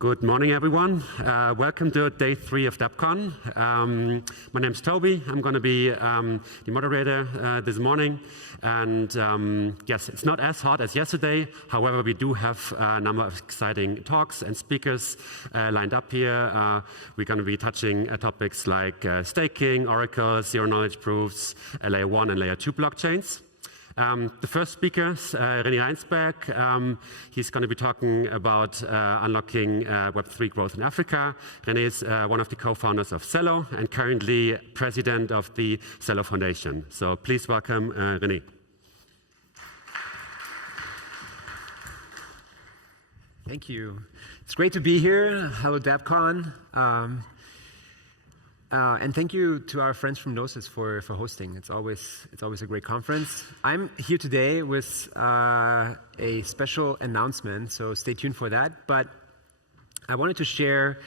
Good morning, everyone. Welcome to day 3 of DappCon. My name is Toby. I'm going to be the moderator this morning. And yes, it's not as hot as yesterday. However, we do have a number of exciting talks and speakers lined up here. We're going to be touching topics like staking, oracles, zero-knowledge proofs, layer 1 and layer 2 blockchains. The first speaker is Rene Reinsberg. He's going to be talking about unlocking Web3 growth in Africa. Rene is one of the co-founders of Celo and currently president of the Celo Foundation. So please welcome Rene. Thank you. It's great to be here. Hello, DappCon. And thank you to our friends from Gnosis for hosting. It's always a great conference. I'm here today with a special announcement, so stay tuned for that. But I wanted to share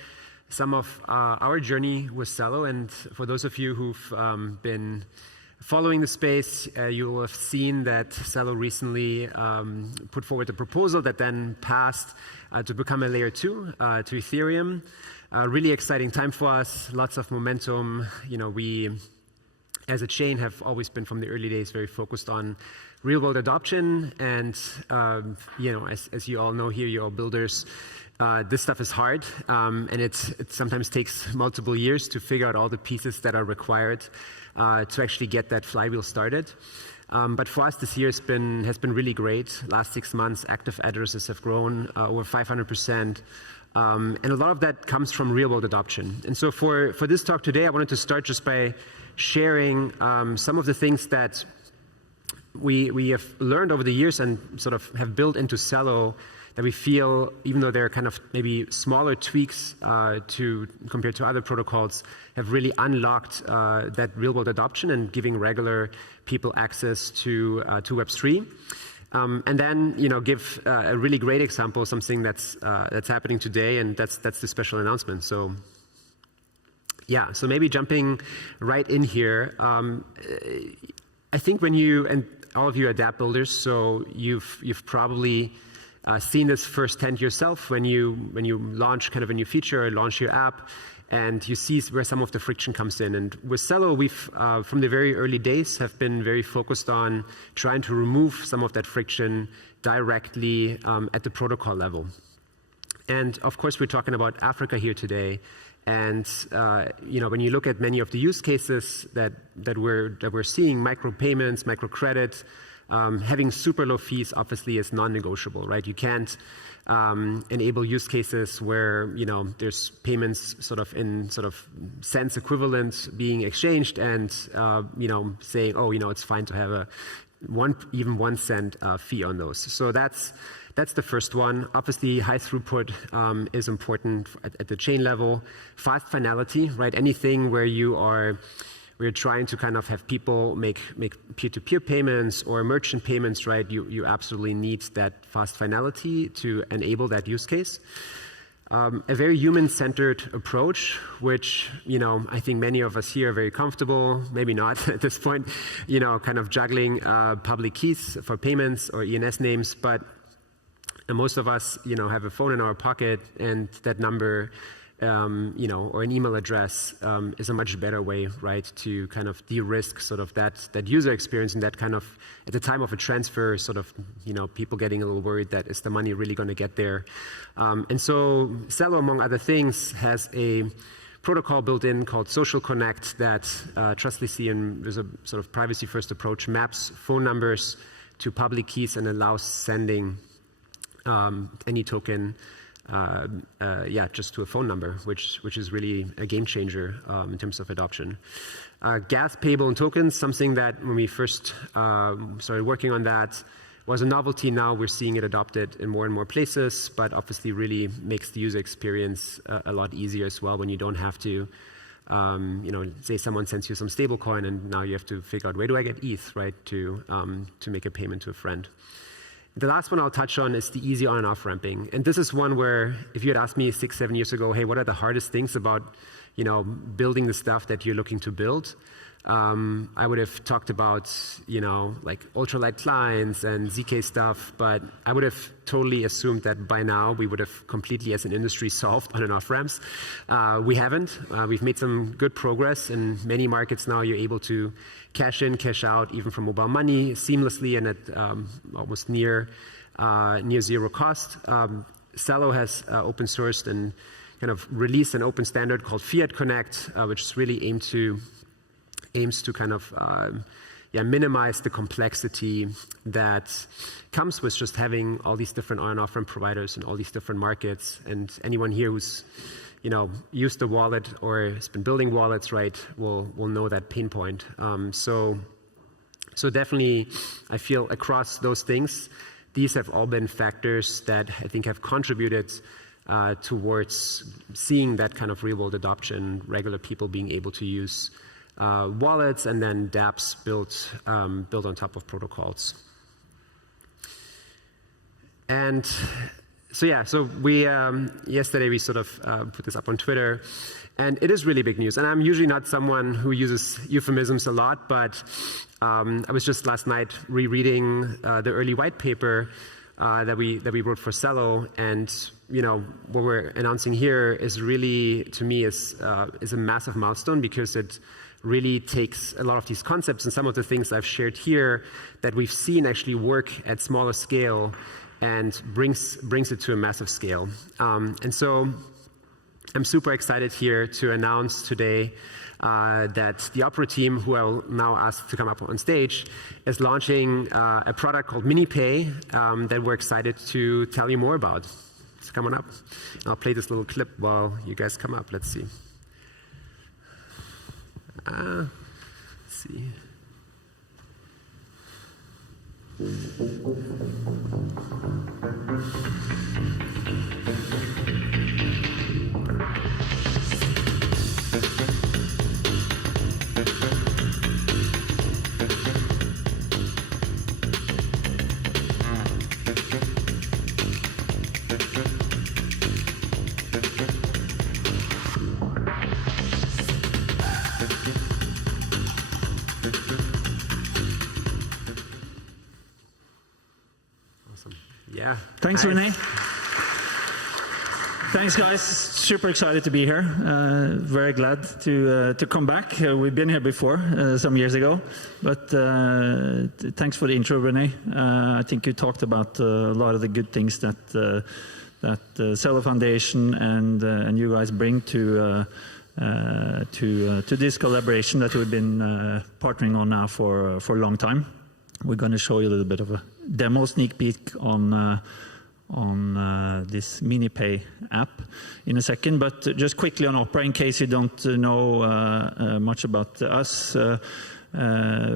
some of our journey with Celo. And for those of you who've been following the space, you will have seen that Celo recently put forward a proposal that then passed to become a layer 2 to Ethereum. Really exciting time for us, lots of momentum. You know, we, as a chain, have always been from the early days very focused on real-world adoption. And, you know, as you all know here, you're all builders, this stuff is hard. And it sometimes takes multiple years to figure out all the pieces that are required to actually get that flywheel started. But for us, this year has been really great. Last 6 months, active addresses have grown over 500%. And a lot of that comes from real-world adoption. And so for this talk today, I wanted to start just by sharing some of the things that we have learned over the years and sort of have built into Celo that we feel, even though they're kind of maybe smaller tweaks compared to other protocols, have really unlocked that real-world adoption and giving regular people access to Web3. And then, you know, give a really great example, something that's happening today, and that's the special announcement. So, yeah. So maybe jumping right in here, I think when you and all of you are Dapp builders, so you've probably seen this firsthand yourself when you launch kind of a new feature or launch your app. And you see where some of the friction comes in. And with Celo, we've, from the very early days, have been very focused on trying to remove some of that friction directly at the protocol level. And of course, we're talking about Africa here today. And you know, when you look at many of the use cases that we're seeing, micropayments, microcredit, having super low fees obviously is non-negotiable, right? You can't enable use cases where, you know, there's payments sort of in sort of cents equivalent being exchanged and, you know, saying, oh, you know, it's fine to have even 1 cent fee on those. So that's the first one. Obviously, high throughput is important at the chain level. Fast finality, right? Anything where we're trying to kind of have people make peer-to-peer payments or merchant payments, right? You absolutely need that fast finality to enable that use case. A very human-centered approach, which, you know, I think many of us here are very comfortable, maybe not at this point, you know, kind of juggling public keys for payments or ENS names, but most of us, you know, have a phone in our pocket, and that number, you know, or an email address is a much better way, right, to kind of de-risk sort of that user experience and that kind of, at the time of a transfer, sort of, you know, people getting a little worried that is the money really going to get there. And so Celo, among other things, has a protocol built in called Social Connect that Trustless and there's a sort of privacy-first approach, maps phone numbers to public keys and allows sending any token yeah, just to a phone number, which is really a game changer in terms of adoption. Gas payable in tokens, something that when we first started working on that was a novelty. Now we're seeing it adopted in more and more places, but obviously really makes the user experience a lot easier as well when you don't have to, you know, say someone sends you some stable coin and now you have to figure out where do I get ETH, right, to make a payment to a friend. The last one I'll touch on is the easy on and off ramping. And this is one where if you had asked me 6, 7 years ago, hey, what are the hardest things about building the stuff that you're looking to build. I would have talked about, like ultralight clients and ZK stuff, but I would have totally assumed that by now we would have completely, as an industry, solved on and off ramps. We haven't. We've made some good progress in many markets now. You're able to cash in, cash out, even from mobile money seamlessly and at almost near zero cost. Celo has open sourced and kind of released an open standard called Fiat Connect, which is really aims to kind of minimize the complexity that comes with just having all these different on and off ramp providers in all these different markets. And anyone here who's used a wallet or has been building wallets, right, will know that pain point. So definitely, I feel across those things, these have all been factors that I think have contributed towards seeing that kind of real world adoption, regular people being able to use wallets, and then dApps built on top of protocols. And so we yesterday we sort of put this up on Twitter, and it is really big news. And I'm usually not someone who uses euphemisms a lot, but I was just last night rereading the early white paper that we wrote for Celo, and what we're announcing here is really, to me, is a massive milestone, because it really takes a lot of these concepts and some of the things I've shared here that we've seen actually work at smaller scale and brings it to a massive scale. And so I'm super excited here to announce today that the Opera team, who I will now ask to come up on stage, is launching a product called MiniPay that we're excited to tell you more about. So come on up. I'll play this little clip while you guys come up. Let's see. Let's see. Thanks, Rene. Thanks, guys. Super excited to be here. Very glad to come back. We've been here before, some years ago. But thanks for the intro, Rene. I think you talked about a lot of the good things that Celo Foundation and you guys bring to this collaboration that we've been partnering on now for a long time. We're going to show you a little bit of a demo sneak peek on this MiniPay app in a second. But just quickly on Opera, in case you don't know much about us,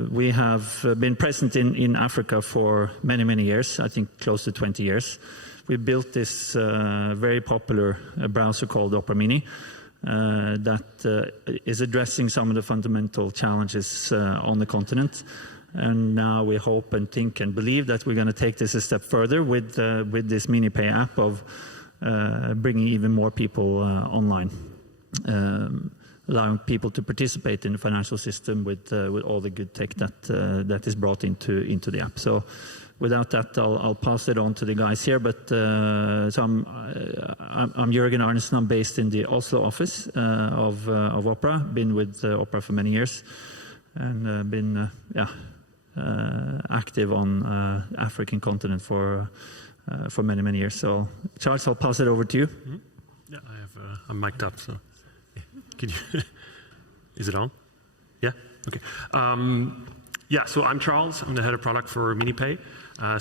we have been present in Africa for many, many years, I think close to 20 years. We built this very popular browser called Opera Mini that is addressing some of the fundamental challenges on the continent. And now we hope and think and believe that we're going to take this a step further with this MiniPay app of bringing even more people online, allowing people to participate in the financial system with all the good tech that is brought into the app. So without that, I'll pass it on to the guys here. But so I'm Jørgen Arnesen. I'm based in the Oslo office of Opera. Been with Opera for many years, and been active on African continent for many, many years. So, Charles, I'll pass it over to you. Mm-hmm. Yeah, I'm mic'd up, so can you? Is it on? Yeah. Okay. So I'm Charles. I'm the head of product for MiniPay.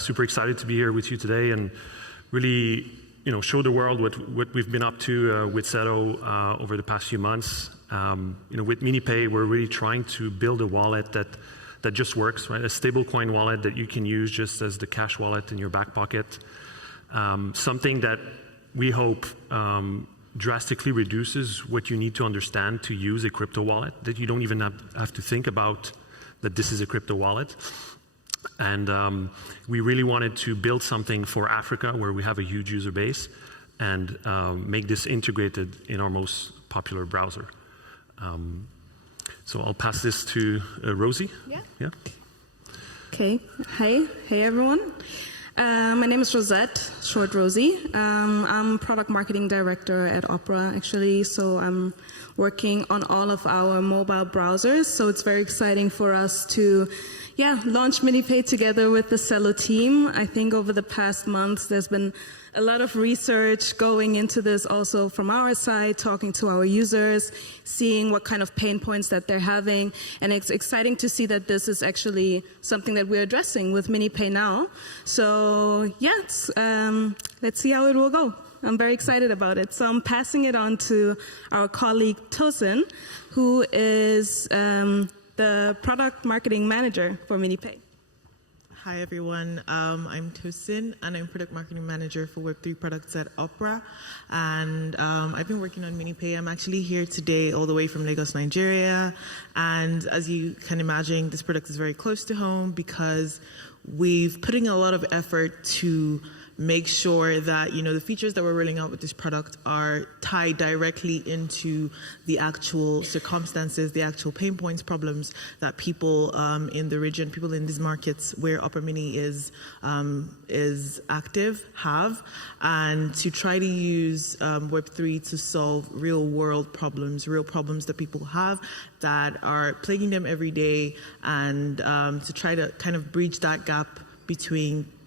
Super excited to be here with you today and really, show the world what we've been up to with Celo over the past few months. With MiniPay, we're really trying to build a wallet that just works, right? A stablecoin wallet that you can use just as the cash wallet in your back pocket. Something that we hope drastically reduces what you need to understand to use a crypto wallet, that you don't even have to think about that this is a crypto wallet. And we really wanted to build something for Africa where we have a huge user base and make this integrated in our most popular browser. So I'll pass this to Rosie. Yeah. Okay. Hey everyone. My name is Rosette, short Rosie. I'm product marketing director at Opera, actually. So I'm working on all of our mobile browsers. So it's very exciting for us to, launch MiniPay together with the Celo team. I think over the past months, there's been a lot of research going into this also from our side, talking to our users, seeing what kind of pain points that they're having. And it's exciting to see that this is actually something that we're addressing with MiniPay now. So let's see how it will go. I'm very excited about it. So I'm passing it on to our colleague Tosin, who is the product marketing manager for MiniPay. Hi everyone, I'm Tosin and I'm product marketing manager for Web3 products at Opera, and I've been working on MiniPay. I'm actually here today all the way from Lagos, Nigeria, and as you can imagine, this product is very close to home because we've put in a lot of effort to make sure that the features that we're rolling out with this product are tied directly into the actual circumstances, the actual pain points, problems that people in the region, people in these markets where Opera Mini is active have, and to try to use Web3 to solve real world problems, real problems that people have that are plaguing them every day, and to try to kind of bridge that gap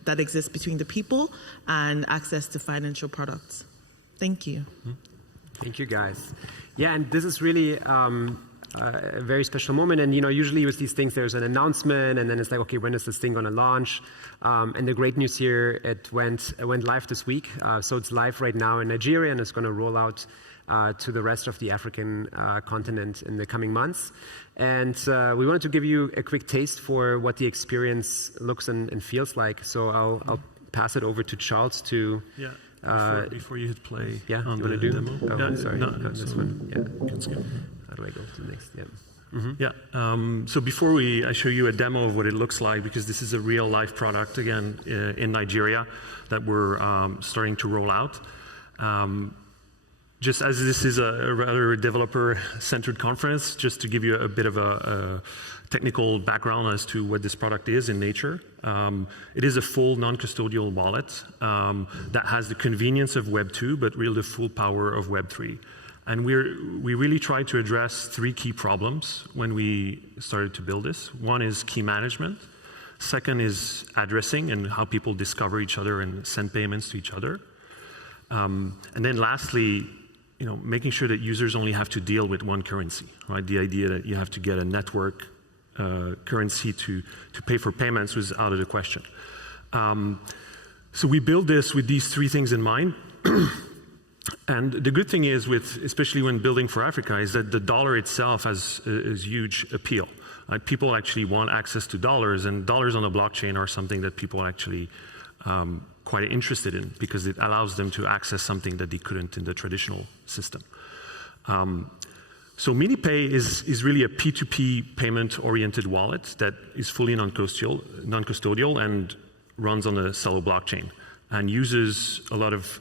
that exists between the people and access to financial products. Thank you. Thank you, guys. Yeah, and this is really a very special moment. And usually with these things, there's an announcement, and then it's like, okay, when is this thing going to launch? And the great news here, it went live this week. So it's live right now in Nigeria, and it's going to roll out to the rest of the African continent in the coming months. And we wanted to give you a quick taste for what the experience looks and feels like. So I'll pass it over to Charles to... Before you hit play on the demo. Oh, sorry. No, this one. Yeah. That's good. How do I go to the next? Yeah. Mm-hmm. So before I show you a demo of what it looks like, because this is a real life product, again, in Nigeria that we're starting to roll out. Just as this is a rather developer-centered conference, just to give you a bit of a technical background as to what this product is in nature. It is a full non-custodial wallet that has the convenience of Web 2, but really the full power of Web 3. And we really tried to address three key problems when we started to build this. One is key management. Second is addressing and how people discover each other and send payments to each other. And then lastly, making sure that users only have to deal with one currency, right? The idea that you have to get a network currency to pay for payments was out of the question. So we built this with these three things in mind. And the good thing is, especially when building for Africa, is that the dollar itself has a huge appeal. Right? People actually want access to dollars, and dollars on the blockchain are something that people are actually quite interested in, because it allows them to access something that they couldn't in the traditional system. So MiniPay is really a P2P payment-oriented wallet that is fully non-custodial and runs on the Celo blockchain, and uses a lot of,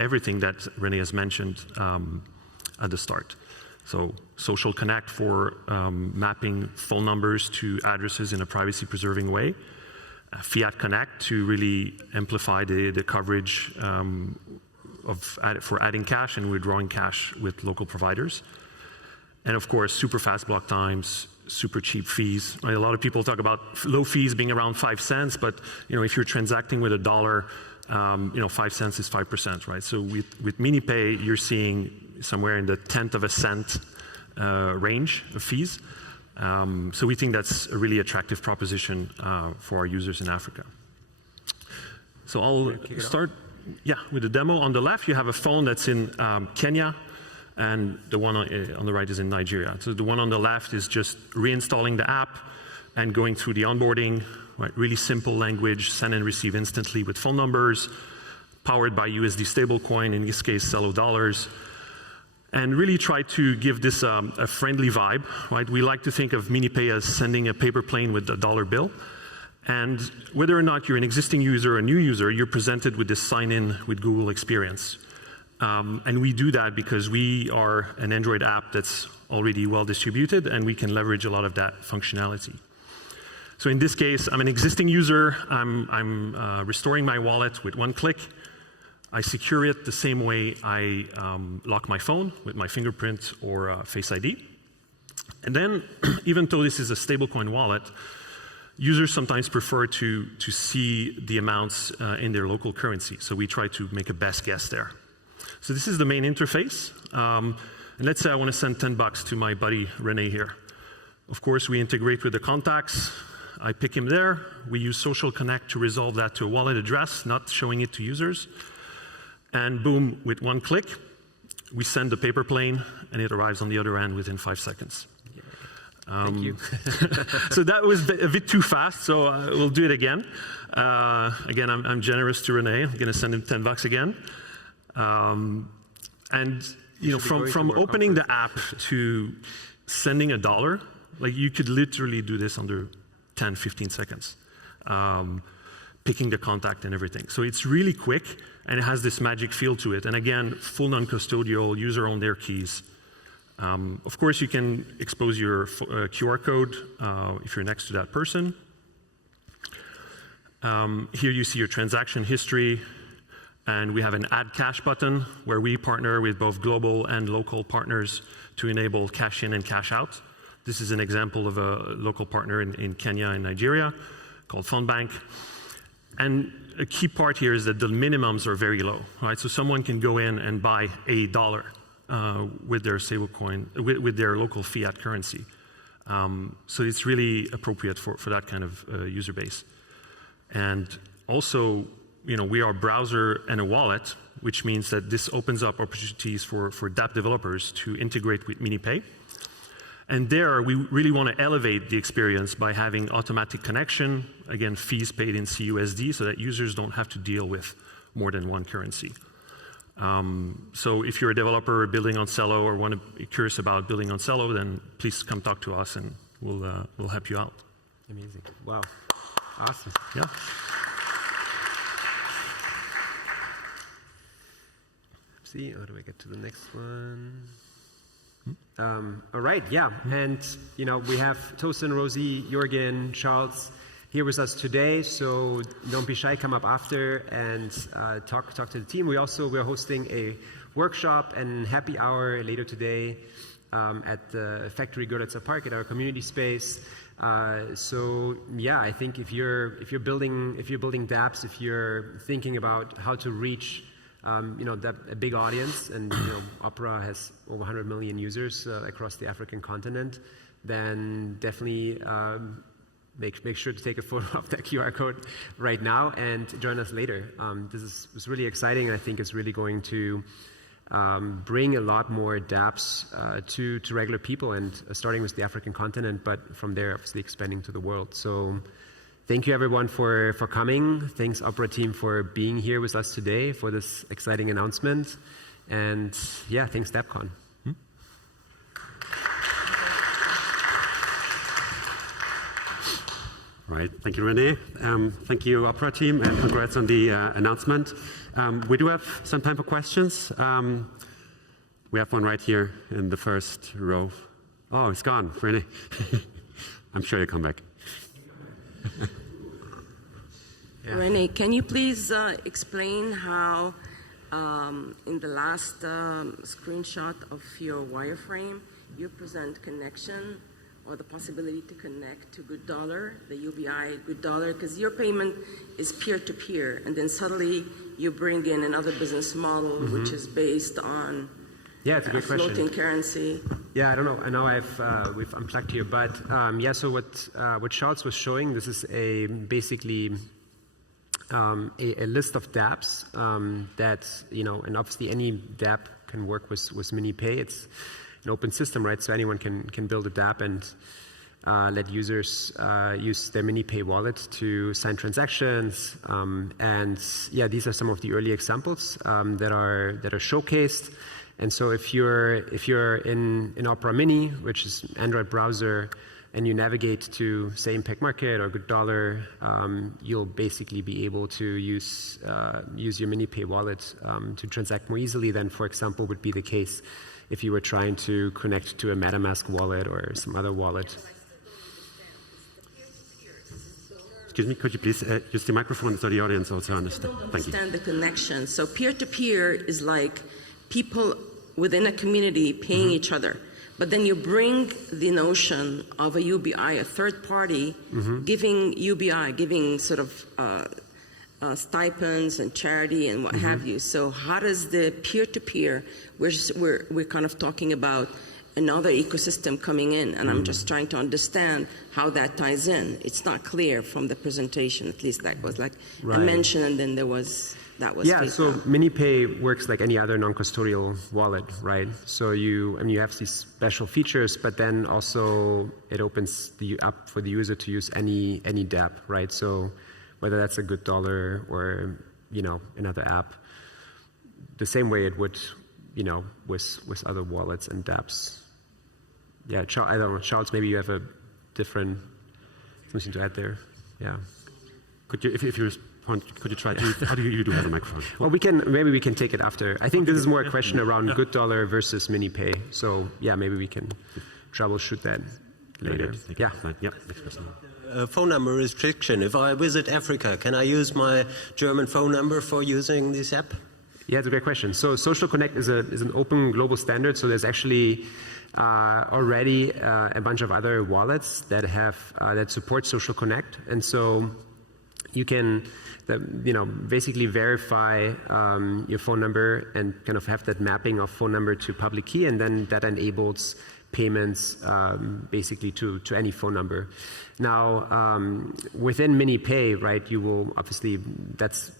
everything that Rene has mentioned at the start. So social connect for mapping phone numbers to addresses in a privacy-preserving way. Fiat Connect to really amplify the coverage for adding cash and withdrawing cash with local providers. And of course, super fast block times, super cheap fees. Right? A lot of people talk about low fees being around 5 cents, but if you're transacting with $1, 5 cents is 5%, right? So with MiniPay, you're seeing somewhere in the 1/10 of a cent range of fees. So we think that's a really attractive proposition for our users in Africa. So I'll start with the demo. On the left, you have a phone that's in Kenya, and the one on the right is in Nigeria. So the one on the left is just reinstalling the app and going through the onboarding, right? Really simple language, send and receive instantly with phone numbers, powered by USD stablecoin, in this case, Celo dollars. And really try to give this a friendly vibe, right? We like to think of MiniPay as sending a paper plane with a dollar bill. And whether or not you're an existing user or a new user, you're presented with this sign-in with Google experience. And we do that because we are an Android app that's already well distributed, and we can leverage a lot of that functionality. So in this case, I'm an existing user. I'm restoring my wallet with one click. I secure it the same way I lock my phone with my fingerprint or Face ID. And then, even though this is a stablecoin wallet, users sometimes prefer to see the amounts in their local currency. So we try to make a best guess there. So this is the main interface. And let's say I want to send $10 to my buddy Rene here. Of course, we integrate with the contacts. I pick him there. We use Social Connect to resolve that to a wallet address, not showing it to users. And boom, with one click, we send the paper plane, and it arrives on the other end within 5 seconds. Thank you. So that was a bit too fast, so we'll do it again. Again, I'm generous to Rene. I'm going to send him $10 again. And you know, from opening the app to sending $1, like you could literally do this under 10, 15 seconds, picking the contact and everything. So it's really quick, and it has this magic feel to it. And again, full non-custodial, user own their keys. Of course, you can expose your QR code if you're next to that person. Here you see your transaction history, and we have an Add Cash button where we partner with both global and local partners to enable cash in and cash out. This is an example of a local partner in Kenya and Nigeria called Fundbank. And a key part here is that the minimums are very low, right? So someone can go in and buy $1 with their stablecoin, with their local fiat currency. So it's really appropriate for that kind of user base. And also, you know, we are a browser and a wallet, which means that this opens up opportunities for Dapp developers to integrate with MiniPay. And there, we really want to elevate the experience by having automatic connection, again, fees paid in CUSD, so that users don't have to deal with more than one currency. So if you're a developer building on Celo or curious about building on Celo, then please come talk to us, and we'll help you out. Amazing. Wow. Awesome. Yeah. See, how do I get to the next one? All right, yeah, and you know, we have Tosin, Rosie, Jorgen, Charles here with us today, so don't be shy, come up after and talk to the team. We're hosting a workshop and happy hour later today at the Factory Görlitzer Park at our community space. So yeah, I think if you're building dApps, if you're thinking about how to reach you know, a big audience, and you know, Opera has over 100 million users across the African continent, then definitely make sure to take a photo of that QR code right now and join us later. This was really exciting, and I think it's really going to bring a lot more dApps to regular people, and starting with the African continent, but from there obviously expanding to the world. So thank you everyone for coming. Thanks Opera team for being here with us today for this exciting announcement. And yeah, thanks DappCon. Right, thank you, Rene. Thank you, Opera team, and congrats on the announcement. We do have some time for questions. We have one right here in the first row. Oh, it's gone, Rene. I'm sure you'll come back. Yeah. Rene, can you please explain how in the last screenshot of your wireframe, you present connection or the possibility to connect to Good Dollar, the UBI Good Dollar, because your payment is peer-to-peer, and then suddenly you bring in another business model which is based on it's a great floating question. currency. Yeah, I don't know. I know we've unplugged here, but yeah. So what Charles was showing, this is basically a list of dApps that, you know, and obviously any dApp can work with MiniPay. It's an open system, right? So anyone can build a dApp and let users use their MiniPay wallet to sign transactions. And yeah, these are some of the early examples that are showcased. And so if you're in Opera Mini, which is Android browser, and you navigate to, say, Impact Market or Good Dollar, you'll basically be able to use your MiniPay wallet to transact more easily than, for example, would be the case if you were trying to connect to a MetaMask wallet or some other wallet. Excuse me, could you please use the microphone so the audience also understands? Thank you. Understand the connection. So peer-to-peer is like people within a community paying each other. But then you bring the notion of a UBI, a third party, giving UBI, giving sort of stipends and charity and what have you. So how does the peer-to-peer, we're kind of talking about another ecosystem coming in, and I'm just trying to understand how that ties in. It's not clear from the presentation, at least that was like a mention, and then that was yeah, so MiniPay works like any other non-custodial wallet, right? So you have these special features, but then also it opens up for the user to use any dApp, right? So whether that's a Good Dollar or, another app, the same way it would, with other wallets and dApps. Yeah, I don't know, Charles, maybe you have a different something to add there. Yeah. Could you, if you respond, could you try to? How do you have a microphone? Well, maybe we can take it after. I think this is more a question around Good Dollar versus MiniPay. So yeah, maybe we can troubleshoot that later. Yeah. Next person. Phone number restriction. If I visit Africa, can I use my German phone number for using this app? Yeah, it's a great question. So Social Connect is an open global standard. So there's actually already a bunch of other wallets that have that support Social Connect, and so you can basically verify your phone number and kind of have that mapping of phone number to public key, and then that enables payments basically to any phone number. Now within MiniPay, right, you will obviously that's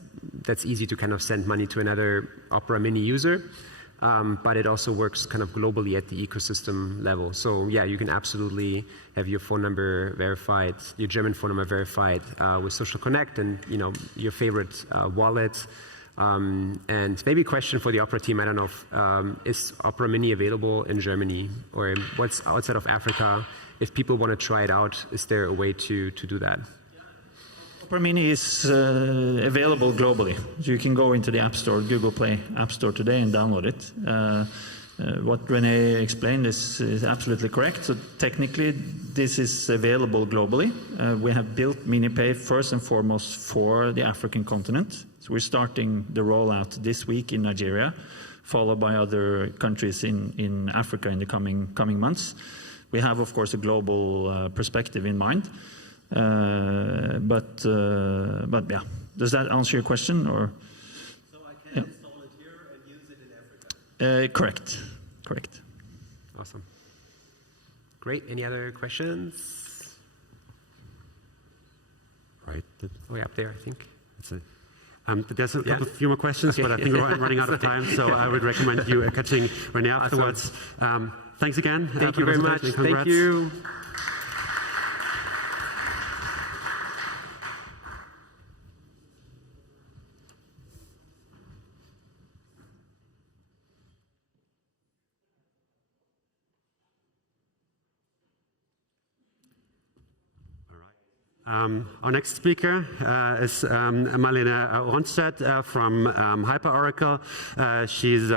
easy to kind of send money to another Opera Mini user. But it also works kind of globally at the ecosystem level. So yeah, you can absolutely have your phone number verified, your German phone number verified with Social Connect and your favorite wallet. And maybe a question for the Opera team, I don't know, is Opera Mini available in Germany or what's outside of Africa? If people want to try it out, is there a way to do that? Opera Mini is available globally. So you can go into the App Store, Google Play App Store today and download it. What Rene explained is absolutely correct. So technically, this is available globally. We have built MiniPay first and foremost for the African continent. So we're starting the rollout this week in Nigeria, followed by other countries in Africa in the coming months. We have, of course, a global perspective in mind. But yeah, does that answer your question? Or so I can install it here and use it in Africa? Correct. Awesome. Great. Any other questions? Right. Way up there, I think. That's it. There's a few more questions, but I think we're running out of time, so I would recommend you catching Rene afterwards. Thanks again. Thank you very much. Thank you. Our next speaker is Marlene Ronstedt from HyperOracle. She's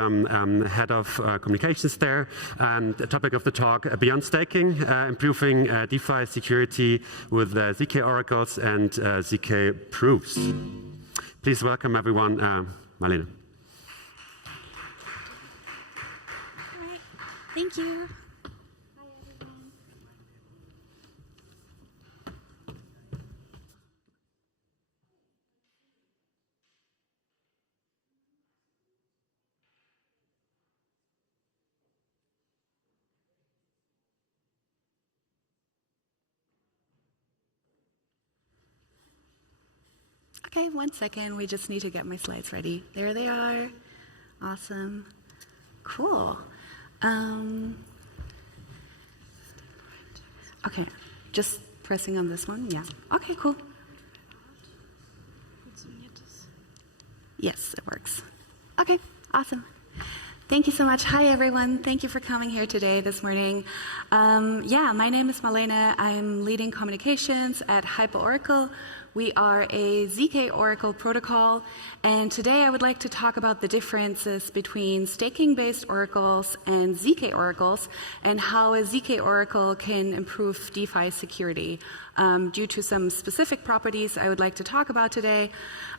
head of communications there, and the topic of the talk, Beyond Staking, improving DeFi security with zkOracles and ZK proofs. Please welcome everyone, Marlene. All right, thank you. Okay, 1 second. We just need to get my slides ready. There they are. Awesome. Cool. Okay, just pressing on this one. Yeah. Okay, cool. Yes, it works. Okay, awesome. Thank you so much. Hi, everyone. Thank you for coming here today, this morning. My name is Marlene. I'm leading communications at HyperOracle. We are a zkOracle protocol, and today I would like to talk about the differences between staking-based oracles and zkOracles, and how a zkOracle can improve DeFi security due to some specific properties I would like to talk about today.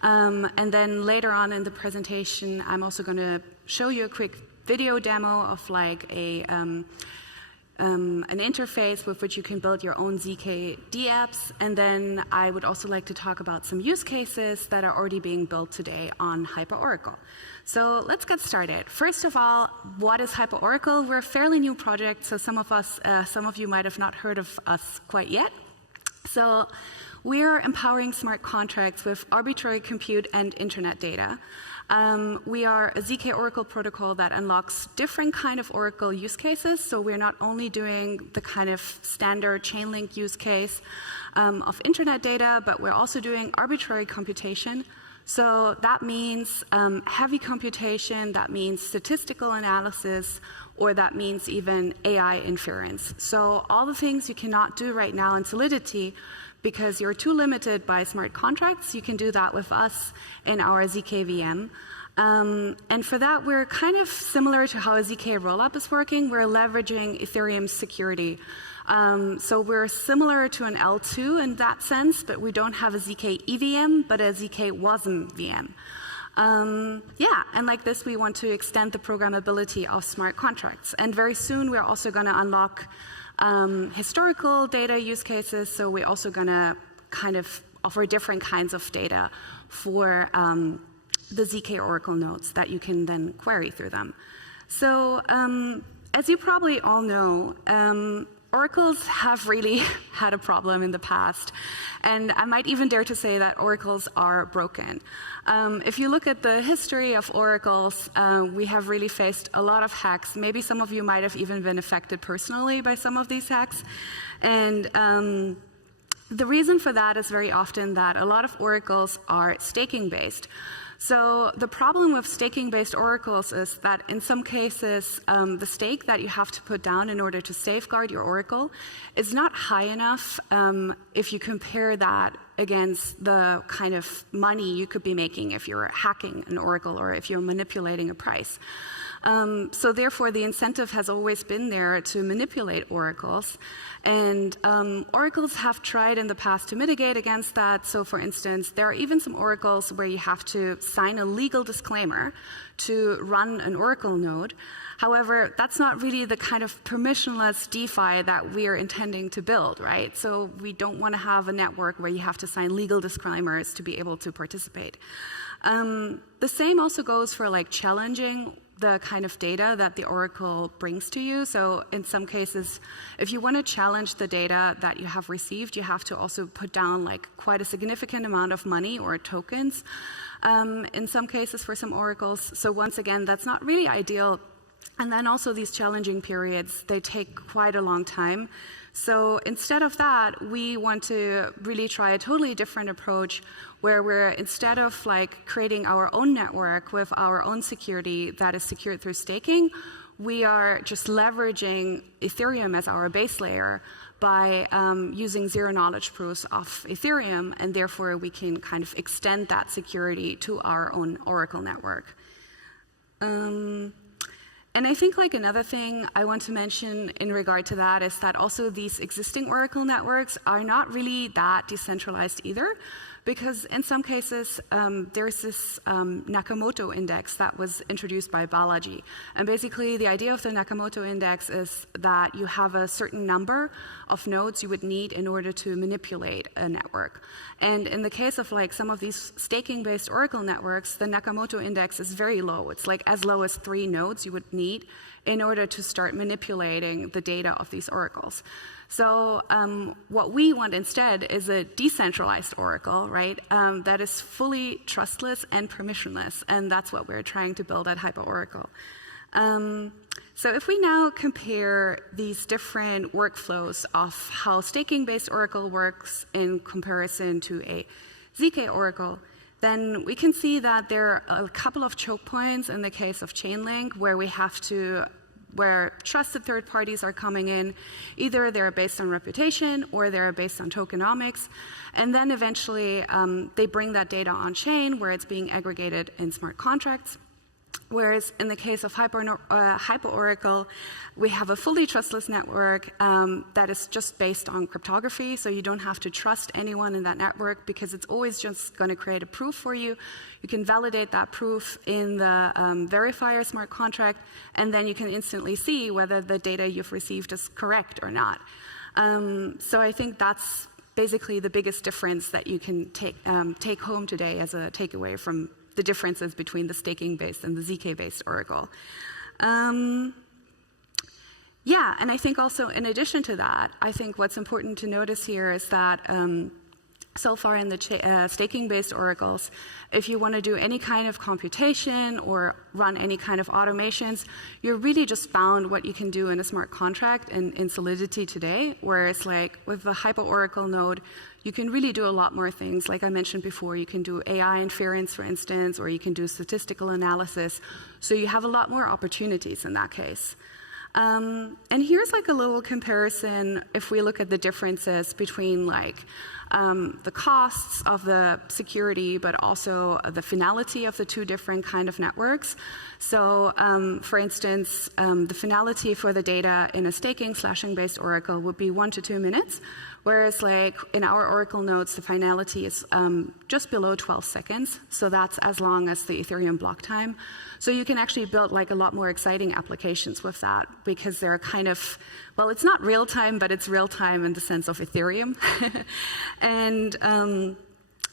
And then later on in the presentation, I'm also going to show you a quick video demo of like an interface with which you can build your own ZK Dapps, and then I would also like to talk about some use cases that are already being built today on HyperOracle. So let's get started. First of all, what is HyperOracle? We're a fairly new project, so some of you might have not heard of us quite yet. So we're empowering smart contracts with arbitrary compute and internet data. We are a zkOracle protocol that unlocks different kind of Oracle use cases. So we're not only doing the kind of standard chain link use case of internet data, but we're also doing arbitrary computation. So that means heavy computation, that means statistical analysis, or that means even AI inference. So all the things you cannot do right now in Solidity because you're too limited by smart contracts, you can do that with us in our zkEVM. And for that, we're kind of similar to how a ZK rollup is working. We're leveraging Ethereum's security. So we're similar to an L2 in that sense, but we don't have a zkEVM, but a zkOracles VM. And like this, we want to extend the programmability of smart contracts. And very soon, we're also going to unlock historical data use cases. So we're also going to kind of offer different kinds of data for the zkOracle nodes that you can then query through them. So as you probably all know, oracles have really had a problem in the past. And I might even dare to say that oracles are broken. If you look at the history of oracles, we have really faced a lot of hacks. Maybe some of you might have even been affected personally by some of these hacks. And the reason for that is very often that a lot of oracles are staking-based. So the problem with staking-based oracles is that in some cases, the stake that you have to put down in order to safeguard your oracle is not high enough if you compare that against the kind of money you could be making if you're hacking an oracle or if you're manipulating a price. So therefore, the incentive has always been there to manipulate oracles. And oracles have tried in the past to mitigate against that. So for instance, there are even some oracles where you have to sign a legal disclaimer to run an oracle node. However, that's not really the kind of permissionless DeFi that we are intending to build, right? So we don't want to have a network where you have to sign legal disclaimers to be able to participate. The same also goes for like challenging the kind of data that the oracle brings to you. So in some cases, if you want to challenge the data that you have received, you have to also put down like quite a significant amount of money or tokens in some cases for some oracles. So once again, that's not really ideal. And then also these challenging periods, they take quite a long time. So instead of that, we want to really try a totally different approach where we're, instead of like creating our own network with our own security that is secured through staking, we are just leveraging Ethereum as our base layer by using zero-knowledge proofs of Ethereum, and therefore we can kind of extend that security to our own Oracle network. And I think like another thing I want to mention in regard to that is that also these existing Oracle networks are not really that decentralized either, because in some cases there's this Nakamoto index that was introduced by Balaji. And basically the idea of the Nakamoto index is that you have a certain number of nodes you would need in order to manipulate a network. And in the case of like some of these staking-based Oracle networks, the Nakamoto index is very low. It's like as low as 3 nodes you would need in order to start manipulating the data of these oracles. So what we want instead is a decentralized oracle, right, that is fully trustless and permissionless, and that's what we're trying to build at HyperOracle. So if we now compare these different workflows of how staking-based oracle works in comparison to a ZK oracle, then we can see that there are a couple of choke points in the case of Chainlink where trusted third parties are coming in. Either they're based on reputation or they're based on tokenomics. And then eventually they bring that data on chain where it's being aggregated in smart contracts. Whereas in the case of HyperOracle, we have a fully trustless network that is just based on cryptography, so you don't have to trust anyone in that network because it's always just going to create a proof for you. You can validate that proof in the verifier smart contract, and then you can instantly see whether the data you've received is correct or not. So I think that's basically the biggest difference that you can take home today as a takeaway from the differences between the staking-based and the ZK-based Oracle. Yeah, and I think also in addition to that, I think what's important to notice here is that so far in the staking-based oracles, if you want to do any kind of computation or run any kind of automations, you're really just bound what you can do in a smart contract in Solidity today, whereas like with the HyperOracle node, you can really do a lot more things. Like I mentioned before, you can do AI inference, for instance, or you can do statistical analysis. So you have a lot more opportunities in that case. And here's like a little comparison if we look at the differences between like the costs of the security, but also the finality of the two different kind of networks. So for instance, the finality for the data in a staking/slashing-based Oracle would be 1 to 2 minutes, whereas like in our Oracle nodes, the finality is just below 12 seconds. So that's as long as the Ethereum block time. So you can actually build like a lot more exciting applications with that because they're kind of, well, it's not real time, but it's real time in the sense of Ethereum. And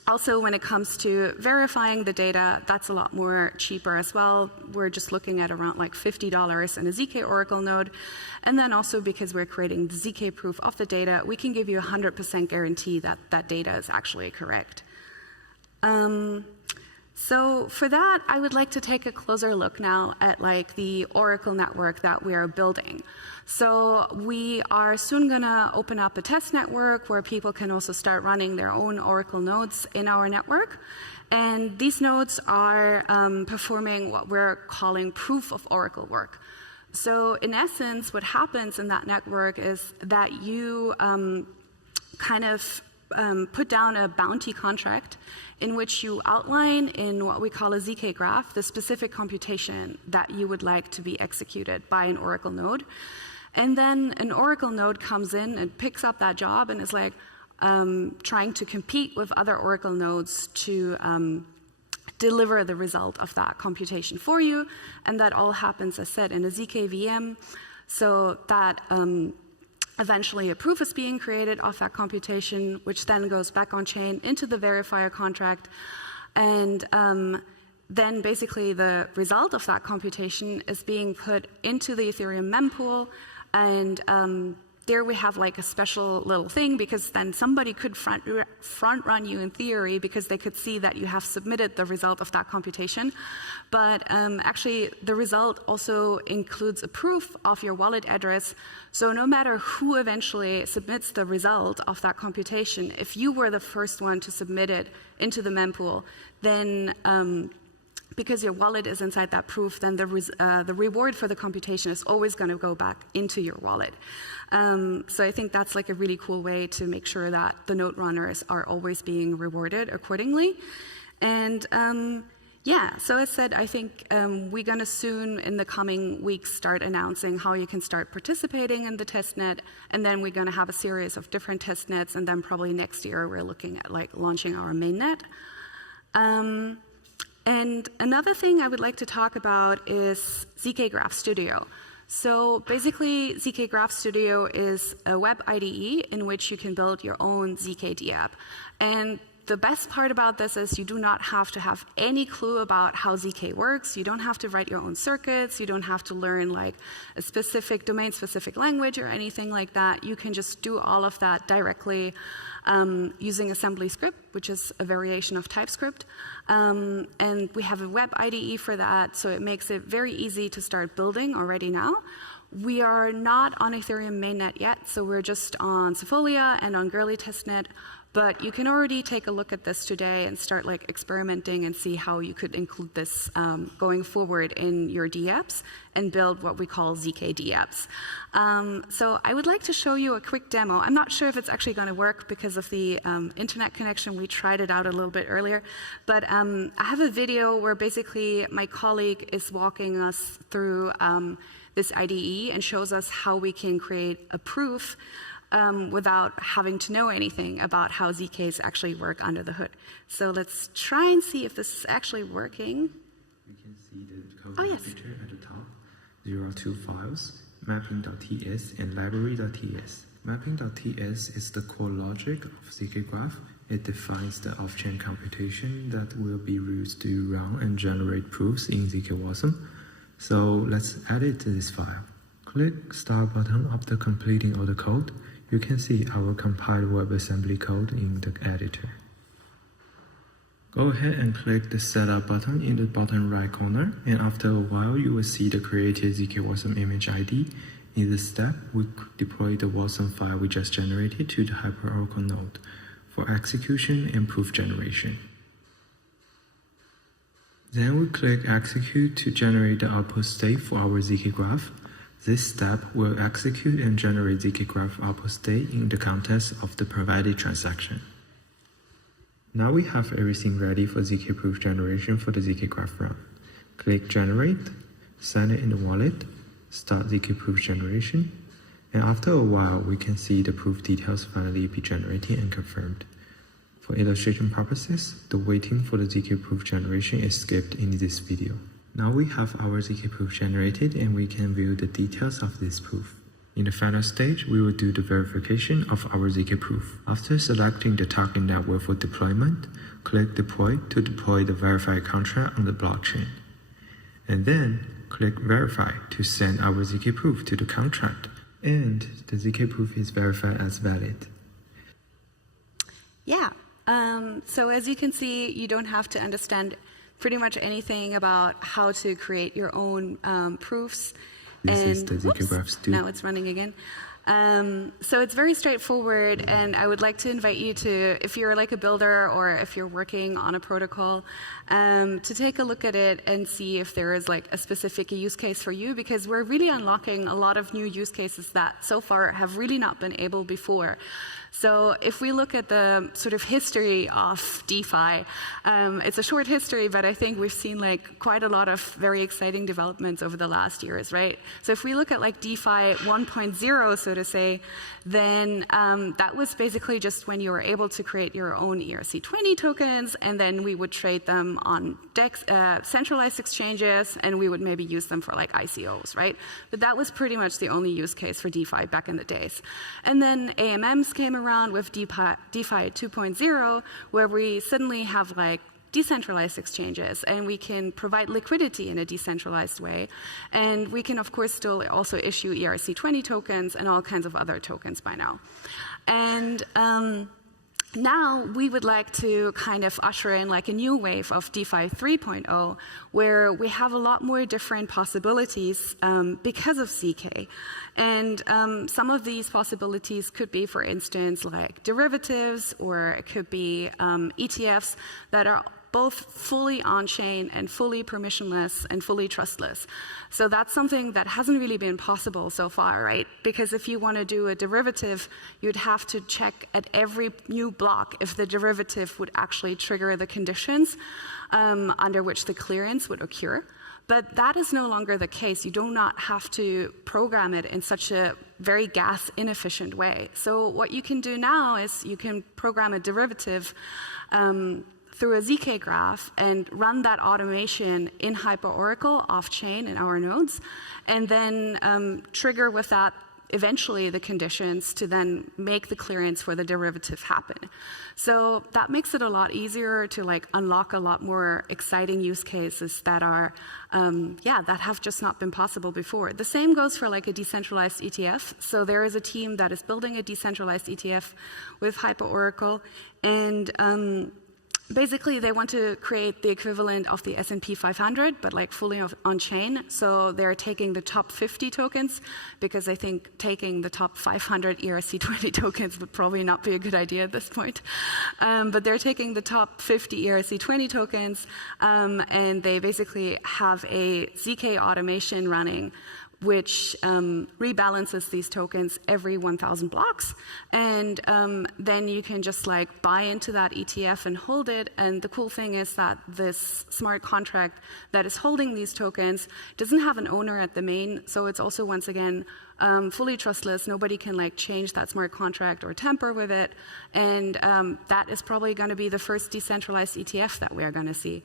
also when it comes to verifying the data, that's a lot more cheaper as well. We're just looking at around like $50 in a ZK Oracle node. And then also because we're creating the ZK proof of the data, we can give you 100% guarantee that that data is actually correct. So for that, I would like to take a closer look now at like the Oracle network that we are building. So we are soon going to open up a test network where people can also start running their own Oracle nodes in our network. And these nodes are performing what we're calling proof of Oracle work. So in essence, what happens in that network is that you kind of put down a bounty contract in which you outline in what we call a ZK graph the specific computation that you would like to be executed by an Oracle node. And then an Oracle node comes in and picks up that job and is like trying to compete with other Oracle nodes to deliver the result of that computation for you. And that all happens, as said, in a zkEVM, so that eventually a proof is being created of that computation, which then goes back on chain into the verifier contract. And then basically the result of that computation is being put into the Ethereum mempool. And there we have like a special little thing because then somebody could front run you in theory because they could see that you have submitted the result of that computation. But actually the result also includes a proof of your wallet address. So no matter who eventually submits the result of that computation, if you were the first one to submit it into the mempool, then because your wallet is inside that proof, then the reward for the computation is always going to go back into your wallet. So I think that's like a really cool way to make sure that the node runners are always being rewarded accordingly. And yeah, so as said, I think we're going to soon in the coming weeks start announcing how you can start participating in the testnet, and then we're going to have a series of different testnets, and then probably next year we're looking at like launching our mainnet. And another thing I would like to talk about is ZK Graph Studio. So basically, ZK Graph Studio is a web IDE in which you can build your own ZK DApp. And the best part about this is you do not have to have any clue about how ZK works. You don't have to write your own circuits. You don't have to learn like a specific domain-specific language or anything like that. You can just do all of that directly using assembly script, which is a variation of TypeScript. And we have a web IDE for that, so it makes it very easy to start building already now. We are not on Ethereum mainnet yet, so we're just on Sefolia and on Girly testnet. But you can already take a look at this today and start like experimenting and see how you could include this going forward in your DApps and build what we call ZK Dapps. So I would like to show you a quick demo. I'm not sure if it's actually going to work because of the internet connection. We tried it out a little bit earlier. But I have a video where basically my colleague is walking us through this IDE and shows us how we can create a proof without having to know anything about how ZKs actually work under the hood. So let's try and see if this is actually working. We can see the code editor at the top. There are two files, mapping.ts and library.ts. Mapping.ts is the core logic of ZK Graph. It defines the off-chain computation that will be used to run and generate proofs in zkOracles. So let's add it to this file. Click Start button after completing all the code. You can see our compiled WebAssembly code in the editor. Go ahead and click the Setup button in the bottom right corner, and after a while you will see the created zkOracles image ID. In this step, we deploy the Watson file we just generated to the HyperOracle node for execution and proof generation. Then we click Execute to generate the output state for our ZK Graph. This step will execute and generate ZK Graph output state in the context of the provided transaction. Now we have everything ready for ZK proof generation for the ZK Graph run. Click Generate, set it in the wallet, start ZK proof generation, and after a while we can see the proof details finally be generated and confirmed. For illustration purposes, the waiting for the ZK proof generation is skipped in this video. Now we have our ZK proof generated and we can view the details of this proof. In the final stage, we will do the verification of our ZK proof. After selecting the target network for deployment, click Deploy to deploy the verified contract on the blockchain. And then click Verify to send our ZK proof to the contract. And the ZK proof is verified as valid. Yeah. So as you can see, you don't have to understand pretty much anything about how to create your own proofs. This is the ZK Graph studio. Now it's running again. So it's very straightforward, and I would like to invite you to, if you're like a builder or if you're working on a protocol, to take a look at it and see if there is like a specific use case for you, because we're really unlocking a lot of new use cases that so far have really not been able before. So if we look at the sort of history of DeFi, it's a short history, but I think we've seen like quite a lot of very exciting developments over the last years, right? So if we look at like DeFi 1.0, so to say, then that was basically just when you were able to create your own ERC20 tokens, and then we would trade them on centralized exchanges, and we would maybe use them for like ICOs, right? But that was pretty much the only use case for DeFi back in the days. And then AMMs came around with DeFi 2.0, where we suddenly have like decentralized exchanges, and we can provide liquidity in a decentralized way. And we can, of course, still also issue ERC20 tokens and all kinds of other tokens by now. And now we would like to kind of usher in like a new wave of DeFi 3.0, where we have a lot more different possibilities because of ZK. And some of these possibilities could be, for instance, like derivatives, or it could be ETFs that are both fully on-chain and fully permissionless and fully trustless. So that's something that hasn't really been possible so far, right? Because if you want to do a derivative, you'd have to check at every new block if the derivative would actually trigger the conditions under which the clearance would occur. But that is no longer the case. You do not have to program it in such a very gas inefficient way. So what you can do now is you can program a derivative through a ZK graph and run that automation in HyperOracle off-chain in our nodes, and then trigger with that eventually the conditions to then make the clearance for the derivative happen. So that makes it a lot easier to like unlock a lot more exciting use cases that are, that have just not been possible before. The same goes for like a decentralized ETF. So there is a team that is building a decentralized ETF with HyperOracle, and basically, they want to create the equivalent of the S&P 500, but like fully on-chain. So they're taking the top 50 tokens, because I think taking the top 500 ERC20 tokens would probably not be a good idea at this point. But they're taking the top 50 ERC20 tokens, and they basically have a ZK automation running, which rebalances these tokens every 1,000 blocks. And then you can just like buy into that ETF and hold it. And the cool thing is that this smart contract that is holding these tokens doesn't have an owner at the main. So it's also, once again, fully trustless. Nobody can like change that smart contract or tamper with it. And that is probably going to be the first decentralized ETF that we're going to see.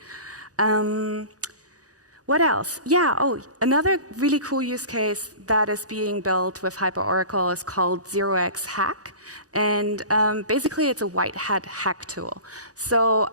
What else? Yeah, another really cool use case that is being built with HyperOracle is called 0x Hack. And basically, it's a white hat hack tool. So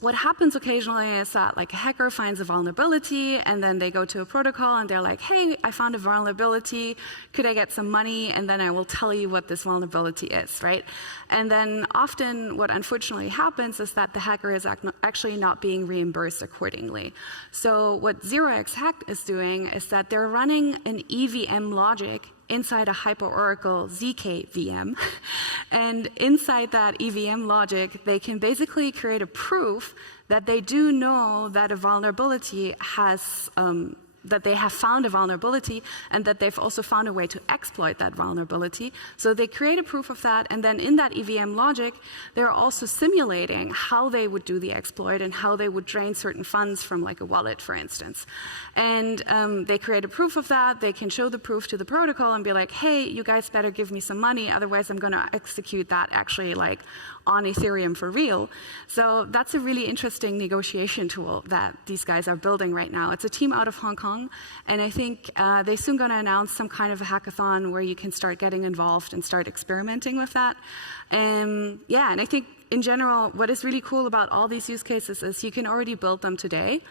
what happens occasionally is that like a hacker finds a vulnerability, and then they go to a protocol and they're like, hey, I found a vulnerability, could I get some money? And then I will tell you what this vulnerability is, right? And then often what unfortunately happens is that the hacker is actually not being reimbursed accordingly. So what 0x Hack is doing is that they're running an EVM logic inside a HyperOracle zkEVM. And inside that EVM logic, they can basically create a proof that they do know that a vulnerability has, that they have found a vulnerability, and that they've also found a way to exploit that vulnerability. So they create a proof of that, and then in that EVM logic, they're also simulating how they would do the exploit and how they would drain certain funds from like a wallet, for instance. And they create a proof of that. They can show the proof to the protocol and be like, hey, you guys better give me some money, otherwise I'm going to execute that actually like on Ethereum for real. So that's a really interesting negotiation tool that these guys are building right now. It's a team out of Hong Kong, and I think they're soon going to announce some kind of a hackathon where you can start getting involved and start experimenting with that. Yeah, and I think in general, what is really cool about all these use cases is you can already build them today.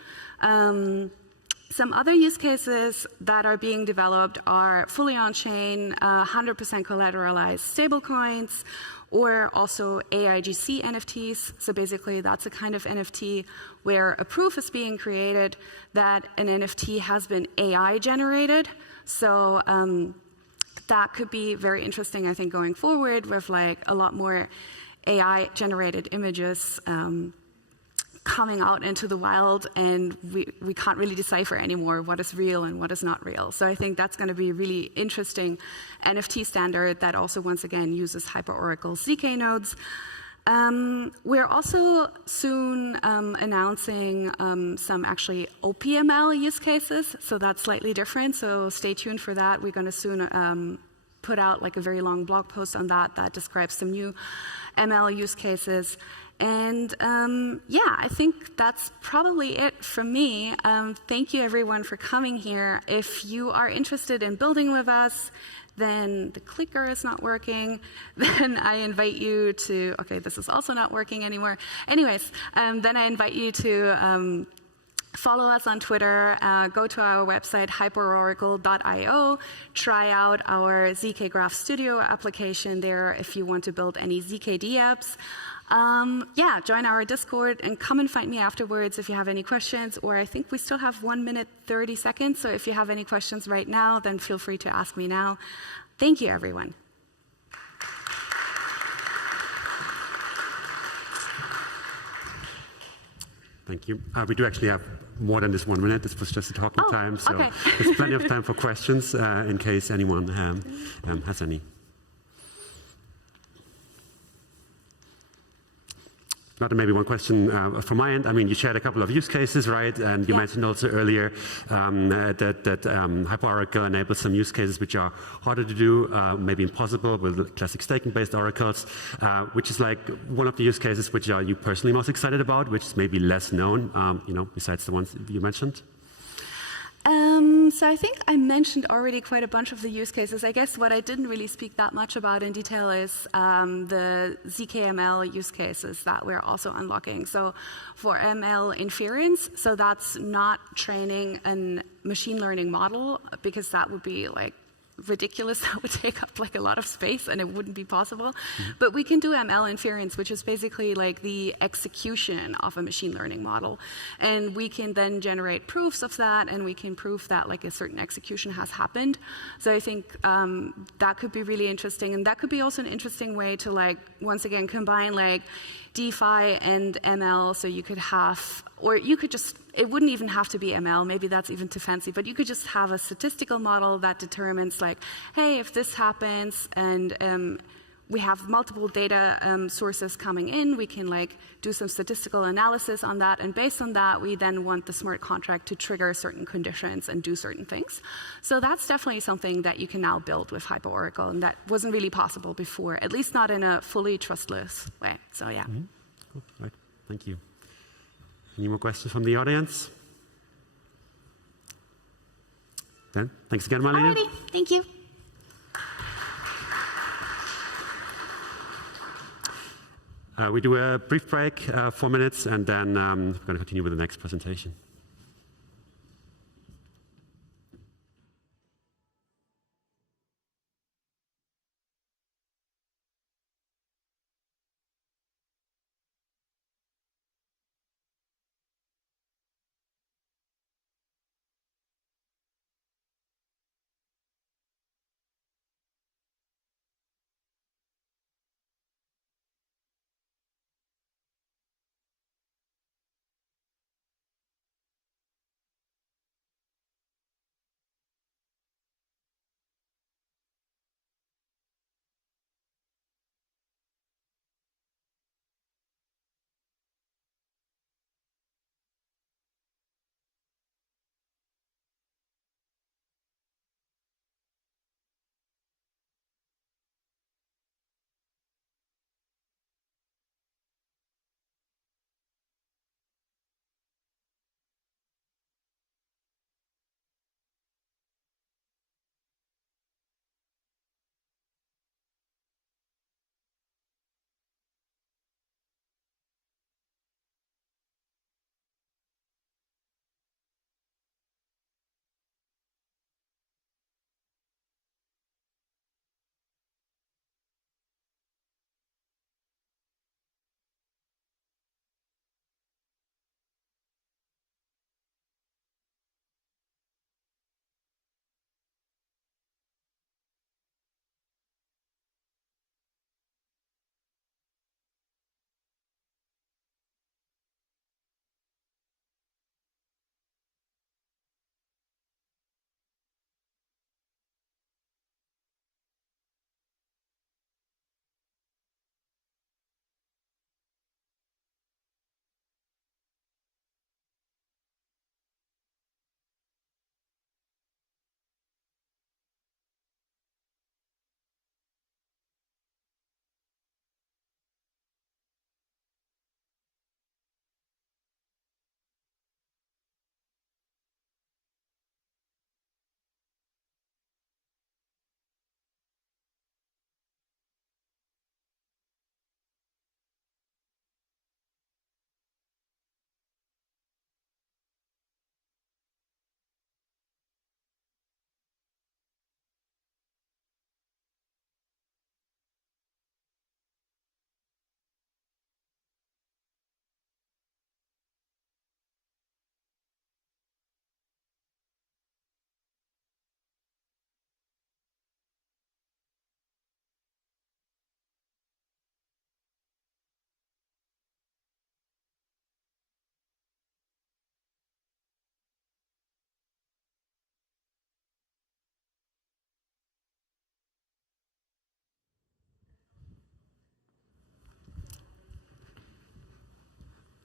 Some other use cases that are being developed are fully on-chain, 100% collateralized stablecoins, or also AIGC NFTs. So basically, that's a kind of NFT where a proof is being created that an NFT has been AI generated. So that could be very interesting, I think, going forward with like a lot more AI generated images coming out into the wild, and we can't really decipher anymore what is real and what is not real. So I think that's going to be a really interesting NFT standard that also, once again, uses HyperOracle ZK nodes. We're also soon announcing some actually OPML use cases, so that's slightly different, so stay tuned for that. We're going to soon put out like a very long blog post on that that describes some new ML use cases. And yeah, I think that's probably it from me. Thank you everyone for coming here. If you are interested in building with us, then the clicker is not working. Then I invite you to, okay, this is also not working anymore. Anyways, then I invite you to follow us on Twitter, go to our website, hyperoracle.io, try out our ZK Graph Studio application there if you want to build any ZK Dapps. Yeah, join our Discord and come and find me afterwards if you have any questions, or I think we still have 1 minute, 30 seconds. So if you have any questions right now, then feel free to ask me now. Thank you, everyone. Thank you. We do actually have more than this 1 minute. This was just a talking time, so okay. There's plenty of time for questions in case anyone has any. Maybe one question from my end. I mean, you shared a couple of use cases, right? And you mentioned also earlier that HyperOracle enables some use cases which are harder to do, maybe impossible with classic staking-based oracles, which is like one of the use cases which are you personally most excited about, which is maybe less known, you know, besides the ones you mentioned? So I think I mentioned already quite a bunch of the use cases. I guess what I didn't really speak that much about in detail is the zkML use cases that we're also unlocking. So for ML inference, so that's not training a machine learning model, because that would be like ridiculous. That would take up like a lot of space and it wouldn't be possible. But we can do ML inference, which is basically like the execution of a machine learning model. And we can then generate proofs of that, and we can prove that like a certain execution has happened. So I think that could be really interesting. And that could be also an interesting way to like, once again, combine like DeFi and ML, so you could have, or you could just, it wouldn't even have to be ML, maybe that's even too fancy, but you could just have a statistical model that determines like, hey, if this happens and we have multiple data sources coming in, we can like do some statistical analysis on that, and based on that, we then want the smart contract to trigger certain conditions and do certain things. So that's definitely something that you can now build with HyperOracle, and that wasn't really possible before, at least not in a fully trustless way. So yeah. Cool. Right. Thank you. Any more questions from the audience? Then, thanks again, Marlene. Alrighty, thank you. We do a brief break, 4 minutes, and then we're going to continue with the next presentation.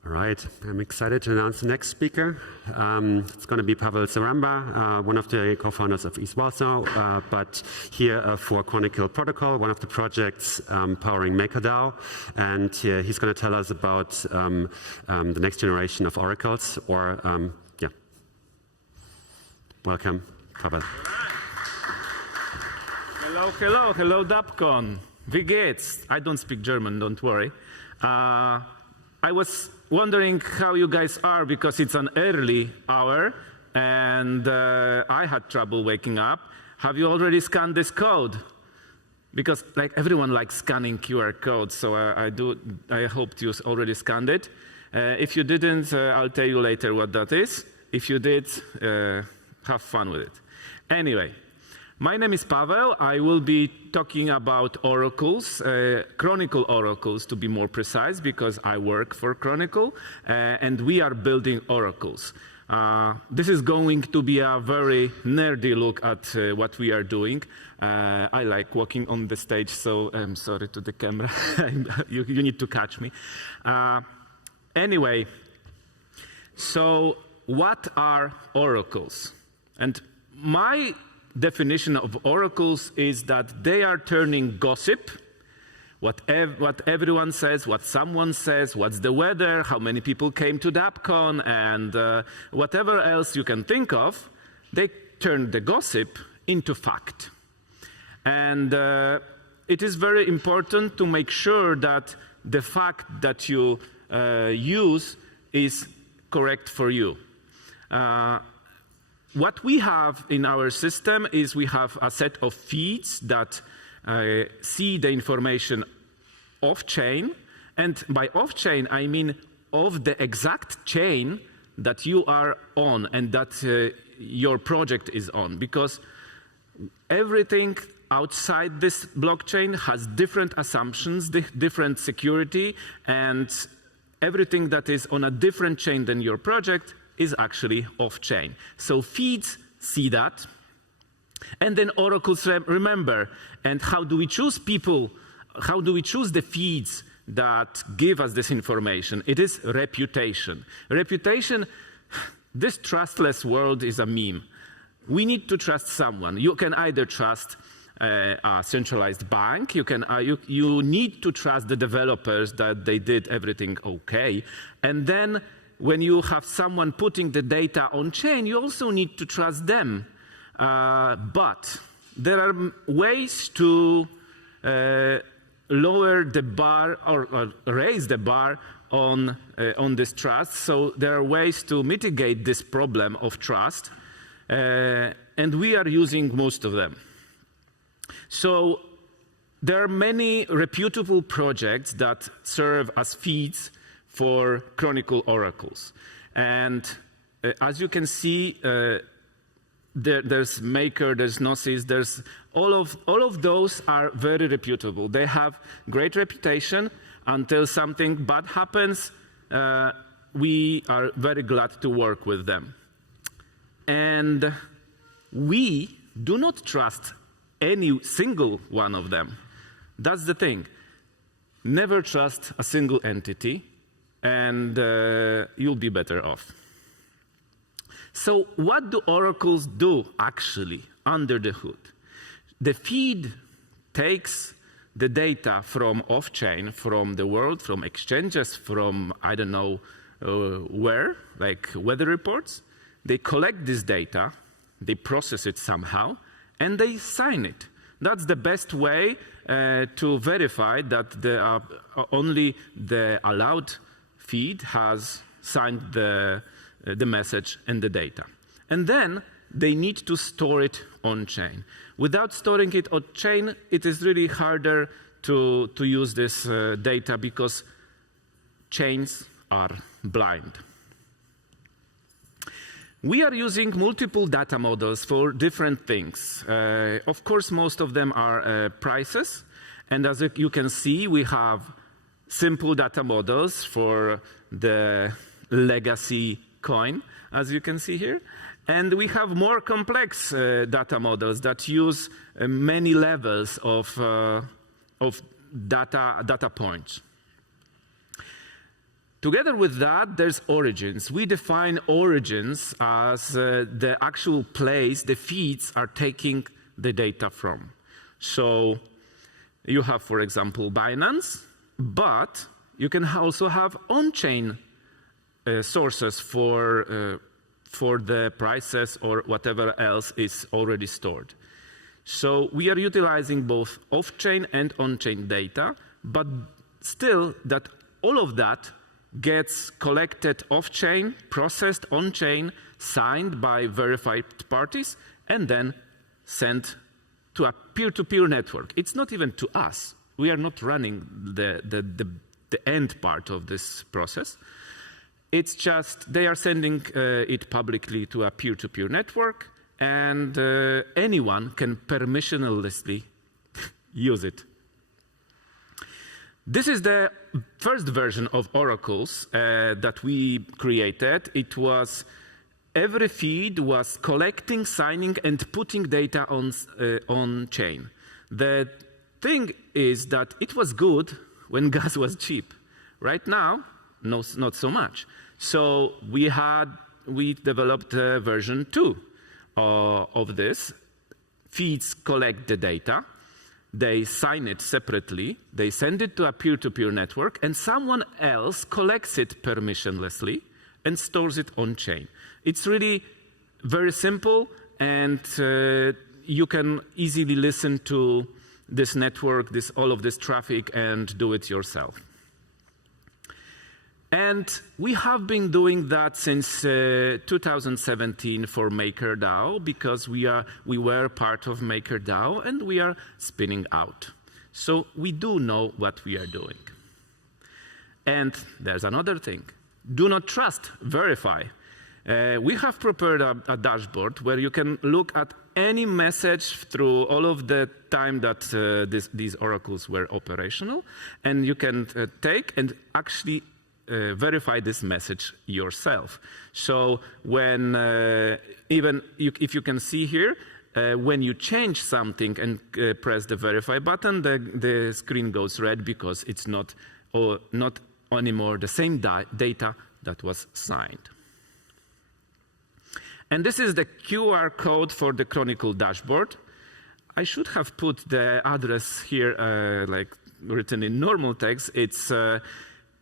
All right, I'm excited to announce the next speaker. It's going to be Pawel Zaremba, one of the co-founders of East Warsaw, but here for Chronicle Protocol, one of the projects powering MakerDAO. And he's going to tell us about the next generation of oracles, or yeah. Welcome, Pawel. Hello, hello, hello, DappCon. Wie geht's? I don't speak German, don't worry. I was wondering how you guys are, because it's an early hour and I had trouble waking up. have you already scanned this code? Because like everyone likes scanning QR codes, so I hope you already scanned it. If you didn't, I'll tell you later what that is. If you did, have fun with it. Anyway, my name is Pawel. I will be talking about oracles, Chronicle oracles to be more precise, because I work for Chronicle, and we are building oracles. This is going to be a very nerdy look at what we are doing. I like walking on the stage, so I'm sorry to the camera. you need to catch me. Anyway, so what are oracles? And my definition of oracles is that they are turning gossip, what everyone says, what someone says, what's the weather, how many people came to DappCon, and whatever else you can think of, they turn the gossip into fact. And it is very important to make sure that the fact that you use is correct for you. What we have in our system is we have a set of feeds that see the information off-chain. And by off-chain, I mean of the exact chain that you are on and that your project is on. Because everything outside this blockchain has different assumptions, different security, and everything that is on a different chain than your project is actually off-chain. So feeds see that, and then oracles remember. And how do we choose people? How do we choose the feeds that give us this information? It is reputation. Reputation, this trustless world is a meme. We need to trust someone. You can either trust a centralized bank, you need to trust the developers that they did everything okay, and then when you have someone putting the data on chain, you also need to trust them. But there are ways to lower the bar or raise the bar on this trust. So there are ways to mitigate this problem of trust, and we are using most of them. So there are many reputable projects that serve as feeds for Chronicle oracles. And as you can see, there's Maker, there's Gnosis, there's all of those are very reputable. They have great reputation. Until something bad happens, we are very glad to work with them. And we do not trust any single one of them. That's the thing. Never trust a single entity, and you'll be better off. So what do oracles do actually under the hood? The feed takes the data from off-chain, from the world, from exchanges, from I don't know where, like weather reports. They collect this data, they process it somehow, and they sign it. That's the best way to verify that only the allowed feed has signed the message and the data. And then they need to store it on-chain. Without storing it on-chain, it is really harder to use this data because chains are blind. We are using multiple data models for different things. Of course, most of them are prices. And as you can see, we have simple data models for the legacy coin, as you can see here. And we have more complex data models that use many levels of data points. Together with that, there's origins. We define origins as the actual place the feeds are taking the data from. So you have, for example, Binance, but you can also have on-chain sources for the prices or whatever else is already stored. So we are utilizing both off-chain and on-chain data, but still that all of that gets collected off-chain, processed on-chain, signed by verified parties, and then sent to a peer-to-peer network. It's not even to us. We are not running the end part of this process. It's just they are sending it publicly to a peer-to-peer network, and anyone can permissionlessly use it. This is the first version of Oracles that we created. It was every feed was collecting, signing, and putting data on chain. The thing is that it was good when gas was cheap. Right now, no, not so much. So we developed version 2 of this. Feeds collect the data. They sign it separately. They send it to a peer-to-peer network, and someone else collects it permissionlessly and stores it on chain. It's really very simple, and you can easily listen to this network, all of this traffic, and do it yourself. And we have been doing that since 2017 for MakerDAO, because we were part of MakerDAO, and we are spinning out. So we do know what we are doing. And there's another thing. Do not trust, verify. We have prepared a dashboard where you can look at any message through all of the time that these oracles were operational, and you can take and actually verify this message yourself. So when, if you can see here, when you change something and press the verify button, the screen goes red because it's not anymore the same data that was signed. And this is the QR code for the Chronicle dashboard. I should have put the address here, like written in normal text. It's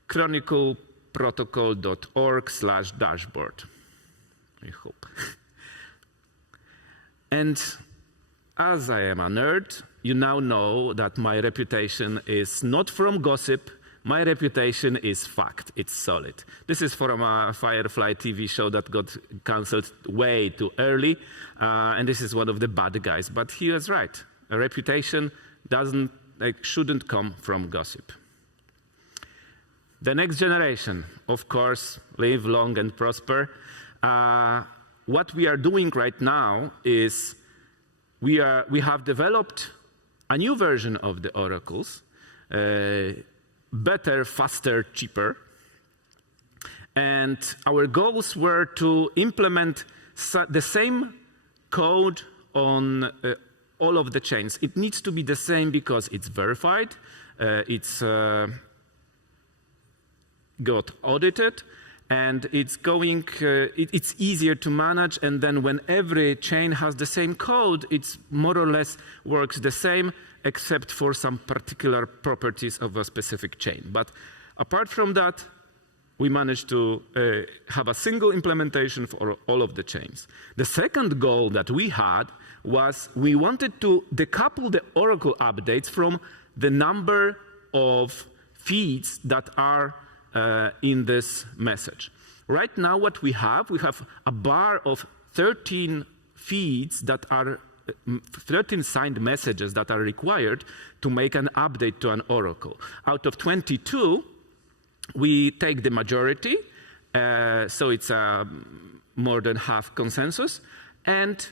chronicleprotocol.org/dashboard. I hope. And as I am a nerd, you now know that my reputation is not from gossip. My reputation is fact. It's solid. This is from a Firefly TV show that got cancelled way too early, and this is one of the bad guys. But he was right. A reputation shouldn't come from gossip. The next generation, of course, live long and prosper. What we are doing right now is we have developed a new version of the oracles. Better, faster, cheaper. And our goals were to implement the same code on all of the chains. It needs to be the same because it's verified, it's got audited, and it's easier to manage, and then when every chain has the same code, it's more or less works the same, except for some particular properties of a specific chain. But apart from that, we managed to have a single implementation for all of the chains. The second goal that we had was we wanted to decouple the Oracle updates from the number of feeds that are in this message. Right now, what we have a bar of 13 feeds that are 13 signed messages that are required to make an update to an oracle. Out of 22, we take the majority, so it's more than half consensus, and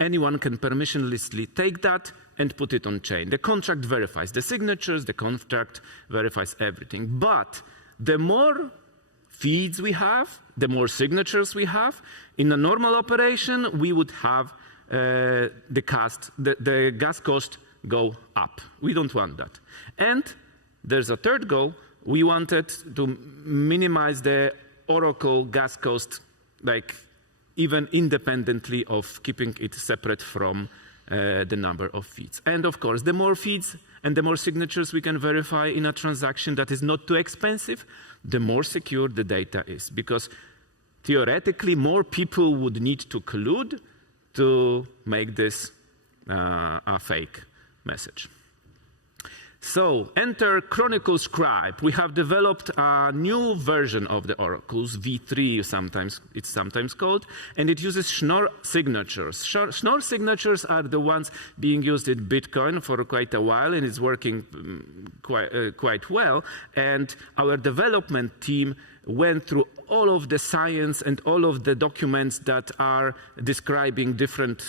anyone can permissionlessly take that and put it on chain. The contract verifies the signatures, the contract verifies everything. But the more feeds we have, the more signatures we have. In a normal operation, we would have the gas cost go up. We don't want that. And there's a third goal. We wanted to minimize the Oracle gas cost, like even independently of keeping it separate from the number of feeds. And of course, the more feeds and the more signatures we can verify in a transaction that is not too expensive, the more secure the data is. Because theoretically, more people would need to collude to make this a fake message. So enter Chronicle Scribe. We have developed a new version of the oracles, V3 it's sometimes called, and it uses Schnorr signatures. Schnorr signatures are the ones being used in Bitcoin for quite a while, and it's working quite well. And our development team went through all of the science and all of the documents that are describing different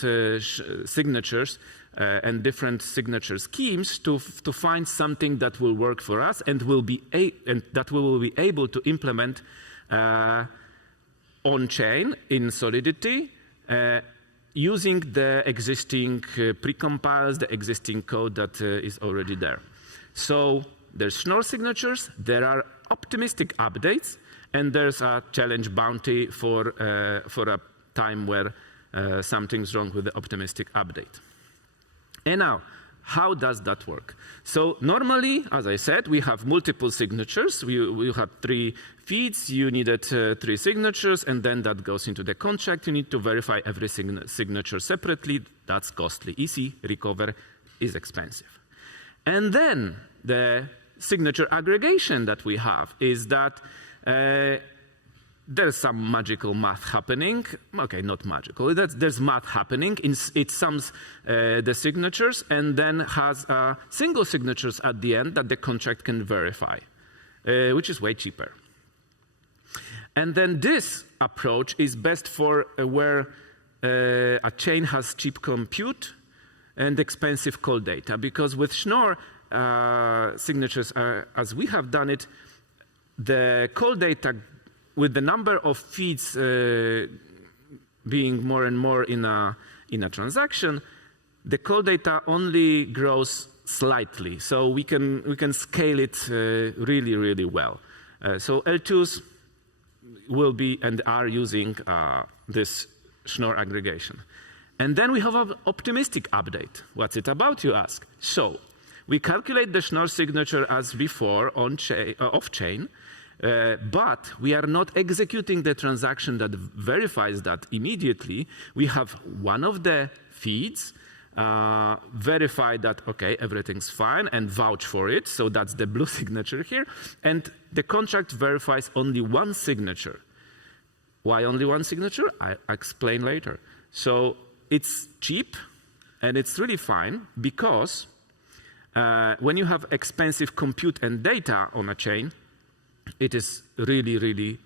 signatures and different signature schemes to find something that will work for us and that we will be able to implement on-chain in Solidity using the existing precompiles, the existing code that is already there. So there's Schnorr signatures, there are optimistic updates, and there's a challenge bounty for a time where something's wrong with the optimistic update. And now, how does that work? So normally, as I said, we have multiple signatures. We have 3 feeds. You needed 3 signatures, and then that goes into the contract. You need to verify every signature separately. That's costly. Easy, recover is expensive. And then the signature aggregation that we have is that there's some magical math happening. Okay, not magical. There's math happening. It sums the signatures and then has single signatures at the end that the contract can verify, which is way cheaper. And then this approach is best for where a chain has cheap compute and expensive call data, because with Schnorr signatures, as we have done it, the call data with the number of feeds being more and more in a transaction, the call data only grows slightly. So we can scale it really, really well. So L2s will be and are using this Schnorr aggregation. And then we have an optimistic update. What's it about, you ask? So we calculate the Schnorr signature as before off-chain, but we are not executing the transaction that verifies that immediately. We have one of the feeds verify that, okay, everything's fine, and vouch for it. So that's the blue signature here. And the contract verifies only one signature. Why only one signature? I'll explain later. So it's cheap, and it's really fine, because when you have expensive compute and data on a chain, it is really, really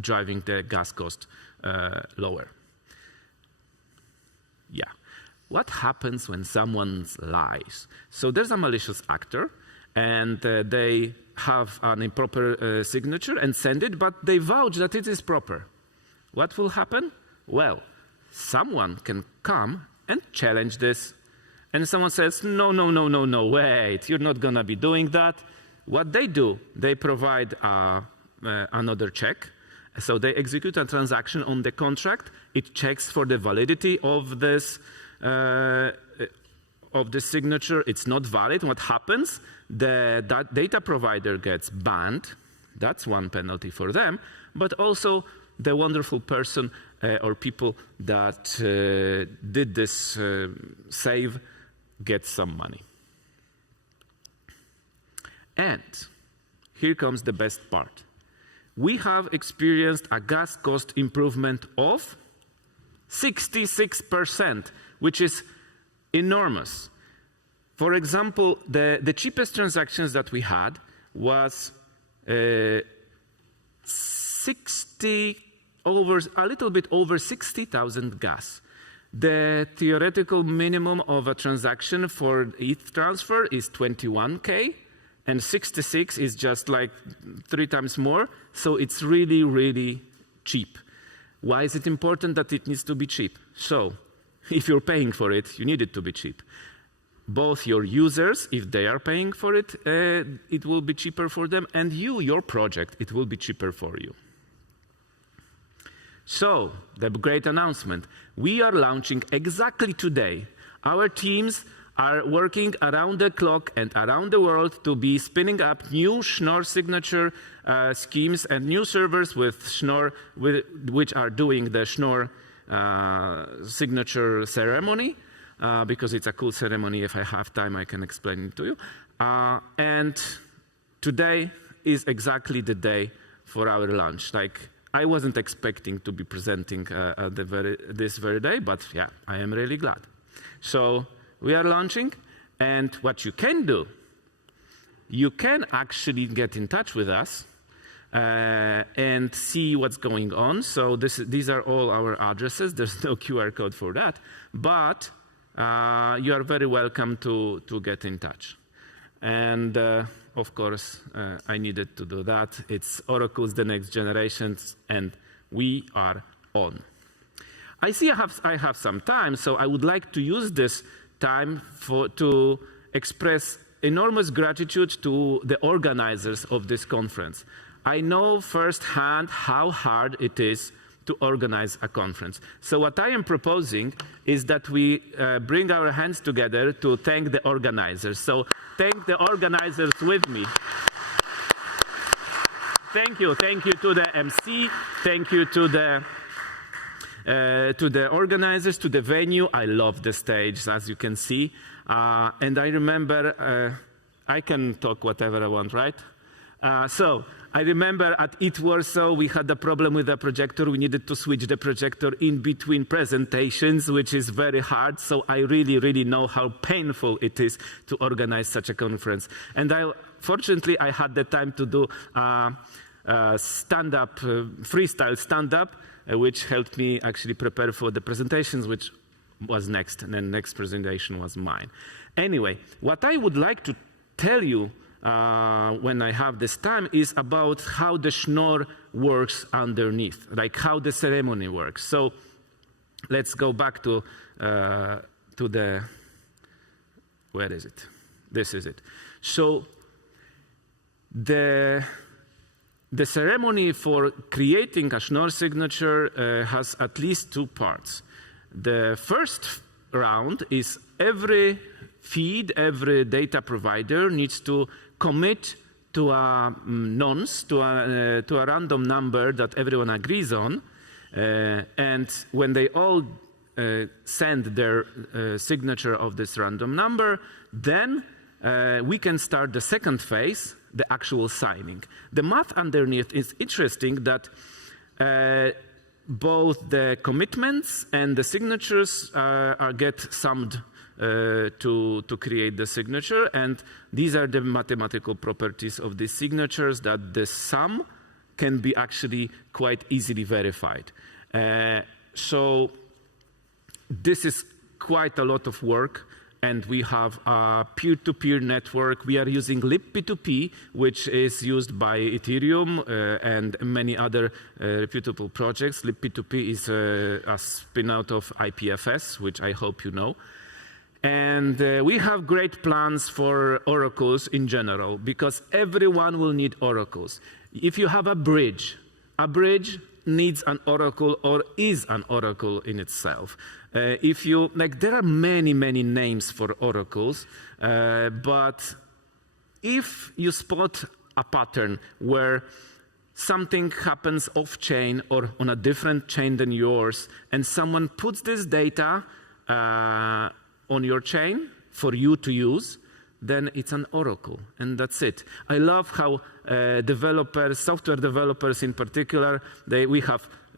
driving the gas cost lower. Yeah. What happens when someone lies? So there's a malicious actor, and they have an improper signature and send it, but they vouch that it is proper. What will happen? Well, someone can come and challenge this, and someone says, no, no, no, no, no, wait, you're not going to be doing that. What they do, they provide another check. So they execute a transaction on the contract. It checks for the validity of this signature. It's not valid. What happens? That data provider gets banned. That's one penalty for them. But also the wonderful person or people that did this save get some money. And here comes the best part. We have experienced a gas cost improvement of 66%, which is enormous. For example, the cheapest transactions that we had was a little bit over 60,000 gas. The theoretical minimum of a transaction for ETH transfer is 21K. And 66 is just like 3 times more. So it's really, really cheap. Why is it important that it needs to be cheap? So if you're paying for it, you need it to be cheap. Both your users, if they are paying for it, it will be cheaper for them. And you, your project, it will be cheaper for you. So the great announcement. We are launching exactly today. Our teams are working around the clock and around the world to be spinning up new Schnorr signature schemes and new servers with Schnorr, which are doing the Schnorr signature ceremony. because it's a cool ceremony. If I have time, I can explain it to you. And today is exactly the day for our launch. Like, I wasn't expecting to be presenting this very day, but yeah, I am really glad. So we are launching, and what you can do, you can actually get in touch with us and see what's going on. So these are all our addresses. There's no QR code for that, but you are very welcome to get in touch. And of course, I needed to do that. It's Oracles, the next generations, and we are on. I see I have some time, so I would like to use this time to express enormous gratitude to the organizers of this conference. I know firsthand how hard it is to organize a conference. So what I am proposing is that we bring our hands together to thank the organizers. So thank the organizers with me. Thank you to the MC, thank you to the organizers, to the venue. I love the stage, as you can see. And I remember, I can talk whatever I want, right? So I remember at IT Warsaw, we had a problem with the projector. We needed to switch the projector in between presentations, which is very hard. So I really, really know how painful it is to organize such a conference. And fortunately, I had the time to do stand-up, freestyle stand-up, which helped me actually prepare for the presentations, which was next. And then next presentation was mine. Anyway, what I would like to tell you when I have this time is about how the schnorr works underneath, like how the ceremony works. So let's go back to the, where is it? This is it. So the ceremony for creating a schnorr signature has at least two parts. The first round is every feed, every data provider needs to commit to a nonce, to a random number that everyone agrees on. And when they all send their signature of this random number, then we can start the second phase, the actual signing. The math underneath is interesting that both the commitments and the signatures get summed to create the signature, and these are the mathematical properties of these signatures, that the sum can be actually quite easily verified. So this is quite a lot of work, and we have a peer-to-peer network. We are using libp2p, which is used by Ethereum and many other reputable projects. libp2p is a spin-out of IPFS, which I hope you know. And we have great plans for oracles in general, because everyone will need oracles. If you have a bridge needs an oracle or is an oracle in itself. If you, like, there are many, many names for oracles, but if you spot a pattern where something happens off-chain or on a different chain than yours, and someone puts this data on your chain for you to use, then it's an oracle, and that's it. I love how developers, software developers in particular,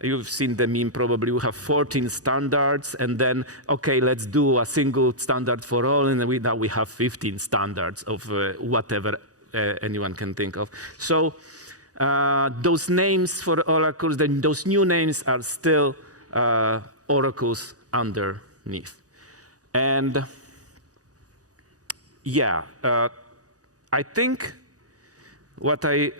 you've seen the meme probably, we have 14 standards, and then, okay, let's do a single standard for all, and now we have 15 standards of whatever anyone can think of. So those names for oracles, then those new names are still oracles underneath. And yeah, I think what I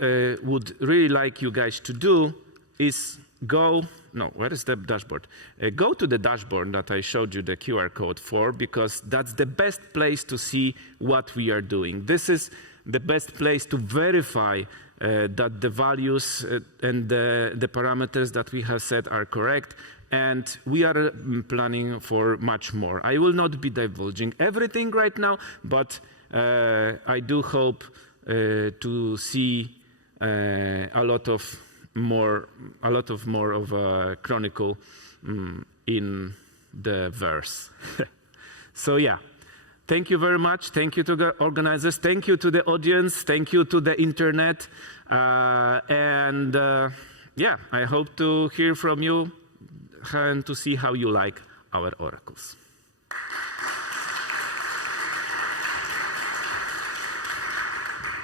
would really like you guys to do is where is the dashboard? Go to the dashboard that I showed you the QR code for, because that's the best place to see what we are doing. This is the best place to verify that the values and the parameters that we have set are correct. And we are planning for much more. I will not be divulging everything right now, but I do hope to see a lot of more of a Chronicle in the verse. So yeah, thank you very much. Thank you to the organizers. Thank you to the audience. Thank you to the internet. Yeah, I hope to hear from you and to see how you like our oracles.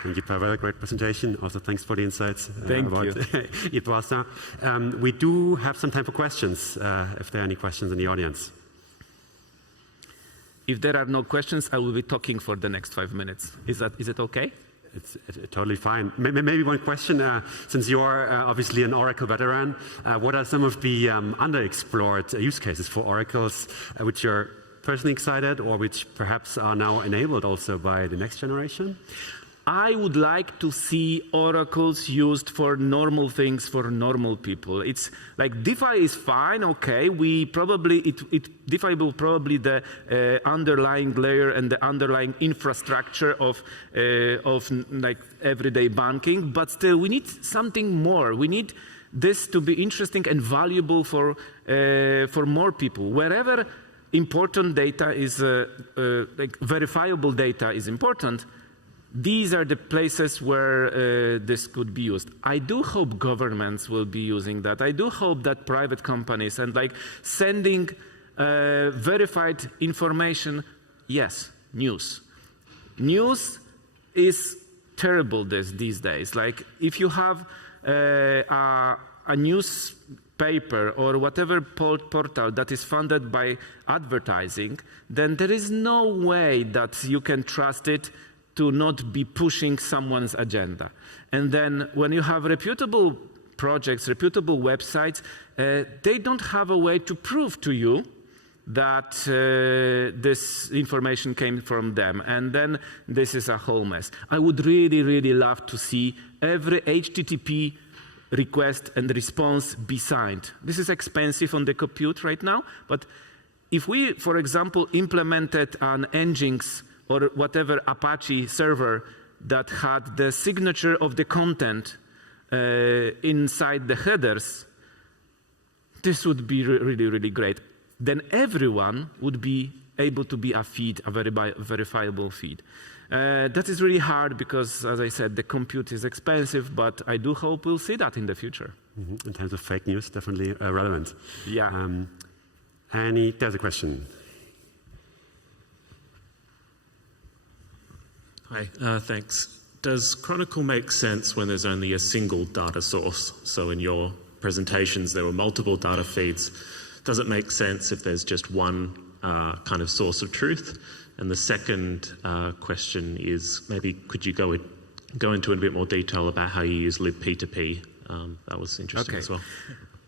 Thank you, Pawel. Great presentation. Also, thanks for the insights about ePrasa. We do have some time for questions, if there are any questions in the audience. If there are no questions, I will be talking for the next 5 minutes. Is it okay? It's totally fine. Maybe one question, since you're obviously an Oracle veteran, what are some of the underexplored use cases for oracles which you're personally excited or which perhaps are now enabled also by the next generation? I would like to see oracles used for normal things for normal people. It's like DeFi is fine, okay. DeFi will probably the underlying layer and the underlying infrastructure of like everyday banking, but still we need something more. We need this to be interesting and valuable for more people. Wherever important data is like verifiable data is important. These are the places where this could be used. I do hope governments will be using that. I do hope that private companies and like sending verified information, yes, news. News is terrible these days. Like if you have a newspaper or whatever portal that is funded by advertising, then there is no way that you can trust it to not be pushing someone's agenda. And then when you have reputable projects, reputable websites, they don't have a way to prove to you that this information came from them. And then this is a whole mess. I would really, really love to see every HTTP request and response be signed. This is expensive on the compute right now, but if we, for example, implemented an Nginx or whatever Apache server that had the signature of the content inside the headers, this would be really, really great. Then everyone would be able to be a feed, a verifiable feed. That is really hard because, as I said, the compute is expensive, but I do hope we'll see that in the future. Mm-hmm. In terms of fake news, definitely relevant. Yeah. There's a question. Hi, thanks. Does Chronicle make sense when there's only a single data source? So in your presentations, there were multiple data feeds. Does it make sense if there's just one kind of source of truth? And the second question is, maybe could you go into a bit more detail about how you use libp2p? That was interesting as well.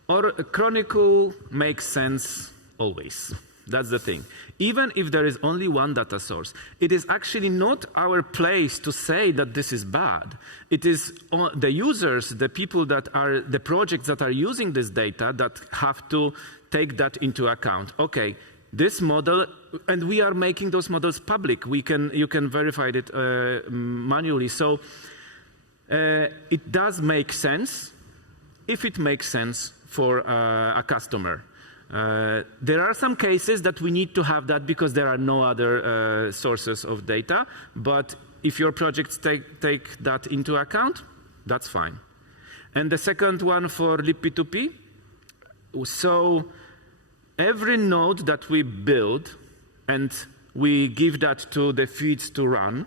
Or Chronicle makes sense always. That's the thing. Even if there is only one data source, it is actually not our place to say that this is bad. It is the users, the people that are, the projects that are using this data that have to take that into account. Okay, this model, and we are making those models public. You can verify it manually. So it does make sense if it makes sense for a customer. There are some cases that we need to have that because there are no other sources of data, but if your projects take that into account, that's fine. And the second one for libp2p, so every node that we build and we give that to the feeds to run,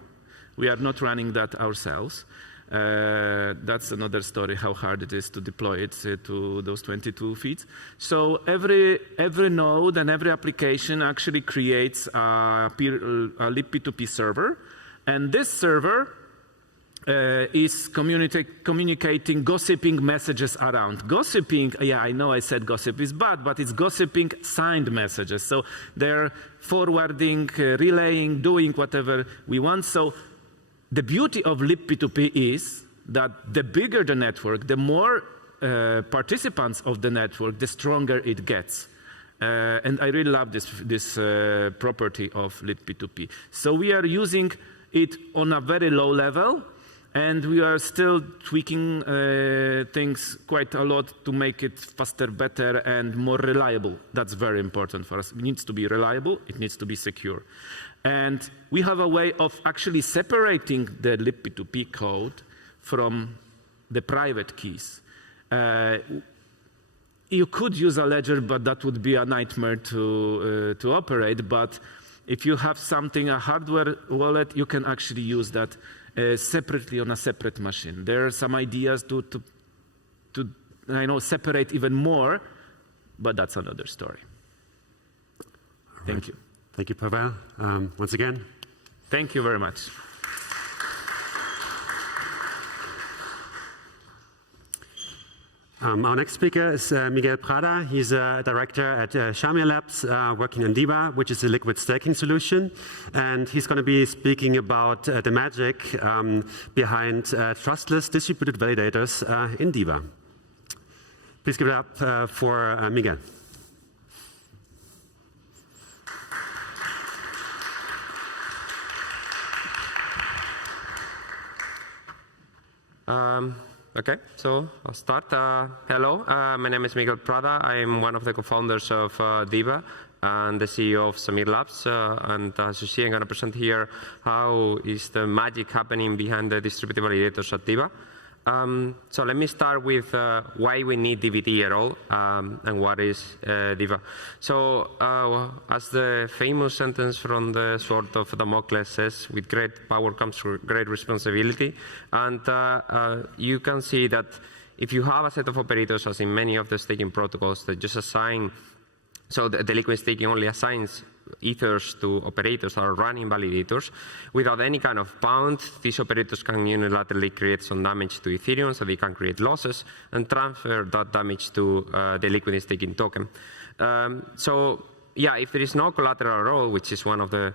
we are not running that ourselves. That's another story, how hard it is to deploy it to those 22 feeds. So every node and every application actually creates a libp2p server, and this server is communicating gossiping messages around. Gossiping, yeah, I know I said gossip is bad, but it's gossiping signed messages. So they're forwarding, relaying, doing whatever we want. So the beauty of libp2p is that the bigger the network, the more participants of the network, the stronger it gets. And I really love this property of libp2p. So we are using it on a very low level. And we are still tweaking things quite a lot to make it faster, better, and more reliable. That's very important for us. It needs to be reliable. It needs to be secure. And we have a way of actually separating the libp2p code from the private keys. You could use a ledger, but that would be a nightmare to operate. But if you have something, a hardware wallet, you can actually use that separately on a separate machine. There are some ideas to I know, separate even more, but that's another story. Thank you. Thank you, Pawel. Once again. Thank you very much. Our next speaker is Miguel Prada. He's a director at Shamir Labs, working on Diva, which is a liquid staking solution. And he's going to be speaking about the magic behind trustless distributed validators in Diva. Please give it up for Miguel. Okay, so I'll start. Hello, my name is Miguel Prada. I'm one of the co-founders of Diva and the CEO of Shamir Labs. And as you see, I'm going to present here how is the magic happening behind the distributed validators at Diva. So let me start with why we need DVT at all and what is Diva. So as the famous sentence from the Sword of Damocles says, with great power comes great responsibility. And you can see that if you have a set of operators, as in many of the staking protocols, that just assign, so the liquid staking only assigns ethers to operators that are running validators. Without any kind of bound, these operators can unilaterally create some damage to Ethereum, so they can create losses and transfer that damage to the liquid staking token. So yeah, if there is no collateral at all, which is one of the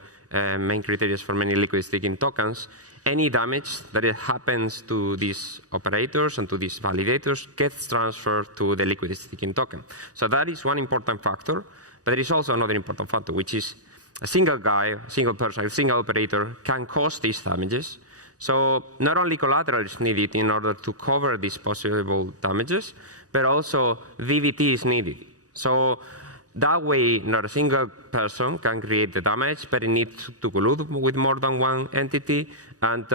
main criteria for many liquid staking tokens, any damage that it happens to these operators and to these validators gets transferred to the liquid staking token. So that is one important factor. But there is also another important factor, which is a single guy, a single person, a single operator can cause these damages. So not only collateral is needed in order to cover these possible damages, but also DVT is needed. So that way, not a single person can create the damage, but it needs to collude with more than one entity and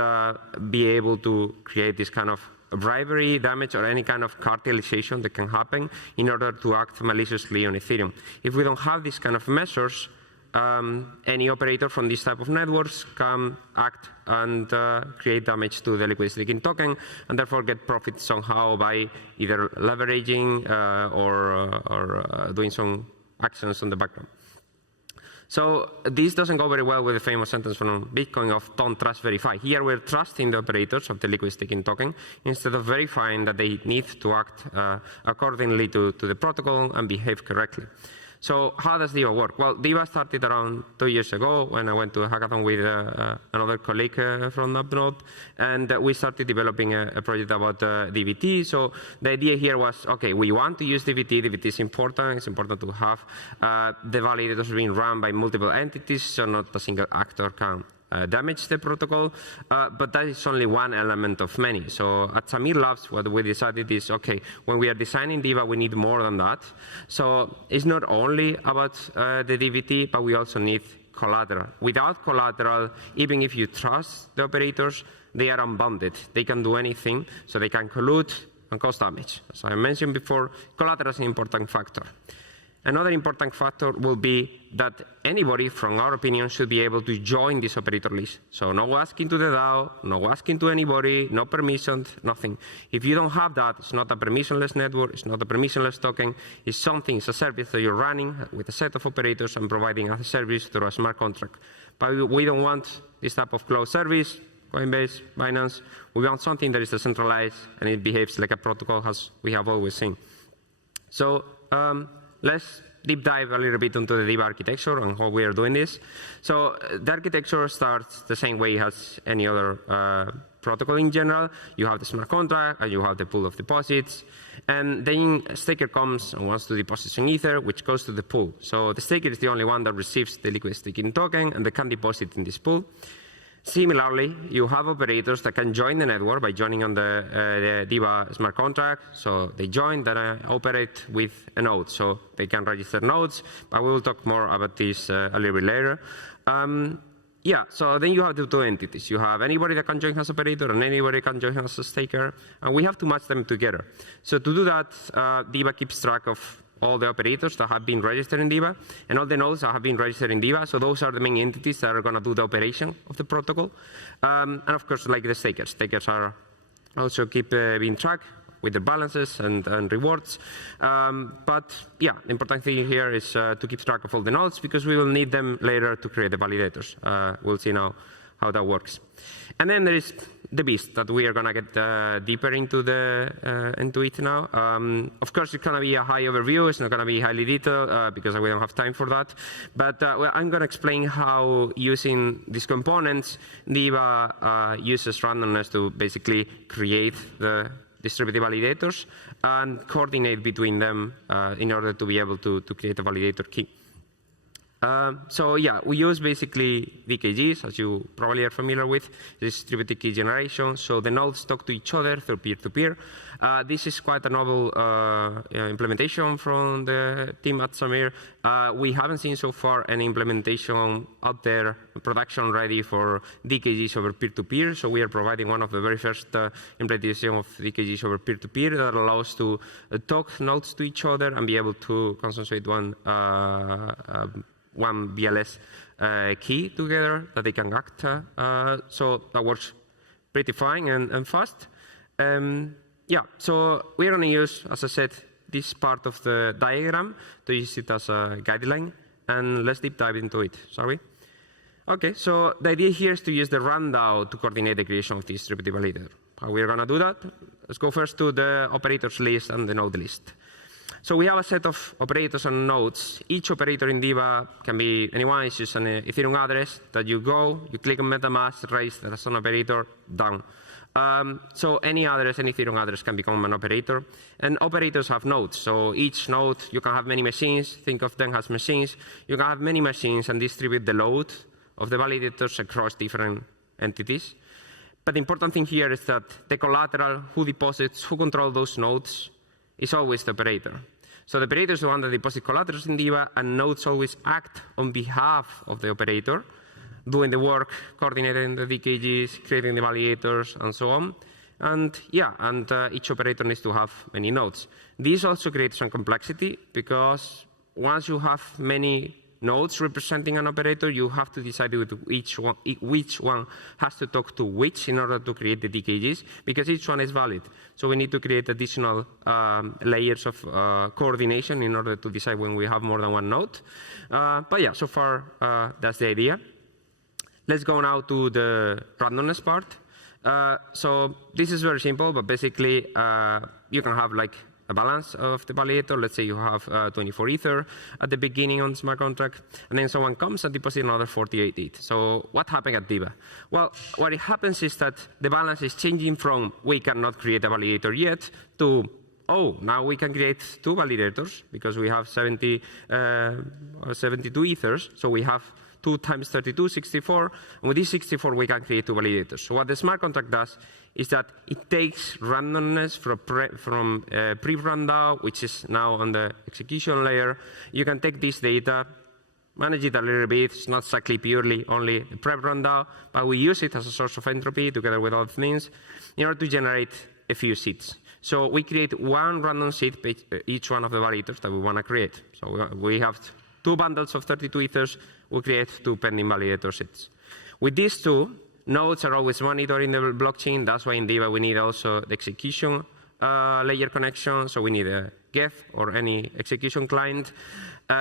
be able to create this kind of bribery damage or any kind of cartelization that can happen in order to act maliciously on Ethereum. If we don't have these kind of measures, any operator from this type of networks can act and create damage to the liquid staking token and therefore get profit somehow by either leveraging or doing some actions on the background. So this doesn't go very well with the famous sentence from Bitcoin of don't trust, verify. Here we're trusting the operators of the liquid staking token instead of verifying that they need to act accordingly to the protocol and behave correctly. So how does Diva work? Well, Diva started around 2 years ago when I went to a hackathon with another colleague from DappNode, and we started developing a project about DVT. So the idea here was, okay, we want to use DVT. DVT is important. It's important to have the validators being run by multiple entities, so not a single actor can damage the protocol, but that is only one element of many. So at Shamir Labs, what we decided is, okay, when we are designing Diva, we need more than that. So it's not only about the DVT, but we also need collateral. Without collateral, even if you trust the operators, they are unbounded. They can do anything, so they can collude and cause damage. As I mentioned before, collateral is an important factor. Another important factor will be that anybody, from our opinion, should be able to join this operator list. So no asking to the DAO, no asking to anybody, no permissions, nothing. If you don't have that, it's not a permissionless network, it's not a permissionless token, it's something, it's a service that you're running with a set of operators and providing as a service through a smart contract. But we don't want this type of closed service, Coinbase, Binance. We want something that is decentralized and it behaves like a protocol as we have always seen. So let's deep dive a little bit into the Diva architecture and how we are doing this. So the architecture starts the same way as any other protocol in general. You have the smart contract and you have the pool of deposits. And then a staker comes and wants to deposit some Ether, which goes to the pool. So the staker is the only one that receives the liquid staking token and they can deposit in this pool. Similarly, you have operators that can join the network by joining on the Diva smart contract. So they join, then operate with a node. So they can register nodes, but we will talk more about this a little bit later. Yeah, so then you have the two entities. You have anybody that can join as operator and anybody can join as a staker, and we have to match them together. So to do that, Diva keeps track of all the operators that have been registered in Diva and all the nodes that have been registered in Diva. So those are the main entities that are going to do the operation of the protocol. And of course, like the stakers. Stakers are also keep being tracked with the balances and rewards. But yeah, the important thing here is to keep track of all the nodes because we will need them later to create the validators. We'll see now how that works. And then there is the beast that we are going to get deeper into it now. Of course, it's going to be a high overview. It's not going to be highly detailed because we don't have time for that. But well, I'm going to explain how using these components, Diva uses randomness to basically create the distributed validators and coordinate between them in order to be able to create a validator key. So yeah, we use basically DKGs, as you probably are familiar with, distributed key generation. So the nodes talk to each other through peer-to-peer. This is quite a novel implementation from the team at Shamir. We haven't seen so far any implementation out there, production ready for DKGs over peer-to-peer. So we are providing one of the very first implementation of DKGs over peer-to-peer that allows to talk nodes to each other and be able to consensuate one BLS key together that they can act. So that works pretty fine and fast. Yeah, so we're going to use, as I said, this part of the diagram to use it as a guideline. And let's deep dive into it, shall we? OK, so the idea here is to use the RunDAO to coordinate the creation of the distributed validator. How we're going to do that? Let's go first to the operators list and the node list. So we have a set of operators and nodes. Each operator in Diva can be anyone. It's just an Ethereum address that you go, you click on MetaMask, register as an operator, done. So any address, any Ethereum address can become an operator. And operators have nodes. So each node, you can have many machines. Think of them as machines. You can have many machines and distribute the load of the validators across different entities. But the important thing here is that the collateral, who deposits, who controls those nodes, is always the operator. So the operator is the one that deposits collaterals in Diva, and nodes always act on behalf of the operator, doing the work, coordinating the DKGs, creating the validators, and so on. And yeah, and each operator needs to have many nodes. This also creates some complexity because once you have many nodes representing an operator, you have to decide which one has to talk to which in order to create the DKGs, because each one is valid. So we need to create additional layers of coordination in order to decide when we have more than one node. But yeah, so far that's the idea. Let's go now to the randomness part. So this is very simple, but basically you can have like a balance of the validator. Let's say you have 24 Ether at the beginning on the smart contract, and then someone comes and deposits another 48 ETH. So what happened at Diva? Well, what it happens is that the balance is changing from we cannot create a validator yet to, oh, now we can create two validators because we have 72 Ethers. So we have 2 times 32, 64. And with this 64, we can create two validators. So what the smart contract does is that it takes randomness from pre-RunDAO, which is now on the execution layer. You can take this data, manage it a little bit. It's not exactly purely only the prep RunDAO, but we use it as a source of entropy together with other things in order to generate a few seeds. So we create one random seed per each one of the validators that we want to create. So we have 2 bundles of 32 Ethers. We create 2 pending validator seeds. With these 2, nodes are always monitoring the blockchain. That's why in Diva we need also the execution layer connection. So we need a Geth or any execution client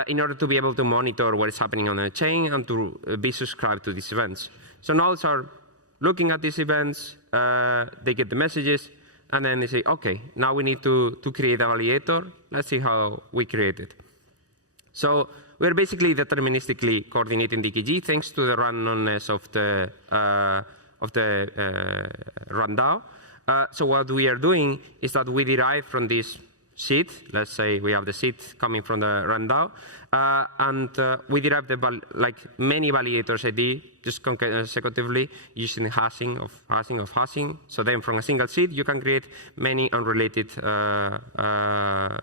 in order to be able to monitor what is happening on the chain and to be subscribed to these events. So nodes are looking at these events. They get the messages. And then they say, OK, now we need to create a validator. Let's see how we create it. So we're basically deterministically coordinating DKG thanks to the randomness of the RunDAO. So what we are doing is that we derive from this seed. Let's say we have the seed coming from the RunDAO, and we derive like many validators ID just consecutively using hashing of hashing. So then from a single seed, you can create many unrelated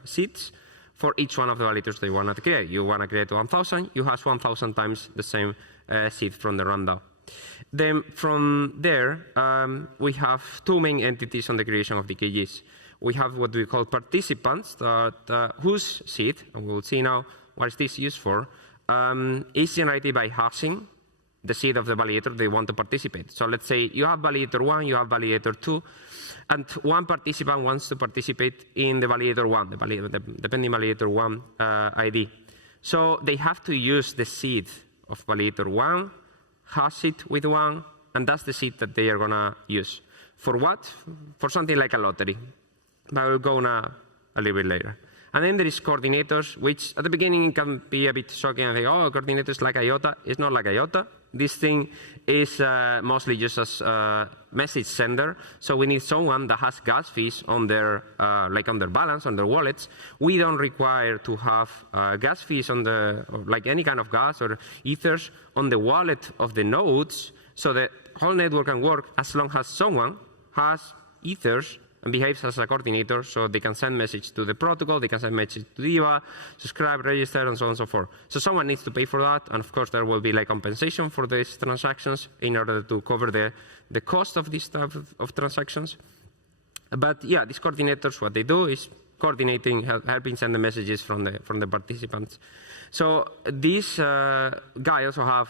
seeds for each one of the validators that you want to create. You want to create 1,000, you hash 1,000 times the same seed from the RunDAO. Then from there, we have two main entities on the creation of DKGs. We have what we call participants, whose seed, and we'll see now what is this used for, is generated by hashing the seed of the validator they want to participate. So let's say you have validator 1, you have validator 2, and one participant wants to participate in the validator 1, the pending validator 1 ID. So they have to use the seed of validator 1, hash it with 1, and that's the seed that they are going to use. For what? For something like a lottery. But we'll go on a little bit later. And then there is coordinators, which at the beginning can be a bit shocking and think, oh, coordinators like IOTA. It's not like IOTA. This thing is mostly just as a message sender. So we need someone that has gas fees on their, like on their balance, on their wallets. We don't require to have gas fees on the, like any kind of gas or ethers on the wallet of the nodes. So the whole network can work as long as someone has ethers and behaves as a coordinator, so they can send message to the protocol, they can send message to Diva, subscribe, register, and so on and so forth. So someone needs to pay for that, and of course there will be like compensation for these transactions in order to cover the cost of this type of transactions. But yeah, these coordinators, what they do is coordinating, helping send the messages from the participants. So these guys also have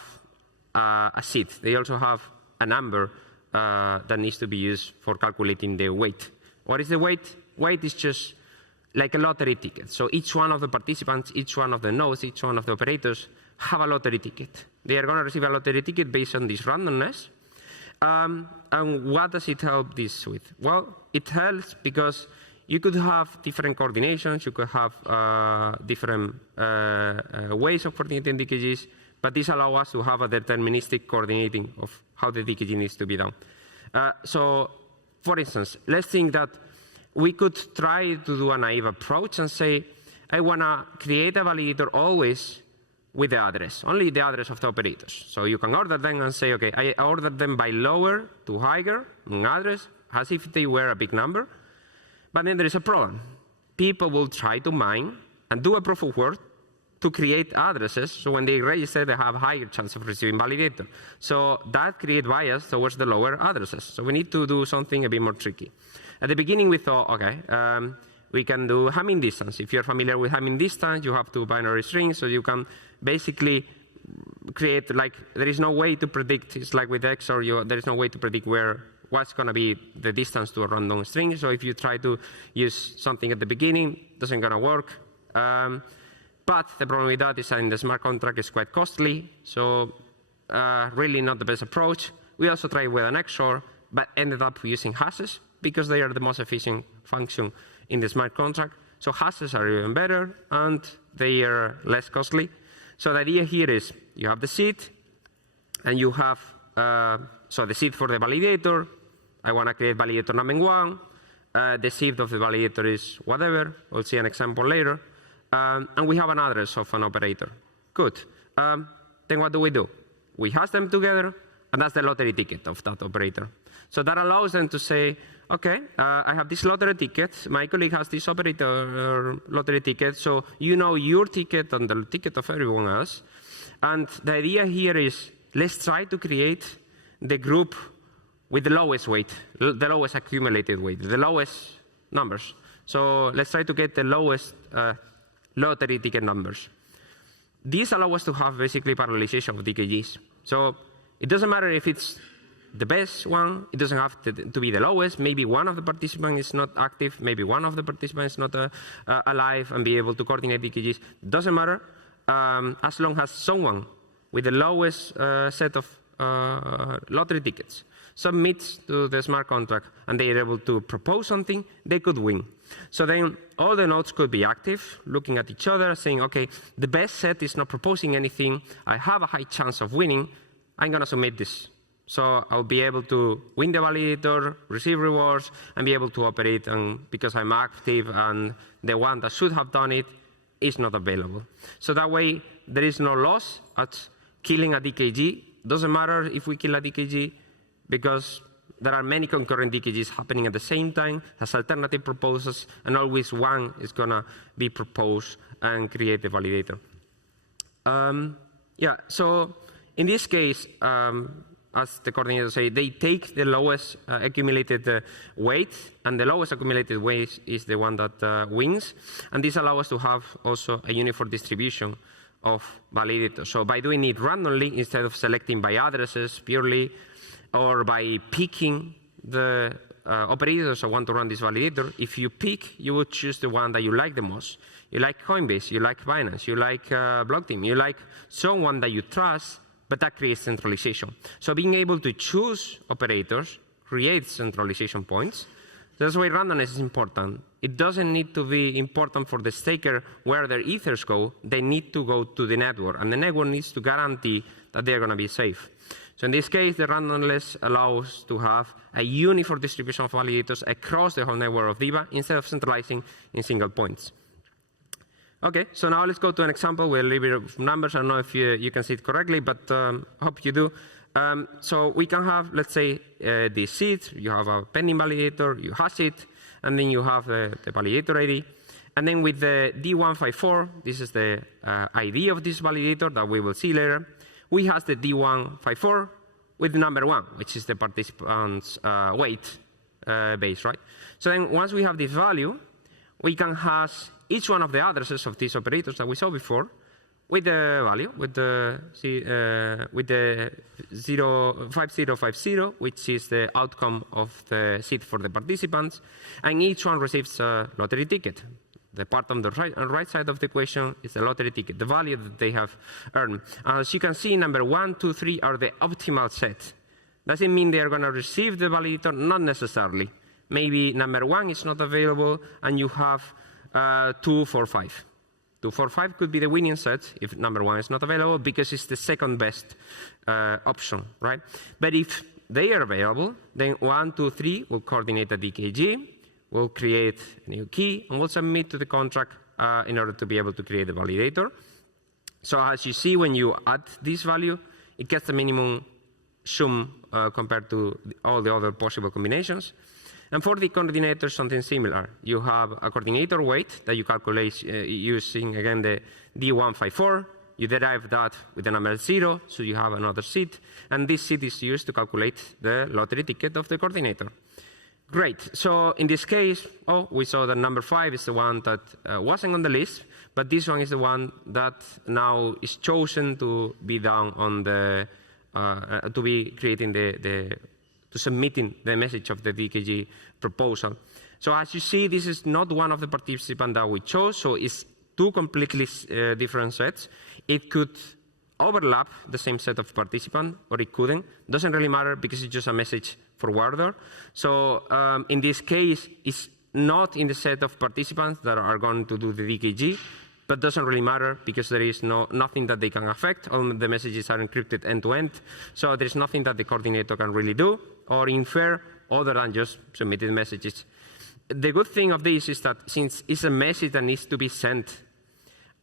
a seed. They also have a number that needs to be used for calculating the weight. What is the weight? Weight is just like a lottery ticket. So each one of the participants, each one of the nodes, each one of the operators have a lottery ticket. They are going to receive a lottery ticket based on this randomness. And what does it help this with? Well, it helps because you could have different coordinations, you could have different ways of coordinating DKGs, but this allows us to have a deterministic coordinating of how the DKG needs to be done. So, for instance, let's think that we could try to do a naive approach and say, I want to create a validator always with the address, only the address of the operators. So you can order them and say, okay, I order them by lower to higher in address, as if they were a big number. But then there is a problem. People will try to mine and do a proof of work to create addresses, so when they register, they have a higher chance of receiving validator. So that creates bias towards the lower addresses. So we need to do something a bit more tricky. At the beginning, we thought, okay, we can do Hamming distance. If you're familiar with Hamming distance, you have two binary strings, so you can basically create, like, there is no way to predict, it's like with XOR, there is no way to predict what's going to be the distance to a random string. So if you try to use something at the beginning, it isn't going to work. But the problem with that is that in the smart contract it's quite costly, so really not the best approach. We also tried with an XOR, but ended up using hashes because they are the most efficient function in the smart contract. So hashes are even better and they are less costly. So the idea here is you have the seed and you have, so the seed for the validator. I want to create validator number 1. The seed of the validator is whatever. We'll see an example later. And we have an address of an operator. Good. Then what do? We hash them together, and that's the lottery ticket of that operator. So that allows them to say, okay, I have this lottery ticket. My colleague has this operator lottery ticket. So you know your ticket and the ticket of everyone else. And the idea here is let's try to create the group with the lowest weight, the lowest accumulated weight, the lowest numbers. So let's try to get the lowest lottery ticket numbers. These allow us to have basically parallelization of DKGs. So it doesn't matter if it's the best one, it doesn't have to be the lowest. Maybe one of the participants is not active, maybe one of the participants is not alive and be able to coordinate DKGs. Doesn't matter as long as someone with the lowest set of lottery tickets submits to the smart contract and they are able to propose something, they could win. So then all the nodes could be active, looking at each other, saying, okay, the best set is not proposing anything, I have a high chance of winning, I'm going to submit this So I'll be able to win the validator, receive rewards, and be able to operate because I'm active and the one that should have done it is not available. So that way, there is no loss at killing a DKG. Doesn't matter if we kill a DKG because there are many concurrent DKGs happening at the same time as alternative proposals, and always one is going to be proposed and create the validator. Yeah, so in this case, as the coordinators say, they take the lowest accumulated weight, and the lowest accumulated weight is the one that wins. And this allows us to have also a uniform distribution of validators. So by doing it randomly, instead of selecting by addresses purely, or by picking the operators that want to run this validator, if you pick, you would choose the one that you like the most. You like Coinbase, you like Binance, you like Blockteam, you like someone that you trust, but that creates centralization. So being able to choose operators creates centralization points. That's why randomness is important. It doesn't need to be important for the staker where their ethers go. They need to go to the network, and the network needs to guarantee that they're going to be safe. So in this case, the randomness allows to have a uniform distribution of validators across the whole network of Diva instead of centralizing in single points. Okay, so now let's go to an example with a little bit of numbers. I don't know if you can see it correctly, but I hope you do. So we can have, let's say, this seed. You have a pending validator, you hash it, and then you have the validator ID. And then with the D154, this is the ID of this validator that we will see later. We have the D154 with the number 1, which is the participant's weight base, right? So then once we have this value, we can hash each one of the addresses of these operators that we saw before with the value, with the 5050, which is the outcome of the seed for the participants, and each one receives a lottery ticket. The part on the right side of the equation is the lottery ticket, the value that they have earned. As you can see, number 1, 2, 3 are the optimal set. Doesn't mean they are going to receive the validator, not necessarily. Maybe number 1 is not available, and you have 2, 4, 5. 2, 4, 5 could be the winning set if number 1 is not available because it's the second best option, right? But if they are available, then 1, 2, 3 will coordinate a DKG, will create a new key, and will submit to the contract in order to be able to create the validator. So as you see, when you add this value, it gets the minimum sum compared to all the other possible combinations. And for the coordinator, something similar. You have a coordinator weight that you calculate using, again, the D154. You derive that with the number 0, so you have another seed. And this seed is used to calculate the lottery ticket of the coordinator. Great. So in this case, we saw that number 5 is the one that wasn't on the list, but this one is the one that now is chosen to be done on the, to be creating to submitting the message of the DKG proposal. So as you see, this is not one of the participants that we chose, so it's two completely different sets. It could overlap the same set of participants, or it couldn't. Doesn't really matter because it's just a message forwarder. So in this case, it's not in the set of participants that are going to do the DKG, but doesn't really matter because there is nothing that they can affect. All the messages are encrypted end-to-end, so there's nothing that the coordinator can really do or infer other than just submitting messages. The good thing of this is that since it's a message that needs to be sent,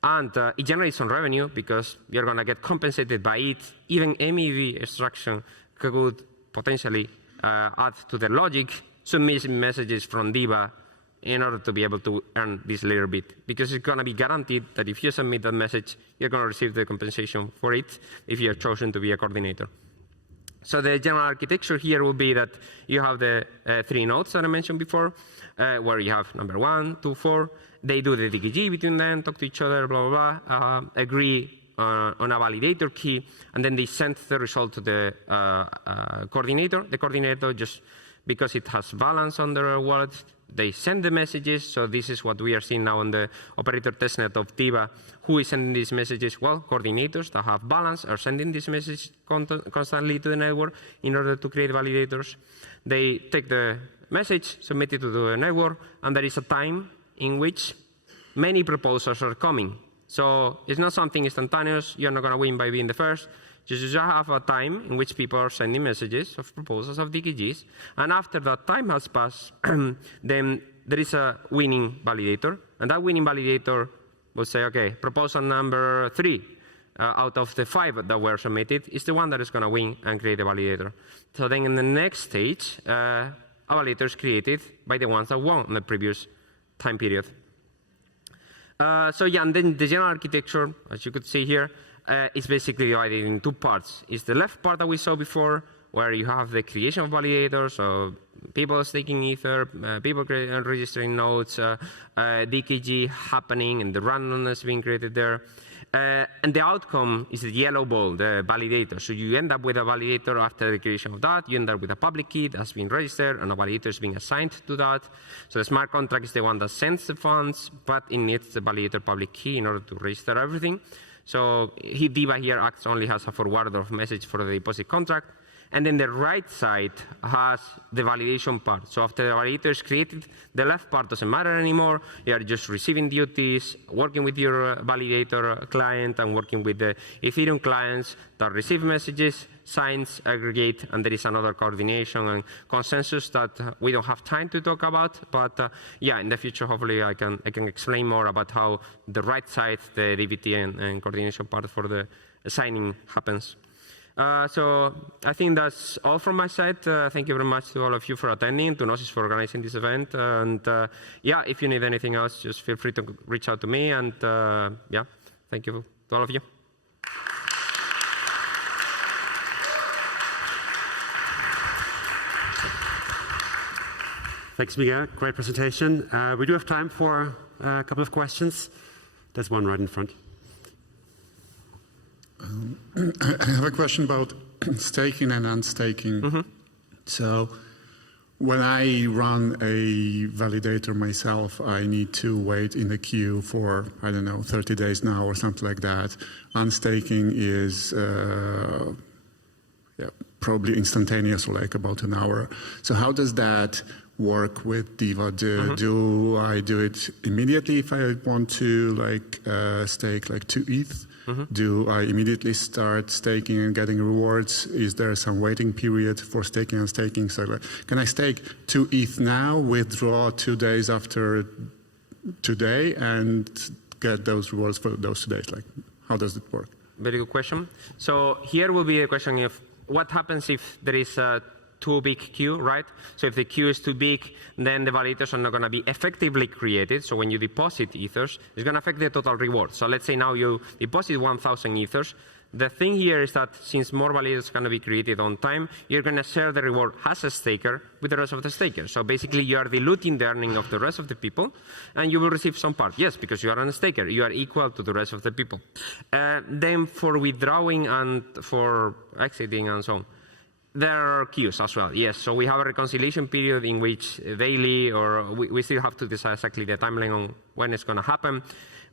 and it generates some revenue because you're going to get compensated by it, even MEV extraction could potentially add to the logic, submitting messages from Diva in order to be able to earn this little bit. Because it's going to be guaranteed that if you submit that message, you're going to receive the compensation for it if you're chosen to be a coordinator. So the general architecture here will be that you have the 3 nodes that I mentioned before, where you have number 1, 2, 4. They do the DKG between them, talk to each other, blah, blah, blah, agree on a validator key, and then they send the result to the coordinator. The coordinator, just because it has balance on their wallet, they send the messages. So this is what we are seeing now on the operator testnet of Diva. Who is sending these messages? Well, coordinators that have balance are sending this message constantly to the network in order to create validators. They take the message, submit it to the network, and there is a time in which many proposals are coming. So it's not something instantaneous. You're not going to win by being the first. You just have a time in which people are sending messages of proposals of DKGs. And after that time has passed, then there is a winning validator. And that winning validator will say, OK, proposal number 3 out of the 5 that were submitted is the one that is going to win and create a validator. So then in the next stage, a validator is created by the ones that won in the previous time period. So yeah, and then the general architecture, as you could see here, is basically divided in 2 parts. It's the left part that we saw before, where you have the creation of validators, so people staking Ether, people registering nodes, DKG happening, and the randomness being created there. And the outcome is the yellow ball, the validator. So you end up with a validator after the creation of that. You end up with a public key that's been registered, and a validator is being assigned to that. So the smart contract is the one that sends the funds, but it needs the validator public key in order to register everything. So Diva here acts only as a forwarder of message for the deposit contract. And then the right side has the validation part. So after the validator is created, the left part doesn't matter anymore. You are just receiving duties, working with your validator client, and working with the Ethereum clients that receive messages, signs, aggregate, and there is another coordination and consensus that we don't have time to talk about. But yeah, in the future, hopefully, I can explain more about how the right side, the DVT and coordination part for the signing happens. So I think that's all from my side. Thank you very much to all of you for attending, to Gnosis for organizing this event. And yeah, if you need anything else, just feel free to reach out to me. And yeah, thank you to all of you. Thanks, Miguel. Great presentation. We do have time for a couple of questions. There's one right in front. I have a question about staking and unstaking. Mm-hmm. So when I run a validator myself, I need to wait in the queue for, I don't know, 30 days now or something like that. Unstaking is probably instantaneous, or like about an hour. So how does that work with Diva? Do I do it immediately if I want to stake like 2 ETH? Do I immediately start staking and getting rewards? Is there some waiting period for staking and staking? So can I stake 2 ETH now, withdraw 2 days after today, and get those rewards for those 2 days? Like, how does it work? Very good question. So here will be a question of what happens if there is a too big queue, right? So if the queue is too big, then the validators are not going to be effectively created. So when you deposit ethers, it's going to affect the total reward. So let's say now you deposit 1,000 ethers. The thing here is that since more validators are going to be created on time, you're going to share the reward as a staker with the rest of the stakers. So basically, you are diluting the earning of the rest of the people, and you will receive some part. Yes, because you are a staker. You are equal to the rest of the people. Then for withdrawing and for exiting and so on, there are queues as well, yes. So we have a reconciliation period in which daily, or we still have to decide exactly the timeline on when it's going to happen.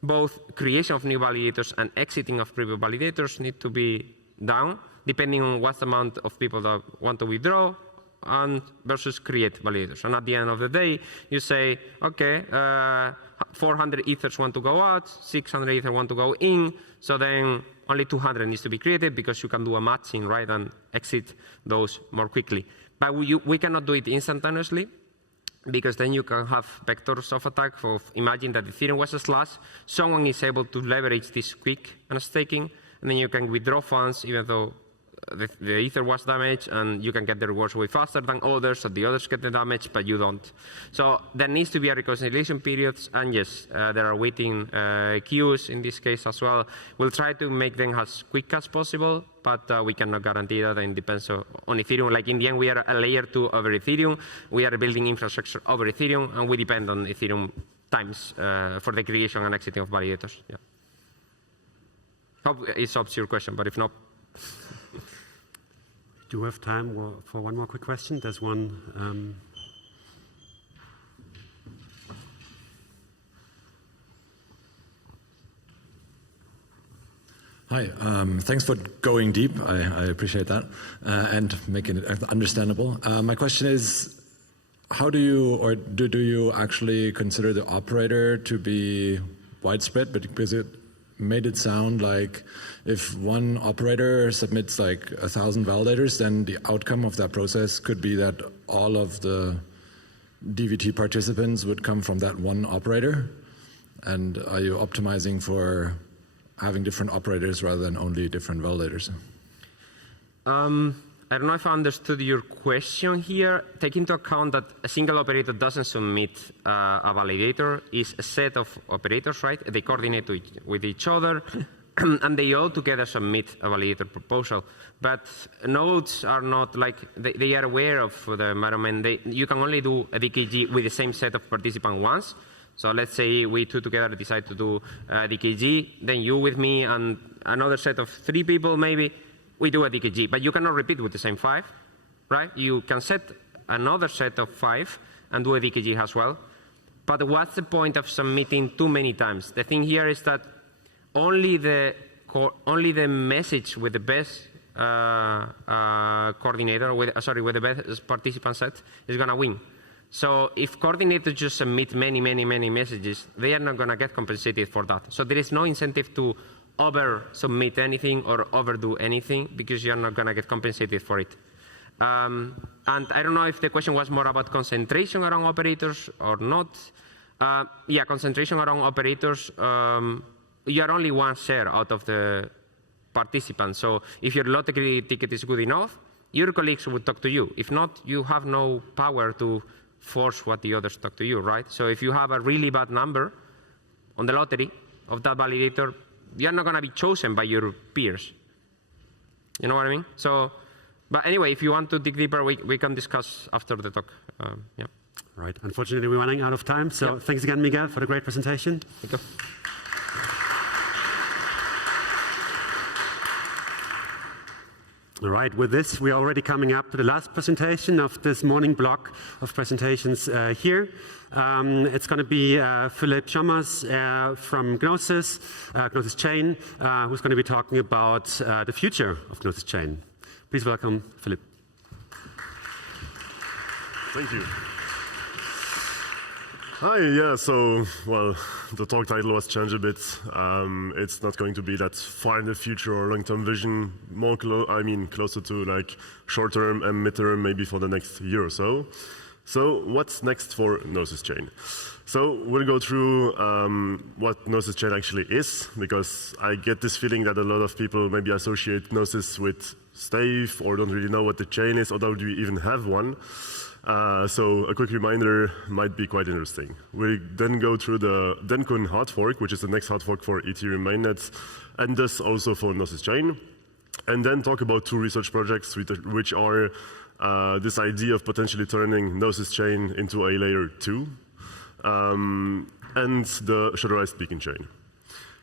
Both creation of new validators and exiting of previous validators need to be done, depending on what amount of people that want to withdraw and versus create validators. And at the end of the day, you say, okay, 400 ethers want to go out, 600 ethers want to go in, so then only 200 needs to be created because you can do a matching, right, and exit those more quickly. But we cannot do it instantaneously, because then you can have vectors of attack. Imagine that Ethereum was a slash, someone is able to leverage this quick and staking, and then you can withdraw funds even though the ether was damaged, and you can get the rewards way faster than others, so the others get the damage, but you don't. So there needs to be a reconciliation period, and yes, there are waiting queues in this case as well. We'll try to make them as quick as possible, but we cannot guarantee that, and it depends on Ethereum. Like in the end, we are a layer 2 over Ethereum. We are building infrastructure over Ethereum, and we depend on Ethereum times for the creation and exiting of validators. Yeah. Hope it answers your question, but if not, do we have time for one more quick question? There's one. Hi, thanks for going deep. I appreciate that and making it understandable. My question is, how do you, or do you actually consider the operator to be widespread? Because made it sound like if one operator submits like 1,000 validators, then the outcome of that process could be that all of the DVT participants would come from that one operator. And are you optimizing for having different operators rather than only different validators? I don't know if I understood your question here. Take into account that a single operator doesn't submit a validator. It's a set of operators, right? They coordinate with each other, and they all together submit a validator proposal. But nodes are not like, they are aware of the environment. You can only do a DKG with the same set of participants once. So let's say we two together decide to do a DKG, then you with me and another set of 3 people maybe, we do a DKG, but you cannot repeat with the same 5, right? You can set another set of 5 and do a DKG as well. But what's the point of submitting too many times? The thing here is that only the message with the best coordinator, with the best participant set is going to win. So if coordinators just submit many messages, they are not going to get compensated for that. So there is no incentive to over-submit anything or overdo anything because you're not going to get compensated for it. And I don't know if the question was more about concentration around operators or not. Yeah, concentration around operators, you are only one share out of the participants. So if your lottery ticket is good enough, your colleagues would talk to you. If not, you have no power to force what the others talk to you, right? So if you have a really bad number on the lottery of that validator, you're not going to be chosen by your peers. You know what I mean? So, but anyway, if you want to dig deeper, we can discuss after the talk. Yeah. Right. Unfortunately, we're running out of time. So thanks again, Miguel, for the great presentation. Thank you. All right, with this, we're already coming up to the last presentation of this morning block of presentations here. It's going to be Philippe Schommers from Gnosis, Gnosis Chain, who's going to be talking about the future of Gnosis Chain. Please welcome Philippe. Thank you. Hi, yeah, so, well, the talk title was changed a bit. It's not going to be that far in the future or long-term vision, more closer to like short-term and mid-term, maybe for the next year or so. So what's next for Gnosis Chain? So we'll go through what Gnosis Chain actually is, because I get this feeling that a lot of people maybe associate Gnosis with Stave or don't really know what the chain is, or do we even have one. So a quick reminder might be quite interesting. We then go through the Dencun hard fork, which is the next hard fork for Ethereum mainnets, and thus also for Gnosis Chain. And then talk about 2 research projects, which are this idea of potentially turning Gnosis Chain into a layer 2, and the Shutterized beacon chain.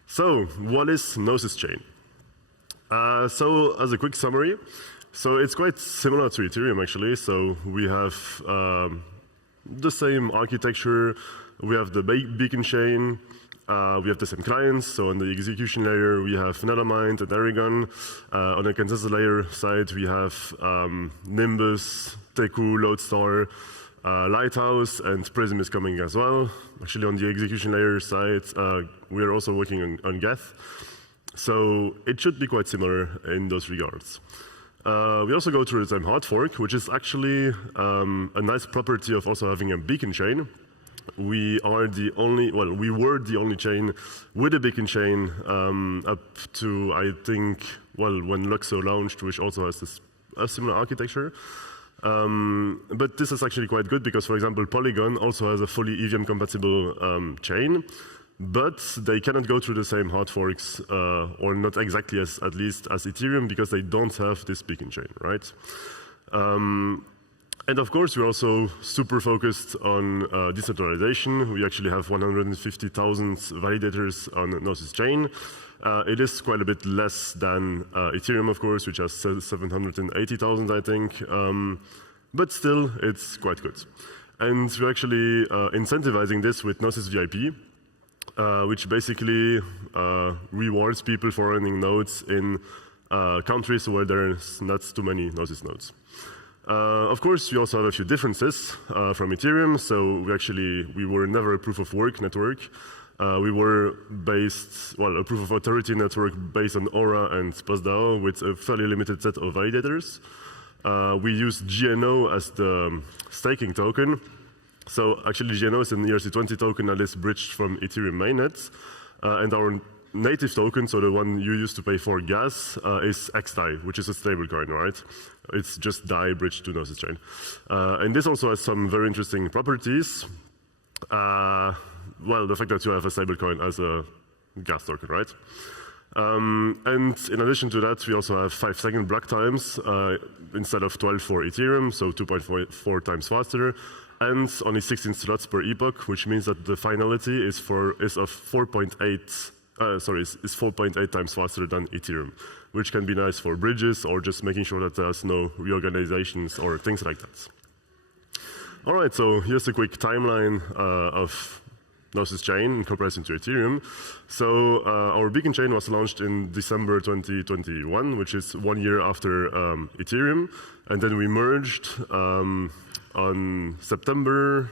So what is Gnosis Chain? So as a quick summary, so it's quite similar to Ethereum, actually. So we have the same architecture. We have the beacon chain. We have the same clients. So on the execution layer, we have Nethermind and Aragon. On the consensus layer side, we have Nimbus, Teku, Lodestar, Lighthouse, and Prism is coming as well. Actually, on the execution layer side, we are also working on Geth. So it should be quite similar in those regards. We also go through the same hard fork, which is actually a nice property of also having a beacon chain. We are the only, well, we were the only chain with a beacon chain up to, I think, well, when Luxo launched, which also has a similar architecture. But this is actually quite good because, for example, Polygon also has a fully EVM compatible chain. But they cannot go through the same hard forks, or not exactly at least as Ethereum, because they don't have this beacon chain, right? And of course, we're also super focused on decentralization. We actually have 150,000 validators on Gnosis Chain. It is quite a bit less than Ethereum, of course, which has 780,000, I think. But still, it's quite good. And we're actually incentivizing this with Gnosis VIP. Which basically rewards people for running nodes in countries where there's not too many Gnosis nodes. Of course, we also have a few differences from Ethereum. So we were never a proof of work network. We were based, well, a proof of authority network based on Aura and PostDAO with a fairly limited set of validators. We use GNO as the staking token. So actually GNO is an ERC20 token that is bridged from Ethereum mainnet. And our native token, so the one you use to pay for gas, is XDAI, which is a stablecoin, right? It's just DAI bridged to Gnosis chain. And this also has some very interesting properties. Well, the fact that you have a stablecoin as a gas token, right? And in addition to that, we also have 5-second block times instead of 12 for Ethereum, so 2.4 times faster, and only 16 slots per epoch, which means that the finality is 4.8 times faster than Ethereum, which can be nice for bridges or just making sure that there's no reorganizations or things like that. All right, so here's a quick timeline of Gnosis chain in comparison to Ethereum. So our beacon chain was launched in December 2021, which is 1 year after Ethereum. And then we merged on September,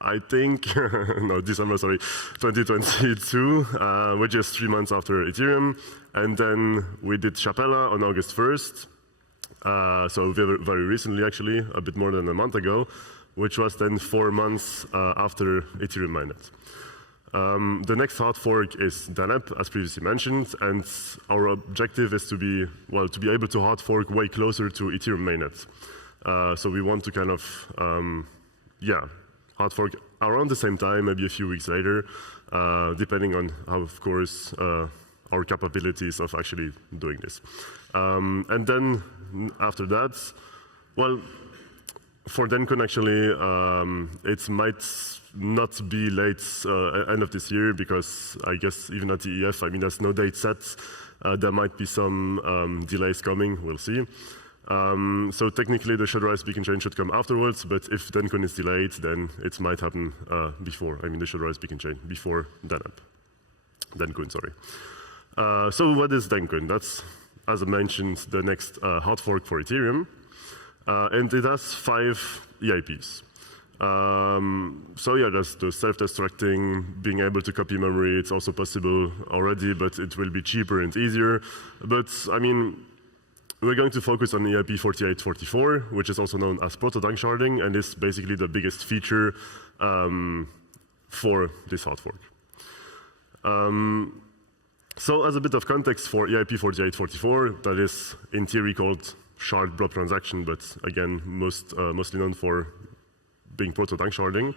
I think, no, December, sorry, 2022, which is 3 months after Ethereum. And then we did Chapella on August 1st. So very recently, actually, a bit more than a month ago, which was then 4 months after Ethereum mainnet. The next hard fork is DANAP, as previously mentioned, and our objective is to be able to hard fork way closer to Ethereum mainnet. So we want to kind of, hard fork around the same time, maybe a few weeks later, depending on how, of course, our capabilities of actually doing this. And then after that, well, for Dencon, actually, it might not be late end of this year because I guess even at the EF, I mean, there's no date set. There might be some delays coming. We'll see. So technically, the Shutterized beacon chain should come afterwards. But if Dencon is delayed, then it might happen before. I mean, the Shutterized beacon chain before Dencon, sorry. So what is Dencon? That's, as I mentioned, the next hard fork for Ethereum. And it has 5 EIPs. So yeah, there's the self-destructing, being able to copy memory. It's also possible already, but it will be cheaper and easier. But I mean, we're going to focus on EIP 4844, which is also known as proto-dunk sharding, and is basically the biggest feature for this hard fork. So as a bit of context for EIP 4844, that is in theory called shard blob transaction, but again, mostly known for being proto-dunk sharding.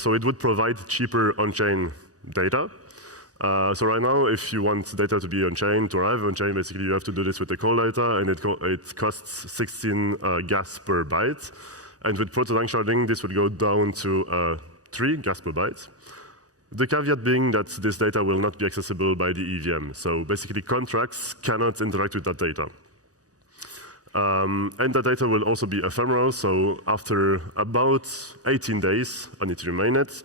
So it would provide cheaper on-chain data. So right now, if you want data to be on-chain, to arrive on-chain, basically you have to do this with the call data, and it costs 16 gas per byte. And with proto-dunk sharding, this would go down to 3 gas per byte. The caveat being that this data will not be accessible by the EVM. So basically, contracts cannot interact with that data. And the data will also be ephemeral, so after about 18 days on Ethereum mainnet,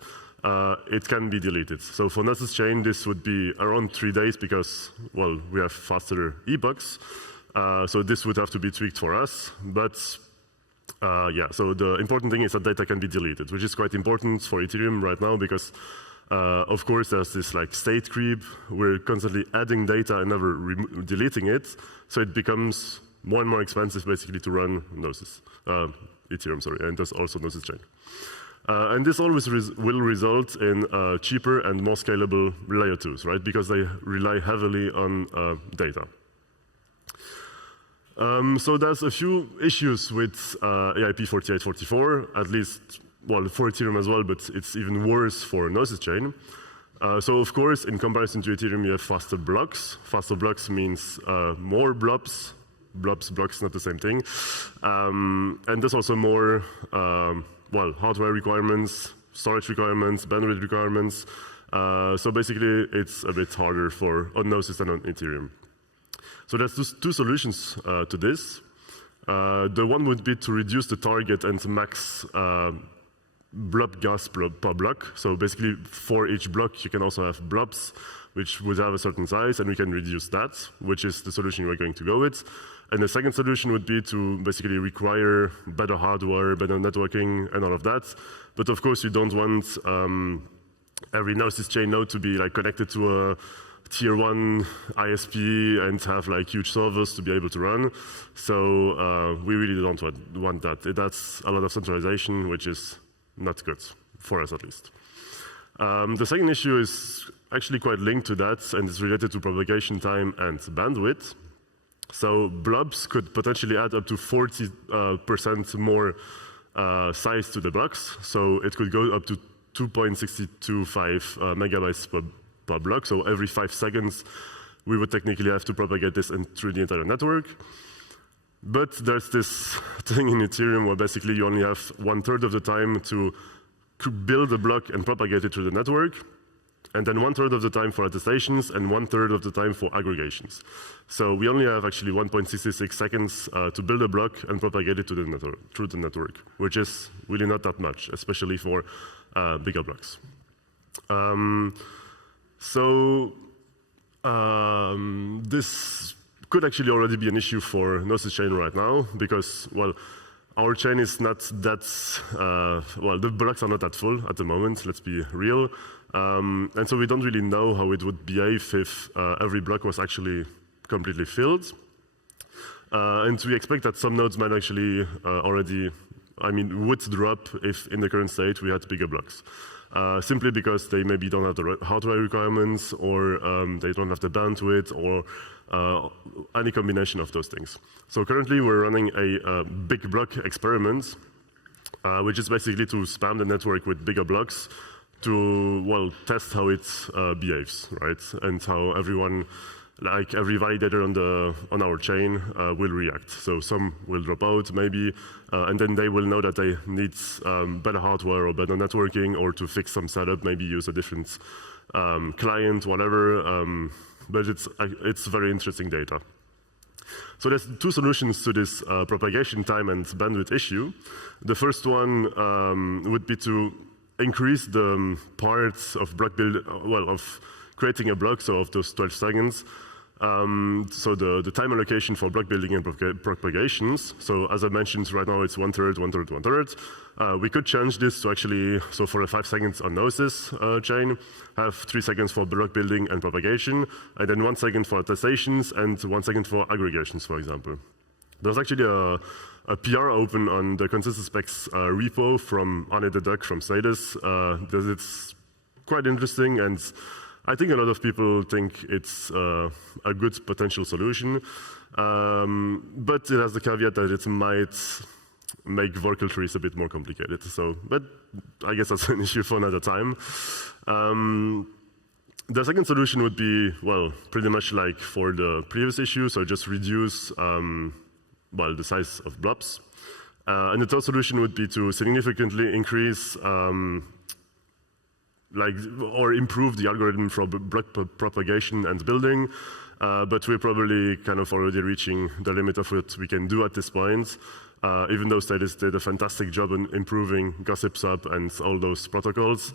it can be deleted. So for Gnosis chain, this would be around 3 days because, well, we have faster epochs. So this would have to be tweaked for us. But yeah, so the important thing is that data can be deleted, which is quite important for Ethereum right now because, of course, there's this like state creep. We're constantly adding data and never deleting it. So it becomes more and more expensive basically to run Gnosis, Ethereum, sorry, and thus also Gnosis chain. And this always will result in cheaper and more scalable layer 2s, right? Because they rely heavily on data. So there's a few issues with EIP 4844, at least, well, for Ethereum as well, but it's even worse for Gnosis chain. So of course, in comparison to Ethereum, you have faster blocks. Faster blocks means more blobs. Blobs, blocks, not the same thing. And there's also more, well, hardware requirements, storage requirements, bandwidth requirements. So basically, it's a bit harder on Gnosis than on Ethereum. So there's two solutions to this. The one would be to reduce the target and max blob gas per block. So basically, for each block, you can also have blobs, which would have a certain size, and we can reduce that, which is the solution we're going to go with. And the second solution would be to basically require better hardware, better networking, and all of that. But of course, you don't want every Gnosis chain node to be like connected to a tier 1 ISP and have like huge servers to be able to run. So we really don't want that. That's a lot of centralization, which is not good, for us at least. The second issue is actually quite linked to that, and it's related to propagation time and bandwidth. So blobs could potentially add up to 40% more size to the blocks. So it could go up to 2.625 megabytes per block. So every 5 seconds, we would technically have to propagate this through the entire network. But there's this thing in Ethereum where basically you only have 1/3 of the time to build a block and propagate it through the network, and then 1/3 of the time for attestations and 1/3 of the time for aggregations. So we only have actually 1.66 seconds to build a block and propagate it to the through the network, which is really not that much, especially for bigger blocks. This could actually already be an issue for Gnosis chain right now because, well, our chain is not that, well, the blocks are not that full at the moment, let's be real. And so we don't really know how it would behave if every block was actually completely filled. And we expect that some nodes might actually already, would drop if in the current state we had bigger blocks. Simply because they maybe don't have the hardware requirements, or they don't have the bandwidth, or any combination of those things. So currently we're running a big block experiment, which is basically to spam the network with bigger blocks to, well, test how it behaves, right? And how everyone, like every validator on our chain will react. So some will drop out maybe, and then they will know that they need better hardware or better networking, or to fix some setup, maybe use a different client, whatever. But it's very interesting data. So there's 2 solutions to this propagation time and bandwidth issue. The first one would be to increase the parts of block build, of creating a block, so of those 12 seconds. So the time allocation for block building and propagations. So as I mentioned, right now it's 1/3, 1/3, 1/3. We could change this to actually, so for a 5 seconds on Gnosis chain, have 3 seconds for block building and propagation, and then 1 second for attestations and 1 second for aggregations, for example. There's actually a PR open on the consensus specs repo from Rene from Status. It's quite interesting, and I think a lot of people think it's a good potential solution, but it has the caveat that it might make Vorkel trees a bit more complicated. So, but I guess that's an issue for another time. The second solution would be, well, pretty much like for the previous issue, so just reduce, the size of blobs. And the third solution would be to significantly increase or improve the algorithm for block propagation and building, but we're probably kind of already reaching the limit of what we can do at this point. Even though Status did a fantastic job in improving Gossip Sub and all those protocols,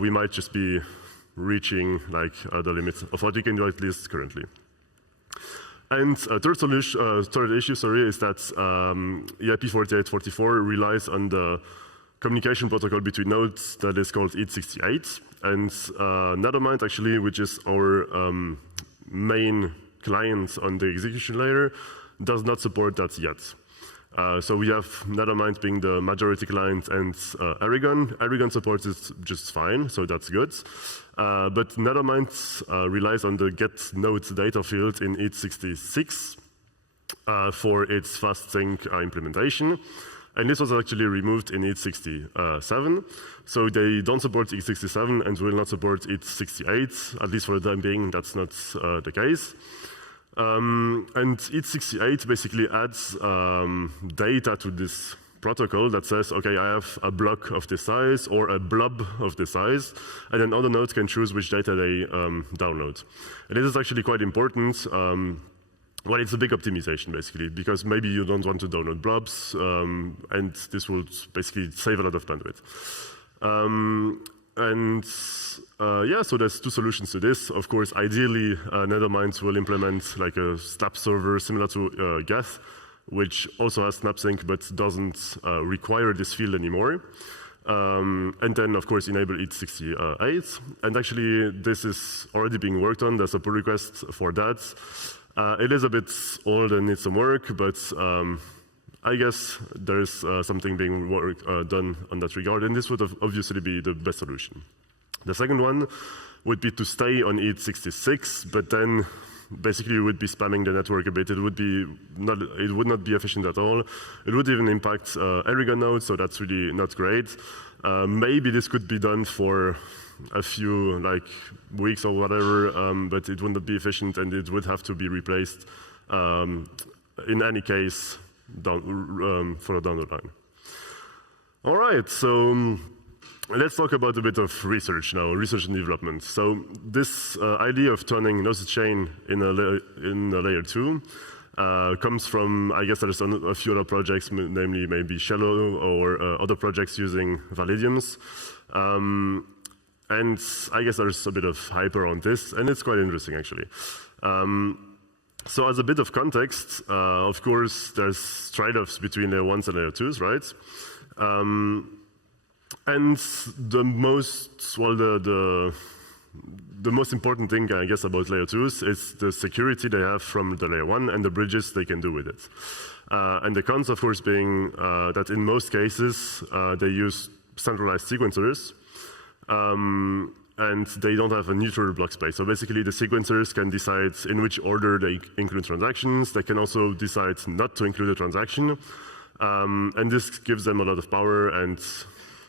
we might just be reaching the limit of what we can do, at least currently. And third issue, is that EIP 4844 relies on the communication protocol between nodes that is called ETH68, and Nethermind actually, which is our main client on the execution layer, does not support that yet. So we have Nethermind being the majority client, and Aragon. Aragon supports it just fine, so that's good. But Nethermind relies on the get node data field in ETH66 for its fast sync implementation. And this was actually removed in ETH67. So they don't support ETH67 and will not support ETH68, at least for the time being, that's not the case. And ETH68 basically adds data to this protocol that says, okay, I have a block of this size or a blob of this size, and then other nodes can choose which data they download. And this is actually quite important. Well, it's a big optimization, basically, because maybe you don't want to download blobs, and this will basically save a lot of bandwidth. So there's 2 solutions to this. Of course, ideally, Nethermind will implement like a snap server similar to Geth, which also has snap sync but doesn't require this field anymore. And then, of course, enable ETH68. And actually, this is already being worked on. There's a pull request for that. It is a bit old and needs some work, but I guess there's something being done on that regard, and this would obviously be the best solution. The second one would be to stay on ETH66, but then basically you would be spamming the network a bit. It would not be efficient at all. It would even impact Erigon nodes, so that's really not great. Maybe this could be done for a few weeks or whatever, but it would not be efficient, and it would have to be replaced in any case further down the line. All right, so let's talk about a bit of research now, research and development. So this idea of turning Gnosis chain in a layer 2 comes from, I guess there's a few other projects, namely maybe Celo or other projects using Validiums. And I guess there's a bit of hype around this, and it's quite interesting actually. So as a bit of context, of course, there's trade-offs between layer 1s and layer 2s, right? And the most important thing, I guess, about layer 2s is the security they have from the layer 1 and the bridges they can do with it. And the cons, of course, being that in most cases, they use centralized sequencers. And they don't have a neutral block space. So basically, the sequencers can decide in which order they include transactions. They can also decide not to include a transaction. And this gives them a lot of power and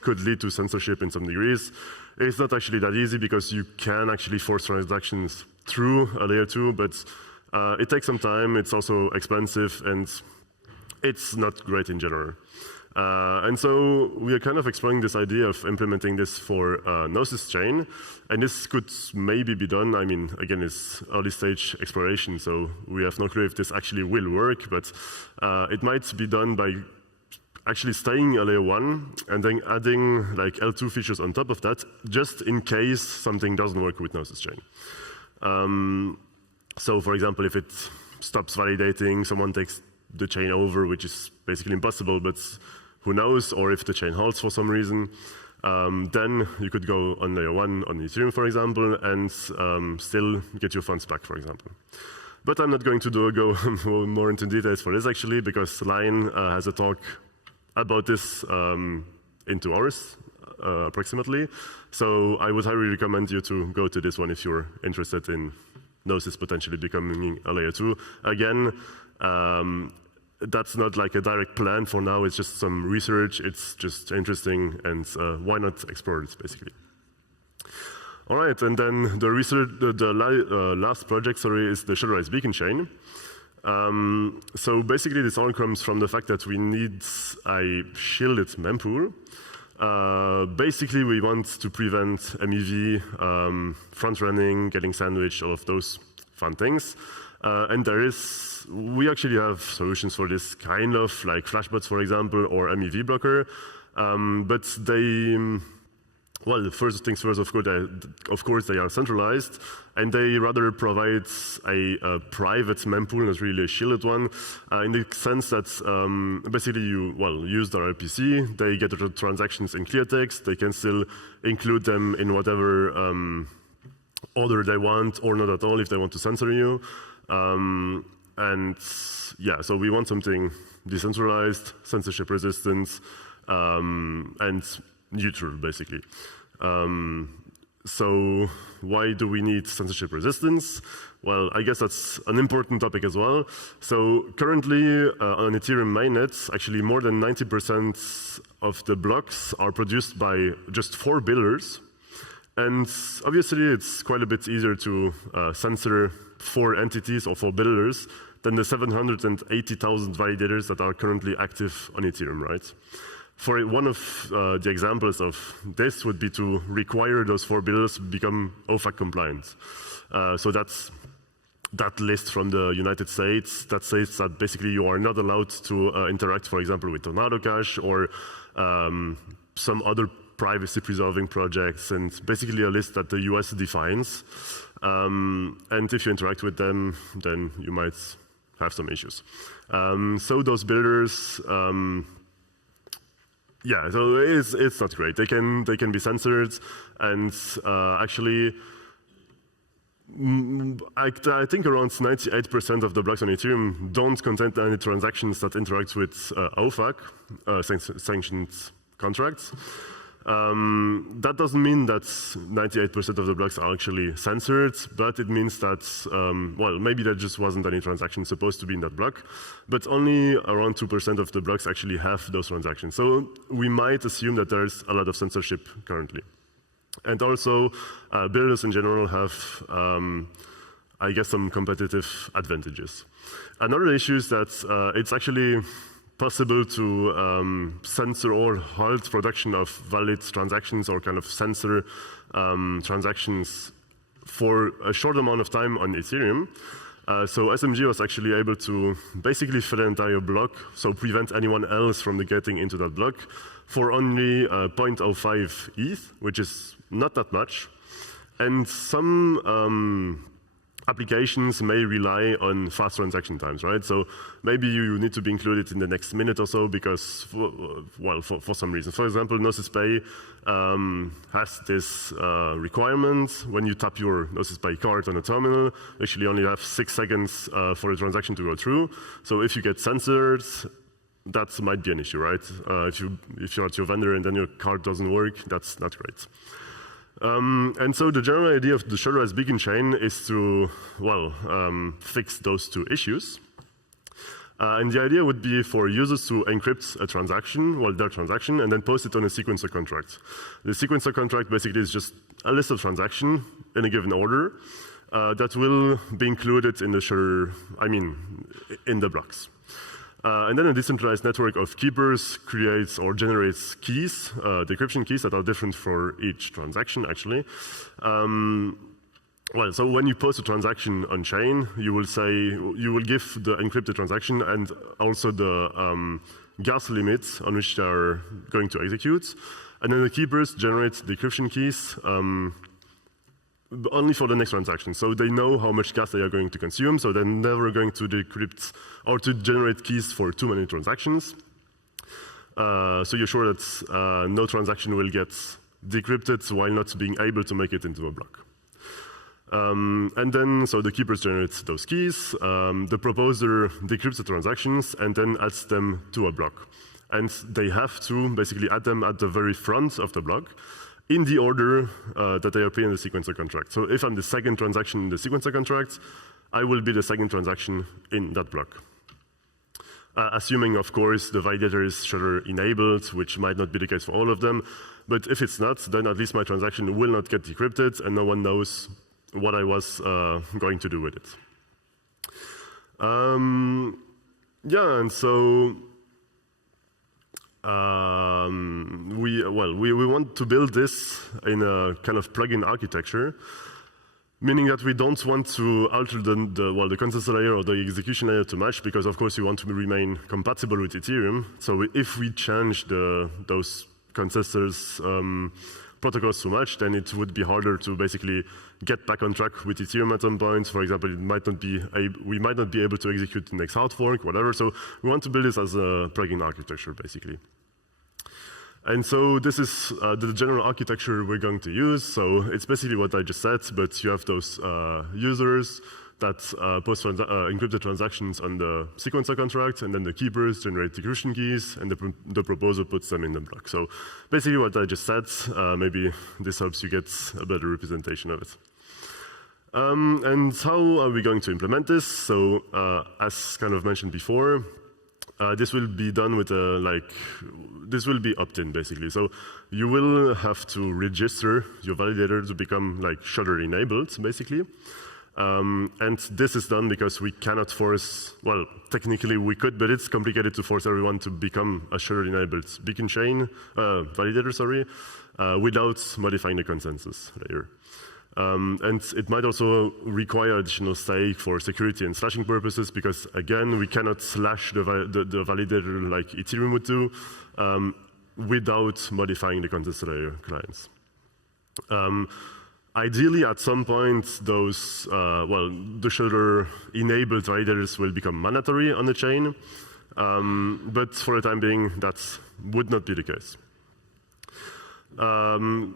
could lead to censorship in some degrees. It's not actually that easy because you can actually force transactions through a layer 2, but it takes some time. It's also expensive, and it's not great in general. And so we are kind of exploring this idea of implementing this for Gnosis chain, and this could maybe be done. I mean, again, it's early stage exploration, so we have no clue if this actually will work, but it might be done by actually staying a layer 1 and then adding L2 features on top of that, just in case something doesn't work with Gnosis chain. So for example, if it stops validating, someone takes the chain over, which is basically impossible, but who knows, or if the chain halts for some reason, then you could go on layer 1 on Ethereum, for example, and still get your funds back, for example. But I'm not going to go more into details for this, actually, because Lion has a talk about this in 2 hours, approximately. So I would highly recommend you to go to this one if you're interested in Gnosis potentially becoming a layer 2. Again, that's not like a direct plan for now. It's just some research. It's just interesting, and why not explore this, basically. All right, and then the research, the last project, is the Shutterized beacon chain. So basically, this all comes from the fact that we need a shielded mempool. Basically, we want to prevent MEV, front running, getting sandwiched, all of those fun things. And we actually have solutions for this, kind of like Flashbots, for example, or MEV blocker. But well, first things first, of course, they are centralized, and they rather provide a private mempool, not really a shielded one, in the sense that basically you use their RPC, they get the transactions in clear text, they can still include them in whatever order they want, or not at all if they want to censor you. And yeah, so we want something decentralized, censorship resistant, and neutral, basically. So why do we need censorship resistance? Well, I guess that's an important topic as well. So currently on Ethereum mainnets, actually more than 90% of the blocks are produced by just 4 builders. And obviously it's quite a bit easier to censor 4 entities or 4 builders than the 780,000 validators that are currently active on Ethereum, right? For one of the examples of this would be to require those 4 builders to become OFAC compliant. So that's that list from the United States that says that basically you are not allowed to interact, for example, with Tornado Cash or some other privacy-preserving projects, and basically a list that the US defines. And if you interact with them, then you might have some issues. So those builders yeah, so it's not great. They can be censored, and actually, I think around 98% of the blocks on Ethereum don't contain any transactions that interact with OFAC, sanctioned contracts. That doesn't mean that 98% of the blocks are actually censored, but it means that, well, maybe there just wasn't any transaction supposed to be in that block, but only around 2% of the blocks actually have those transactions. So we might assume that there's a lot of censorship currently. And also, builders in general have, I guess, some competitive advantages. Another issue is that it's actually possible to censor or halt production of valid transactions or kind of censor transactions for a short amount of time on Ethereum. So SMG was actually able to basically fill the entire block, so prevent anyone else from getting into that block for only 0.05 ETH, which is not that much. And some applications may rely on fast transaction times, right? So maybe you need to be included in the next minute or so because, well, for some reason. For example, Gnosis Pay has this requirement. When you tap your Gnosis Pay card on a terminal, you actually only have 6 seconds for the transaction to go through. So if you get censored, that might be an issue, right? If you're at your vendor and then your card doesn't work, that's not great. And so the general idea of the Shutterized beacon chain is to, well, fix those two issues. And the idea would be for users to encrypt a transaction, well, their transaction, and then post it on a sequencer contract. The sequencer contract basically is just a list of transactions in a given order that will be included in the in the blocks. And then a decentralized network of keepers creates or generates keys, decryption keys that are different for each transaction, actually. Well, so when you post a transaction on chain, you will give the encrypted transaction and also the gas limits on which they are going to execute. And then the keepers generate decryption keys only for the next transaction. So they know how much gas they are going to consume, so they're never going to decrypt or to generate keys for too many transactions. So you're sure that no transaction will get decrypted while not being able to make it into a block. And then, so the keepers generate those keys, the proposer decrypts the transactions and then adds them to a block. And they have to basically add them at the very front of the block in the order that they appear in the sequencer contract. So if I'm the second transaction in the sequencer contract, I will be the second transaction in that block. Assuming, of course, the validator is shutter enabled, which might not be the case for all of them. But if it's not, then at least my transaction will not get decrypted and no one knows what I was going to do with it. Yeah, and so we want to build this in a kind of plugin architecture, meaning that we don't want to alter the consensus layer or the execution layer too much, because of course we want to remain compatible with Ethereum. So if we change those consensus protocols too much, then it would be harder to basically get back on track with Ethereum at some point. For example, we might not be able to execute the next hard fork, whatever. So we want to build this as a plugin architecture, basically. And so this is the general architecture we're going to use. So it's basically what I just said, but you have those users that post encrypted transactions on the sequencer contract, and then the keepers generate decryption keys, and the proposer puts them in the block. So basically what I just said, maybe this helps you get a better representation of it. And how are we going to implement this? So as kind of mentioned before, this will be done with this will be opt-in basically. So you will have to register your validator to become Shutter enabled basically. And this is done because we cannot force, well, technically we could, but it's complicated to force everyone to become a Shutter enabled beacon chain, validator, sorry, without modifying the consensus layer. And it might also require additional stake for security and slashing purposes, because again, we cannot slash the validator like Ethereum would do without modifying the consensus layer clients. Ideally, at some point, those, the Shutter enabled validators will become mandatory on the chain. But for the time being, that would not be the case.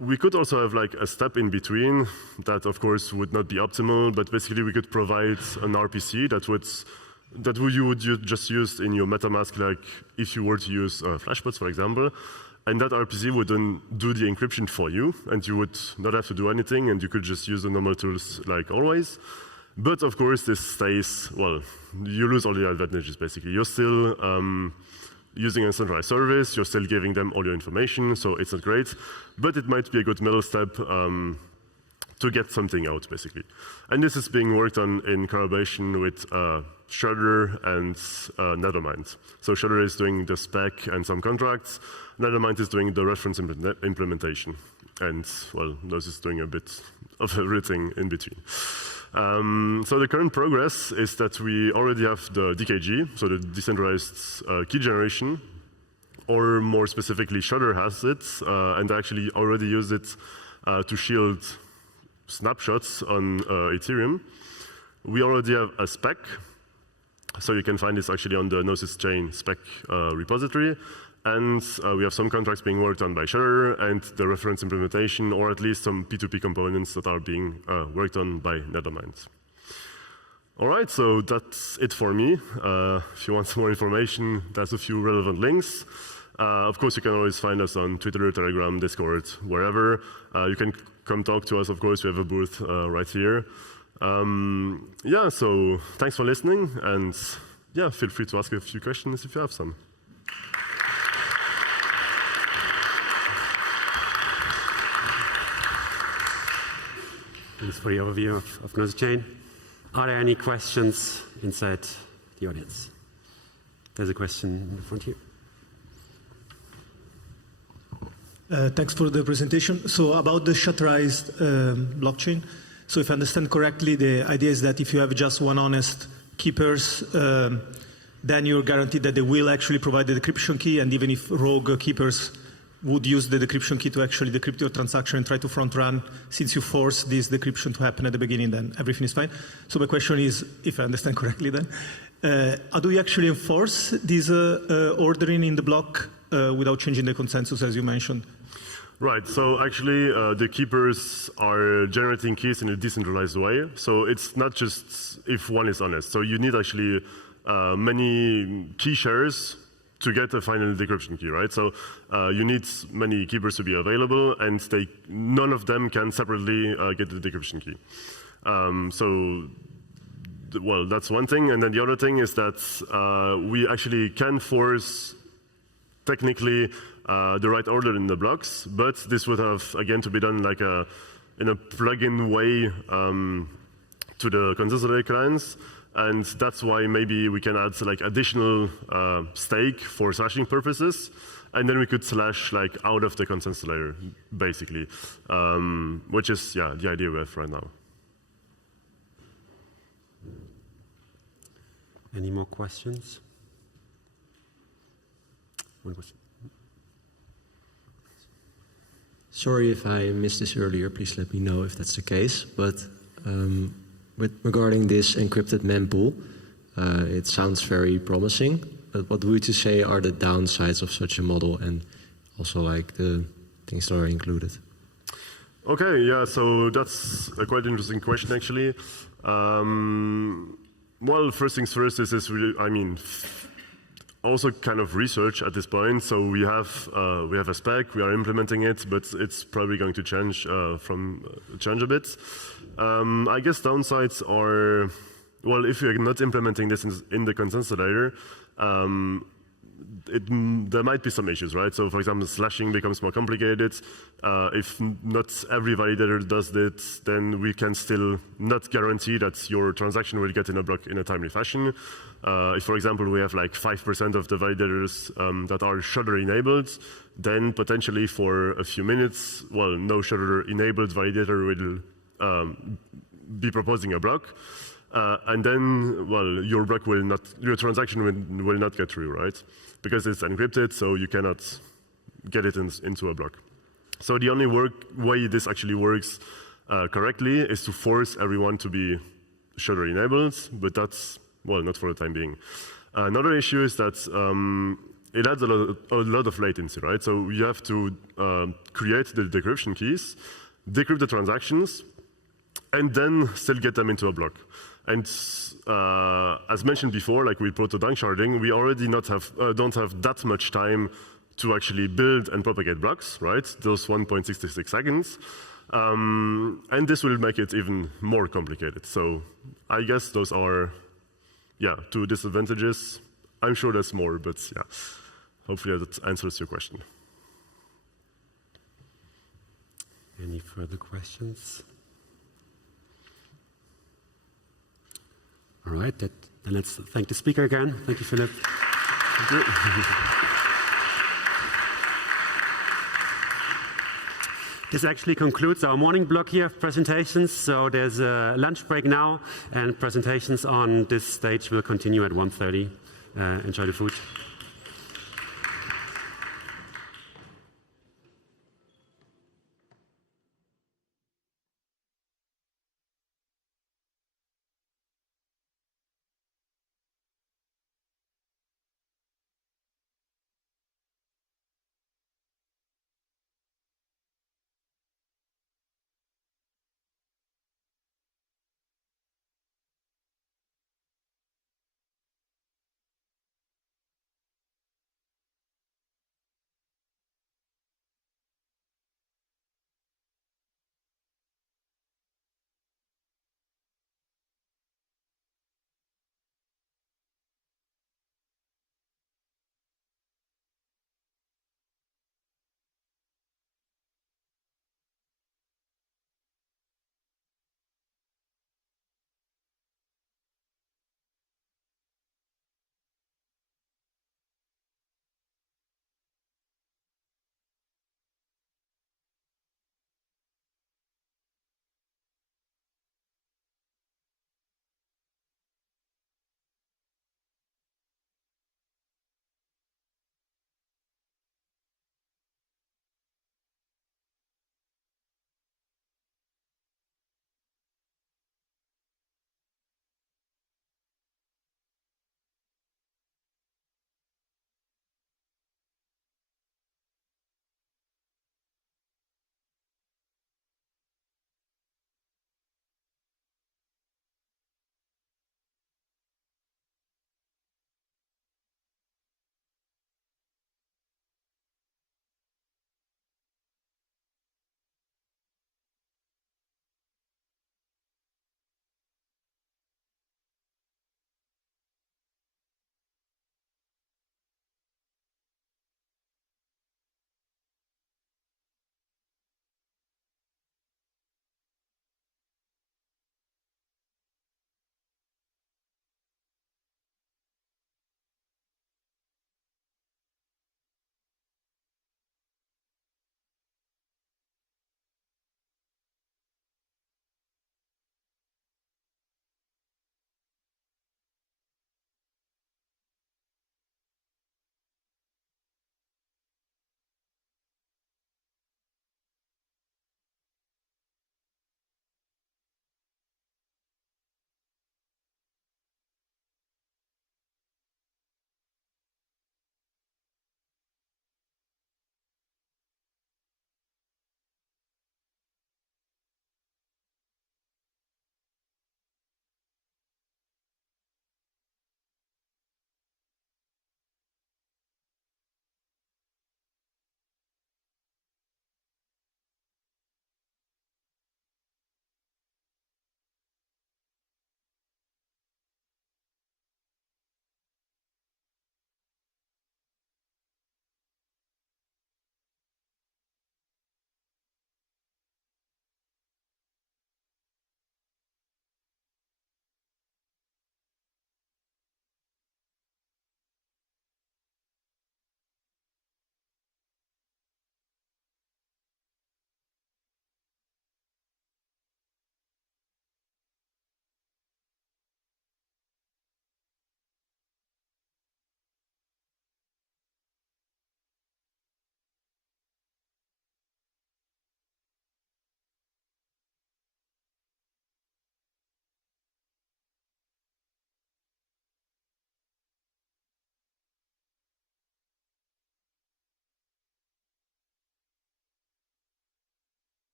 We could also have like a step in between that, of course, would not be optimal, but basically we could provide an RPC that you would just use in your MetaMask, like if you were to use Flashbots, for example, and that RPC would then do the encryption for you, and you would not have to do anything, and you could just use the normal tools like always. But of course, this stays, well, you lose all the advantages, basically. You're still using a centralized service, you're still giving them all your information, so it's not great, but it might be a good middle step to get something out, basically. And this is being worked on in collaboration with Shuttered and Nethermind. So Shuttered is doing the spec and some contracts, Nethermind is doing the reference implementation, and, well, Gnosis is doing a bit of everything in between. So the current progress is that we already have the DKG, so the decentralized key generation, or more specifically, Shuttered has it, and I actually already used it to shield snapshots on Ethereum. We already have a spec, so you can find this actually on the Gnosis chain spec repository. And we have some contracts being worked on by Shuttered and the reference implementation, or at least some P2P components that are being worked on by Nethermind. All right, so that's it for me. If you want some more information, there's a few relevant links. Of course, you can always find us on Twitter, Telegram, Discord, wherever. You can come talk to us, of course. We have a booth right here. Yeah, so thanks for listening. And yeah, feel free to ask a few questions if you have some. Thanks for the overview of Gnosis Chain. Are there any questions inside the audience? There's a question in the front here. Thanks for the presentation. So about the shutterized blockchain, so if I understand correctly, the idea is that if you have just one honest keepers, then you're guaranteed that they will actually provide the decryption key, and even if rogue keepers would use the decryption key to actually decrypt your transaction and try to front run, since you force this decryption to happen at the beginning, then everything is fine. So my question is, if I understand correctly then, how do you actually enforce this ordering in the block without changing the consensus, as you mentioned? Right, so actually the keepers are generating keys in a decentralized way. So it's not just if one is honest. So you need actually many key shares to get a final decryption key, right? So you need many keepers to be available, and none of them can separately get the decryption key. Well, that's one thing. And then the other thing is that we actually can force, technically, the right order in the blocks, but this would have, again, to be done like in a plug-in way to the consensus layer clients. And that's why maybe we can add like additional stake for slashing purposes, and then we could slash like out of the consensus layer, basically, which is the idea we have right now. Any more questions? One question. Sorry if I missed this earlier. Please let me know if that's the case. But regarding this encrypted mempool, it sounds very promising. But what would you say are the downsides of such a model, and also like the things that are included? Okay, yeah. So that's a quite interesting question, actually. Well, first things first, this is really, I mean, also kind of research at this point. So we have a spec, we are implementing it, but it's probably going to change a bit. I guess downsides are, well, if you're not implementing this in the consensus layer, there might be some issues, right? So for example, slashing becomes more complicated. If not every validator does it, then we can still not guarantee that your transaction will get in a block in a timely fashion. If, for example, we have like 5% of the validators that are Shuttered enabled, then potentially for a few minutes, well, no Shuttered enabled validator will be proposing a block. And then, well, your transaction will not get through, right? Because it's encrypted, so you cannot get it into a block. So the only way this actually works correctly is to force everyone to be Shuttered enabled, but that's, well, not for the time being. Another issue is that it adds a lot of latency, right? So you have to create the decryption keys, decrypt the transactions, and then still get them into a block. And as mentioned before, like with proto-dunk sharding, we already don't have that much time to actually build and propagate blocks, right? Those 1.66 seconds. And this will make it even more complicated. So I guess those are, yeah, two disadvantages. I'm sure there's more, but yeah, hopefully that answers your question. Any further questions? All right, then let's thank the speaker again. Thank you, Philippe. Thank you. This actually concludes our morning block here of presentations. So there's a lunch break now, and presentations on this stage will continue at 1:30. Enjoy the food.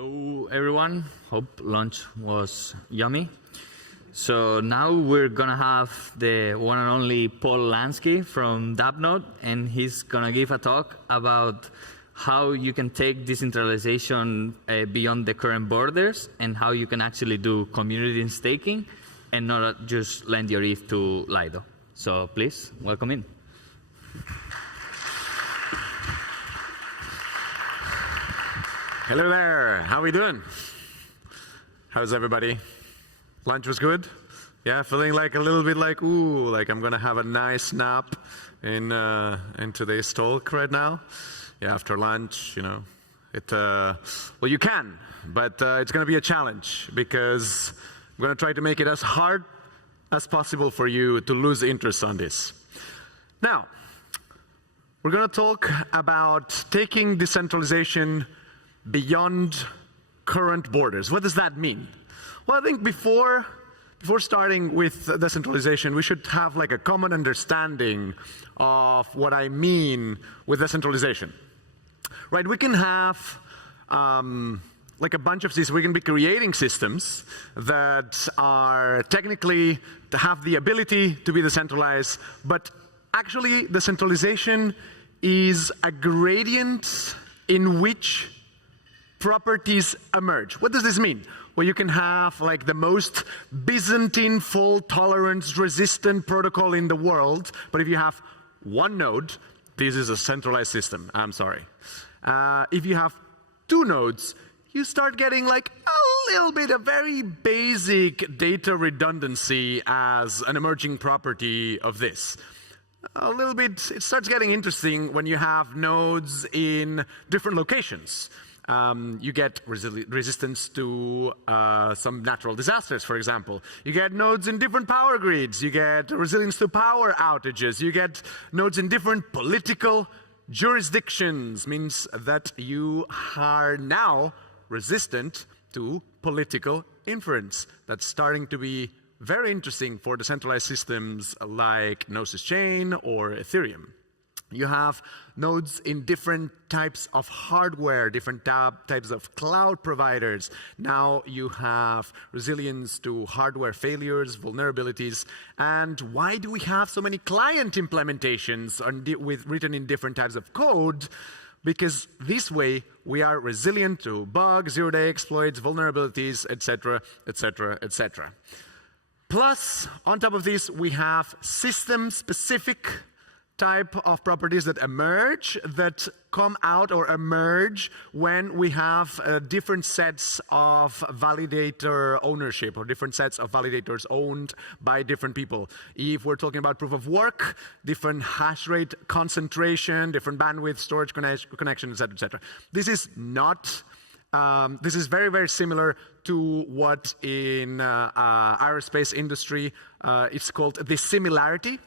Hello, everyone. Hope lunch was yummy. So now we're going to have the one and only Pol Lanski from DappNode, and he's going to give a talk about how you can take decentralization beyond the current borders and how you can actually do community staking and not just lend your ETH to Lido. So please, welcome in. Hello there. How are we doing? How's everybody? Lunch was good? Yeah, feeling like a little bit like, ooh, like I'm going to have a nice nap in today's talk right now. Yeah, after lunch, you know, well, you can, but it's going to be a challenge because I'm going to try to make it as hard as possible for you to lose interest on this. Now, we're going to talk about taking decentralization beyond current borders. What does that mean? Well, I think before starting with decentralization, we should have like a common understanding of what I mean with decentralization. Right? We can have like a bunch of these. We can be creating systems that are technically to have the ability to be decentralized, but actually decentralization is a gradient in which properties emerge. What does this mean? Well, you can have like the most Byzantine fault tolerance resistant protocol in the world, but if you have one node, this is a centralized system. I'm sorry. If you have two nodes, you start getting like a little bit of very basic data redundancy as an emerging property of this. A little bit, it starts getting interesting when you have nodes in different locations. You get resistance to some natural disasters, for example. You get nodes in different power grids. You get resilience to power outages. You get nodes in different political jurisdictions. Means that you are now resistant to political inference. That's starting to be very interesting for decentralized systems like Gnosis Chain or Ethereum. You have nodes in different types of hardware, different types of cloud providers. Now you have resilience to hardware failures, vulnerabilities. And why do we have so many client implementations written in different types of code? Because this way we are resilient to bugs, zero-day exploits, vulnerabilities, etc., etc., etc. Plus, on top of this, we have system-specific type of properties that emerge, that come out or emerge when we have different sets of validator ownership or different sets of validators owned by different people. If we're talking about proof of work, different hash rate concentration, different bandwidth, storage connection, etc., etc. This is not. This is very, very similar to what in aerospace industry it's called dissimilarity.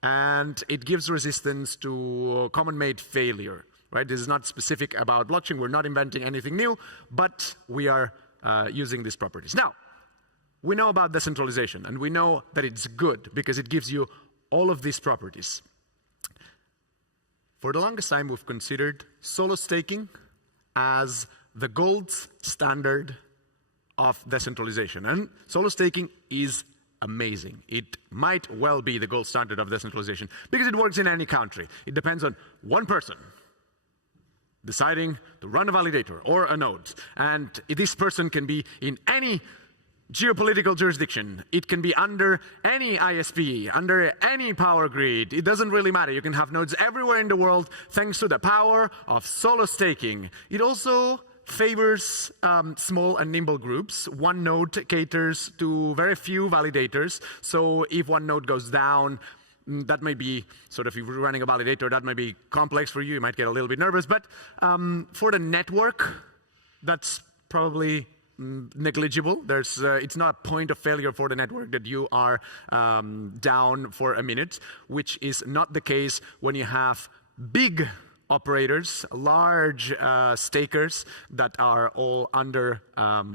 And it gives resistance to common-made failure, right? This is not specific about blockchain. We're not inventing anything new, but we are using these properties. Now, we know about decentralization, and we know that it's good because it gives you all of these properties. For the longest time, we've considered solo staking as the gold standard of decentralization. And solo staking is amazing. It might well be the gold standard of decentralization because it works in any country. It depends on one person deciding to run a validator or a node. And this person can be in any geopolitical jurisdiction. It can be under any ISP, under any power grid. It doesn't really matter. You can have nodes everywhere in the world thanks to the power of solo staking. It also favors small and nimble groups. One node caters to very few validators. So if one node goes down, that may be sort of, if you're running a validator, that might be complex for you. You might get a little bit nervous. But for the network, that's probably negligible. It's not a point of failure for the network that you are down for a minute, which is not the case when you have big operators, large stakers that are all under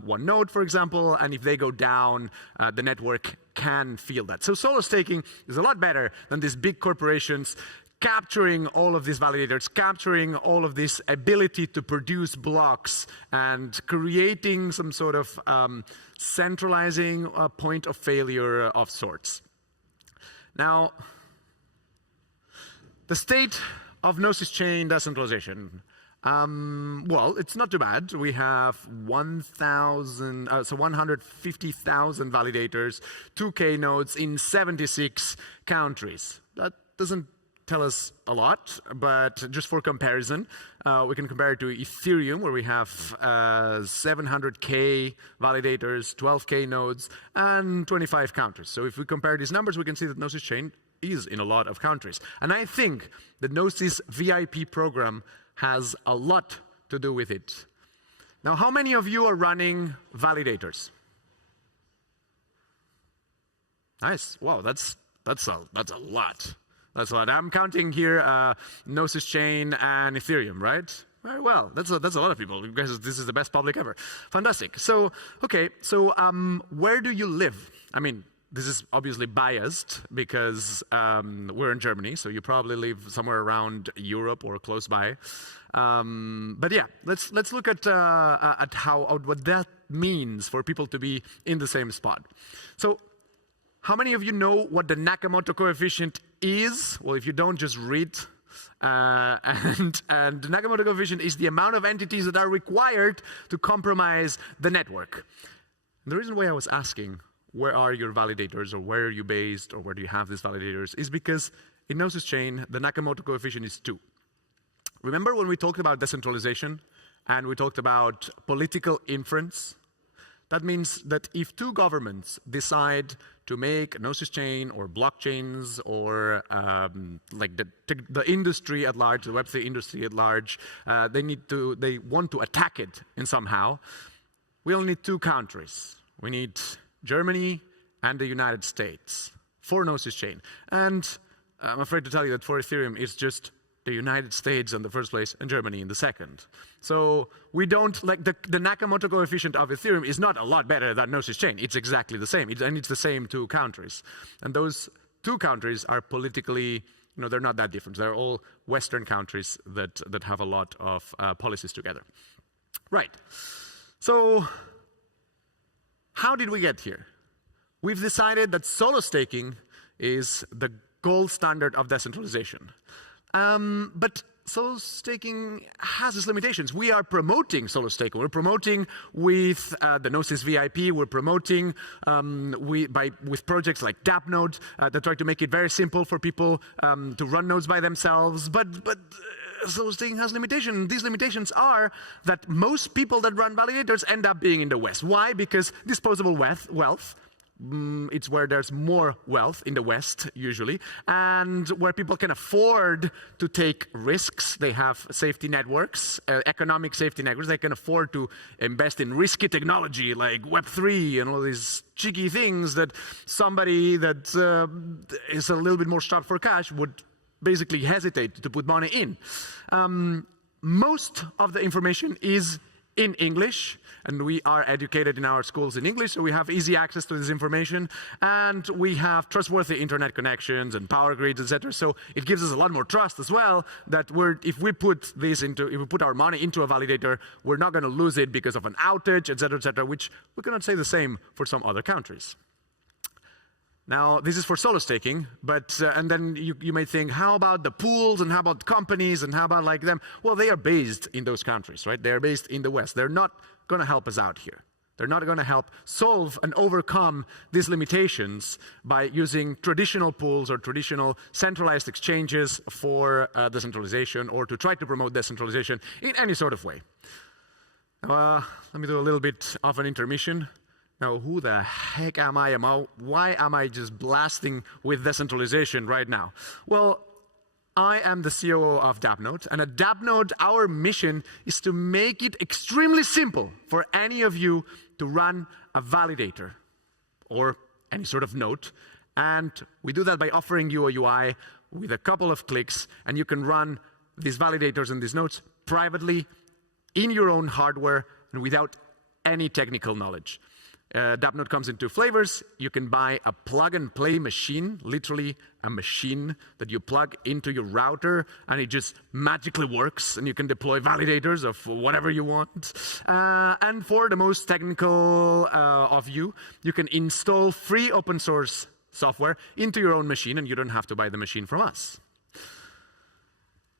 one node, for example, and if they go down, the network can feel that. So solo staking is a lot better than these big corporations capturing all of these validators, capturing all of this ability to produce blocks and creating some sort of centralizing a point of failure of sorts. Now, the state of Gnosis chain decentralization. Well, it's not too bad. We have 150,000 validators, 2K nodes in 76 countries. That doesn't tell us a lot, but just for comparison, we can compare it to Ethereum, where we have 700K validators, 12K nodes, and 25 countries. So if we compare these numbers, we can see that Gnosis chain is in a lot of countries. And I think the Gnosis VIP program has a lot to do with it. Now, how many of you are running validators? Nice. Wow, that's a lot. That's a lot. I'm counting here Gnosis chain and Ethereum, right? Very well. That's a lot of people because this is the best public ever. Fantastic. So, okay. So, where do you live? I mean, this is obviously biased because we're in Germany, so you probably live somewhere around Europe or close by. But yeah, let's look at what that means for people to be in the same spot. So, how many of you know what the Nakamoto coefficient is? Well, if you don't, just read. And the Nakamoto coefficient is the amount of entities that are required to compromise the network. And the reason why I was asking, where are your validators, or where are you based, or where do you have these validators, is because in Gnosis chain, the Nakamoto coefficient is 2. Remember when we talked about decentralization and we talked about political inference? That means that if two governments decide to make a Gnosis chain or blockchains or like the industry at large, the Web3 industry at large, they want to attack it in somehow, we only need 2 countries. We need Germany and the United States for Gnosis chain. And I'm afraid to tell you that for Ethereum, it's just the United States in the first place and Germany in the second. So we don't, like the Nakamoto coefficient of Ethereum is not a lot better than Gnosis chain. It's exactly the same. And it's the same 2 countries. And those 2 countries are politically, they're not that different. They're all Western countries that have a lot of policies together. Right. So how did we get here? We've decided that solo staking is the gold standard of decentralization. But solo staking has its limitations. We are promoting solo staking. We're promoting with the Gnosis VIP. We're promoting with projects like DappNode that try to make it very simple for people to run nodes by themselves. But solo staking has limitations. These limitations are that most people that run validators end up being in the West. Why? Because disposable wealth. It's where there's more wealth in the West, usually, and where people can afford to take risks. They have safety networks, economic safety networks. They can afford to invest in risky technology like Web3 and all these cheeky things that somebody that is a little bit more strapped for cash would basically hesitate to put money in. Most of the information is in English, and we are educated in our schools in English, so we have easy access to this information, and we have trustworthy internet connections and power grids, etc. So it gives us a lot more trust as well that if we put our money into a validator, we're not going to lose it because of an outage, etc., which we cannot say the same for some other countries. Now, this is for solo staking, but and then you may think, how about the pools and how about companies and how about like them? Well, they are based in those countries, right? They are based in the West. They're not going to help us out here. They're not going to help solve and overcome these limitations by using traditional pools or traditional centralized exchanges for decentralization or to try to promote decentralization in any sort of way. Let me do a little bit of an intermission. Now, who the heck am I? Why am I just blasting with decentralization right now? Well, I am the COO of DappNode, and at DappNode, our mission is to make it extremely simple for any of you to run a validator or any sort of node. And we do that by offering you a UI with a couple of clicks, and you can run these validators and these nodes privately in your own hardware and without any technical knowledge. DappNode comes in two flavors. You can buy a plug-and-play machine, literally a machine that you plug into your router, and it just magically works, and you can deploy validators of whatever you want. And for the most technical of you, you can install free open source software into your own machine, and you don't have to buy the machine from us.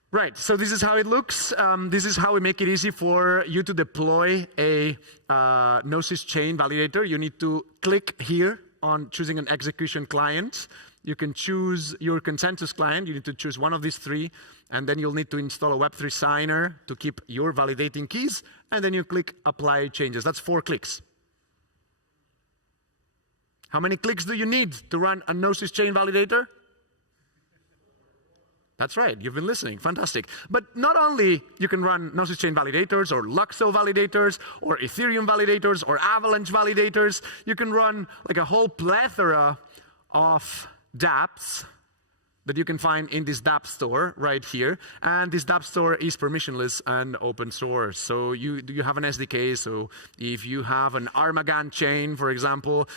Right, so this is how it looks. This is how we make it easy for you to deploy a Gnosis chain validator. You need to click here on choosing an execution client. You can choose your consensus client. You need to choose one of these three, and then you'll need to install a Web3 signer to keep your validating keys, and then you click Apply Changes. That's 4 clicks. How many clicks do you need to run a Gnosis chain validator? That's right, you've been listening, fantastic. But not only you can run Gnosis chain validators or Luxo validators or Ethereum validators or Avalanche validators, you can run like a whole plethora of dApps that you can find in this Dapp store right here. And this Dapp store is permissionless and open source. So you have an SDK. So if you have an Armagan chain, for example,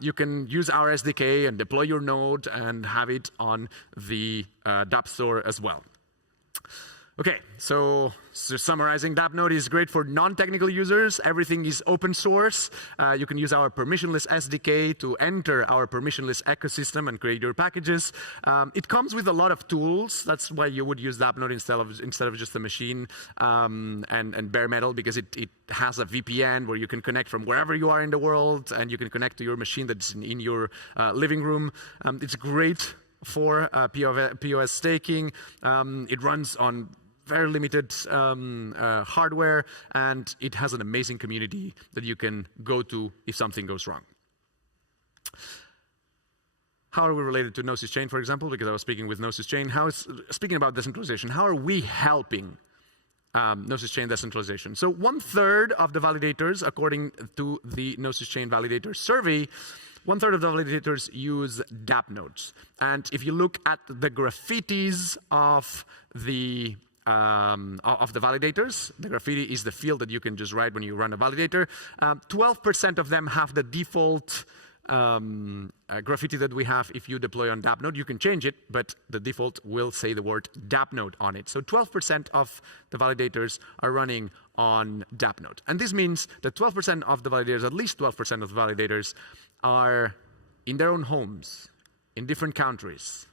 you can use our SDK and deploy your node and have it on the Dapp store as well. Okay, so summarizing, DappNode is great for non-technical users. Everything is open source. You can use our permissionless SDK to enter our permissionless ecosystem and create your packages. It comes with a lot of tools. That's why you would use DappNode instead of just a machine and bare metal, because it has a VPN where you can connect from wherever you are in the world, and you can connect to your machine that's in your living room. It's great for POS staking. It runs on very limited hardware, and it has an amazing community that you can go to if something goes wrong. How are we related to Gnosis Chain, for example? Because I was speaking with Gnosis Chain. Speaking about decentralization, how are we helping Gnosis Chain decentralization? So 1/3 of the validators, according to the Gnosis Chain Validator Survey, 1/3 of the validators use DappNodes. And if you look at the graffitis of the validators, the graffiti is the field that you can just write when you run a validator. 12% of them have the default graffiti that we have if you deploy on DappNode. You can change it, but the default will say the word DappNode on it. So 12% of the validators are running on DappNode. And this means that 12% of the validators, at least 12% of the validators, are in their own homes, in different countries,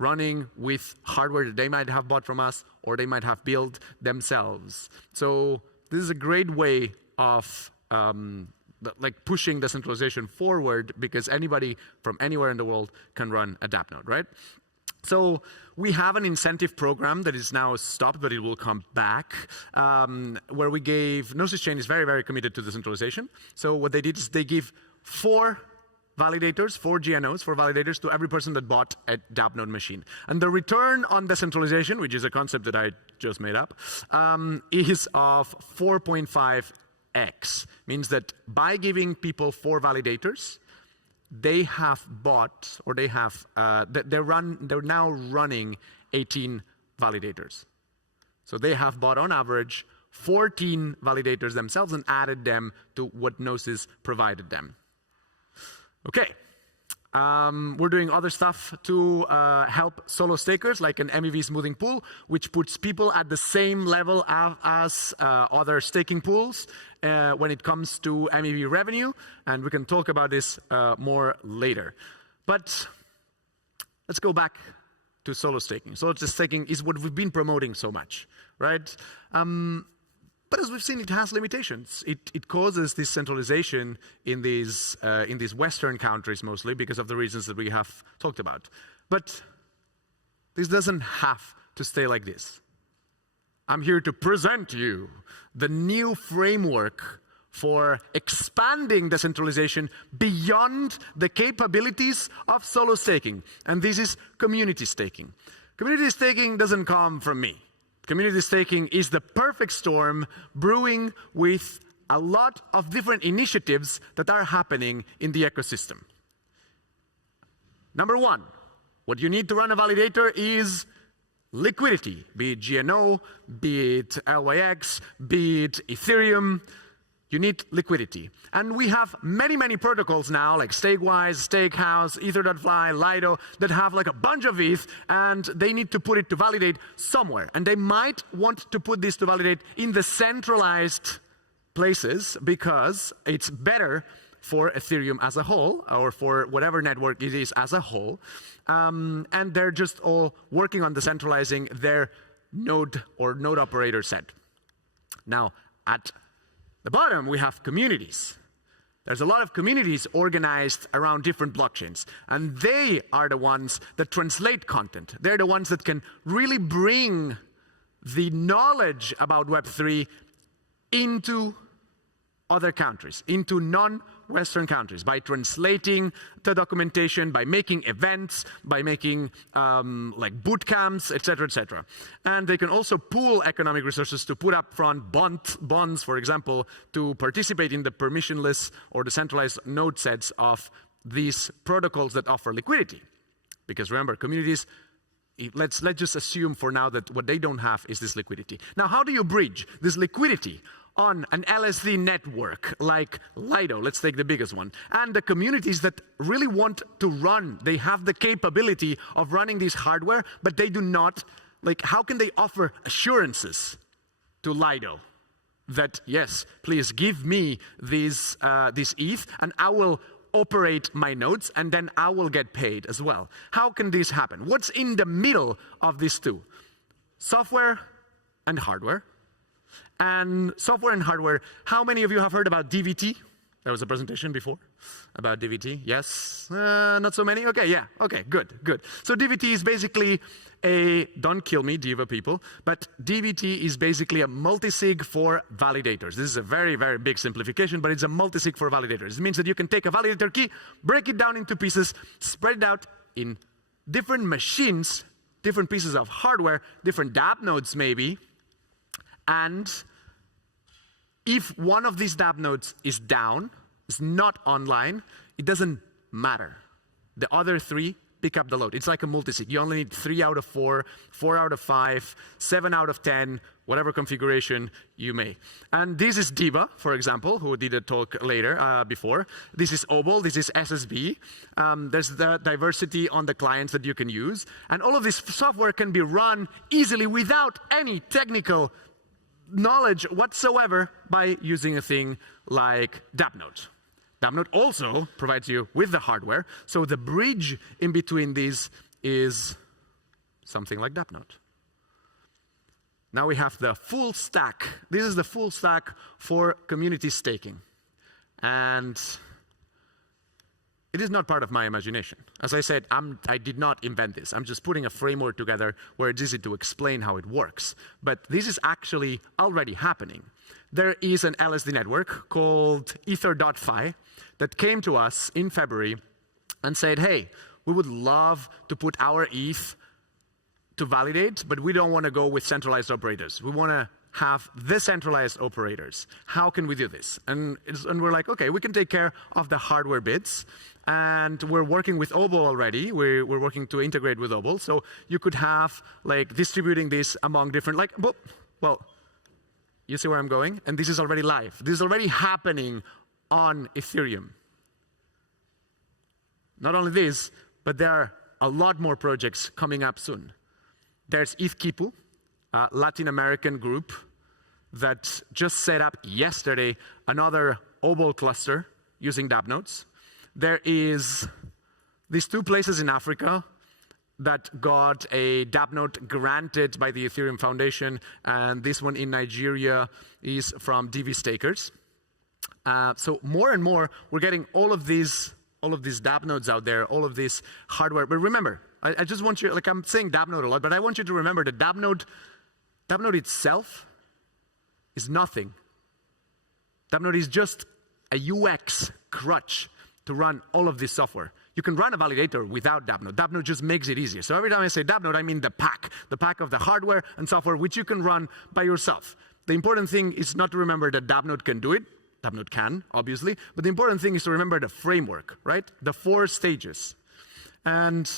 running with hardware that they might have bought from us or they might have built themselves. So this is a great way of like pushing decentralization forward, because anybody from anywhere in the world can run a DappNode, right? So we have an incentive program that is now stopped, but it will come back, where we gave, Gnosis Chain is very, very committed to decentralization. So what they did is they give 4 validators, 4 GNOs, 4 validators to every person that bought a DappNode machine. And the return on decentralization, which is a concept that I just made up, is of 4.5x. Means that by giving people 4 validators, they have bought, or they have, they're now running 18 validators. So they have bought on average 14 validators themselves and added them to what Gnosis provided them. Okay, we're doing other stuff to help solo stakers, like an MEV smoothing pool, which puts people at the same level as other staking pools when it comes to MEV revenue, and we can talk about this more later. But let's go back to solo staking. Solo staking is what we've been promoting so much, right? But as we've seen, it has limitations. It causes this centralization in these Western countries mostly because of the reasons that we have talked about. But this doesn't have to stay like this. I'm here to present you the new framework for expanding decentralization beyond the capabilities of solo staking. And this is community staking. Community staking doesn't come from me. Community staking is the perfect storm brewing with a lot of different initiatives that are happening in the ecosystem. Number 1, what you need to run a validator is liquidity, be it GNO, be it LYX, be it Ethereum. You need liquidity. And we have many, many protocols now, like Stakewise, Stakehouse, Ether.fly, Lido, that have like a bunch of ETH, and they need to put it to validate somewhere. And they might want to put this to validate in the centralized places because it's better for Ethereum as a whole, or for whatever network it is as a whole. And they're just all working on decentralizing their node or node operator set. Now, at the bottom, we have communities. There's a lot of communities organized around different blockchains, and they are the ones that translate content. They're the ones that can really bring the knowledge about Web3 into other countries, into non-Western countries, by translating the documentation, by making events, by making like boot camps, etc., etc. And they can also pool economic resources to put up front bonds, for example, to participate in the permissionless or decentralized node sets of these protocols that offer liquidity. Because remember, communities, let's just assume for now that what they don't have is this liquidity. Now, how do you bridge this liquidity on an LSD network like Lido, let's take the biggest one, and the communities that really want to run, they have the capability of running this hardware, but they do not, like, how can they offer assurances to Lido that, yes, please give me this ETH, and I will operate my nodes, and then I will get paid as well. How can this happen? What's in the middle of these two? Software and hardware. And software and hardware, how many of you have heard about DVT? There was a presentation before about DVT. Yes? Not so many? Okay, yeah. Okay, good, good. So DVT is basically don't kill me, Diva people, but DVT is basically a multisig for validators. This is a very, very big simplification, but it's a multisig for validators. It means that you can take a validator key, break it down into pieces, spread it out in different machines, different pieces of hardware, different DappNodes maybe, and if one of these DappNodes is down, is not online, it doesn't matter. The other three pick up the load. It's like a multisig. You only need 3 out of 4, 4 out of 5, 7 out of 10, whatever configuration you may. And this is Diva, for example, who did a talk later before. This is Obol, this is SSB. There's the diversity on the clients that you can use. And all of this software can be run easily without any technical knowledge whatsoever by using a thing like DappNode. DappNode also provides you with the hardware, so the bridge in between these is something like DappNode. Now we have the full stack. This is the full stack for community staking. And it is not part of my imagination. As I said, I did not invent this. I'm just putting a framework together where it's easy to explain how it works. But this is actually already happening. There is an LSD network called Ether.fi that came to us in February and said, hey, we would love to put our ETH to validate, but we don't want to go with centralized operators. We want to have decentralized operators. How can we do this? And we're like, okay, we can take care of the hardware bits. And we're working with Obol already. We're working to integrate with Obol. So you could have like distributing this among different, like, well, you see where I'm going? And this is already live. This is already happening on Ethereum. Not only this, but there are a lot more projects coming up soon. There's ETHKipu, a Latin American group that just set up yesterday another Obol cluster using DappNodes. There is these 2 places in Africa that got a DappNode granted by the Ethereum Foundation, and this one in Nigeria is from DV Stakers. So more and more, we're getting all of these DappNodes out there, all of this hardware. But remember, I just want you, like I'm saying DappNode a lot, but I want you to remember that DappNode itself is nothing. DappNode is just a UX crutch to run all of this software. You can run a validator without DappNode. DappNode just makes it easier. So every time I say DappNode, I mean the pack of the hardware and software which you can run by yourself. The important thing is not to remember that DappNode can do it. DappNode can, obviously. But the important thing is to remember the framework, right? The 4 stages. And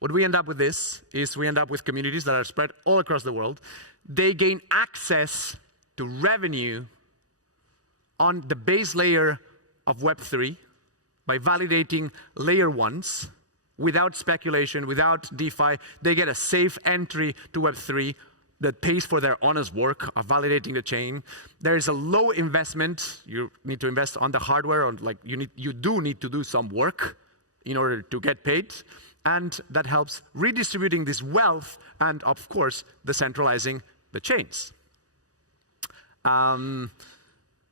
what we end up with this is we end up with communities that are spread all across the world. They gain access to revenue on the base layer of Web3 by validating layer 1s without speculation, without DeFi. They get a safe entry to Web3 that pays for their honest work of validating the chain. There is a low investment. You need to invest on the hardware, on like you do need to do some work in order to get paid. And that helps redistributing this wealth and, of course, decentralizing the chains.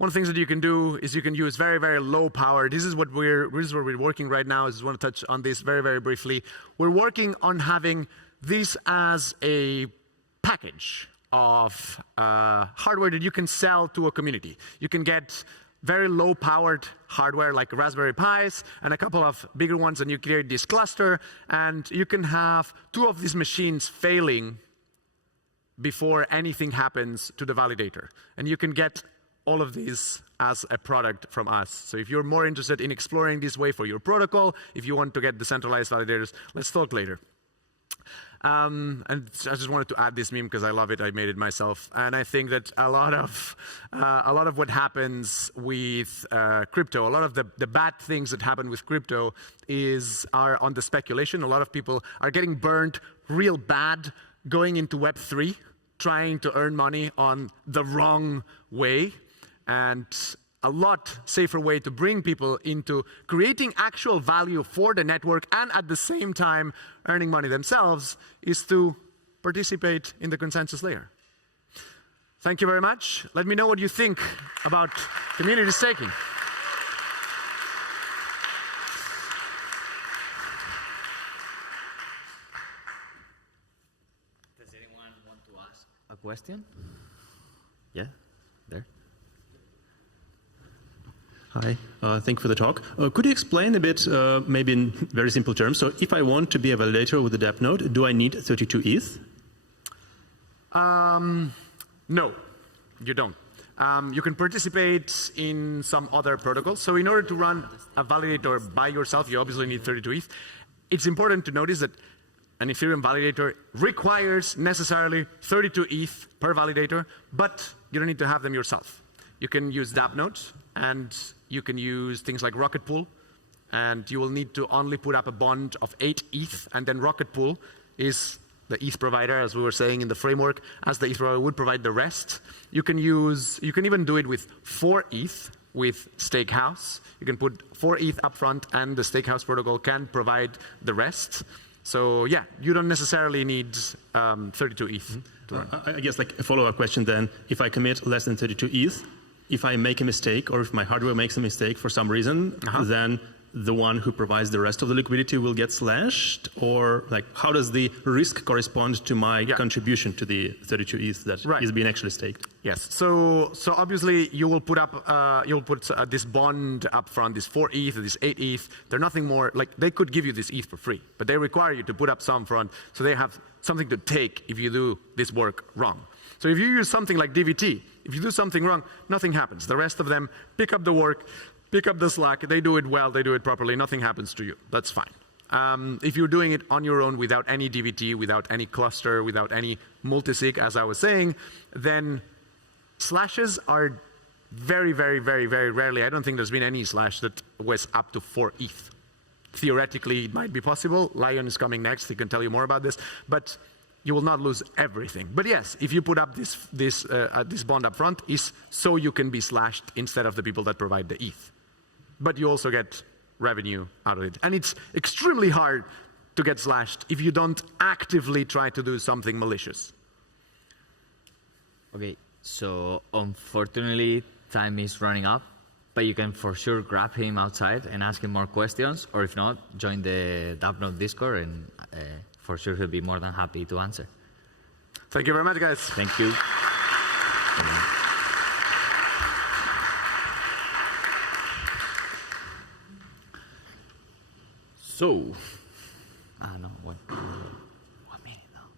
One of the things that you can do is you can use very, very low power. This is what we're working right now. I just want to touch on this very, very briefly. We're working on having this as a package of hardware that you can sell to a community. You can get very low-powered hardware like Raspberry Pis and a couple of bigger ones, and you create this cluster, and you can have 2 of these machines failing before anything happens to the validator. And you can get all of these as a product from us. So if you're more interested in exploring this way for your protocol, if you want to get decentralized validators, let's talk later. And I just wanted to add this meme because I love it. I made it myself, and I think that a lot of what happens with crypto, a lot of the bad things that happen with crypto are on the speculation. A lot of people are getting burned real bad going into Web3, trying to earn money on the wrong way, and a lot safer way to bring people into creating actual value for the network and at the same time earning money themselves is to participate in the consensus layer. Thank you very much. Let me know what you think about community staking. Does anyone want to ask a question? Yeah, there. Hi, thank you for the talk. Could you explain a bit, maybe in very simple terms, so if I want to be a validator with the DappNode, do I need 32 ETH? No, you don't. You can participate in some other protocols. So in order to run a validator by yourself, you obviously need 32 ETH. It's important to notice that an Ethereum validator requires necessarily 32 ETH per validator, but you don't need to have them yourself. You can use DappNode, and you can use things like Rocket Pool, and you will need to only put up a bond of 8 ETH, and then Rocket Pool is the ETH provider, as we were saying in the framework, as the ETH provider would provide the rest. You can even do it with 4 ETH with Stakehouse. You can put 4 ETH upfront, and the Stakehouse protocol can provide the rest. So yeah, you don't necessarily need 32 ETH. I guess like a follow-up question then, if I commit less than 32 ETH, if I make a mistake or if my hardware makes a mistake for some reason, then the one who provides the rest of the liquidity will get slashed? Or like, how does the risk correspond to my contribution to the 32 ETH that is being actually staked? Yes. So obviously you will put up this bond up front, this 4 ETH, this 8 ETH. They're nothing more like they could give you this ETH for free, but they require you to put up some front, so they have something to take if you do this work wrong. So if you use something like DVT, if you do something wrong, nothing happens. The rest of them pick up the work, pick up the slack. They do it well, they do it properly. Nothing happens to you. That's fine. If you're doing it on your own without any DVT, without any cluster, without any multisig, as I was saying, then slashes are very, very, very, very rarely. I don't think there's been any slash that was up to 4 ETH. Theoretically, it might be possible. Lion is coming next. He can tell you more about this. But you will not lose everything. But yes, if you put up this bond up front, is so you can be slashed instead of the people that provide the ETH. But you also get revenue out of it. And it's extremely hard to get slashed if you don't actively try to do something malicious. Okay, so unfortunately, time is running up, but you can for sure grab him outside and ask him more questions, or if not, join the DappNode Discord, and for sure he'll be more than happy to answer. Thank you very much, guys. Thank you. So, no, one minute now.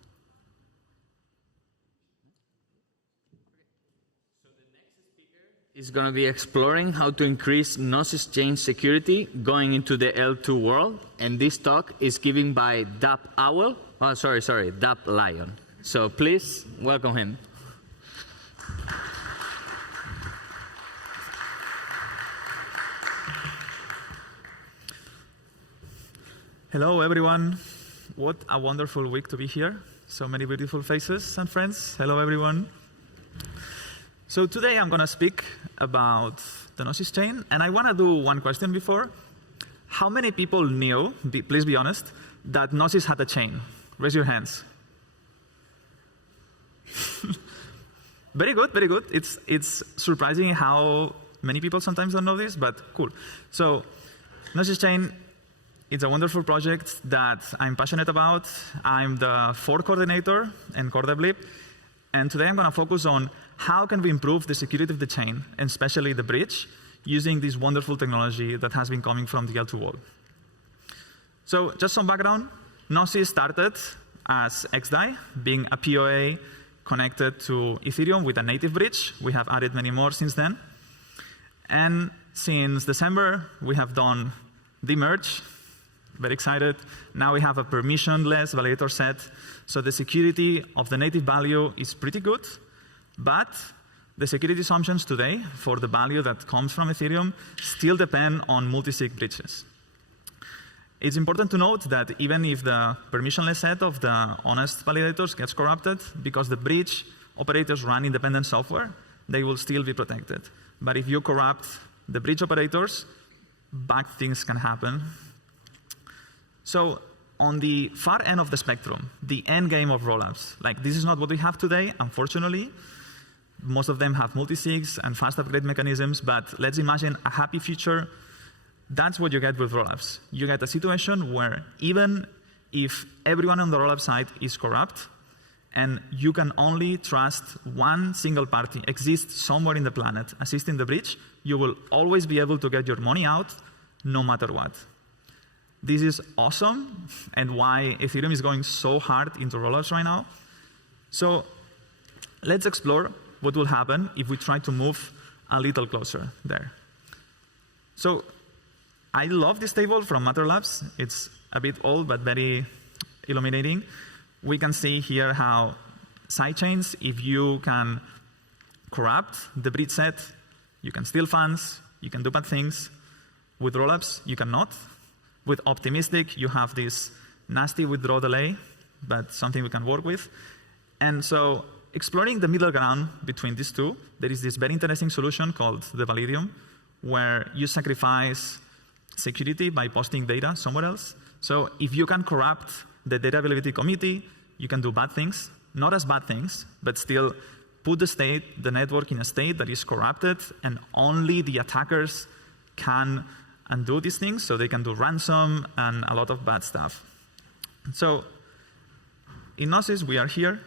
So the next speaker is going to be exploring how to increase Gnosis chain security going into the L2 world, and this talk is given by Pawel. Oh, sorry, DappLion. So please welcome him. Hello, everyone. What a wonderful week to be here. So many beautiful faces and friends. Hello, everyone. So today I'm going to speak about the Gnosis chain, and I want to do one question before. How many people knew, please be honest, that Gnosis had a chain? Raise your hands. Very good, very good. It's surprising how many people sometimes don't know this, but cool. So Gnosis chain, it's a wonderful project that I'm passionate about. I'm the fork coordinator and core dev lead. And today I'm going to focus on how can we improve the security of the chain, and especially the bridge, using this wonderful technology that has been coming from the L2 world. So just some background. Gnosis started as XDAI, being a POA connected to Ethereum with a native bridge. We have added many more since then. And since December, we have done the merge. Very excited. Now we have a permissionless validator set. So the security of the native value is pretty good. But the security assumptions today for the value that comes from Ethereum still depend on multi-sig bridges. It's important to note that even if the permissionless set of the honest validators gets corrupted, because the bridge operators run independent software, they will still be protected. But if you corrupt the bridge operators, bad things can happen. So on the far end of the spectrum, the end game of rollups, like this is not what we have today, unfortunately. Most of them have multi-sigs and fast upgrade mechanisms, but let's imagine a happy future. That's what you get with rollups. You get a situation where even if everyone on the rollup side is corrupt, and you can only trust one single party exists somewhere in the planet assisting the bridge, you will always be able to get your money out no matter what. This is awesome, and why Ethereum is going so hard into rollups right now. So let's explore what will happen if we try to move a little closer there. So I love this table from Matter Labs. It's a bit old, but very illuminating. We can see here how sidechains, if you can corrupt the bridge set, you can steal funds, you can do bad things. With rollups, you cannot. With optimistic, you have this nasty withdraw delay, but something we can work with. And so exploring the middle ground between these two, there is this very interesting solution called the Validium, where you sacrifice security by posting data somewhere else. So if you can corrupt the data availability committee, you can do bad things, not as bad things, but still put the network in a state that is corrupted, and only the attackers can undo these things, so they can do ransom and a lot of bad stuff. So in Gnosis, we are here,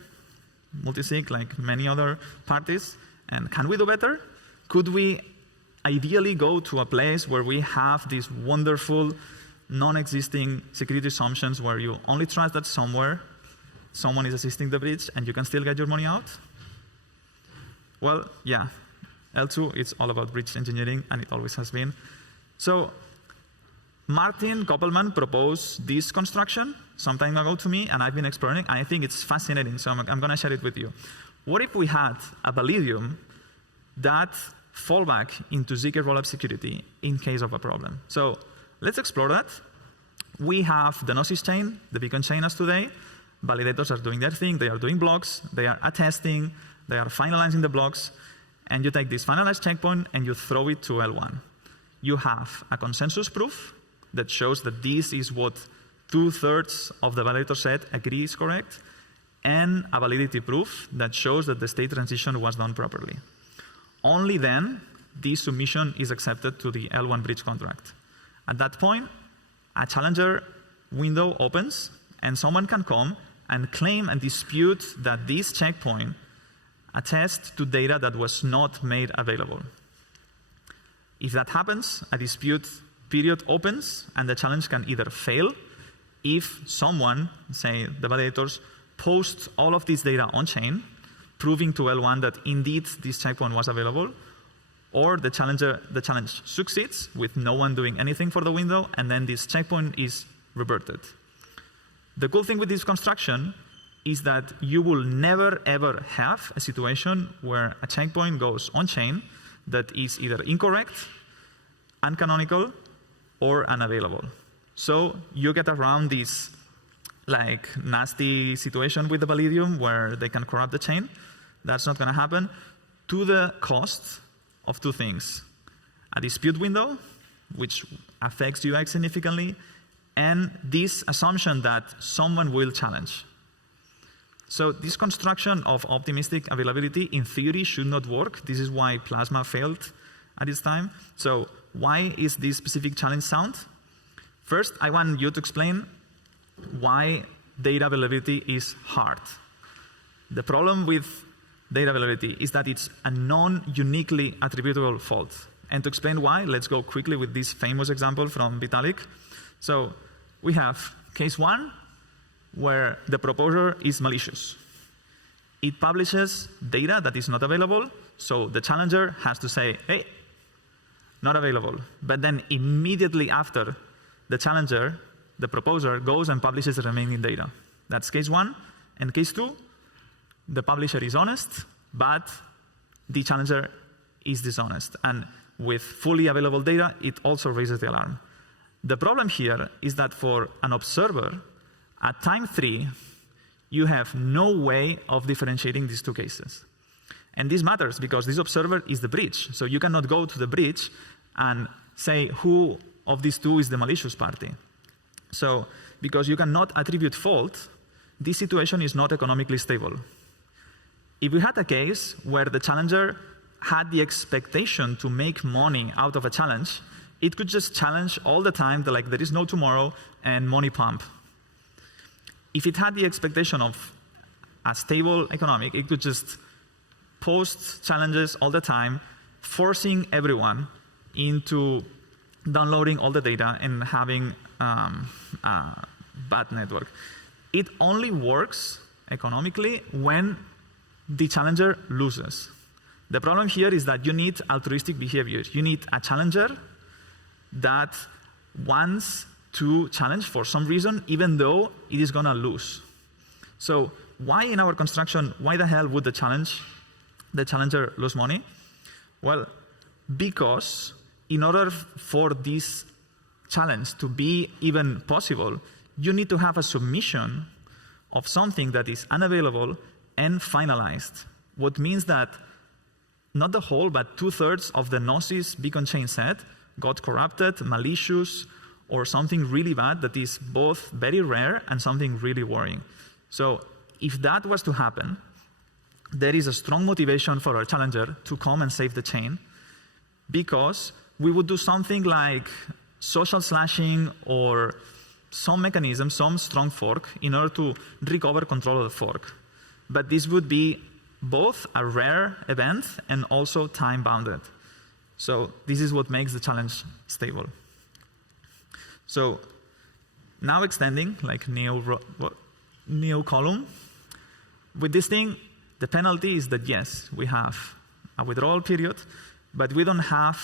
multi-sig like many other parties, and can we do better? Could we ideally go to a place where we have these wonderful, non-existing security assumptions where you only trust that somewhere someone is assisting the bridge and you can still get your money out? Well, yeah, L2, it's all about bridge engineering, and it always has been. So Martin Koppelman proposed this construction some time ago to me, and I've been exploring, and I think it's fascinating, so I'm going to share it with you. What if we had a Validium that fall back into ZK rollup security in case of a problem? So let's explore that. We have the Gnosis chain, the beacon chain as today. Validators are doing their thing. They are doing blocks. They are attesting. They are finalizing the blocks. And you take this finalized checkpoint and you throw it to L1. You have a consensus proof that shows that this is what 2/3 of the validator set agree is correct, and a validity proof that shows that the state transition was done properly. Only then, this submission is accepted to the L1 bridge contract. At that point, a challenger window opens, and someone can come and claim and dispute that this checkpoint attests to data that was not made available. If that happens, a dispute period opens, and the challenge can either fail if someone, say the validators, posts all of this data on-chain, proving to L1 that indeed this checkpoint was available, or the challenge succeeds with no one doing anything for the window, and then this checkpoint is reverted. The cool thing with this construction is that you will never ever have a situation where a checkpoint goes on-chain that is either incorrect, uncanonical, or unavailable. So you get around this like nasty situation with the Validium where they can corrupt the chain. That's not going to happen to the cost of two things. A dispute window, which affects UX significantly, and this assumption that someone will challenge. So this construction of optimistic availability in theory should not work. This is why Plasma failed at its time. So why is this specific challenge sound? First, I want you to explain why data availability is hard. The problem with data availability is that it's a non-uniquely attributable fault. And to explain why, let's go quickly with this famous example from Vitalik. So we have case one, where the proposer is malicious. It publishes data that is not available, so the challenger has to say, hey, not available. But then immediately after, the challenger, the proposer, goes and publishes the remaining data. That's case one. And case two, the publisher is honest, but the challenger is dishonest. And with fully available data, it also raises the alarm. The problem here is that for an observer, at time 3, you have no way of differentiating these two cases. And this matters because this observer is the breach. So you cannot go to the breach and say who of these two is the malicious party. So because you cannot attribute fault, this situation is not economically stable. If we had a case where the challenger had the expectation to make money out of a challenge, it could just challenge all the time, like there is no tomorrow and money pump. If it had the expectation of a stable economic, it could just post challenges all the time, forcing everyone into downloading all the data and having a bad network. It only works economically when the challenger loses. The problem here is that you need altruistic behavior. You need a challenger that wants to challenge for some reason, even though it is going to lose. So why in our construction, why the hell would the challenger lose money? Well, because in order for this challenge to be even possible, you need to have a submission of something that is unavailable and finalized. What means that not the whole, but 2/3 of the Gnosis beacon chain set got corrupted, malicious, or something really bad that is both very rare and something really worrying. So if that was to happen, there is a strong motivation for our challenger to come and save the chain, because we would do something like social slashing or some mechanism, some strong fork, in order to recover control of the fork. But this would be both a rare event and also time-bounded. So this is what makes the challenge stable. So now extending, like neo column, with this thing, the penalty is that yes, we have a withdrawal period, but we don't have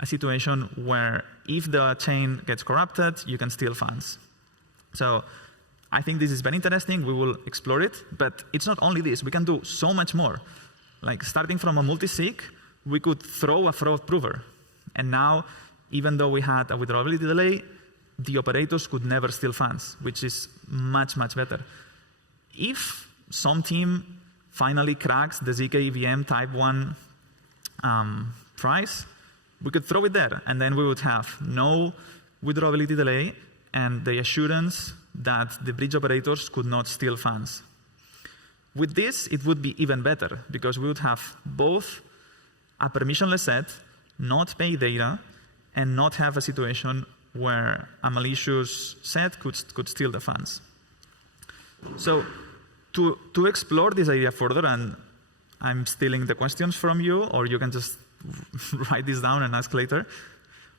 a situation where if the chain gets corrupted, you can steal funds. So I think this is very interesting. We will explore it, but it's not only this. We can do so much more. Like starting from a multi-sig, we could throw a fraud prover. And now, even though we had a withdrawability delay, the operators could never steal funds, which is much, much better. If some team finally cracks the zkEVM type 1 price, we could throw it there, and then we would have no withdrawability delay and the assurance that the bridge operators could not steal funds. With this, it would be even better, because we would have both a permissionless set, not pay data, and not have a situation where a malicious set could steal the funds. So to explore this idea further, and I'm stealing the questions from you, or you can just write this down and ask later,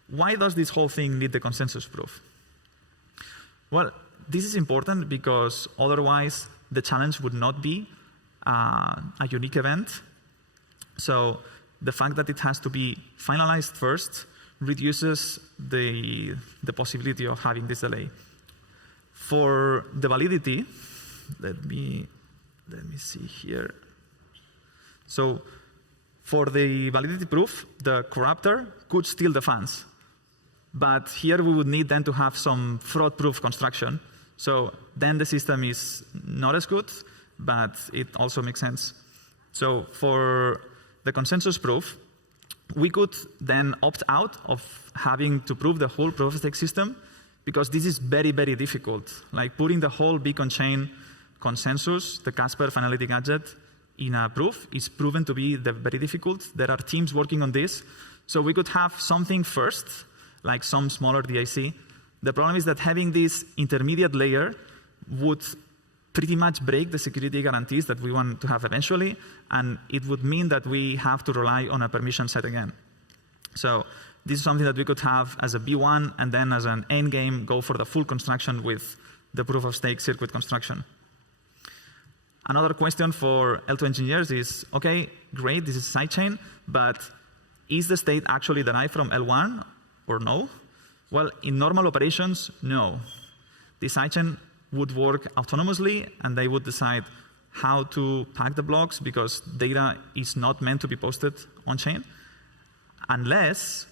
why does this whole thing need the consensus proof? Well, this is important because otherwise the challenge would not be a unique event. So the fact that it has to be finalized first reduces the possibility of having this delay. For the validity, let me see here. So for the validity proof, the corruptor could steal the funds. But here we would need then to have some fraud-proof construction. So then the system is not as good, but it also makes sense. So for the consensus proof, we could then opt out of having to prove the whole proof of stake system, because this is very, very difficult. Like putting the whole beacon chain consensus, the Casper finality gadget, in a proof is proven to be very difficult. There are teams working on this. So we could have something first, like some smaller DIC. The problem is that having this intermediate layer would pretty much break the security guarantees that we want to have eventually, and it would mean that we have to rely on a permission set again. So this is something that we could have as a B1, and then as an end game, go for the full construction with the proof of stake circuit construction. Another question for L2 engineers is, okay, great, this is sidechain, but is the state actually derived from L1 or no? Well, in normal operations, no. The sidechain would work autonomously, and they would decide how to pack the blocks, because data is not meant to be posted on-chain, unless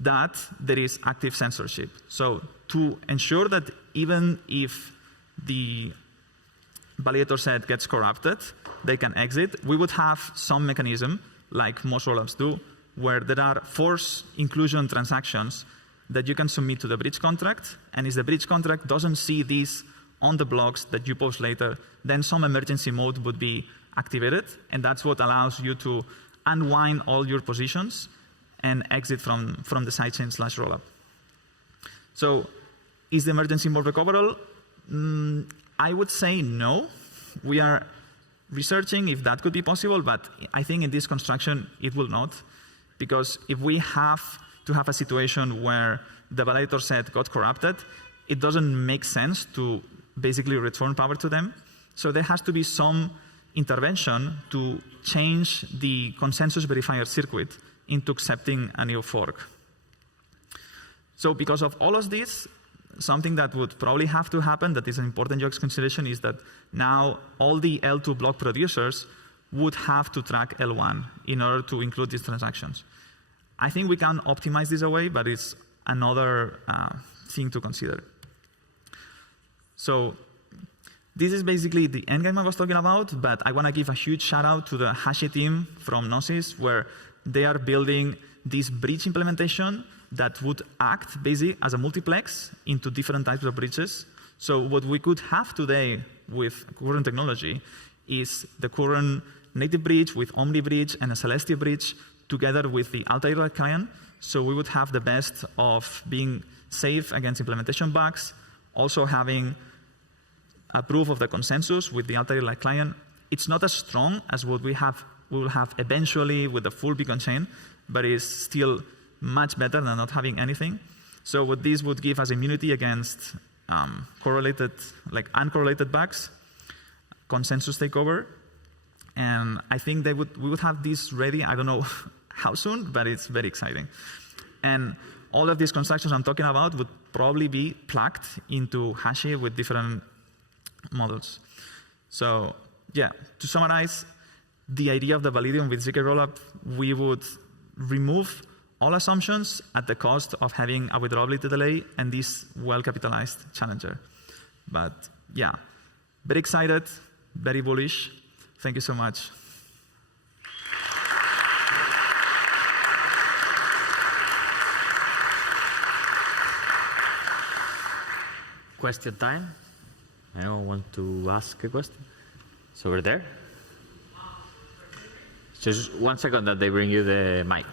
that there is active censorship. So to ensure that even if the validator set gets corrupted, they can exit, we would have some mechanism, like most rollups do, where there are force inclusion transactions that you can submit to the bridge contract, and if the bridge contract doesn't see these on the blocks that you post later, then some emergency mode would be activated, and that's what allows you to unwind all your positions and exit from the sidechain/rollup. So is the emergency mode recoverable? I would say no. We are researching if that could be possible, but I think in this construction it will not, because if we have to have a situation where the validator set got corrupted, it doesn't make sense to basically return power to them. So there has to be some intervention to change the consensus verifier circuit into accepting a new fork. So because of all of this, something that would probably have to happen that is an important UX consideration is that now all the L2 block producers would have to track L1 in order to include these transactions. I think we can optimize this away, but it's another thing to consider. So this is basically the endgame I was talking about, but I want to give a huge shout out to the Hashi team from Gnosis, where they are building this bridge implementation that would act basically as a multiplex into different types of bridges. So what we could have today with current technology is the current native bridge with Omni bridge and a Celestia bridge together with the Altair client. So we would have the best of being safe against implementation bugs, also having a proof of the consensus with the Altair client. It's not as strong as what we will have eventually with the full beacon chain, but it's still much better than not having anything. So what this would give us immunity against uncorrelated bugs, consensus takeover, and I think we would have this ready. I don't know how soon, but it's very exciting. And all of these constructions I'm talking about would probably be plugged into Hashi with different models. So yeah, to summarize, the idea of the Validium with ZK rollup, we would remove all assumptions at the cost of having a withdrawability delay and this well-capitalized challenger. But yeah, very excited, very bullish. Thank you so much. Question time. Anyone want to ask a question? It's over there. Just 1 second that they bring you the mic.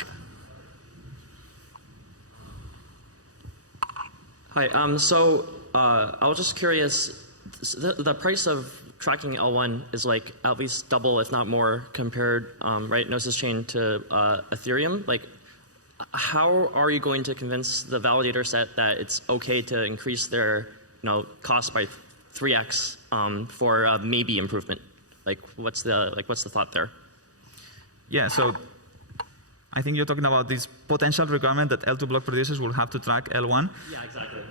Hi. I was just curious. The price of tracking L1 is like at least double, if not more, compared, right, Gnosis chain to Ethereum. Like, how are you going to convince the validator set that it's okay to increase their, cost by 3x for maybe improvement? Like, what's the thought there? Yeah. So I think you're talking about this potential requirement that L2 block producers will have to track L1. Yeah, exactly.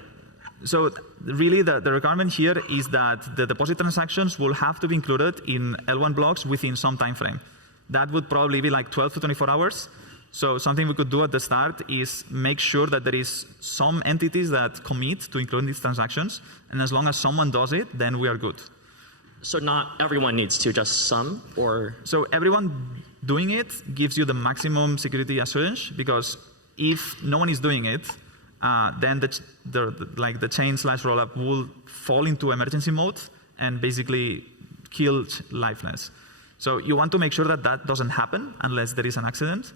So really the requirement here is that the deposit transactions will have to be included in L1 blocks within some time frame. That would probably be like 12 to 24 hours. So something we could do at the start is make sure that there is some entities that commit to include these transactions, and as long as someone does it, then we are good. So not everyone needs to, just some, or? So everyone doing it gives you the maximum security assurance, because if no one is doing it, then the chain/rollup will fall into emergency mode and basically kill liveness. So you want to make sure that that doesn't happen unless there is an accident.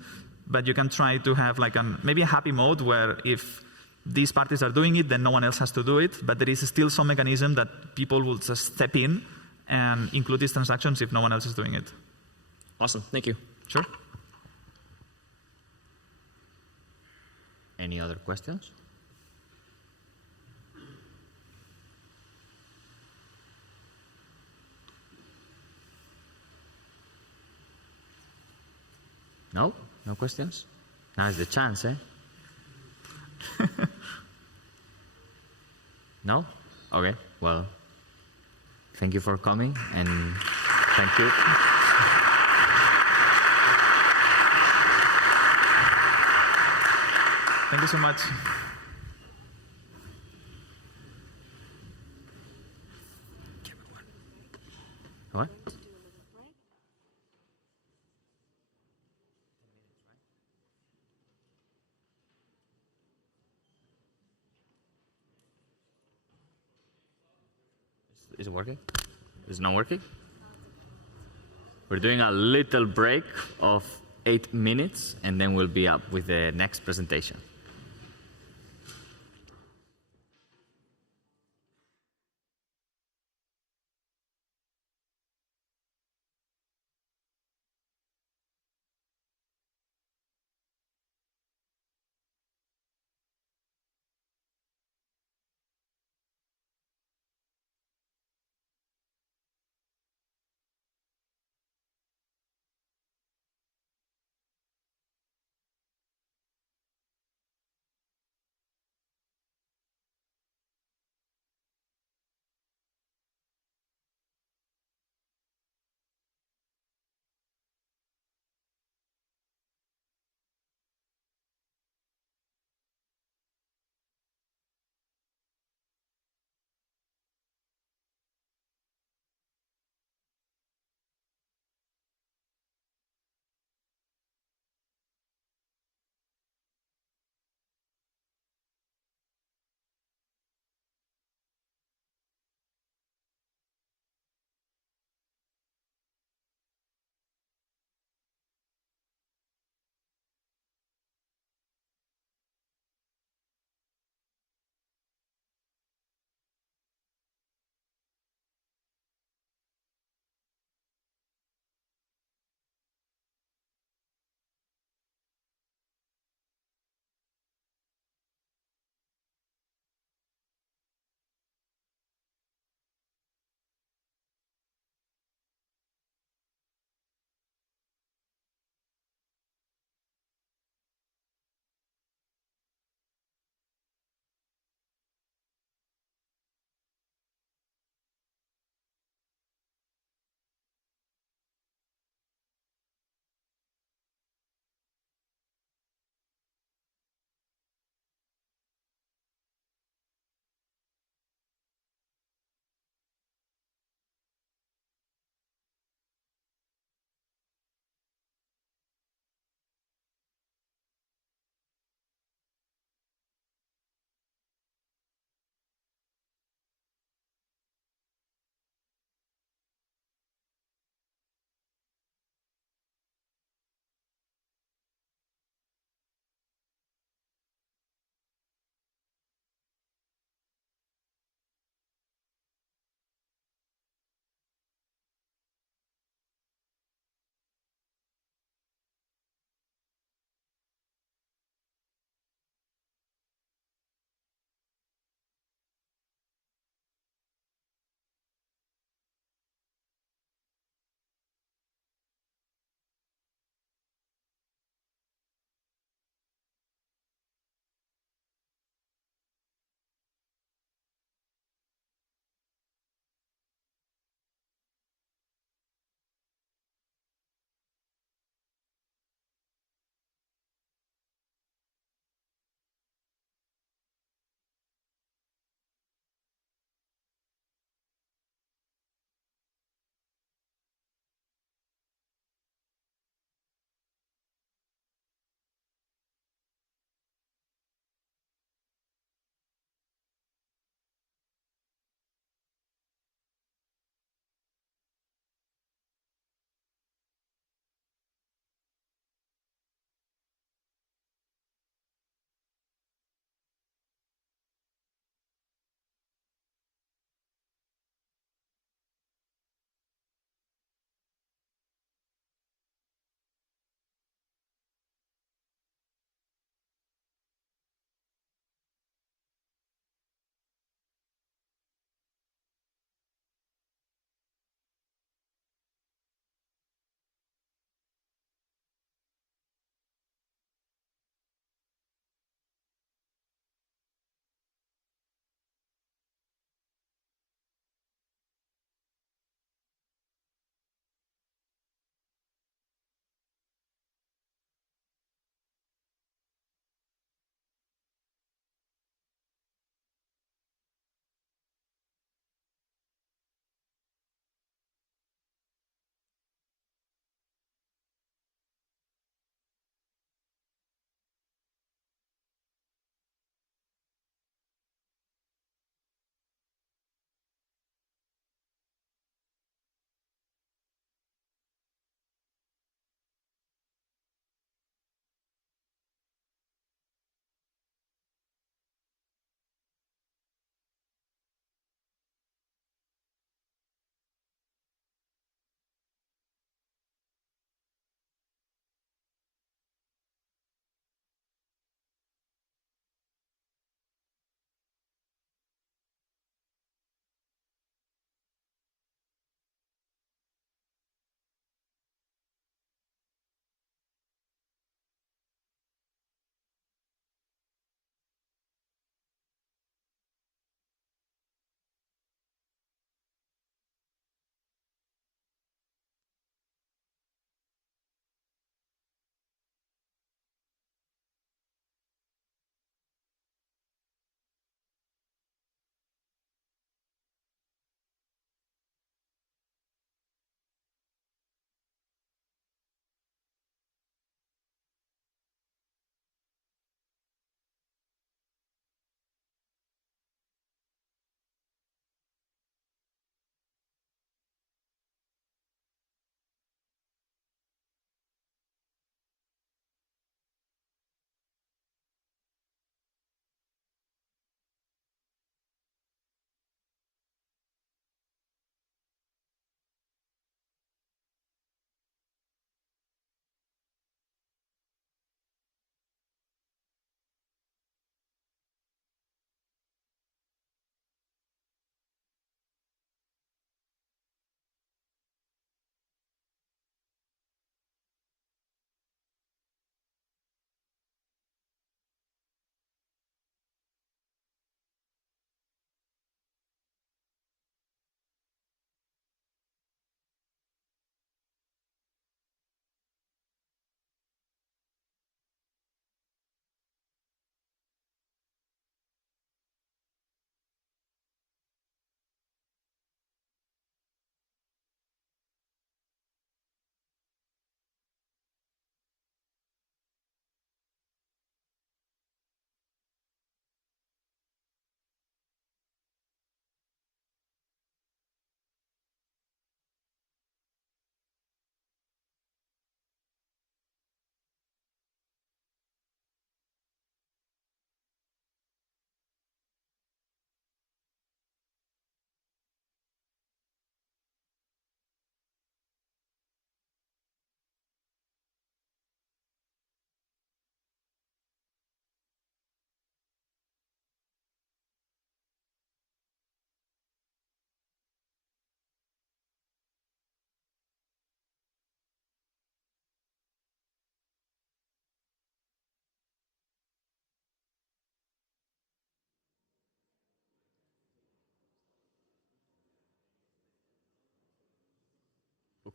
But you can try to have like maybe a happy mode where if these parties are doing it, then no one else has to do it. But there is still some mechanism that people will just step in and include these transactions if no one else is doing it. Awesome. Thank you. Sure. Any other questions? No? No questions? Now is the chance, eh? No? Okay. Well, thank you for coming, and thank you. Thank you so much. What? Is it working? Is it not working? We're doing a little break of 8 minutes, and then we'll be up with the next presentation.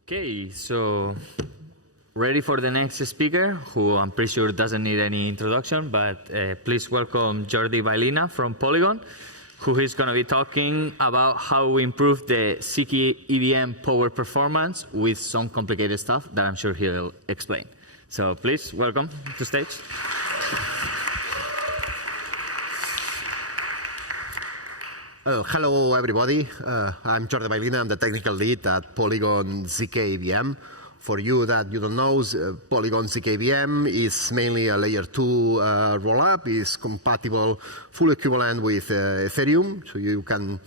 Okay, so ready for the next speaker, who I'm pretty sure doesn't need any introduction, but please welcome Jordi Bailina from Polygon, who is going to be talking about how we improve the zkEVM power performance with some complicated stuff that I'm sure he'll explain. So please, welcome to stage. Hello, everybody. I'm Jordi Bailina. I'm the technical lead at Polygon ZK-EVM. For you that you don't know, Polygon ZK-EVM is mainly a layer 2 rollup. It's compatible, full equivalent with Ethereum. So you can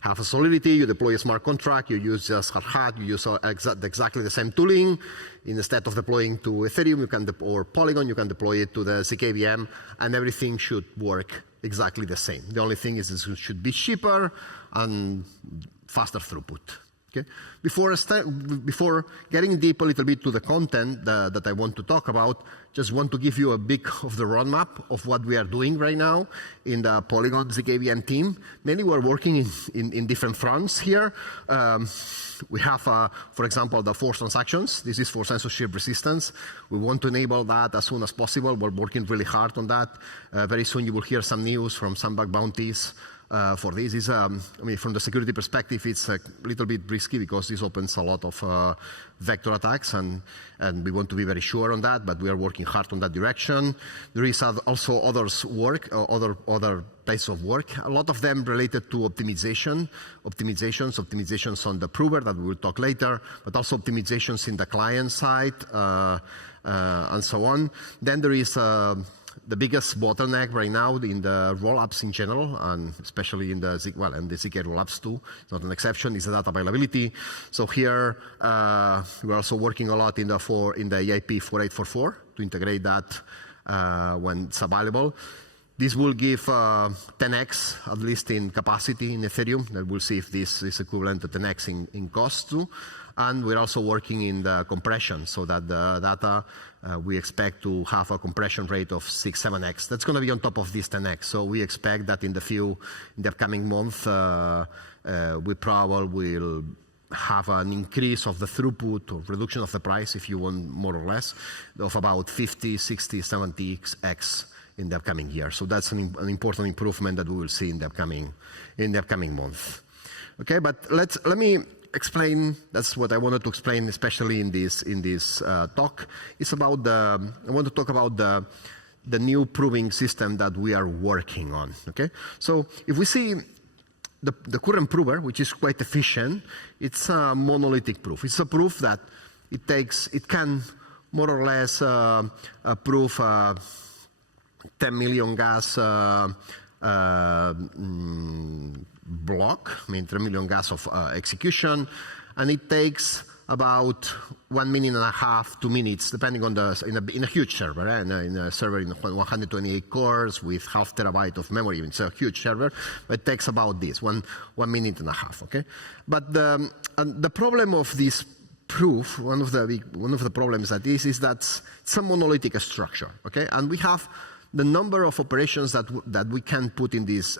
have a Solidity, you deploy a smart contract, you use just hard hat, you use exactly the same tooling. Instead of deploying to Ethereum or Polygon, you can deploy it to the ZK-EVM, and everything should work exactly the same. The only thing is it should be cheaper and faster throughput. Okay. Before getting deep a little bit to the content that I want to talk about, just want to give you a bit of the roadmap of what we are doing right now in the Polygon ZK-EVM team. Mainly we're working in different fronts here. We have, for example, the forced transactions. This is for censorship resistance. We want to enable that as soon as possible. We're working really hard on that. Very soon you will hear some news from some bug bounties. For this is, I mean, from the security perspective, it's a little bit risky because this opens a lot of vector attacks, and we want to be very sure on that. But we are working hard on that direction. There is also other places of work. A lot of them related to optimizations on the prover that we will talk later, but also optimizations in the client side and so on. Then there is the biggest bottleneck right now in the rollups in general, and especially in the and the ZK rollups too, not an exception, is the data availability. So here we're also working a lot in the EIP 4844 to integrate that when it's available. This will give 10x, at least in capacity in Ethereum. And we'll see if this is equivalent to 10x in cost too. And we're also working in the compression so that the data, we expect to have a compression rate of 6-7x. That's going to be on top of this 10x. So we expect that in the upcoming month, we probably will have an increase of the throughput or reduction of the price, if you want, more or less, of about 50, 60, 70x in the upcoming year. So that's an important improvement that we will see in the upcoming month. Okay, but let me explain. That's what I wanted to explain, especially in this talk. It's about I want to talk about the new proving system that we are working on. Okay, so if we see the current prover, which is quite efficient, it's a monolithic proof. It's a proof that it can more or less prove 10 million gas block, I mean 3 million gas of execution, and it takes about 1.5 minutes, 2 minutes, depending on in a huge server, in a server in 128 cores with 0.5 terabyte of memory. It's a huge server, but it takes about this 1.5 minutes. Okay, but the problem of this proof, one of the problems that is that it's a monolithic structure. Okay, and we have the number of operations that we can put in this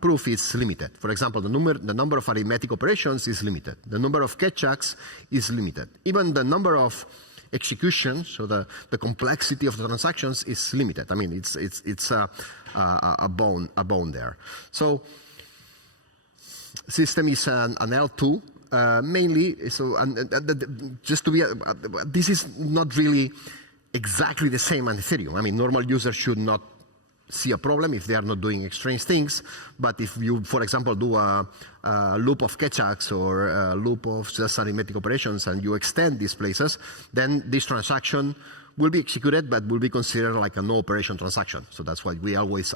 proof is limited. For example, the number of arithmetic operations is limited. The number of catch-ups is limited. Even the number of executions, so the complexity of the transactions is limited. I mean, it's a bone there. So, system is an L2 mainly. So, just to be, this is not really exactly the same as Ethereum. I mean, normal users should not see a problem if they are not doing strange things. But if you, for example, do a loop of catch-ups or a loop of just arithmetic operations and you extend these places, then this transaction will be executed but will be considered like a no-operation transaction. So that's why we are always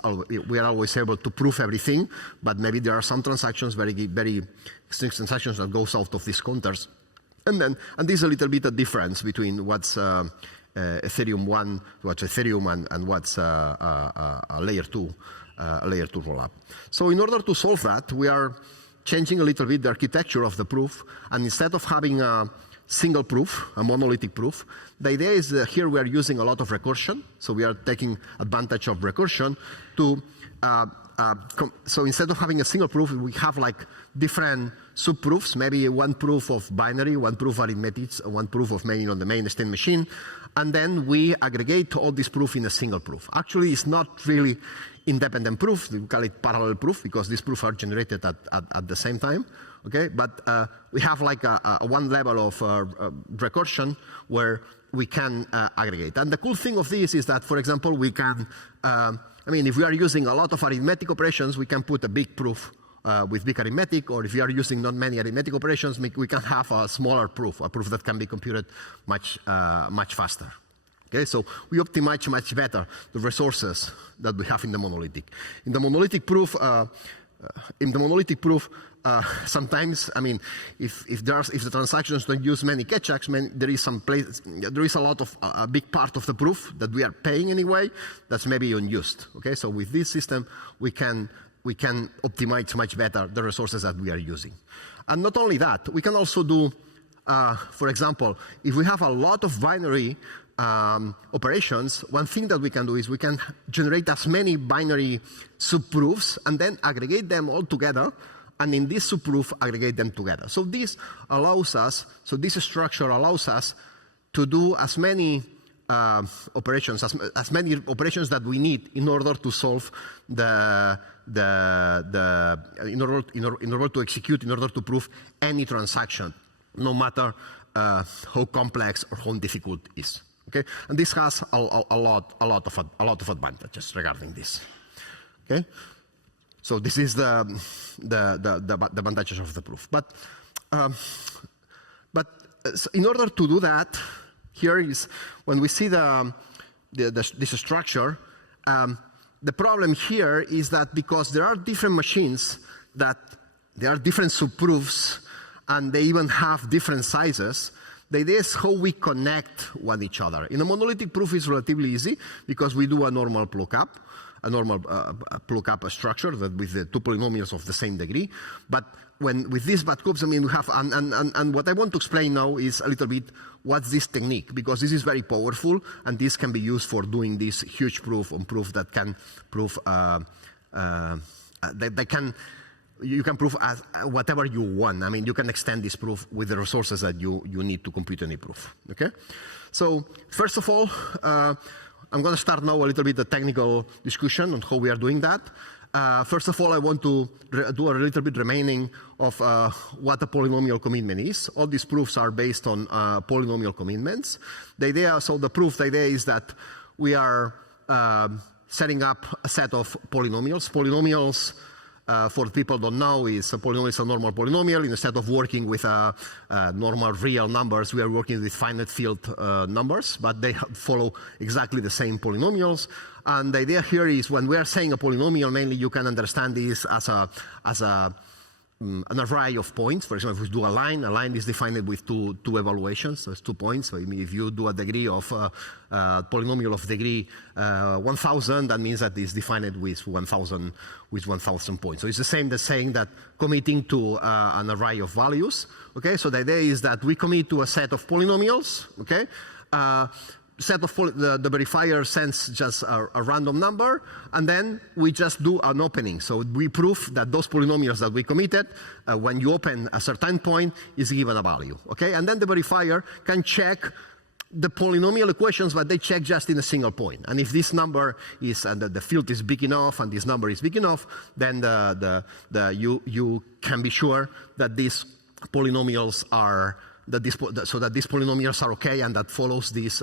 able to prove everything. But maybe there are some transactions, very strict transactions that goes out of these counters. And this is a little bit of difference between what's Ethereum 1, what's Ethereum and what's a layer 2 rollup. So in order to solve that, we are changing a little bit the architecture of the proof, and instead of having a single proof, a monolithic proof, the idea is here we are using a lot of recursion. So we are taking advantage of recursion to, so instead of having a single proof, we have like different subproofs, maybe one proof of binary, one proof of arithmetic, one proof of main on the main state machine, and then we aggregate all these proof in a single proof. Actually, it's not really independent proof. We call it parallel proof because these proofs are generated at the same time. Okay, but we have like a one level of recursion where we can aggregate. And the cool thing of this is that, for example, we can, I mean, if we are using a lot of arithmetic operations, we can put a big proof with big arithmetic, or if you are using not many arithmetic operations, we can have a smaller proof, a proof that can be computed much faster. Okay, so we optimize much better the resources that we have in the monolithic. In the monolithic proof, sometimes, I mean, if the transactions don't use many ketchups, there is a lot of a big part of the proof that we are paying anyway that's maybe unused. Okay, so with this system, we can optimize much better the resources that we are using. And not only that, we can also do, for example, if we have a lot of binary operations, one thing that we can do is we can generate as many binary subproofs and then aggregate them all together, and in this subproof aggregate them together. So this allows us, so this structure allows us to do as many operations, as many operations that we need in order to solve in order to execute, in order to prove any transaction, no matter how complex or how difficult it is. Okay, and this has a lot of advantages regarding this. Okay, so this is the advantages of the proof. But in order to do that, here is when we see this structure. The problem here is that because there are different machines, that there are different subproofs, and they even have different sizes. The idea is how we connect one each other. In a monolithic proof, it's relatively easy because we do a normal lookup, structure that with the two polynomials of the same degree. But with these backups, I mean, we have, and what I want to explain now is a little bit what's this technique, because this is very powerful, and this can be used for doing this huge proof on proof that can prove you can prove as whatever you want. I mean, you can extend this proof with the resources that you need to compute any proof. Okay? So first of all, I'm going to start now a little bit the technical discussion on how we are doing that. First of all, I want to do a little bit remaining of what a polynomial commitment is. All these proofs are based on polynomial commitments. The idea is that we are setting up a set of polynomials. Polynomials, for people who don't know, is a polynomial is a normal polynomial. Instead of working with normal real numbers, we are working with finite field numbers, but they follow exactly the same polynomials. And the idea here is when we are saying a polynomial, mainly you can understand this as an array of points. For example, if we do a line is defined with two evaluations, so it's 2 points. So if you do a degree of polynomial of degree 1000, that means that it's defined with 1000 points. So it's the same as saying that committing to an array of values. Okay, so the idea is that we commit to a set of polynomials. Okay. Set of the verifier sends just a random number, and then we just do an opening. So we prove that those polynomials that we committed, when you open a certain point, is given a value. Okay, and then the verifier can check the polynomial equations, but they check just in a single point. And if this number is and the field is big enough, and this number is big enough, then you can be sure that these polynomials are. So that these polynomials are okay, and that follows these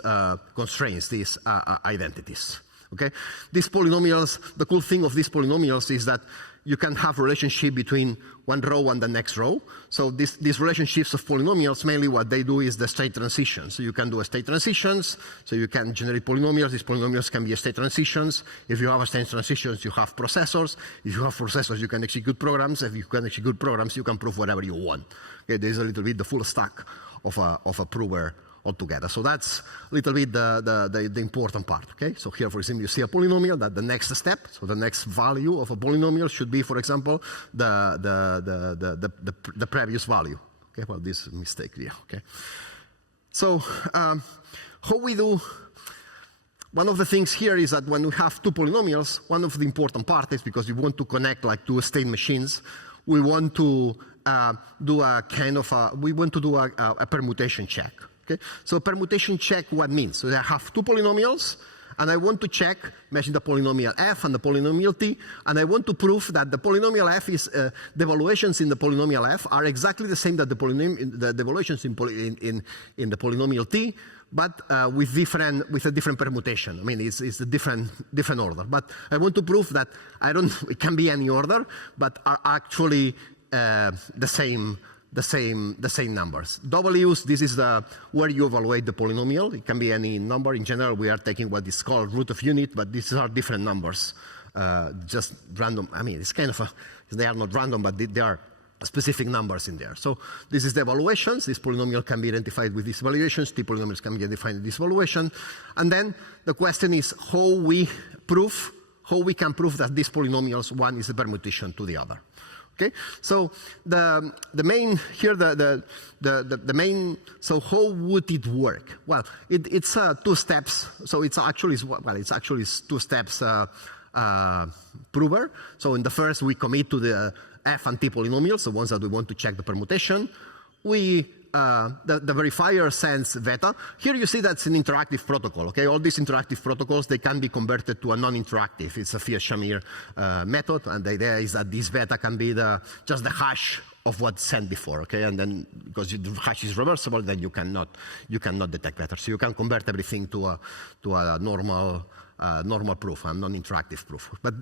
constraints, these identities. Okay, these polynomials. The cool thing of these polynomials is that you can have relationship between one row and the next row. So these relationships of polynomials, mainly what they do is the state transitions. So you can do a state transitions. So you can generate polynomials. These polynomials can be state transitions. If you have a state transitions, you have processors. If you have processors, you can execute programs. If you can execute programs, you can prove whatever you want. Okay, there is a little bit the full stack of a prover altogether. So that's a little bit the important part. Okay, so here, for example, you see a polynomial. That the next step, so the next value of a polynomial should be, for example, the previous value. Okay, well, this is a mistake here. Okay, so how we do one of the things here is that when we have two polynomials, one of the important parts is because we want to connect like two state machines, we want to do a kind of a permutation check. Okay? So permutation check what means? So I have two polynomials, and I want to check, imagine the polynomial f and the polynomial t, and I want to prove that the polynomial f is, the evaluations in the polynomial f are exactly the same that the evaluations in the polynomial t, but with a different permutation. I mean, it's a different order. But I want to prove that it can be any order, but are actually the same numbers. W's, this is where you evaluate the polynomial. It can be any number. In general, we are taking what is called root of unit, but these are different numbers, just random. I mean, it's kind of they are not random, but they are specific numbers in there. So this is the evaluations. This polynomial can be identified with these evaluations. T polynomials can be identified with this evaluation. And then the question is how we can prove that these polynomials, one is a permutation to the other. Okay, so the main here the main, so how would it work? Well, it's 2 steps. So it's actually two steps prover. So in the first we commit to the f and t polynomials, the ones that we want to check the permutation. The verifier sends beta. Here you see that's an interactive protocol. Okay, all these interactive protocols, they can be converted to a non-interactive. It's a Shamir method, and the idea is that this beta can be just the hash of what's sent before. Okay, and then because the hash is reversible, then you cannot detect beta. So you can convert everything to a normal proof, a non-interactive proof. But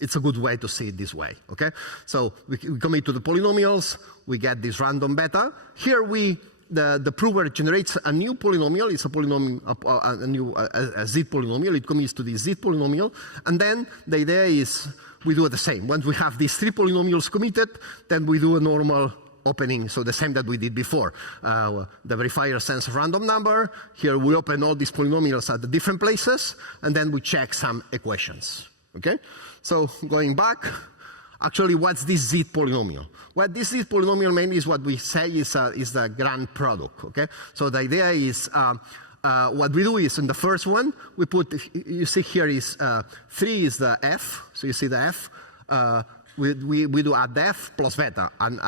it's a good way to see it this way, okay? So we commit to the polynomials, we get this random beta. Here the prover generates a new polynomial. It's a polynomial, a z polynomial. It commits to this z polynomial. And then the idea is we do the same. Once we have these 3 polynomials committed, then we do a normal opening, so the same that we did before. The verifier sends a random number. Here we open all these polynomials at the different places, and then we check some equations. Okay? So going back, actually, what's this z polynomial? Well, this z polynomial mainly is what we say is the grand product. Okay? So the idea is what we do is in the first one we put. You see here is 3 is the f. So you see the f. We do add f plus beta, and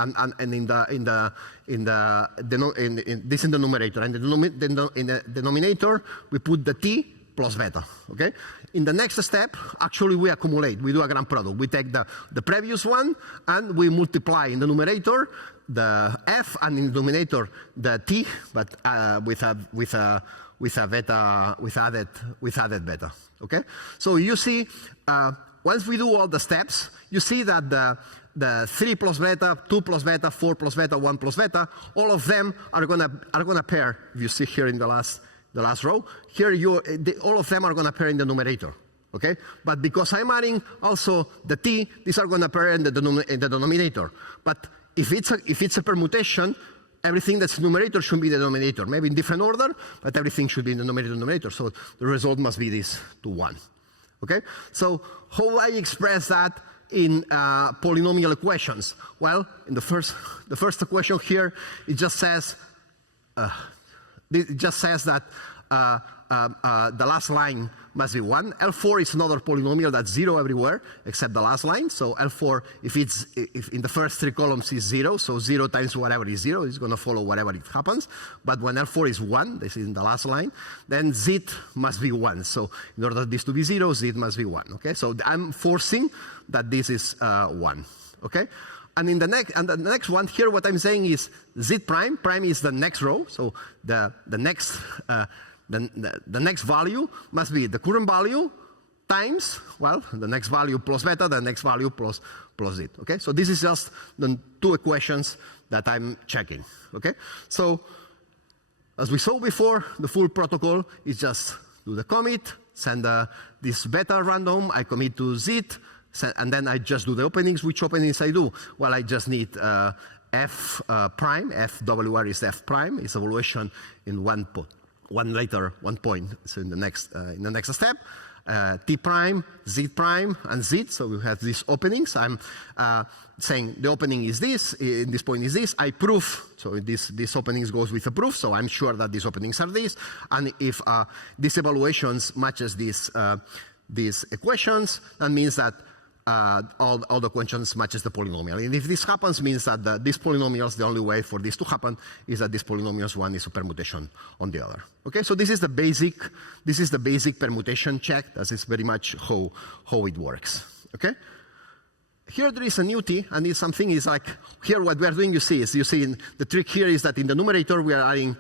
this in the numerator, and in the denominator we put the t plus beta. Okay. In the next step, actually we accumulate. We do a grand product. We take the previous one and we multiply in the numerator the f, and in the denominator the t, but with added beta. Okay. So you see. Once we do all the steps, you see that the 3 plus beta, 2 plus beta, 4 plus beta, 1 plus beta, all of them are gonna pair. If you see here in the last row, here all of them are gonna pair in the numerator. Okay, but because I'm adding also the t, these are gonna pair in the denominator. But if it's a permutation, everything that's numerator should be the denominator. Maybe in different order, but everything should be in the numerator. So the result must be this to 1. Okay, so how I express that in polynomial equations? Well, in the first equation here, it just says that the last line must be 1. L4 is another polynomial that's 0 everywhere except the last line. So L4, if in the first 3 columns is 0, so 0 times whatever is 0, it's going to follow whatever it happens. But when L4 is 1, this is in the last line, then Z must be 1. So in order for this to be 0, Z must be 1. Okay, so I'm forcing that this is 1. Okay. And in the next one here, what I'm saying is Z prime is the next row. So the next value must be the current value times, well, the next value plus beta, the next value plus z. Okay, so this is just the 2 equations that I'm checking. Okay, so as we saw before, the full protocol is just do the commit, send this beta random, I commit to z, and then I just do the openings. Which openings I do? Well, I just need f prime, FWR is f prime, it's evaluation in one point, so in the next step. T prime, Z prime, and Z. So we have these openings. I'm saying the opening is this, in this point is this. I prove, so this openings goes with a proof, so I'm sure that these openings are this. And if this evaluations matches these equations, that means that all the equations matches the polynomial. And if this happens, means that these polynomials, the only way for this to happen is that these polynomials, one is a permutation on the other. Okay, so this is the basic permutation check. That is very much how it works. Okay. Here there is a newty, and it's something is like here what we are doing. You see the trick here is that in the numerator we are adding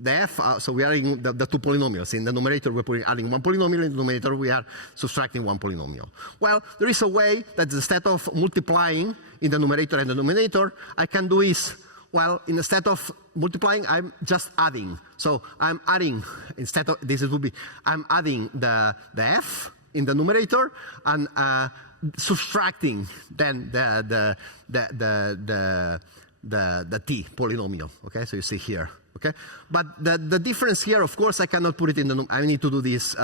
the f, so we are adding the two polynomials. In the numerator, we're adding one polynomial. In the denominator, we are subtracting one polynomial. Well, there is a way that instead of multiplying in the numerator and the denominator, I can do is, well, instead of multiplying, I'm just adding. So I'm adding, instead of, this would be, I'm adding the f in the numerator and subtracting then the t polynomial. Okay, so you see here. Okay, but the difference here, of course, I cannot put it in the. I need to do this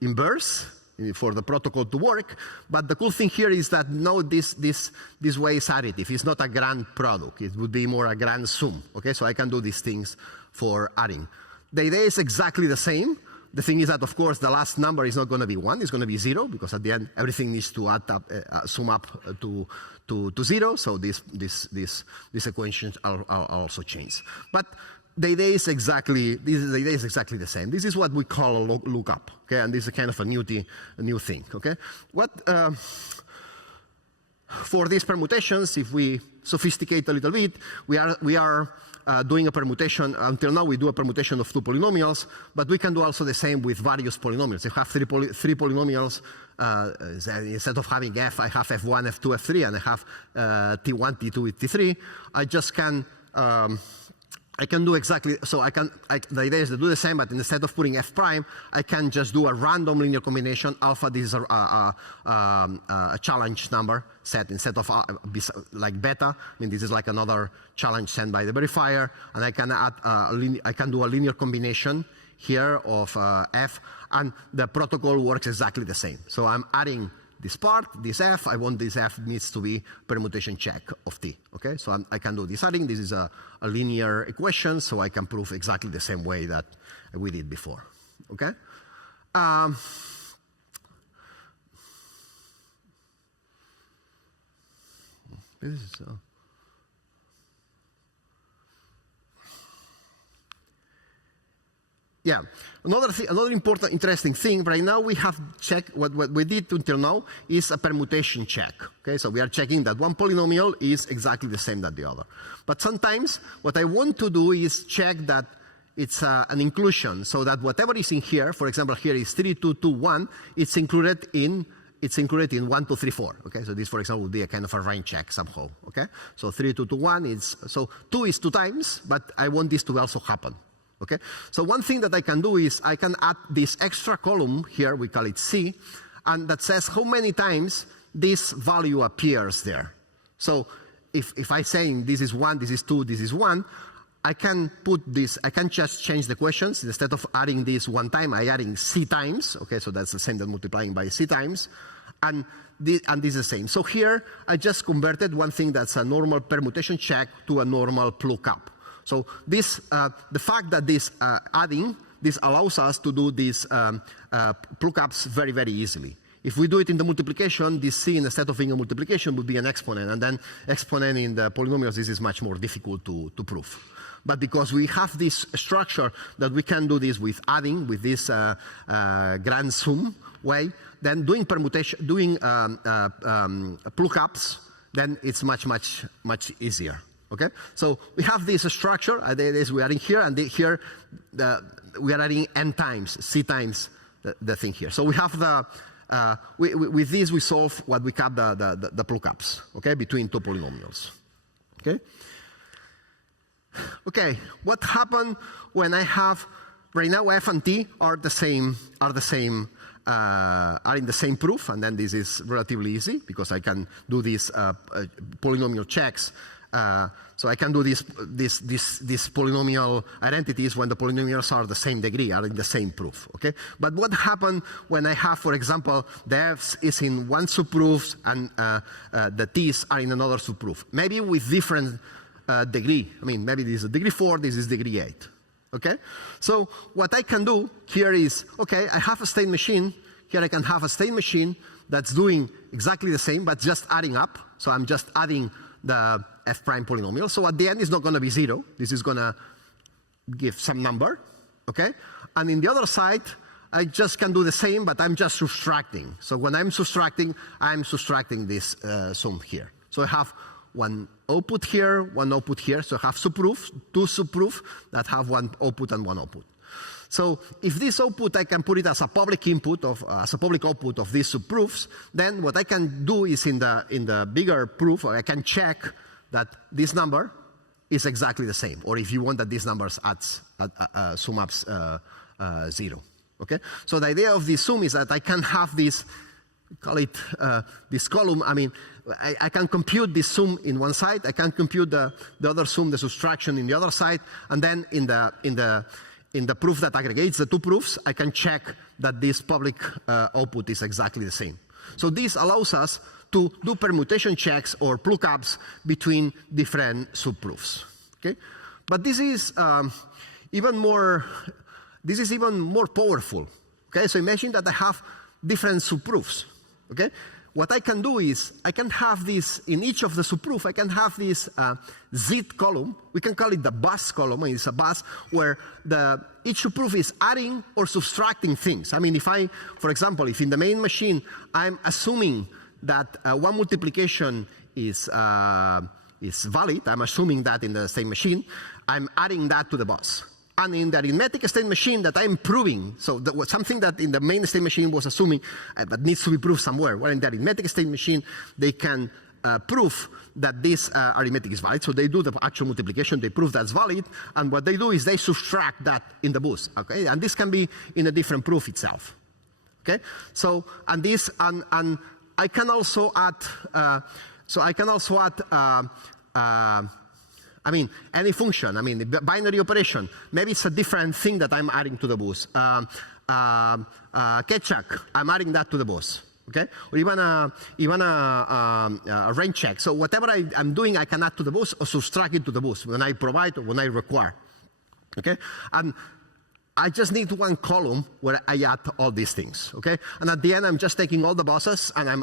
inverse for the protocol to work. But the cool thing here is that no, this way is additive. It's not a grand product. It would be more a grand sum. Okay, so I can do these things for adding. The idea is exactly the same. The thing is that, of course, the last number is not going to be 1. It's going to be 0 because at the end everything needs to add up, sum up to 0. So these equations are also changed. But the idea is exactly the same. This is what we call a lookup. Okay, and this is kind of a new thing. Okay, what for these permutations, if we sophisticate a little bit, we are doing a permutation. Until now, we do a permutation of two polynomials, but we can do also the same with various polynomials. If I have three polynomials, instead of having f, I have f1, f2, f3, and I have t1, t2, t3. I just can. I can do exactly, so the idea is to do the same, but instead of putting f prime, I can just do a random linear combination. Alpha, this is a challenge number set instead of like beta. I mean, this is like another challenge sent by the verifier, and I can add I can do a linear combination here of f, and the protocol works exactly the same. So I'm adding this part, this f, I want this f needs to be permutation check of t. Okay, so I can do this adding. This is a linear equation, so I can prove exactly the same way that we did before. Okay. This is yeah, another important, interesting thing. Right now, we have checked what we did until now is a permutation check. Okay, so we are checking that one polynomial is exactly the same as the other. But sometimes, what I want to do is check that it's an inclusion, so that whatever is in here, for example, here is 3, 2, 2, 1, it's included in 1, 2, 3, 4. Okay, so this, for example, would be a kind of a range check somehow. Okay, so 3, 2, 2, 1 is so 2 is 2 times, but I want this to also happen. Okay, so one thing that I can do is I can add this extra column here, we call it C, and that says how many times this value appears there. So if I say this is 1, this is 2, this is 1, I can put this, I can just change the questions. Instead of adding this one time, I'm adding C times. Okay, so that's the same as multiplying by C times. And this is the same. So here, I just converted one thing that's a normal permutation check to a normal lookup. So this, the fact that this adding, this allows us to do these lookups very, very easily. If we do it in the multiplication, this C instead of being a multiplication would be an exponent, and then exponent in the polynomials, this is much more difficult to prove. But because we have this structure that we can do this with adding, with this grand sum way, then doing permutation, doing lookups, then it's much easier. Okay, so we have this structure. We are in here, and here we are adding n times, C times the thing here. So we have the with this we solve what we call the lookups. Okay, between two polynomials. Okay. Okay, what happened when I have right now f and t are in the same proof, and then this is relatively easy because I can do these polynomial checks so I can do these polynomial identities when the polynomials are the same degree, are in the same proof. Okay. But what happens when I have, for example, the F's is in one subproof and the T's are in another subproof? Maybe with different degree. I mean, maybe this is degree 4, this is degree 8. Okay. So what I can do here is, okay, I have a state machine. Here I can have a state machine that's doing exactly the same, but just adding up. So I'm just adding the f prime polynomial. So at the end, it's not going to be 0. This is going to give some number. Okay? And in the other side, I just can do the same, but I'm just subtracting. So when I'm subtracting this sum here. So I have one output here, one output here. So I have subproofs, 2 subproofs that have one output and one output. So if this output, I can put it as a public input as a public output of these subproofs, then what I can do is in the bigger proof, I can check that this number is exactly the same, or if you want that these numbers sum up 0. Okay. So the idea of this sum is that I can have this, call it this column. I mean, I can compute this sum in one side. I can compute the other sum, the subtraction in the other side, and then in the proof that aggregates the 2 proofs, I can check that this public output is exactly the same. So this allows us to do permutation checks or lookups between different subproofs. Okay, but this is even more powerful. Okay, so imagine that I have different subproofs. Okay, what I can do is I can have this in each of the subproof. I can have this Z column. We can call it the bus column. And it's a bus where each subproof is adding or subtracting things. I mean, for example, if in the main machine I'm assuming that one multiplication is valid, I'm assuming that in the same machine, I'm adding that to the bus. And in the arithmetic state machine that I'm proving, so that was something that in the main state machine was assuming but needs to be proved somewhere, where in the arithmetic state machine they can prove that this arithmetic is valid. So they do the actual multiplication, they prove that's valid, and what they do is they subtract that in the bus. Okay, and this can be in a different proof itself. Okay, so and I can also add. I mean, any function. I mean, the binary operation. Maybe it's a different thing that I'm adding to the bus. Ketchup, I'm adding that to the bus. Okay, or even a range check. So whatever I'm doing, I can add to the bus or subtract it to the bus when I provide or when I require. Okay, and I just need one column where I add all these things. Okay, and at the end, I'm just taking all the buses and I'm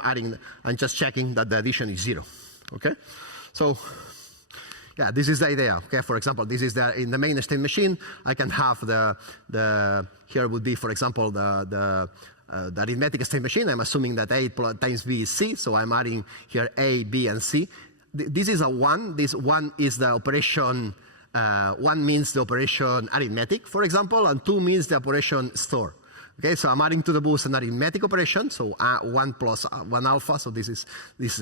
just checking that the addition is 0. Okay, so. Yeah, this is the idea. Okay, for example, this is in the main state machine. I can have here would be, for example, the arithmetic state machine. I'm assuming that A times B is C, so I'm adding here A, B, and C. This is a 1. This 1 is the operation. 1 means the operation arithmetic, for example, and 2 means the operation store. Okay, so I'm adding to the bus an arithmetic operation, so 1 plus 1 alpha. So this is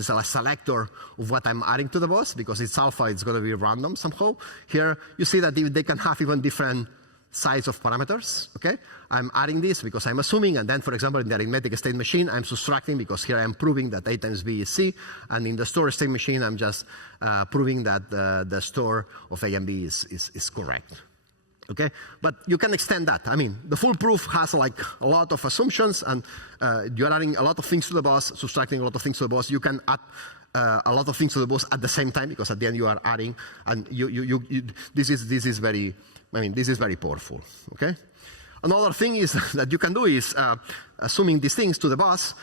a selector of what I'm adding to the bus because it's alpha. It's going to be random somehow. Here you see that they can have even different size of parameters. Okay, I'm adding this because I'm assuming, and then for example in the arithmetic state machine I'm subtracting because here I'm proving that A times B is C, and in the store state machine I'm just proving that the store of A and B is correct. Okay, but you can extend that. I mean, the full proof has like a lot of assumptions, and you're adding a lot of things to the bus, subtracting a lot of things to the bus. You can add a lot of things to the bus at the same time because at the end you are adding, and this is very powerful. Okay. Another thing is that you can do is assuming these things to the bus.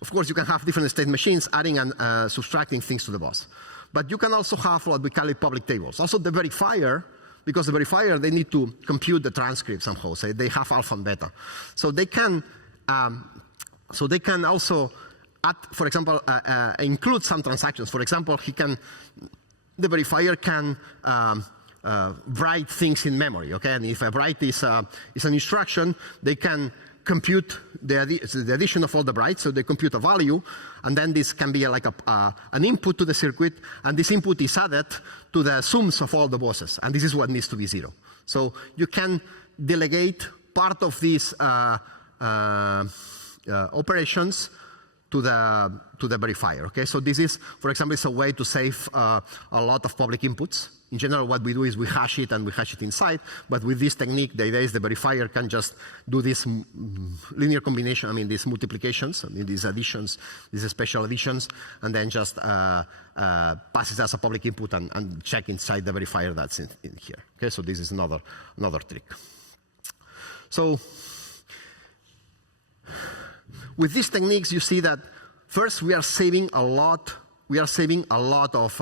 Of course, you can have different state machines adding and subtracting things to the bus, but you can also have what we call it public tables. Also, the verifier. Because the verifier, they need to compute the transcript somehow. So they have alpha and beta. So they can also add, for example, include some transactions. For example, the verifier can write things in memory. Okay, and if a write is an instruction, they can compute the addition of all the bytes. So they compute a value, and then this can be like an input to the circuit, and this input is added to the sums of all the buses, and this is what needs to be 0. So you can delegate part of these operations to the verifier. Okay, so this is, for example, it's a way to save a lot of public inputs. In general, what we do is we hash it and we hash it inside. But with this technique, the idea is the verifier can just do this linear combination. I mean, these multiplications, I mean, these additions, these special additions, and then just pass it as a public input and check inside the verifier that's in here. Okay, so this is another trick. So with these techniques, you see that first we are saving a lot. We are saving a lot of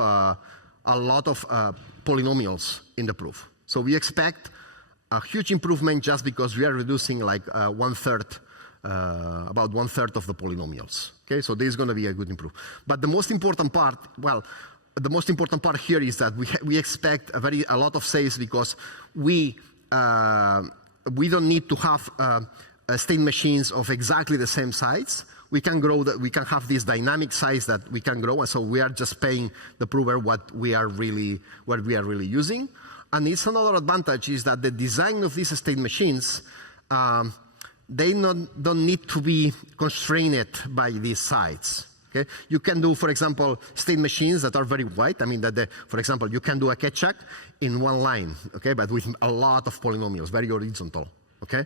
polynomials in the proof. So we expect a huge improvement just because we are reducing like about one third of the polynomials. Okay, so this is going to be a good improvement. But the most important part, well, the most important part here is that we expect a lot of saves because we don't need to have state machines of exactly the same size. We can grow that. We can have this dynamic size that we can grow, and so we are just paying the prover what we are really using. And it's another advantage is that the design of these state machines, they don't need to be constrained by these size. Okay? You can do, for example, state machines that are very wide. I mean, for example, you can do a Ketchak in one line, okay, but with a lot of polynomials, very horizontal. Okay.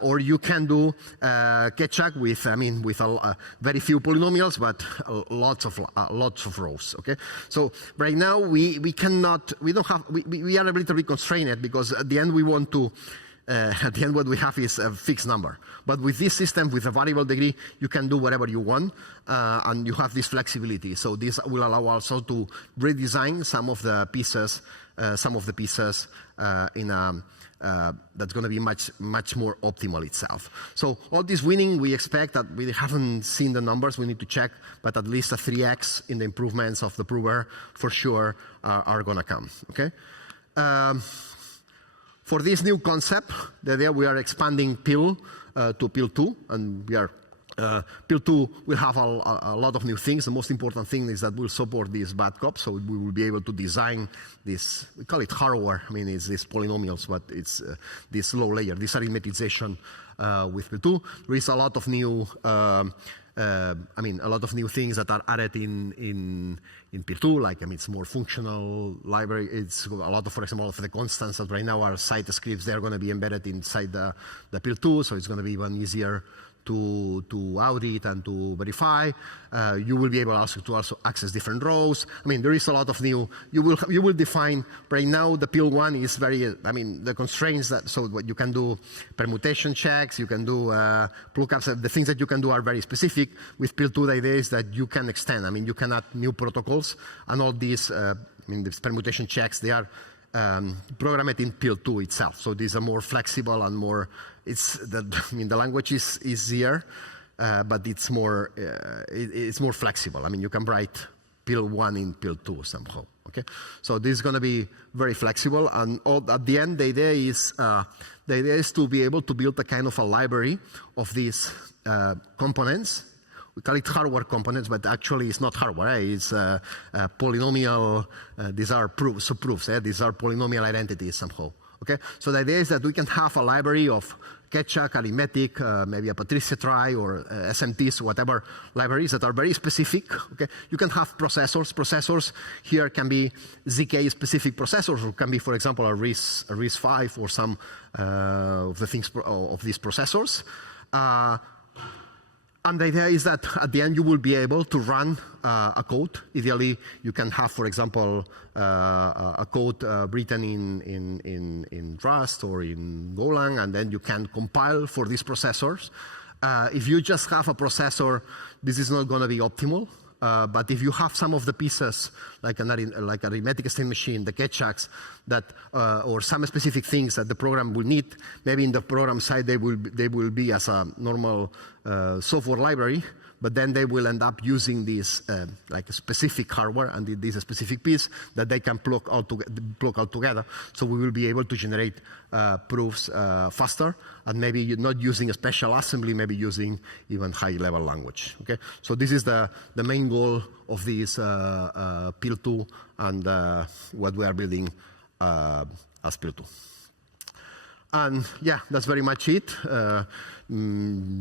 Or you can do Ketchak with very few polynomials, but lots of rows. Okay, so right now we are a little bit constrained because at the end we want to. At the end, what we have is a fixed number. But with this system, with a variable degree, you can do whatever you want, and you have this flexibility. So this will allow also to redesign some of the pieces in a. That's going to be much more optimal itself. So all this winning, we expect that we haven't seen the numbers. We need to check, but at least a 3x in the improvements of the prover for sure are going to come. Okay. For this new concept, the idea we are expanding PIL to PIL 2, and we are. PIL 2 will have a lot of new things. The most important thing is that we'll support these bad cops, so we will be able to design this, we call it hardware. I mean, it's these polynomials, but it's this low layer, this arithmetization with PIL 2. There is a lot of new, a lot of new things that are added in PIL 2, like, it's more functional library. It's a lot of, for example, of the constants that right now are site scripts, they're going to be embedded inside the PIL 2, so it's going to be even easier to audit and to verify. You will be able also to access different rows. I mean, there is a lot of new. You will define right now. The PIL 1 is very. The constraints that what you can do permutation checks. You can do lookups. The things that you can do are very specific. With PIL 2, the idea is that you can extend. I mean, you can add new protocols and all these. These permutation checks. They are programmed in PIL 2 itself. So these are more flexible and more. The language is easier, but it's more flexible. I mean, you can write PIL 1 in PIL 2 somehow. Okay, so this is going to be very flexible, and at the end, the idea is to be able to build a kind of a library of these components. We call it hardware components, but actually it's not hardware. It's polynomial. These are proofs. These are polynomial identities somehow. Okay, so the idea is that we can have a library of Ketchak, arithmetic, maybe a Patricia trie or SMTs, whatever libraries that are very specific. Okay, you can have processors. Processors here can be ZK specific processors, or can be, for example, a RISC-V or some of the things of these processors. And the idea is that at the end you will be able to run a code. Ideally, you can have, for example, a code written in Rust or in Golang, and then you can compile for these processors. If you just have a processor, this is not going to be optimal. But if you have some of the pieces, like arithmetic state machine, the Ketchaks, or some specific things that the program will need, maybe in the program side they will be as a normal software library, but then they will end up using this like a specific hardware and this specific piece that they can plug all together. So we will be able to generate proofs faster, and maybe you're not using a special assembly, maybe using even high-level language. Okay, so this is the main goal of this PIL 2 and what we are building as PIL 2. And yeah, that's very much it.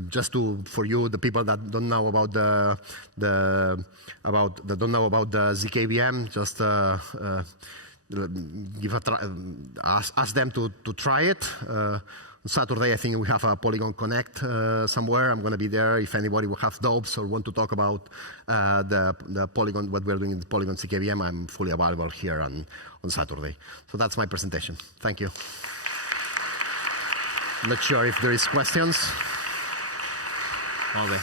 Just for you, the people that don't know about the zkEVM, just ask them to try it. On Saturday, I think we have a Polygon Connect somewhere. I'm going to be there. If anybody will have doubts or want to talk about the Polygon, what we're doing in the Polygon ZK-EVM, I'm fully available here on Saturday. So that's my presentation. Thank you. Not sure if there is questions. Okay.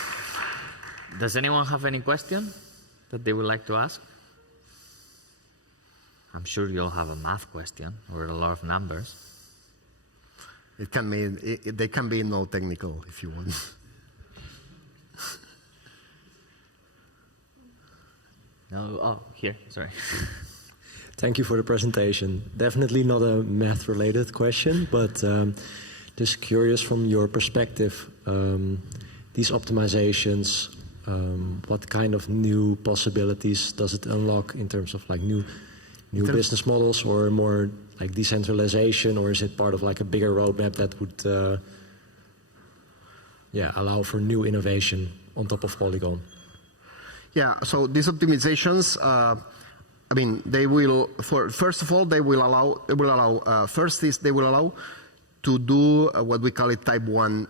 Does anyone have any question that they would like to ask? I'm sure you'll have a math question or a lot of numbers. It can be, they can be no technical if you want. No, oh, here, sorry. Thank you for the presentation. Definitely not a math-related question, but just curious from your perspective, these optimizations, what kind of new possibilities does it unlock in terms of like new business models or more like decentralization, or is it part of like a bigger roadmap that would allow for new innovation on top of Polygon? Yeah, so these optimizations, I mean, they will, first of all, they will allow to do what we call it type 1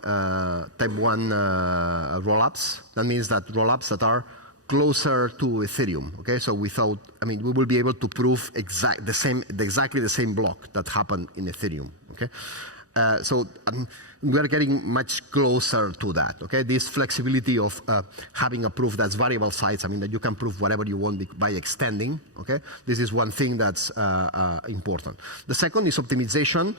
rollups. That means that rollups that are closer to Ethereum. Okay, so without, I mean, we will be able to prove exactly the same block that happened in Ethereum. Okay, so we are getting much closer to that. Okay, this flexibility of having a proof that's variable size. I mean, that you can prove whatever you want by extending. Okay, this is one thing that's important. The second is optimization.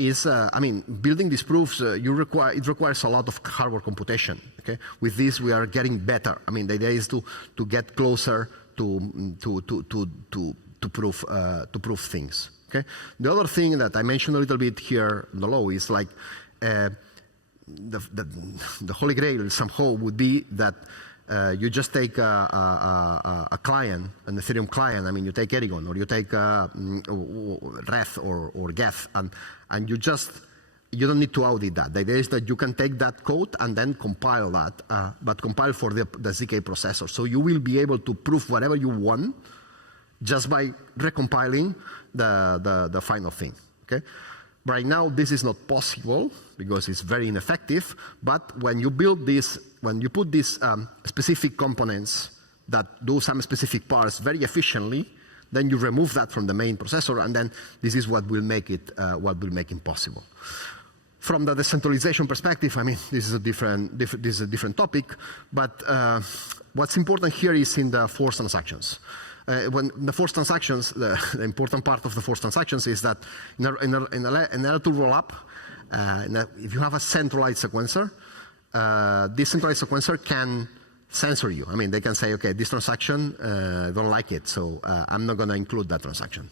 I mean, building these proofs, it requires a lot of hardware computation. Okay, with this we are getting better. I mean, the idea is to get closer to prove things. Okay, the other thing that I mentioned a little bit here below is like the holy grail somehow would be that you just take a client, an Ethereum client. I mean, you take Erigon or you take Reth or Geth, and you don't need to audit that. The idea is that you can take that code and then compile that, but compile for the ZK processor. So you will be able to prove whatever you want just by recompiling the final thing. Okay. Right now, this is not possible because it's very ineffective. But when you build this, when you put these specific components that do some specific parts very efficiently, then you remove that from the main processor, and then this is what will make it possible. From the decentralization perspective, I mean, this is a different topic. But what's important here is in the forced transactions. When the forced transactions, the important part of the forced transactions is that in order to roll up, if you have a centralized sequencer, this centralized sequencer can censor you. I mean, they can say, okay, this transaction, I don't like it, so I'm not going to include that transaction.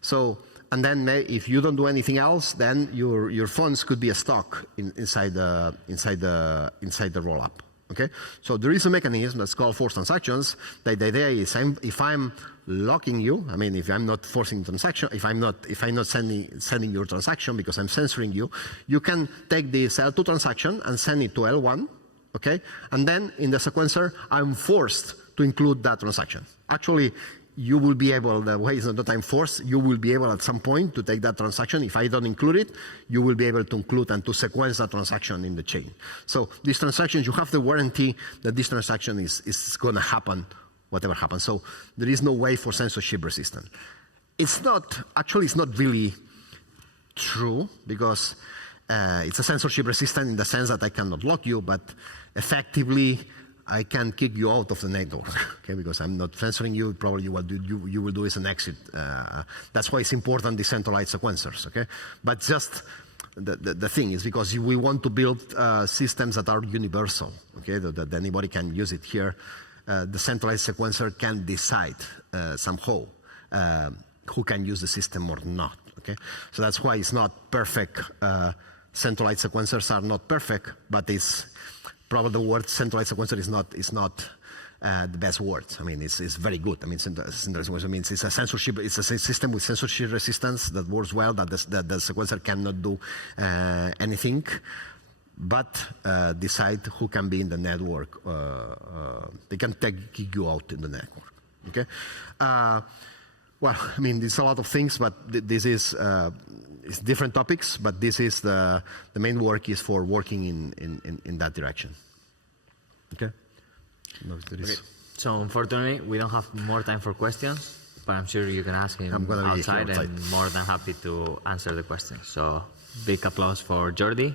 So, and then if you don't do anything else, then your funds could be stuck inside the rollup. Okay, so there is a mechanism that's called forced transactions. The idea is, if I'm locking you, I mean, if I'm not forcing transaction, if I'm not sending your transaction because I'm censoring you, you can take this L2 transaction and send it to L1. Okay, and then in the sequencer, I'm forced to include that transaction. Actually, you will be able, the way is not that I'm forced, you will be able at some point to take that transaction. If I don't include it, you will be able to include and to sequence that transaction in the chain. So these transactions, you have the warranty that this transaction is going to happen, whatever happens. So there is no way for censorship resistant. It's not really true because it's a censorship resistant in the sense that I cannot lock you, but effectively, I can kick you out of the network, okay? Because I'm not censoring you. Probably what you will do is an exit. That's why it's important decentralized sequencers, okay? But just the thing is because we want to build systems that are universal, okay? That anybody can use it here. The centralized sequencer can decide somehow who can use the system or not, okay? So that's why it's not perfect. Centralized sequencers are not perfect, but it's probably the word centralized sequencer is not the best words. I mean, it's very good. I mean, it's a censorship. It's a system with censorship resistance that works well. That the sequencer cannot do anything, but decide who can be in the network. They can kick you out in the network. Okay. Well, I mean, there's a lot of things, but this is it's different topics. But this is the main work is for working in that direction. Okay. Okay. So unfortunately, we don't have more time for questions, but I'm sure you can ask him outside, and more than happy to answer the questions. So big applause for Jordi.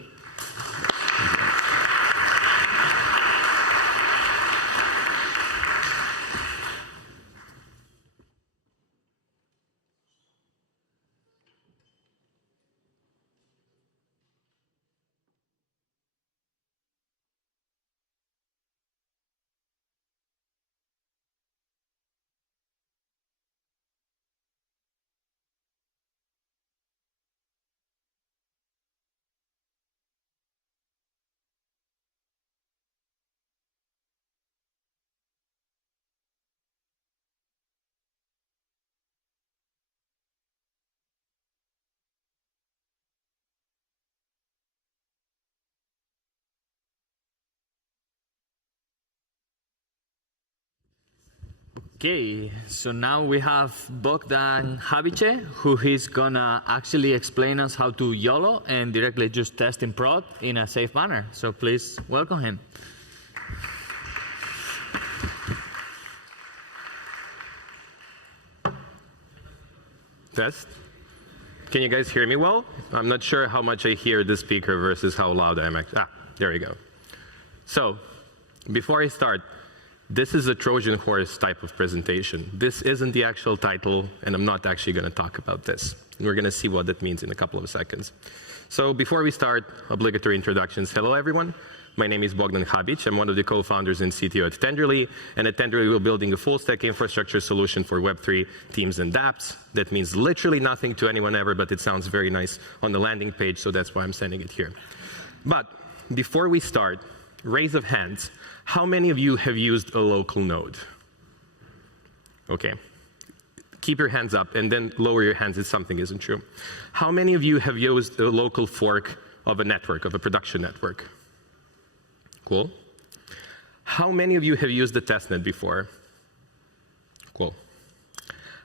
Okay, so now we have Bogdan Habice, who is gonna actually explain us how to YOLO and directly just test in prod in a safe manner. So please welcome him. Test. Can you guys hear me well? I'm not sure how much I hear the speaker versus how loud I am. There we go. So, before I start, this is a Trojan horse type of presentation. This isn't the actual title, and I'm not actually going to talk about this. We're going to see what that means in a couple of seconds. So before we start, obligatory introductions. Hello, everyone. My name is Bogdan Habic. I'm one of the co-founders and CTO at Tenderly. And at Tenderly, we're building a full-stack infrastructure solution for Web3 teams and dApps. That means literally nothing to anyone ever, but it sounds very nice on the landing page, so that's why I'm sending it here. But before we start, raise of hands. How many of you have used a local node? Okay. Keep your hands up and then lower your hands if something isn't true. How many of you have used a local fork of a network, of a production network? Cool. How many of you have used the testnet before? Cool.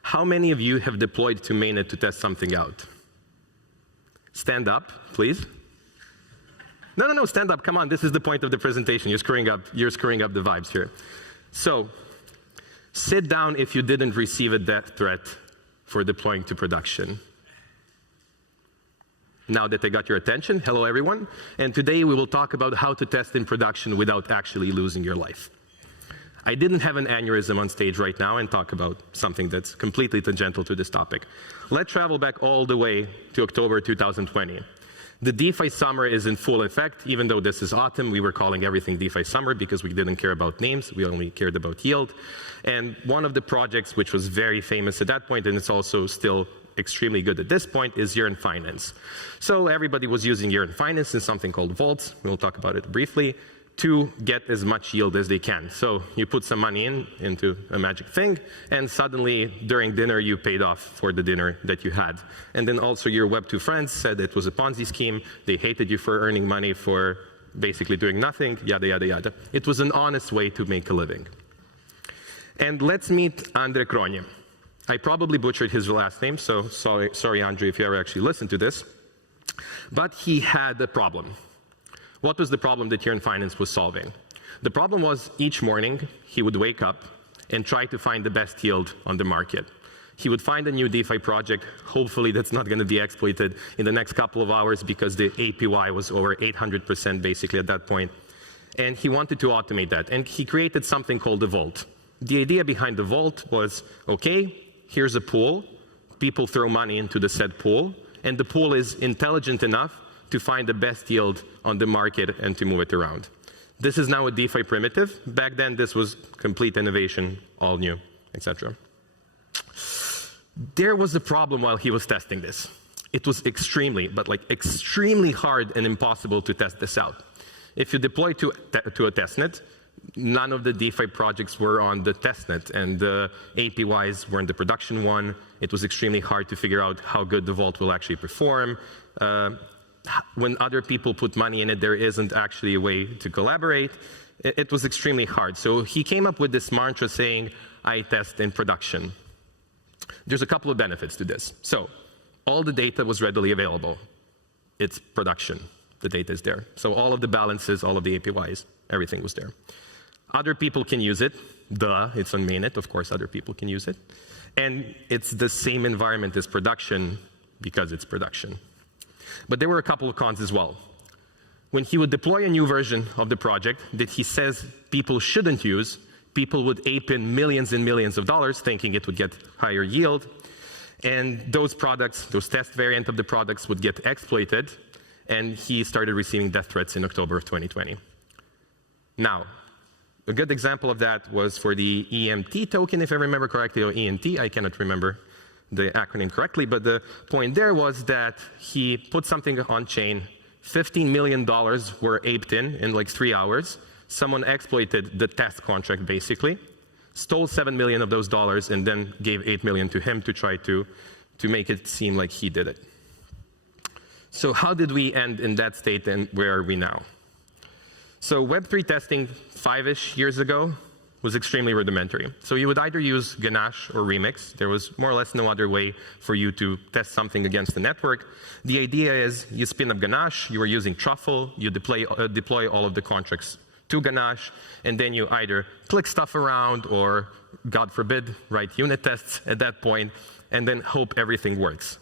How many of you have deployed to mainnet to test something out? Stand up, please. No, stand up. Come on, this is the point of the presentation. You're screwing up the vibes here. So, sit down if you didn't receive a death threat for deploying to production. Now that I got your attention, hello everyone. And today we will talk about how to test in production without actually losing your life. I didn't have an aneurysm on stage right now and talk about something that's completely tangential to this topic. Let's travel back all the way to October 2020. The DeFi summer is in full effect. Even though this is autumn, we were calling everything DeFi summer because we didn't care about names. We only cared about yield. And one of the projects which was very famous at that point, and it's also still extremely good at this point, is Yearn Finance. So everybody was using Yearn Finance in something called vaults. We'll talk about it briefly, to get as much yield as they can. So you put some money into a magic thing, and suddenly during dinner you paid off for the dinner that you had. And then also your Web2 friends said it was a Ponzi scheme. They hated you for earning money for basically doing nothing, yada, yada, yada. It was an honest way to make a living. And let's meet Andre Kronje. I probably butchered his last name, so sorry Andre if you ever actually listened to this. But he had a problem. What was the problem that Yearn Finance was solving? The problem was each morning he would wake up and try to find the best yield on the market. He would find a new DeFi project, hopefully that's not going to be exploited in the next couple of hours because the APY was over 800% basically at that point. And he wanted to automate that. And he created something called the vault. The idea behind the vault was, okay, here's a pool. People throw money into the said pool. And the pool is intelligent enough to find the best yield on the market and to move it around. This is now a DeFi primitive. Back then, this was complete innovation, all new, etc. There was a problem while he was testing this. It was extremely, but like extremely hard and impossible to test this out. If you deploy to a testnet, none of the DeFi projects were on the testnet, and the APYs were in the production one. It was extremely hard to figure out how good the vault will actually perform. When other people put money in it, there isn't actually a way to collaborate. It was extremely hard. So he came up with this mantra saying, I test in production. There's a couple of benefits to this. So all the data was readily available. It's production. The data is there. So all of the balances, all of the APYs, everything was there. Other people can use it. Duh, it's on mainnet. Of course, other people can use it. And it's the same environment as production because it's production. But there were a couple of cons as well. When he would deploy a new version of the project that he says people shouldn't use, people would ape in millions and millions of dollars thinking it would get higher yield. And those products, those test variant of the products would get exploited. And he started receiving death threats in October of 2020. Now, a good example of that was for the EMT token, if I remember correctly, or ENT, I cannot remember the acronym correctly, but the point there was that he put something on chain, $15 million were aped in like 3 hours. Someone exploited the test contract basically, stole $7 million of those dollars, and then gave $8 million to him to try to make it seem like he did it. So how did we end in that state, and where are we now? So Web3 testing 5-ish years ago was extremely rudimentary. So you would either use Ganache or Remix. There was more or less no other way for you to test something against the network. The idea is you spin up Ganache, you are using Truffle, you deploy all of the contracts to Ganache, and then you either click stuff around or, God forbid, write unit tests at that point, and then hope everything works.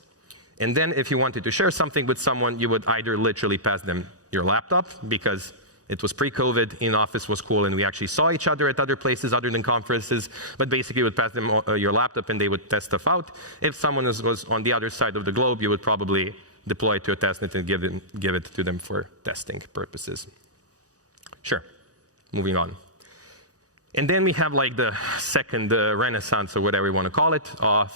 And then if you wanted to share something with someone, you would either literally pass them your laptop, because it was pre-COVID, in-office was cool, and we actually saw each other at other places other than conferences, but basically you would pass them your laptop and they would test stuff out. If someone was on the other side of the globe, you would probably deploy it to a testnet and give it to them for testing purposes. Sure, moving on. And then we have like the second renaissance, or whatever you want to call it, of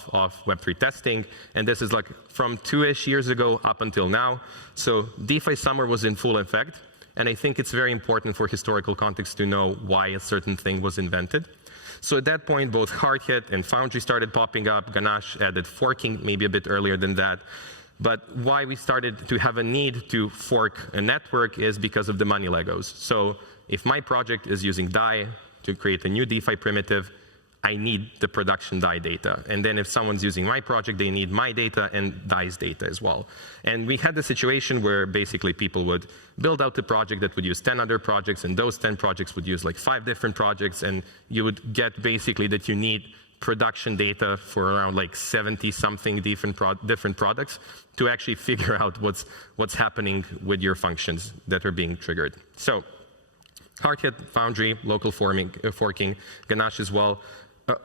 Web3 testing. And this is like from 2-ish years ago up until now. So DeFi summer was in full effect. And I think it's very important for historical context to know why a certain thing was invented. So at that point, both Hardhat and Foundry started popping up. Ganache added forking maybe a bit earlier than that. But why we started to have a need to fork a network is because of the money Legos. So if my project is using DAI to create a new DeFi primitive, I need the production DAI data. And then if someone's using my project, they need my data and DAI's data as well. And we had the situation where basically people would build out the project that would use 10 other projects, and those 10 projects would use like 5 different projects, and you would get basically that you need production data for around like 70-something different products to actually figure out what's happening with your functions that are being triggered. So Hardhat, Foundry, local forking, Ganache as well.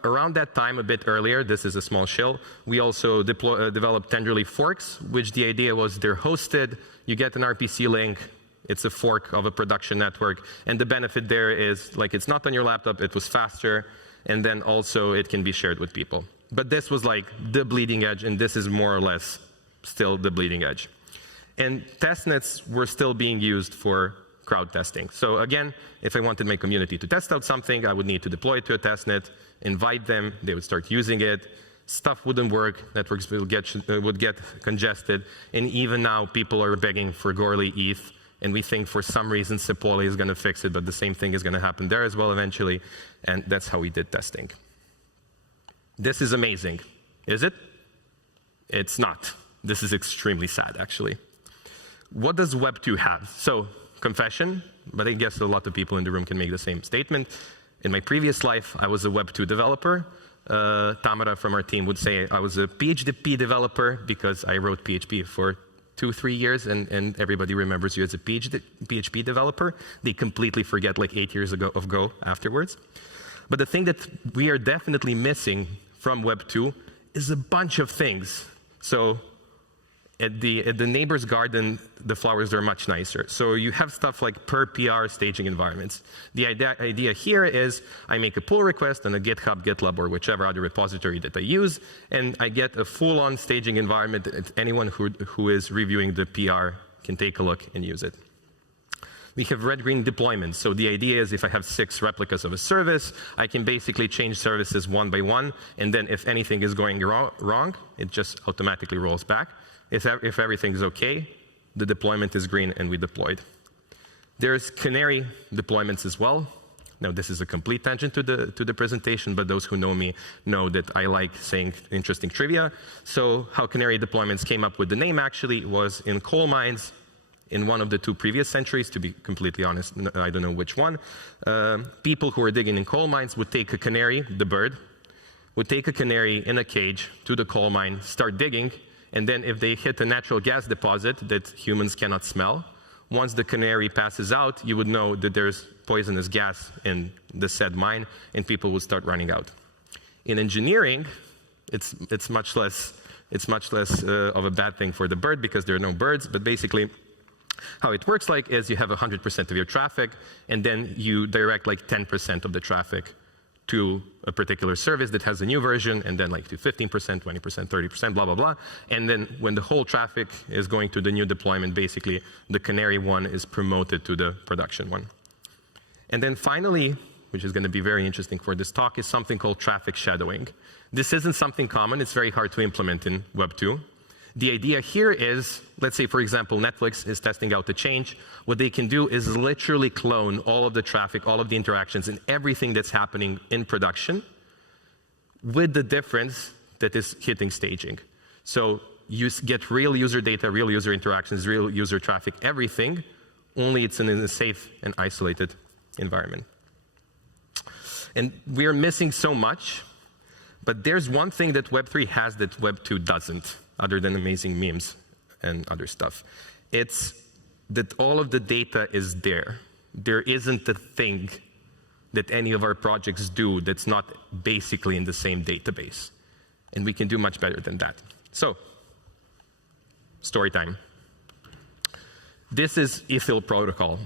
Around that time, a bit earlier, this is a small shill, we also developed Tenderly forks, which the idea was they're hosted, you get an RPC link, it's a fork of a production network, and the benefit there is like it's not on your laptop, it was faster, and then also it can be shared with people. But this was like the bleeding edge, and this is more or less still the bleeding edge. And testnets were still being used for crowd testing. So again, if I wanted my community to test out something, I would need to deploy it to a testnet, invite them, they would start using it, stuff wouldn't work, networks would get congested, and even now people are begging for Goerli ETH, and we think for some reason Sepoli is going to fix it, but the same thing is going to happen there as well eventually, and that's how we did testing. This is amazing, is it? It's not. This is extremely sad, actually. What does Web 2 have? So, confession, but I guess a lot of people in the room can make the same statement. In my previous life, I was a Web 2 developer. Tamara from our team would say I was a PHP developer because I wrote PHP for 2-3 years, and everybody remembers you as a PHP developer. They completely forget like 8 years ago of Go afterwards. But the thing that we are definitely missing from Web 2 is a bunch of things. So at the neighbor's garden, the flowers are much nicer. So you have stuff like per PR staging environments. The idea here is I make a pull request on a GitHub, GitLab, or whichever other repository that I use, and I get a full-on staging environment that anyone who is reviewing the PR can take a look and use it. We have red-green deployments. So the idea is if I have 6 replicas of a service, I can basically change services one by one, and then if anything is going wrong, it just automatically rolls back. If everything is okay, the deployment is green and we deployed. There's canary deployments as well. Now this is a complete tangent to the presentation, but those who know me know that I like saying interesting trivia. So how canary deployments came up with the name actually was in coal mines in one of the 2 previous centuries, to be completely honest, I don't know which one. People who were digging in coal mines would take a canary, the bird, would take a canary in a cage to the coal mine, start digging, and then if they hit a natural gas deposit that humans cannot smell, once the canary passes out, you would know that there's poisonous gas in the said mine, and people would start running out. In engineering, it's much less of a bad thing for the bird because there are no birds, but basically how it works like is you have 100% of your traffic, and then you direct like 10% of the traffic to a particular service that has a new version, and then like to 15%, 20%, 30%, blah, blah, blah. And then when the whole traffic is going to the new deployment, basically the canary one is promoted to the production one. And then finally, which is going to be very interesting for this talk, is something called traffic shadowing. This isn't something common. It's very hard to implement in Web 2. The idea here is, let's say, for example, Netflix is testing out a change. What they can do is literally clone all of the traffic, all of the interactions, and everything that's happening in production, with the difference that is hitting staging. So you get real user data, real user interactions, real user traffic, everything, only it's in a safe and isolated environment. And we are missing so much, but there's one thing that Web3 has that Web 2 doesn't, other than amazing memes and other stuff. It's that all of the data is there. There isn't a thing that any of our projects do that's not basically in the same database. And we can do much better than that. So, story time. This is Ethyl protocol.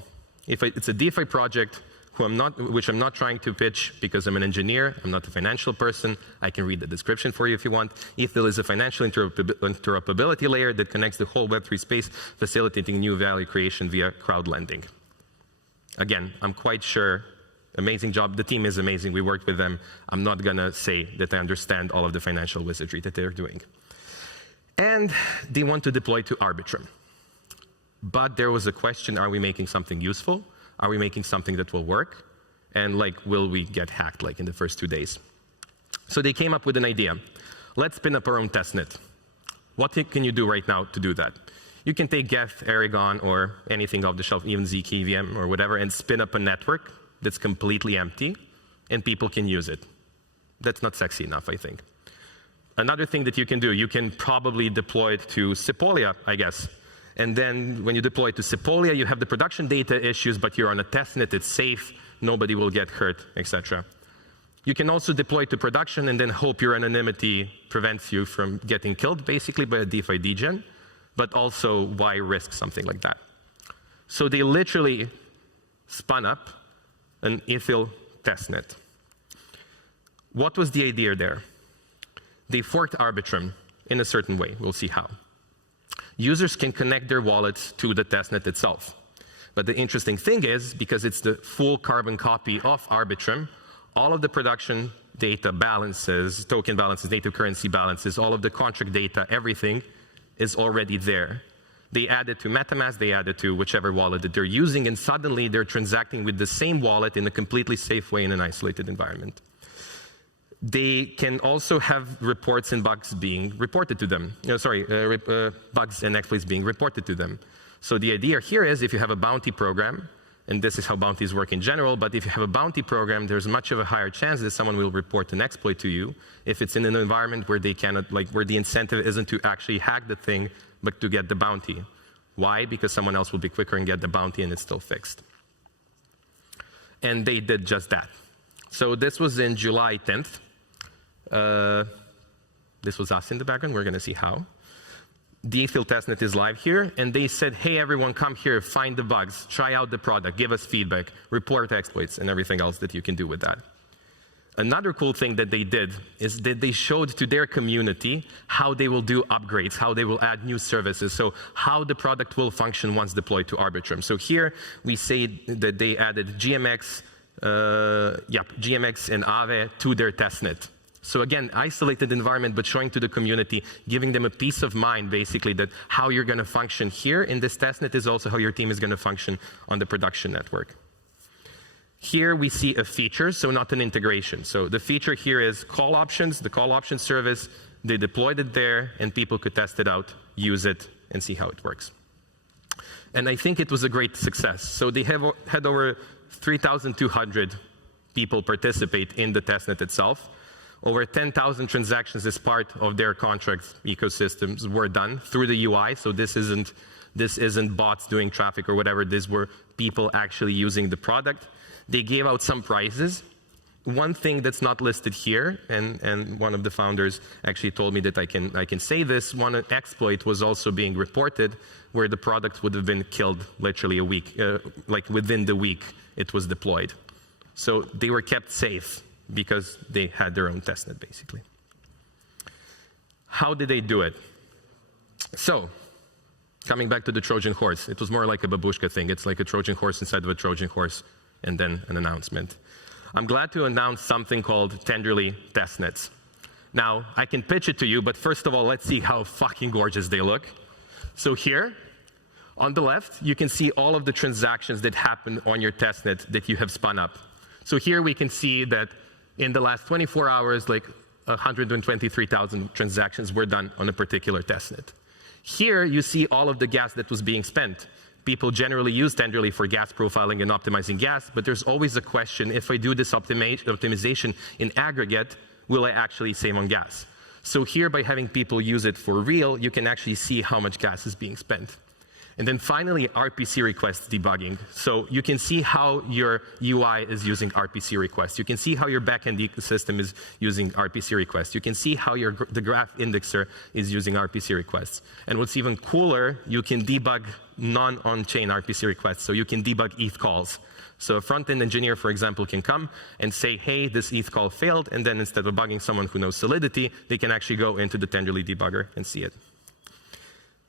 It's a DeFi project which I'm not trying to pitch because I'm an engineer, I'm not a financial person. I can read the description for you if you want. Ethyl is a financial interoperability layer that connects the whole Web3 space, facilitating new value creation via crowd lending. Again, I'm quite sure, amazing job. The team is amazing. We worked with them. I'm not going to say that I understand all of the financial wizardry that they're doing. And they want to deploy to Arbitrum. But there was a question, are we making something useful? Are we making something that will work? And like, will we get hacked like in the first 2 days? So they came up with an idea. Let's spin up our own testnet. What can you do right now to do that? You can take Geth, Aragon, or anything off the shelf, even zkEVM or whatever, and spin up a network that's completely empty, and people can use it. That's not sexy enough, I think. Another thing that you can do, you can probably deploy it to Sepolia, I guess. And then when you deploy to Sepolia, you have the production data issues, but you're on a testnet, it's safe, nobody will get hurt, etc. You can also deploy to production and then hope your anonymity prevents you from getting killed, basically, by a DeFi degen. But also, why risk something like that? So they literally spun up an Ethyl testnet. What was the idea there? They forked Arbitrum in a certain way. We'll see how. Users can connect their wallets to the testnet itself. But the interesting thing is, because it's the full carbon copy of Arbitrum, all of the production data balances, token balances, native currency balances, all of the contract data, everything is already there. They add it to MetaMask, they add it to whichever wallet that they're using, and suddenly they're transacting with the same wallet in a completely safe way in an isolated environment. They can also have reports and bugs being reported to them. Bugs and exploits being reported to them. So the idea here is if you have a bounty program, and this is how bounties work in general, but if you have a bounty program, there's much of a higher chance that someone will report an exploit to you if it's in an environment where they cannot, where the incentive isn't to actually hack the thing, but to get the bounty. Why? Because someone else will be quicker and get the bounty and it's still fixed. And they did just that. So this was in July 10th. This was us in the background. We're going to see how. The Ethyl testnet is live here, and they said, hey, everyone, come here, find the bugs, try out the product, give us feedback, report exploits, and everything else that you can do with that. Another cool thing that they did is that they showed to their community how they will do upgrades, how they will add new services, so how the product will function once deployed to Arbitrum. So here we say that they added GMX and Aave to their testnet. So again, isolated environment, but showing to the community, giving them a peace of mind, basically, that how you're going to function here in this testnet is also how your team is going to function on the production network. Here we see a feature, so not an integration. So the feature here is call options, the call option service. They deployed it there, and people could test it out, use it, and see how it works. And I think it was a great success. So they had over 3,200 people participate in the testnet itself. Over 10,000 transactions as part of their contract ecosystems were done through the UI. So this isn't bots doing traffic or whatever. These were people actually using the product. They gave out some prizes. One thing that's not listed here, and one of the founders actually told me that I can say this, one exploit was also being reported where the product would have been killed literally a week, like within the week it was deployed. So they were kept safe because they had their own testnet, basically. How did they do it? So, coming back to the Trojan horse, it was more like a babushka thing. It's like a Trojan horse inside of a Trojan horse, and then an announcement. I'm glad to announce something called Tenderly testnets. Now, I can pitch it to you, but first of all, let's see how fucking gorgeous they look. So here, on the left, you can see all of the transactions that happen on your testnet that you have spun up. So here we can see that in the last 24 hours, like 123,000 transactions were done on a particular testnet. Here, you see all of the gas that was being spent. People generally use Tenderly for gas profiling and optimizing gas, but there's always a question, if I do this optimization in aggregate, will I actually save on gas? So here, by having people use it for real, you can actually see how much gas is being spent. And then finally, RPC request debugging. So you can see how your UI is using RPC requests. You can see how your backend ecosystem is using RPC requests. You can see how the graph indexer is using RPC requests. And what's even cooler, you can debug non-on-chain RPC requests. So you can debug ETH calls. So a front-end engineer, for example, can come and say, hey, this ETH call failed. And then instead of bugging someone who knows Solidity, they can actually go into the Tenderly debugger and see it.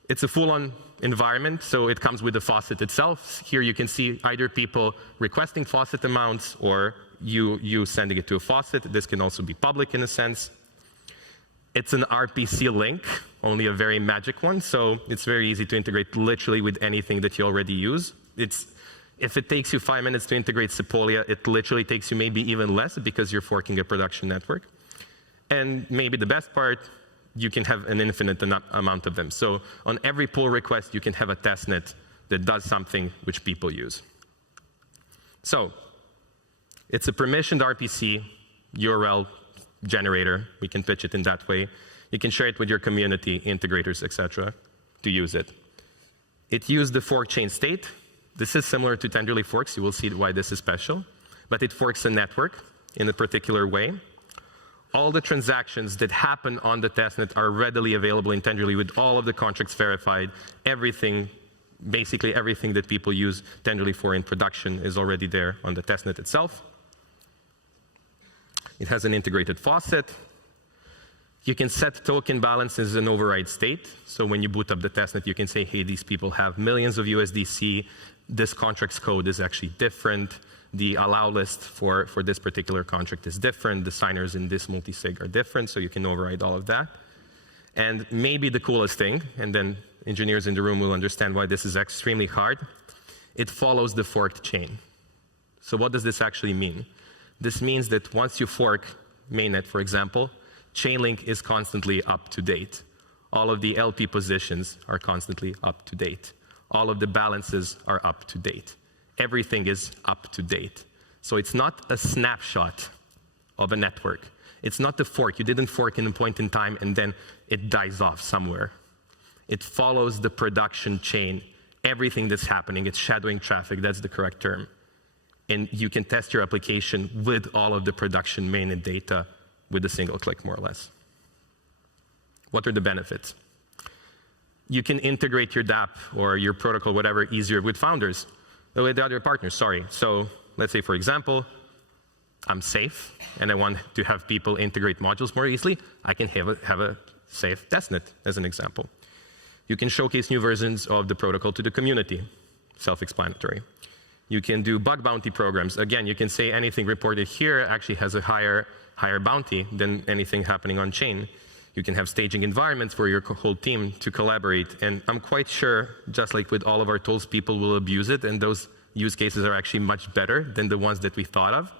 It's a full-on environment, so it comes with the faucet itself. Here you can see either people requesting faucet amounts or you sending it to a faucet. This can also be public in a sense. It's an RPC link, only a very magic one, so it's very easy to integrate literally with anything that you already use. If it takes you 5 minutes to integrate Sepolia, it literally takes you maybe even less because you're forking a production network. And maybe the best part, you can have an infinite amount of them. So on every pull request, you can have a testnet that does something which people use. So it's a permissioned RPC URL generator. We can pitch it in that way. You can share it with your community, integrators, etc., to use it. It used the fork chain state. This is similar to Tenderly forks. You will see why this is special. But it forks a network in a particular way. All the transactions that happen on the testnet are readily available in Tenderly with all of the contracts verified. Everything, basically everything that people use Tenderly for in production is already there on the testnet itself. It has an integrated faucet. You can set token balances and override state. So when you boot up the testnet, you can say, hey, these people have millions of USDC. This contract's code is actually different. The allow list for this particular contract is different. The signers in this multi-sig are different, so you can override all of that. And maybe the coolest thing, and then engineers in the room will understand why this is extremely hard, it follows the forked chain. So what does this actually mean? This means that once you fork mainnet, for example, Chainlink is constantly up to date. All of the LP positions are constantly up to date. All of the balances are up to date. Everything is up to date. So it's not a snapshot of a network. It's not the fork. You didn't fork in a point in time and then it dies off somewhere. It follows the production chain. Everything that's happening, it's shadowing traffic, that's the correct term. And you can test your application with all of the production mainnet data with a single click, more or less. What are the benefits? You can integrate your DApp or your protocol, whatever, easier with founders. With the other partners, sorry. So let's say, for example, I'm safe and I want to have people integrate modules more easily, I can have a safe testnet as an example. You can showcase new versions of the protocol to the community, self-explanatory. You can do bug bounty programs. Again, you can say anything reported here actually has a higher bounty than anything happening on chain. You can have staging environments for your whole team to collaborate. And I'm quite sure, just like with all of our tools, people will abuse it, and those use cases are actually much better than the ones that we thought of.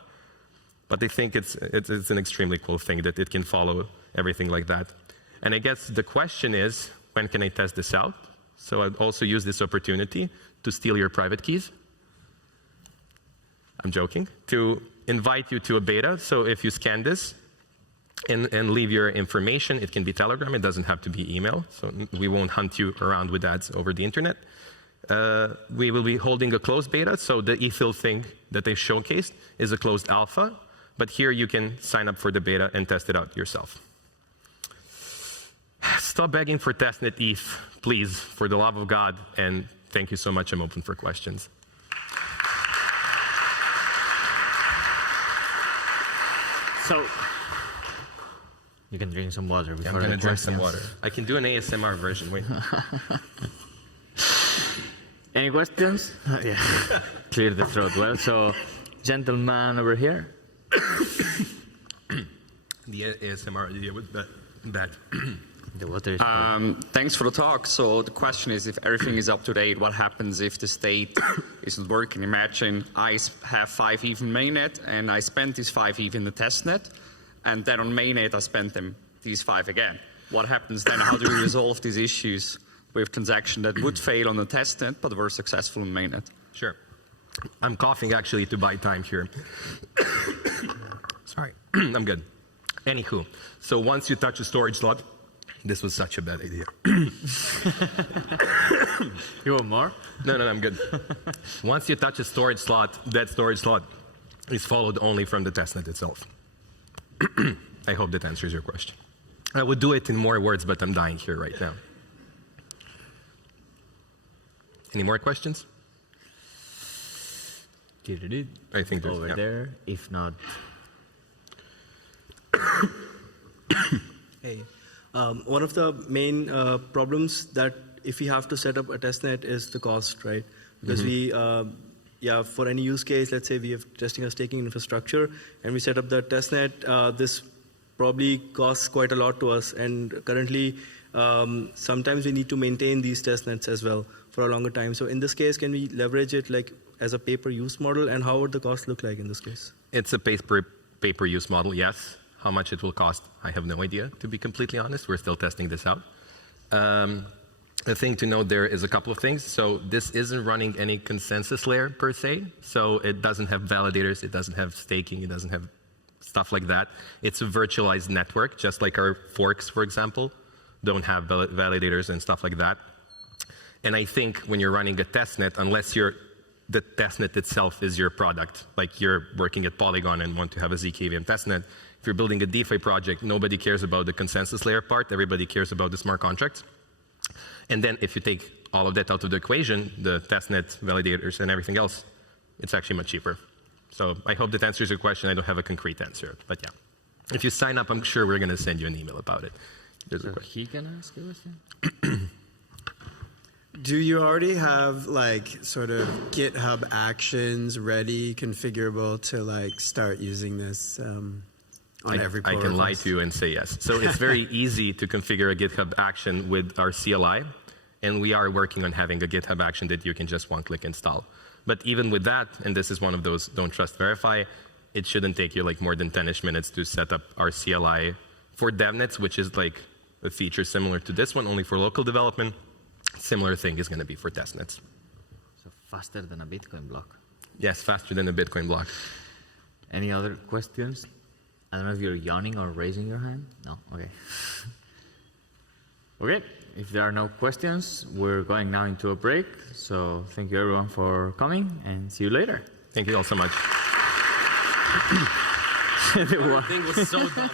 But I think it's an extremely cool thing that it can follow everything like that. And I guess the question is, when can I test this out? So I'd also use this opportunity to steal your private keys. I'm joking. To invite you to a beta. So if you scan this and leave your information, it can be Telegram. It doesn't have to be email. So we won't hunt you around with ads over the internet. We will be holding a closed beta. So the ethyl thing that they showcased is a closed alpha. But here you can sign up for the beta and test it out yourself. Stop begging for testnet ETH, please, for the love of God. And thank you so much. I'm open for questions. So you can drink some water before I'm going to drink some questions. water. I can do an ASMR version. Wait. Any questions? Yeah. Clear the throat well. So, gentleman over here. The ASMR idea was bad. The water is thanks for the talk. So the question is, if everything is up to date, what happens if the state isn't working? Imagine I have 5 ETH in mainnet, and I spent these 5 ETH in the testnet, and then on mainnet I spent these 5 again. What happens then? How do we resolve these issues with transactions that would fail on the testnet but were successful in mainnet? Sure. I'm coughing actually to buy time here. Sorry. I'm good. Anywho, so once you touch a storage slot, this was such a bad idea. You want more? No, I'm good. Once you touch a storage slot, that storage slot is followed only from the testnet itself. I hope that answers your question. I would do it in more words, but I'm dying here right now. Any more questions? I think there's over there. If not, hey, one of the main problems that if we have to set up a testnet is the cost, right? Because for any use case, let's say we have testing a staking infrastructure, and we set up the testnet. This probably costs quite a lot to us, and currently, sometimes we need to maintain these testnets as well for a longer time. So in this case, can we leverage it like as a pay-per-use model, and how would the cost look like in this case? It's a pay-per-use model, yes. How much it will cost, I have no idea, to be completely honest. We're still testing this out. The thing to note there is a couple of things. So this isn't running any consensus layer per se. So it doesn't have validators, it doesn't have staking, it doesn't have stuff like that. It's a virtualized network, just like our forks, for example, don't have validators and stuff like that. And I think when you're running a testnet, unless the testnet itself is your product, like you're working at Polygon and want to have a zkEVM testnet, if you're building a DeFi project, nobody cares about the consensus layer part, everybody cares about the smart contracts. And then if you take all of that out of the equation, the testnet, validators, and everything else, it's actually much cheaper. So I hope that answers your question. I don't have a concrete answer, but yeah. If you sign up, I'm sure we're going to send you an email about it. There's a question. He can ask a question? Do you already have like sort of GitHub Actions ready, configurable to like start using this on every pull I can request? lie to you and say yes. So it's very easy to configure a GitHub action with our CLI, and we are working on having a GitHub action that you can just one-click install. But even with that, and this is one of those don't trust verify, it shouldn't take you like more than 10-ish minutes to set up our CLI for DevNets, which is like a feature similar to this one, only for local development. Similar thing is going to be for testnets. So faster than a Bitcoin block. Yes, faster than a Bitcoin block. Any other questions? I don't know if you're yawning or raising your hand. No? Okay. Okay. If there are no questions, we're going now into a break. So thank you everyone for coming, and see you later. Thank you all so much. Everything was so dumb.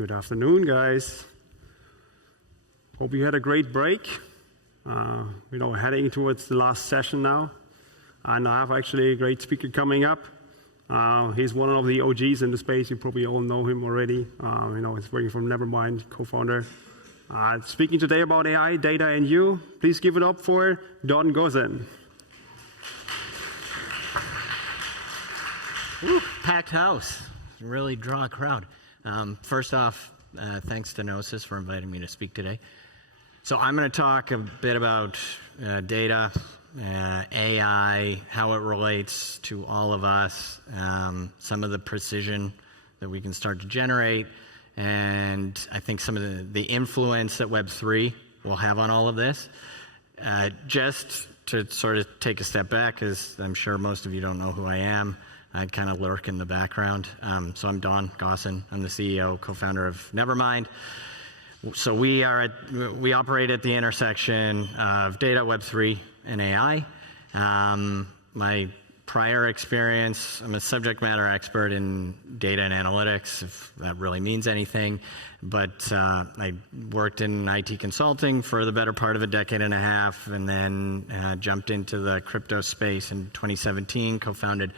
Good afternoon, guys. Hope you had a great break. Heading towards the last session now. And I have actually a great speaker coming up. He's one of the OGs in the space. You probably all know him already. He's working from Nevermind, co-founder. Speaking today about AI, data, and you. Please give it up for Don Gozen. Woo, packed house. Really draw a crowd. First off, thanks to Gnosis for inviting me to speak today. So I'm going to talk a bit about data, AI, how it relates to all of us, some of the precision that we can start to generate, and I think some of the influence that Web3 will have on all of this. Just to sort of take a step back, because I'm sure most of you don't know who I am. I kind of lurk in the background. So I'm Don Gozen. I'm the CEO, co-founder of Nevermind. So we operate at the intersection of data, Web3, and AI. My prior experience, I'm a subject matter expert in data and analytics, if that really means anything. But I worked in IT consulting for the better part of a decade and a half, and then jumped into the crypto space in 2017, co-founded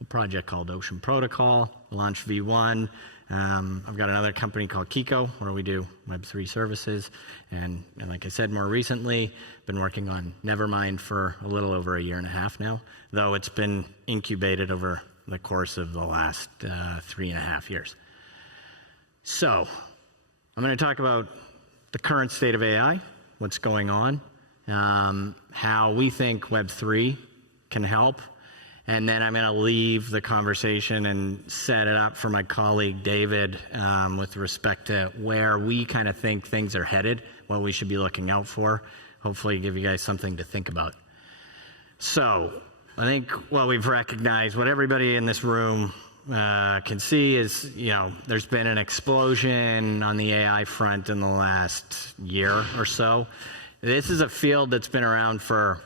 a project called Ocean Protocol, launched V1. I've got another company called Kiko, where we do Web3 services. And like I said, more recently, been working on Nevermind for a little over a year and a half now, though it's been incubated over the course of the last 3.5 years. So I'm going to talk about the current state of AI, what's going on, how we think Web3 can help. And then I'm going to leave the conversation and set it up for my colleague David with respect to where we kind of think things are headed, what we should be looking out for. Hopefully give you guys something to think about. So I think what we've recognized, what everybody in this room can see is, there's been an explosion on the AI front in the last year or so. This is a field that's been around for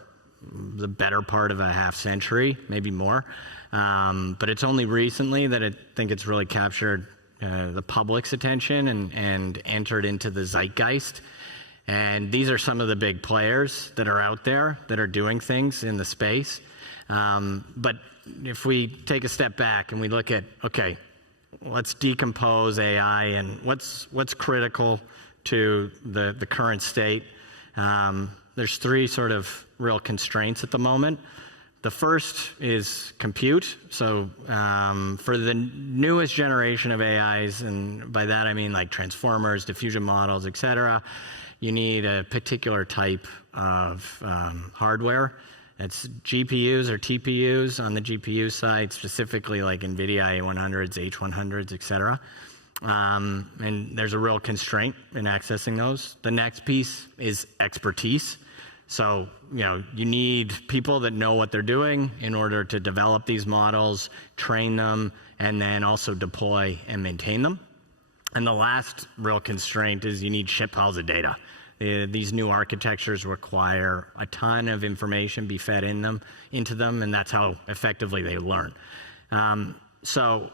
the better part of a half century, maybe more. But it's only recently that I think it's really captured the public's attention and entered into the zeitgeist. And these are some of the big players that are out there that are doing things in the space. But if we take a step back and we look at, okay, let's decompose AI and what's critical to the current state. There's three sort of real constraints at the moment. The first is compute. So for the newest generation of AIs, and by that I mean like transformers, diffusion models, et cetera, you need a particular type of hardware. It's GPUs or TPUs on the GPU side, specifically like NVIDIA A100s, H100s, et cetera. And there's a real constraint in accessing those. The next piece is expertise. So, you need people that know what they're doing in order to develop these models, train them, and then also deploy and maintain them. And the last real constraint is you need shit piles of data. These new architectures require a ton of information be fed into them, and that's how effectively they learn. So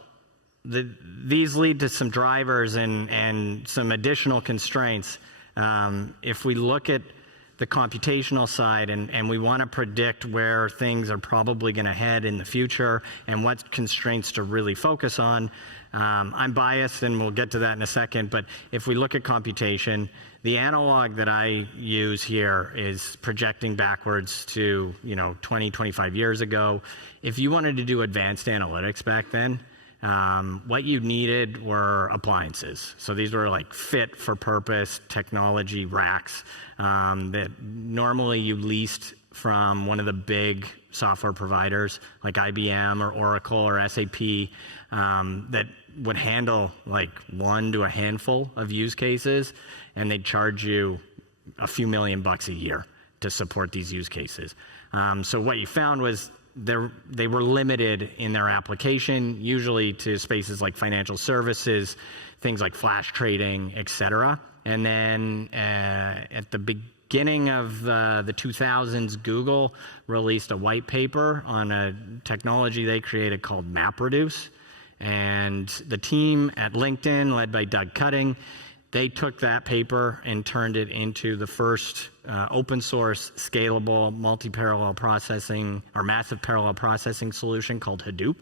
these lead to some drivers and some additional constraints. If we look at the computational side and we want to predict where things are probably going to head in the future and what constraints to really focus on, I'm biased and we'll get to that in a second, but if we look at computation, the analog that I use here is projecting backwards to 20, 25 years ago. If you wanted to do advanced analytics back then, what you needed were appliances. So these were like fit for purpose technology racks that normally you leased from one of the big software providers like IBM or Oracle or SAP that would handle like one to a handful of use cases, and they'd charge you a few $1,000,000 a year to support these use cases. So what you found was they were limited in their application, usually to spaces like financial services, things like flash trading, et cetera. And then at the beginning of the 2000s, Google released a white paper on a technology they created called MapReduce. And the team at LinkedIn, led by Doug Cutting, they took that paper and turned it into the first open source, scalable, multi-parallel processing or massive parallel processing solution called Hadoop.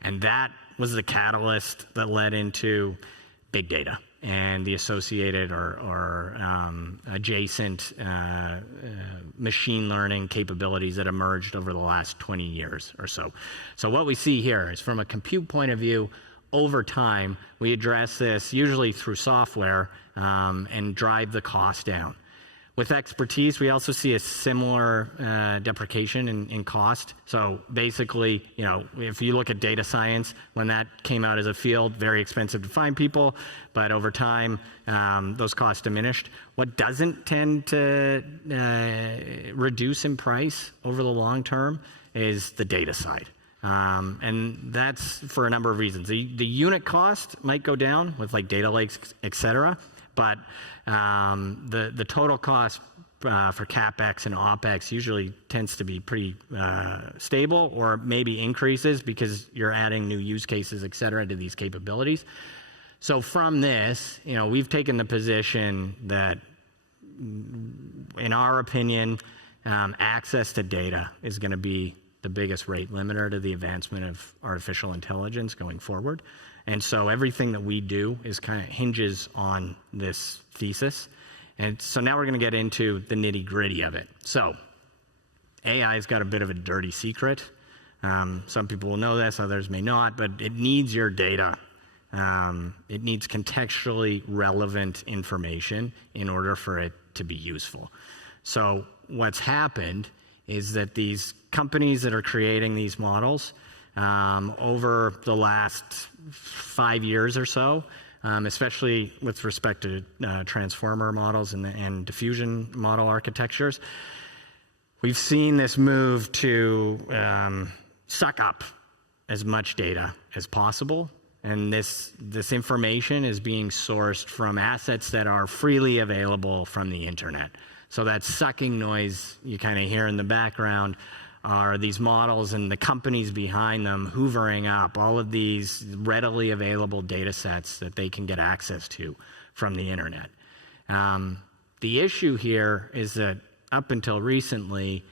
And that was the catalyst that led into big data and the associated or adjacent machine learning capabilities that emerged over the last 20 years or so. So what we see here is, from a compute point of view, over time, we address this usually through software and drive the cost down. With expertise, we also see a similar deprecation in cost. So basically, you know, if you look at data science, when that came out as a field, very expensive to find people, but over time, those costs diminished. What doesn't tend to reduce in price over the long term is the data side. And that's for a number of reasons. The unit cost might go down with like data lakes, et cetera, but the total cost for CapEx and OpEx usually tends to be pretty stable, or maybe increases because you're adding new use cases, et cetera, to these capabilities. So from this, you know, we've taken the position that, in our opinion, access to data is going to be the biggest rate limiter to the advancement of artificial intelligence going forward. And so everything that we do is kind of hinges on this thesis. And so now we're going to get into the nitty-gritty of it. So AI's got a bit of a dirty secret. Some people will know this, others may not, but it needs your data. It needs contextually relevant information in order for it to be useful. So what's happened is that these companies that are creating these models over the last 5 years or so, especially with respect to transformer models and diffusion model architectures, we've seen this move to suck up as much data as possible. And this information is being sourced from assets that are freely available from the internet. So that sucking noise you kind of hear in the background are these models and the companies behind them hoovering up all of these readily available data sets that they can get access to from the internet. The issue here is that up until recently,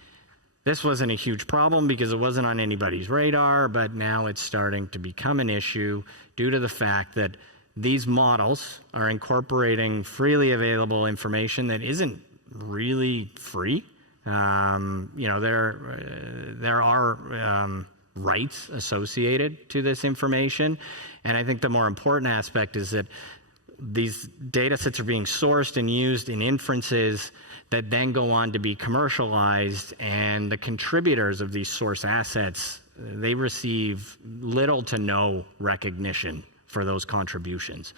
this wasn't a huge problem because it wasn't on anybody's radar, but now it's starting to become an issue due to the fact that these models are incorporating freely available information that isn't really free. You know, there are rights associated to this information, and I think the more important aspect is that these data sets are being sourced and used in inferences that then go on to be commercialized, and the contributors of these source assets, they receive little to no recognition for those contributions.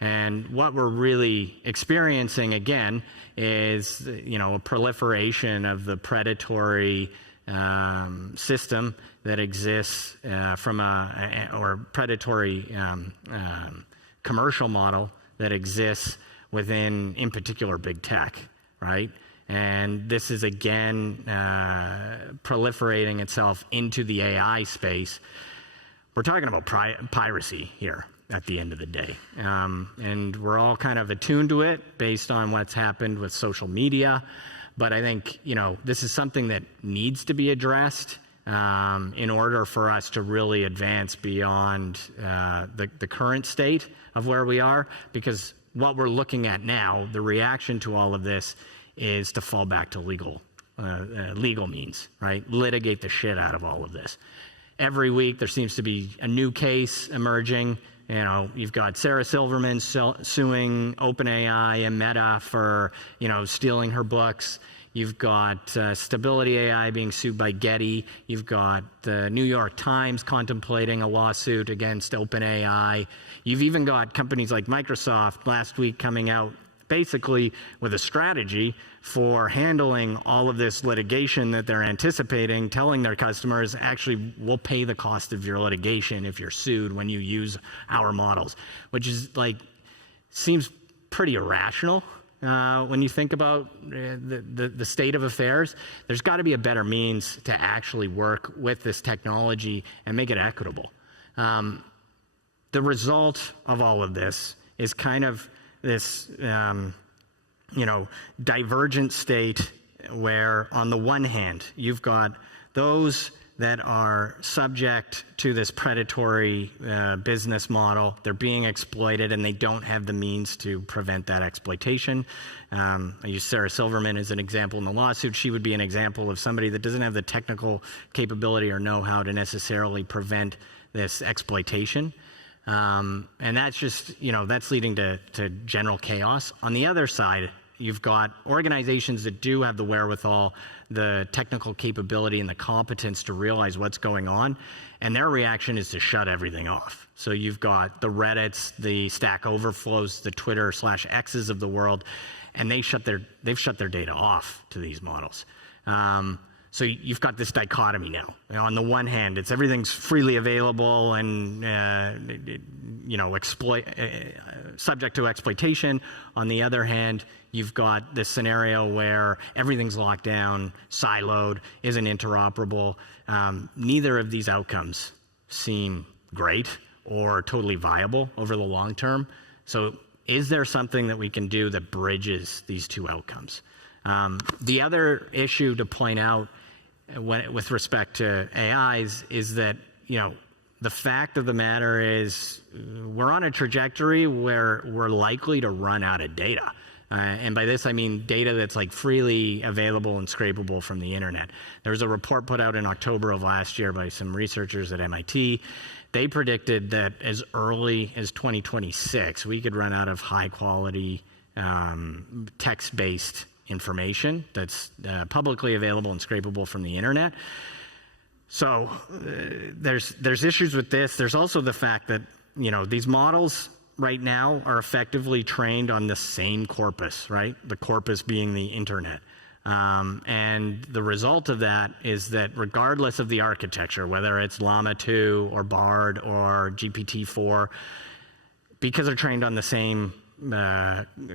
And what we're really experiencing, again, is, you know, a proliferation of the predatory system that exists or predatory commercial model that exists within, in particular, big tech, right? And this is, again, proliferating itself into the AI space. We're talking about piracy here at the end of the day. And we're all kind of attuned to it based on what's happened with social media. But I think, you know, this is something that needs to be addressed in order for us to really advance beyond the current state of where we are. Because what we're looking at now, the reaction to all of this, is to fall back to legal means, right? Litigate the shit out of all of this. Every week there seems to be a new case emerging. You know, you've got Sarah Silverman suing OpenAI and Meta for, you know, stealing her books. You've got Stability AI being sued by Getty. You've got the New York Times contemplating a lawsuit against OpenAI. You've even got companies like Microsoft last week coming out basically with a strategy for handling all of this litigation that they're anticipating, telling their customers, actually, we'll pay the cost of your litigation if you're sued when you use our models, which is like, seems pretty irrational when you think about the state of affairs. There's got to be a better means to actually work with this technology and make it equitable. the result of all of this is kind of this, divergent state where on the one hand, you've got those that are subject to this predatory business model. They're being exploited and they don't have the means to prevent that exploitation. I use Sarah Silverman as an example in the lawsuit. She would be an example of somebody that doesn't have the technical capability or know-how to necessarily prevent this exploitation. And that's just, that's leading to general chaos. On the other side, you've got organizations that do have the wherewithal, the technical capability and the competence to realize what's going on, and their reaction is to shut everything off. So you've got the Reddits, the Stack Overflows, the Twitter/X's of the world, and they've shut their data off to these models. So you've got this dichotomy now. On the one hand, everything's freely available and subject to exploitation. On the other hand, you've got this scenario where everything's locked down, siloed, isn't interoperable. Neither of these outcomes seem great or totally viable over the long term. So is there something that we can do that bridges these two outcomes? The other issue to point out with respect to AIs is that, the fact of the matter is we're on a trajectory where we're likely to run out of data. And by this, I mean data that's like freely available and scrapable from the internet. There was a report put out in October of last year by some researchers at MIT. They predicted that as early as 2026, we could run out of high quality text-based information that's publicly available and scrapable from the internet. So there's issues with this. There's also the fact that these models right now are effectively trained on the same corpus, right? The corpus being the internet. And the result of that is that regardless of the architecture, whether it's Llama 2 or Bard or GPT-4, because they're trained on the same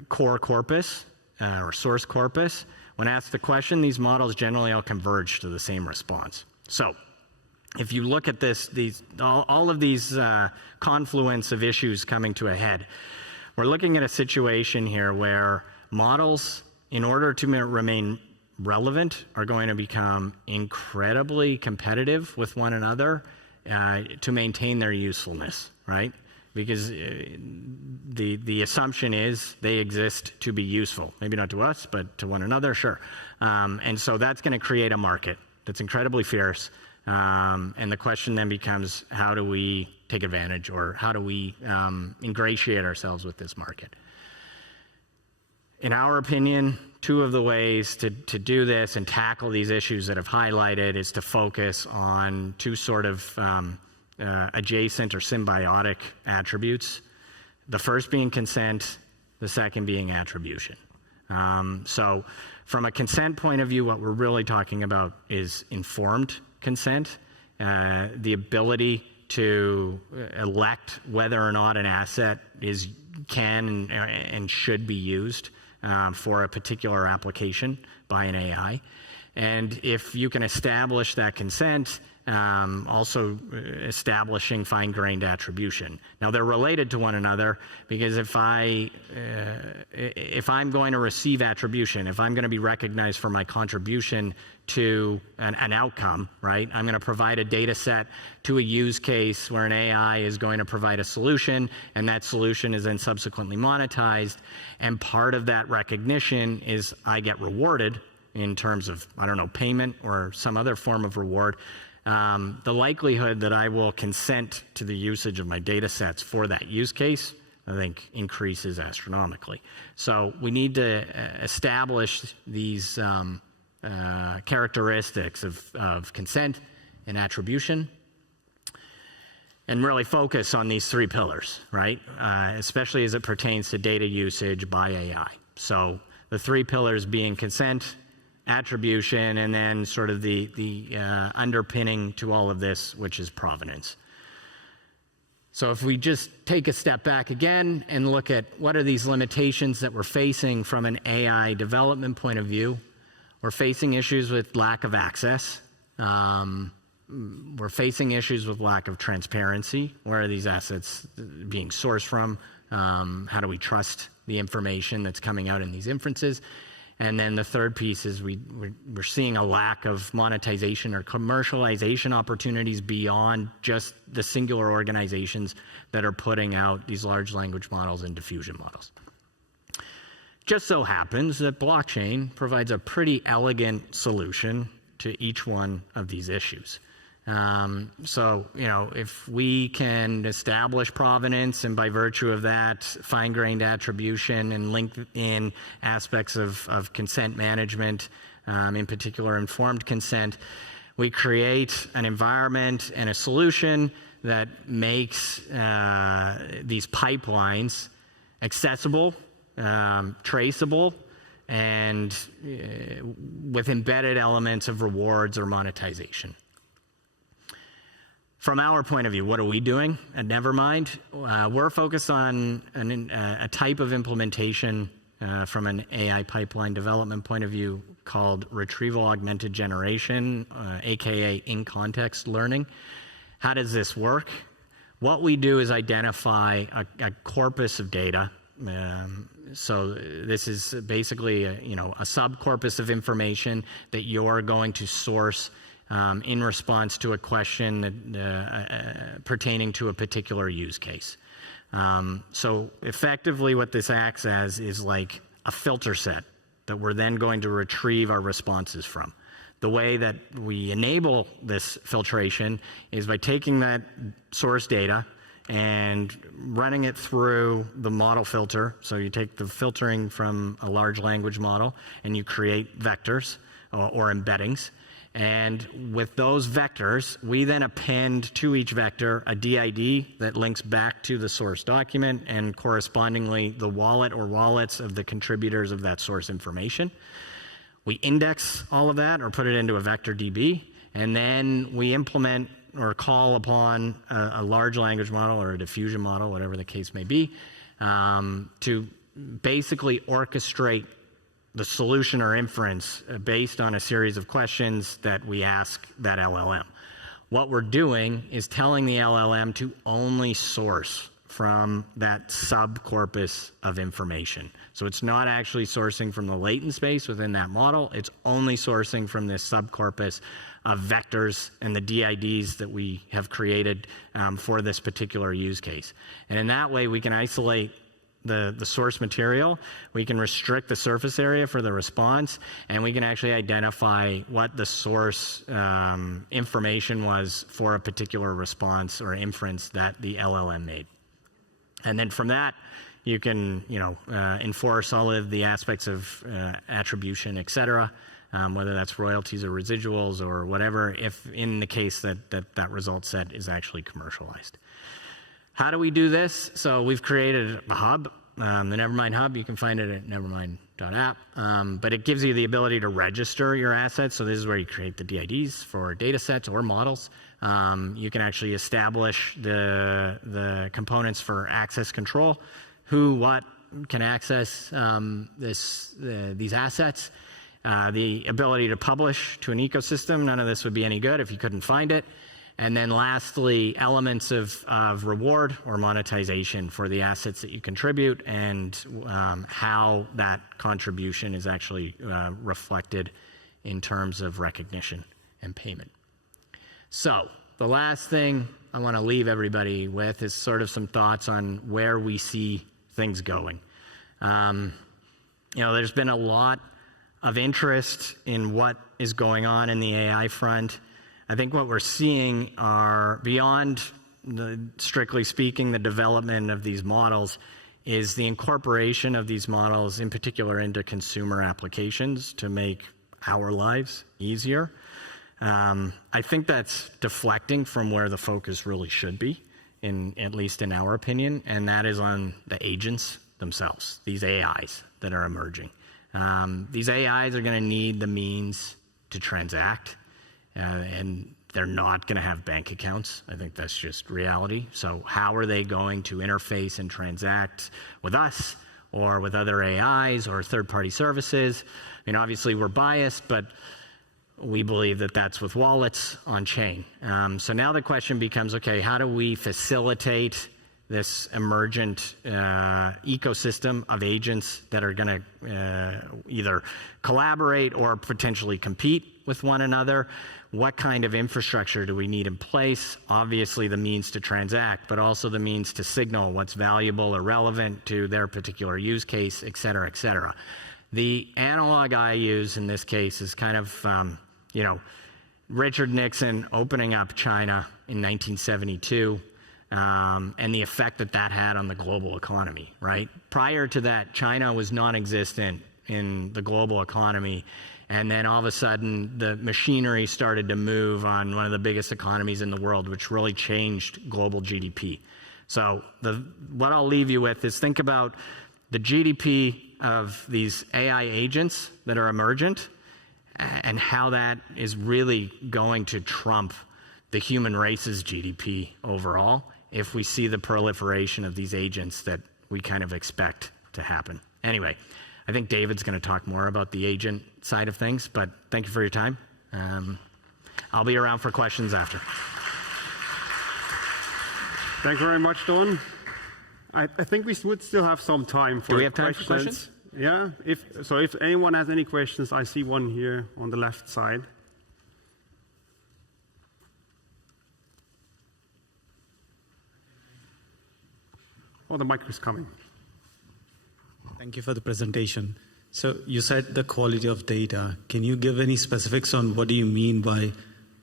core corpus, or source corpus, when asked the question, these models generally all converge to the same response. So if you look at all of these confluence of issues coming to a head, we're looking at a situation here where models, in order to remain relevant, are going to become incredibly competitive with one another to maintain their usefulness, right? Because the assumption is they exist to be useful. Maybe not to us, but to one another, sure. And so that's going to create a market that's incredibly fierce. And the question then becomes, how do we take advantage, or how do we ingratiate ourselves with this market? In our opinion, two of the ways to do this and tackle these issues that I've highlighted is to focus on two sort of adjacent or symbiotic attributes. The first being consent, the second being attribution. So from a consent point of view, what we're really talking about is informed consent, the ability to elect whether or not an asset can and should be used for a particular application by an AI. And if you can establish that consent, also establishing fine-grained attribution. Now they're related to one another because if I'm going to receive attribution, if I'm going to be recognized for my contribution to an outcome, right? I'm going to provide a data set to a use case where an AI is going to provide a solution, and that solution is then subsequently monetized. And part of that recognition is I get rewarded in terms of, payment or some other form of reward. The likelihood that I will consent to the usage of my data sets for that use case, I think, increases astronomically. So we need to establish these characteristics of consent and attribution and really focus on these three pillars, right? Especially as it pertains to data usage by AI. So the three pillars being consent, attribution, and then sort of the underpinning to all of this, which is provenance. So if we just take a step back again and look at what are these limitations that we're facing from an AI development point of view, we're facing issues with lack of access. we're facing issues with lack of transparency. Where are these assets being sourced from? How do we trust the information that's coming out in these inferences? And then the third piece is we're seeing a lack of monetization or commercialization opportunities beyond just the singular organizations that are putting out these large language models and diffusion models. Just so happens that blockchain provides a pretty elegant solution to each one of these issues. So, if we can establish provenance and by virtue of that, fine-grained attribution and link in aspects of consent management, in particular informed consent, we create an environment and a solution that makes these pipelines accessible, traceable, and with embedded elements of rewards or monetization. From our point of view, what are we doing at Nevermind? We're focused on a type of implementation from an AI pipeline development point of view called retrieval augmented generation, aka in-context learning. How does this work? What we do is identify a corpus of data. So this is basically a subcorpus of information that you're going to source in response to a question that, pertaining to a particular use case. So effectively what this acts as is like a filter set that we're then going to retrieve our responses from. The way that we enable this filtration is by taking that source data and running it through the model filter. So you take the filtering from a large language model and you create vectors or embeddings. And with those vectors, we then append to each vector a DID that links back to the source document and correspondingly the wallet or wallets of the contributors of that source information. We index all of that or put it into a vector DB, and then we implement or call upon a large language model or a diffusion model, whatever the case may be, to basically orchestrate the solution or inference based on a series of questions that we ask that LLM. What we're doing is telling the LLM to only source from that subcorpus of information. So it's not actually sourcing from the latent space within that model. It's only sourcing from this subcorpus of vectors and the DIDs that we have created for this particular use case. And in that way, we can isolate the source material, we can restrict the surface area for the response, and we can actually identify what the source information was for a particular response or inference that the LLM made. And then from that, you can enforce all of the aspects of attribution, et cetera, whether that's royalties or residuals or whatever, if in the case that result set is actually commercialized. How do we do this? So we've created a hub, the Nevermind hub. You can find it at nevermind.app, but it gives you the ability to register your assets. So this is where you create the DIDs for data sets or models. You can actually establish the components for access control, who, what can access these assets, the ability to publish to an ecosystem. None of this would be any good if you couldn't find it. And then lastly, elements of reward or monetization for the assets that you contribute and how that contribution is actually reflected in terms of recognition and payment. So the last thing I want to leave everybody with is sort of some thoughts on where we see things going. There's been a lot of interest in what is going on in the AI front. I think what we're seeing are, beyond strictly speaking, the development of these models, is the incorporation of these models, in particular, into consumer applications to make our lives easier. I think that's deflecting from where the focus really should be, at least in our opinion, and that is on the agents themselves, these AIs that are emerging. These AIs are going to need the means to transact. And they're not going to have bank accounts. I think that's just reality. So how are they going to interface and transact with us or with other AIs or third-party services? Obviously we're biased, but we believe that that's with wallets on chain. So now the question becomes, okay, how do we facilitate this emergent ecosystem of agents that are going to either collaborate or potentially compete with one another? What kind of infrastructure do we need in place? Obviously the means to transact, but also the means to signal what's valuable or relevant to their particular use case, et cetera, et cetera. The analog I use in this case is kind of, you know, Richard Nixon opening up China in 1972 and the effect that that had on the global economy, right? Prior to that, China was non-existent in the global economy. And then all of a sudden, the machinery started to move on one of the biggest economies in the world, which really changed global GDP. So what I'll leave you with is think about the GDP of these AI agents that are emergent and how that is really going to trump the human race's GDP overall if we see the proliferation of these agents that we kind of expect to happen. Anyway, I think David's going to talk more about the agent side of things, but thank you for your time. I'll be around for questions after. Thank you very much, Don. I think we would still have some time for questions. Do we have time for questions? Yeah. If anyone has any questions, I see one here on the left side. Oh, the mic is coming. Thank you for the presentation. So you said the quality of data. Can you give any specifics on what do you mean by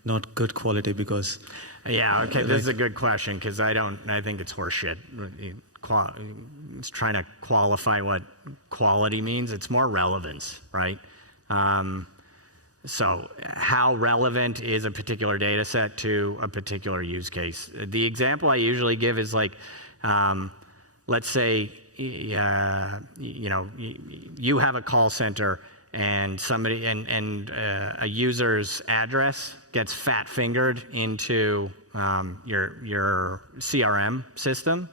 not good quality? Because yeah, okay, this is a good question because I think it's horseshit. It's trying to qualify what quality means. It's more relevance, right? So how relevant is a particular data set to a particular use case? The example I usually give is like, let's say, you know, you have a call center and somebody and a user's address gets fat fingered into your CRM system.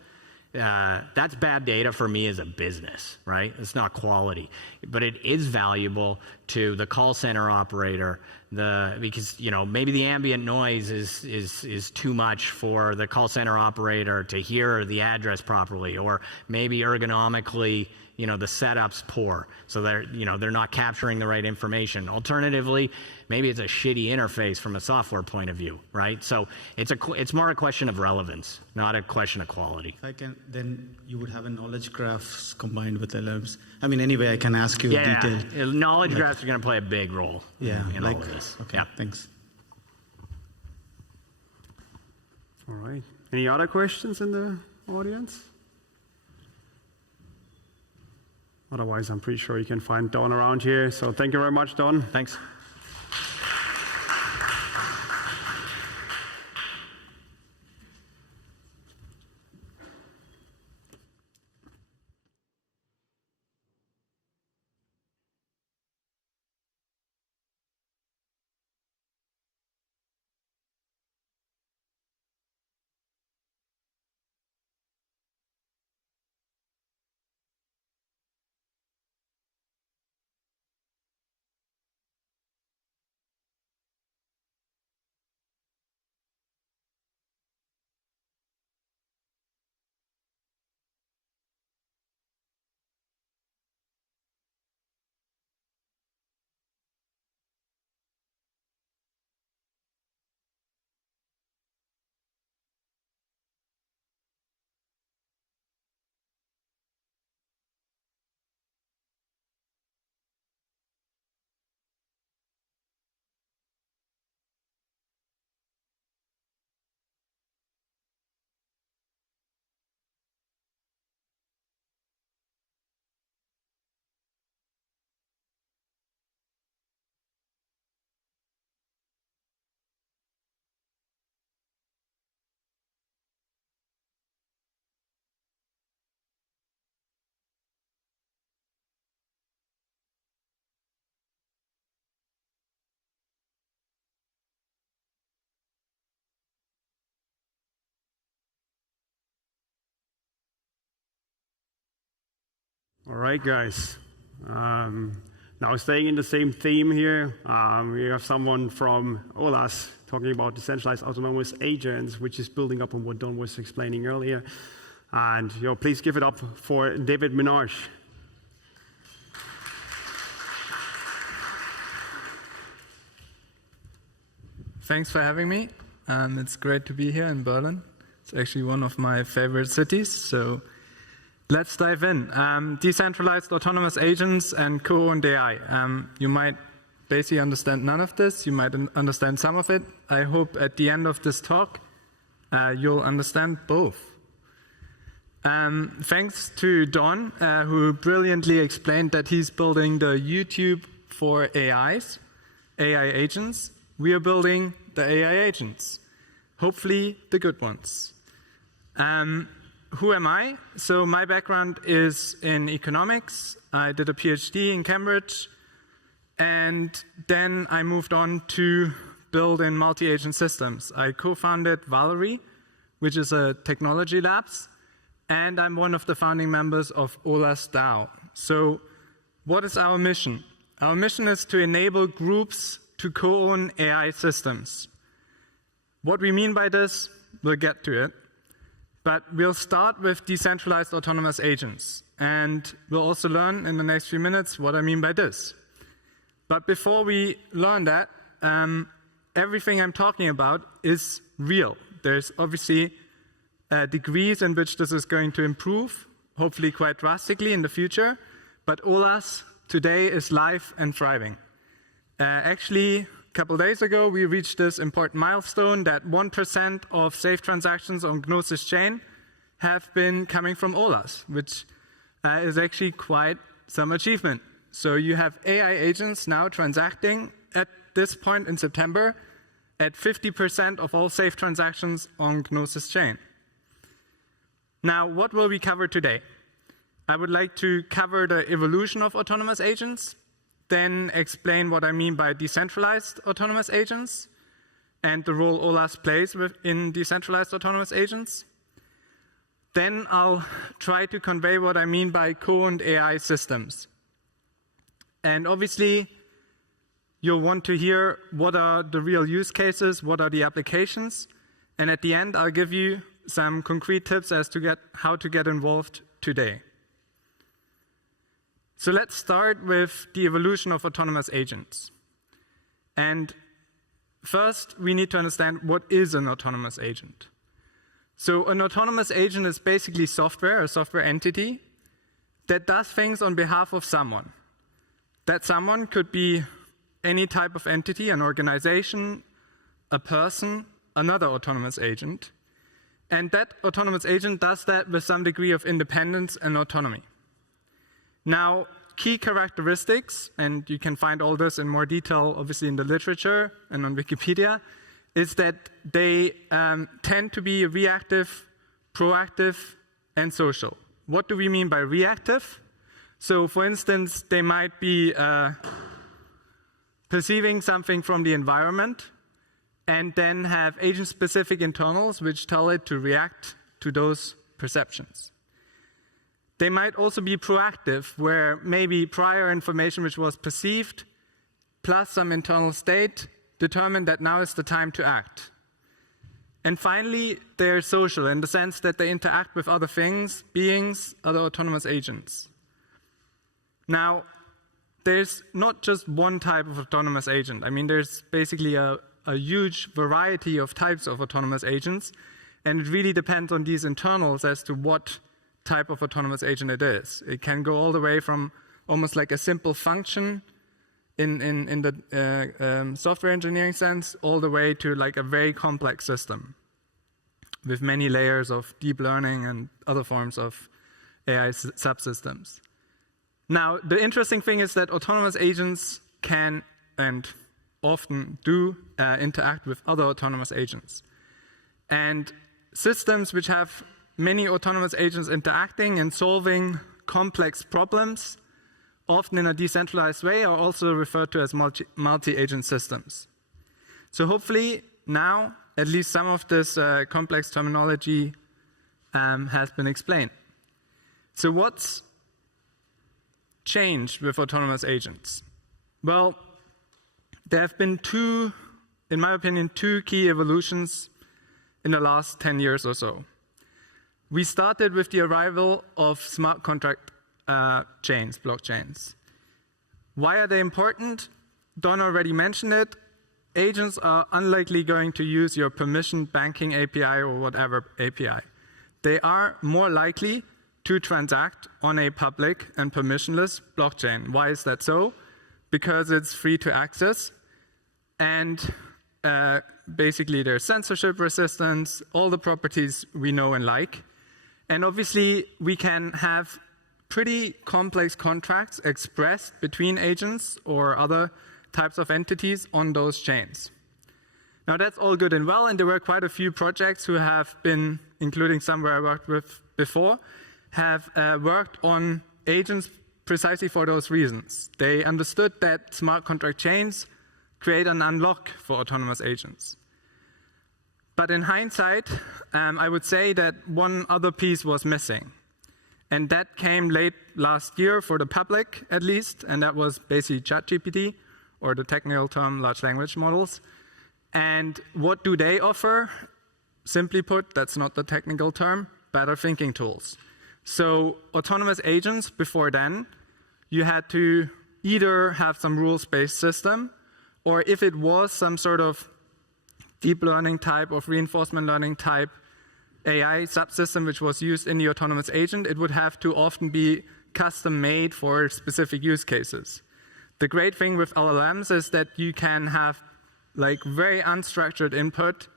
That's bad data for me as a business, right? It's not quality, but it is valuable to the call center operator. Because you know maybe the ambient noise is too much for the call center operator to hear the address properly, or maybe ergonomically, you know, the setup's poor, so they're not capturing the right information. Alternatively, maybe it's a shitty interface from a software point of view, right? So it's more a question of relevance, not a question of quality. If I can, then you would have a knowledge graphs combined with LLMs. I mean, anyway, I can ask you detailed. Yeah, knowledge graphs are going to play a big role. Yeah, in all of this. Okay, yeah. Thanks. All right. Any other questions in the audience? Otherwise, I'm pretty sure you can find Don around here. So thank you very much, Don. Thanks. All right, guys. Now, staying in the same theme here, we have someone from OLAS talking about decentralized autonomous agents, which is building up on what Don was explaining earlier. And please give it up for David Minaj. Thanks for having me. It's great to be here in Berlin. It's actually one of my favorite cities. So let's dive in. Decentralized autonomous agents and co-owned AI. You might basically understand none of this. You might understand some of it. I hope at the end of this talk, you'll understand both. Thanks to Don, who brilliantly explained that he's building the YouTube for AIs, AI agents. We are building the AI agents, hopefully the good ones. Who am I? So my background is in economics. I did a PhD in Cambridge, and then I moved on to build in multi-agent systems. I co-founded Valerie, which is a technology labs, and I'm one of the founding members of OLAS DAO. So what is our mission? Our mission is to enable groups to co-own AI systems. What we mean by this, we'll get to it. But we'll start with decentralized autonomous agents. And we'll also learn in the next few minutes what I mean by this. But before we learn that, everything I'm talking about is real. There's obviously degrees in which this is going to improve, hopefully quite drastically in the future. But OLAS today is live and thriving. Actually, a couple days ago, we reached this important milestone that 1% of safe transactions on Gnosis chain have been coming from OLAS, which is actually quite some achievement. So you have AI agents now transacting at this point in September at 50% of all safe transactions on Gnosis chain. Now, what will we cover today? I would like to cover the evolution of autonomous agents, then explain what I mean by decentralized autonomous agents and the role OLAS plays in decentralized autonomous agents. Then I'll try to convey what I mean by co-owned AI systems. And obviously, you'll want to hear what are the real use cases, what are the applications, and at the end, I'll give you some concrete tips as to how to get involved today. So let's start with the evolution of autonomous agents. And first, we need to understand what is an autonomous agent. So an autonomous agent is basically software, a software entity, that does things on behalf of someone. That someone could be any type of entity, an organization, a person, another autonomous agent. And that autonomous agent does that with some degree of independence and autonomy. Now, key characteristics, and you can find all this in more detail, obviously, in the literature and on Wikipedia, is that they tend to be reactive, proactive, and social. What do we mean by reactive? So, for instance, they might be perceiving something from the environment and then have agent-specific internals which tell it to react to those perceptions. They might also be proactive, where maybe prior information which was perceived plus some internal state determined that now is the time to act. And finally, they're social in the sense that they interact with other things, beings, other autonomous agents. Now, there's not just one type of autonomous agent. I mean, there's basically a huge variety of types of autonomous agents, and it really depends on these internals as to what type of autonomous agent it is. It can go all the way from almost like a simple function in the software engineering sense, all the way to like a very complex system with many layers of deep learning and other forms of AI subsystems. Now, the interesting thing is that autonomous agents can and often do interact with other autonomous agents. And systems which have many autonomous agents interacting and solving complex problems, often in a decentralized way, are also referred to as multi-agent systems. So hopefully now, at least some of this complex terminology has been explained. So what's changed with autonomous agents? Well, there have been two, in my opinion, two key evolutions in the last 10 years or so. We started with the arrival of smart contract chains, blockchains. Why are they important? Don already mentioned it. Agents are unlikely going to use your permissioned banking API or whatever API. They are more likely to transact on a public and permissionless blockchain. Why is that so? Because it's free to access, and basically there's censorship resistance, all the properties we know and like. And obviously we can have pretty complex contracts expressed between agents or other types of entities on those chains. Now that's all good and well, and there were quite a few projects who have been, including some where I worked with before, have worked on agents precisely for those reasons. They understood that smart contract chains create an unlock for autonomous agents. But in hindsight, I would say that one other piece was missing. And that came late last year for the public, at least, and that was basically ChatGPT, or the technical term large language models. And what do they offer? Simply put, that's not the technical term, better thinking tools. So autonomous agents, before then, you had to either have some rules-based system, or if it was some sort of deep learning type of reinforcement learning type AI subsystem which was used in the autonomous agent, it would have to often be custom made for specific use cases. The great thing with LLMs is that you can have like very unstructured input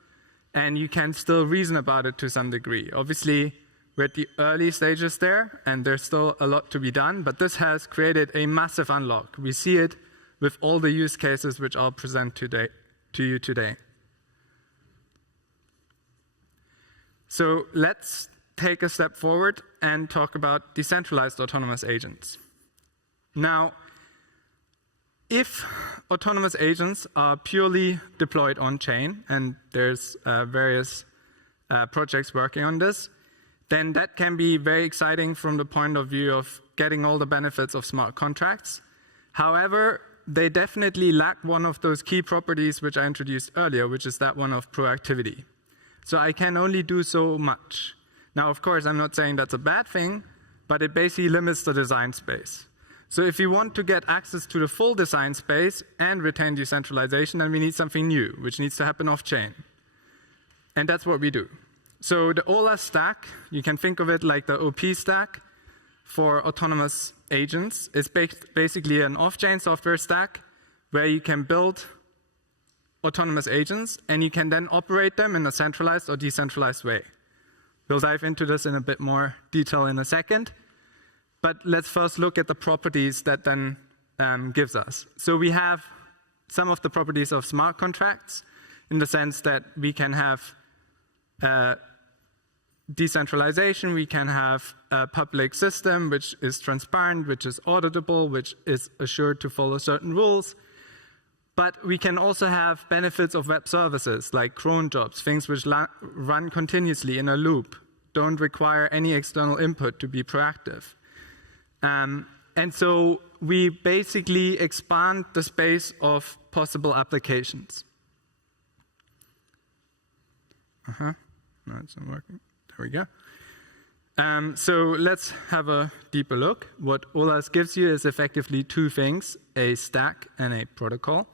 and you can still reason about it to some degree. Obviously, we're at the early stages there and there's still a lot to be done, but this has created a massive unlock. We see it with all the use cases which I'll present to you today. So let's take a step forward and talk about decentralized autonomous agents. Now, if autonomous agents are purely deployed on-chain, and there's various projects working on this, then that can be very exciting from the point of view of getting all the benefits of smart contracts. However, they definitely lack one of those key properties which I introduced earlier, which is that one of proactivity. So I can only do so much. Now, of course, I'm not saying that's a bad thing, but it basically limits the design space. So if you want to get access to the full design space and retain decentralization, then we need something new, which needs to happen off-chain. And that's what we do. So the OLA stack, you can think of it like the OP stack for autonomous agents. It's basically an off-chain software stack where you can build autonomous agents, and you can then operate them in a centralized or decentralized way. We'll dive into this in a bit more detail in a second, but let's first look at the properties that then gives us. So we have some of the properties of smart contracts in the sense that we can have decentralization, we can have a public system which is transparent, which is auditable, which is assured to follow certain rules. But we can also have benefits of web services like cron jobs, things which run continuously in a loop, don't require any external input to be proactive. And so we basically expand the space of possible applications. No, it's not working. There we go. So let's have a deeper look. What OLAS gives you is effectively two things, a stack and a protocol.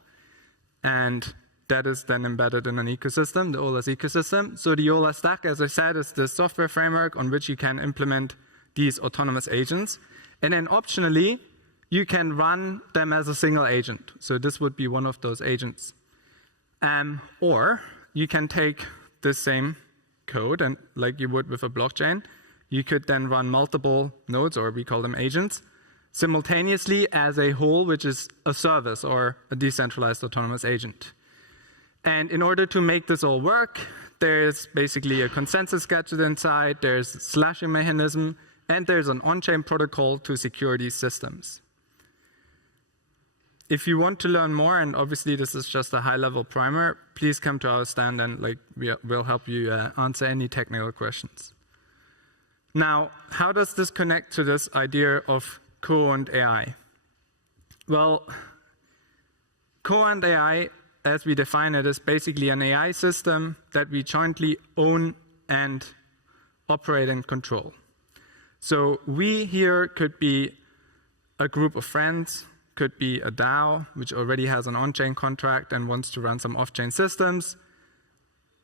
And that is then embedded in an ecosystem, the OLAS ecosystem. So the OLAS stack, as I said, is the software framework on which you can implement these autonomous agents. And then optionally, you can run them as a single agent. So this would be one of those agents. Or you can take this same code, and like you would with a blockchain, you could then run multiple nodes, or we call them agents, simultaneously as a whole, which is a service or a decentralized autonomous agent. And in order to make this all work, there's basically a consensus gadget inside, there's a slashing mechanism, and there's an on-chain protocol to secure these systems. If you want to learn more, and obviously this is just a high-level primer, please come to our stand and we'll help you answer any technical questions. Now, how does this connect to this idea of co-owned AI? Well, Co-owned AI, as we define it, is basically an AI system that we jointly own and operate and control. So we here could be a group of friends, could be a DAO, which already has an on-chain contract and wants to run some off-chain systems.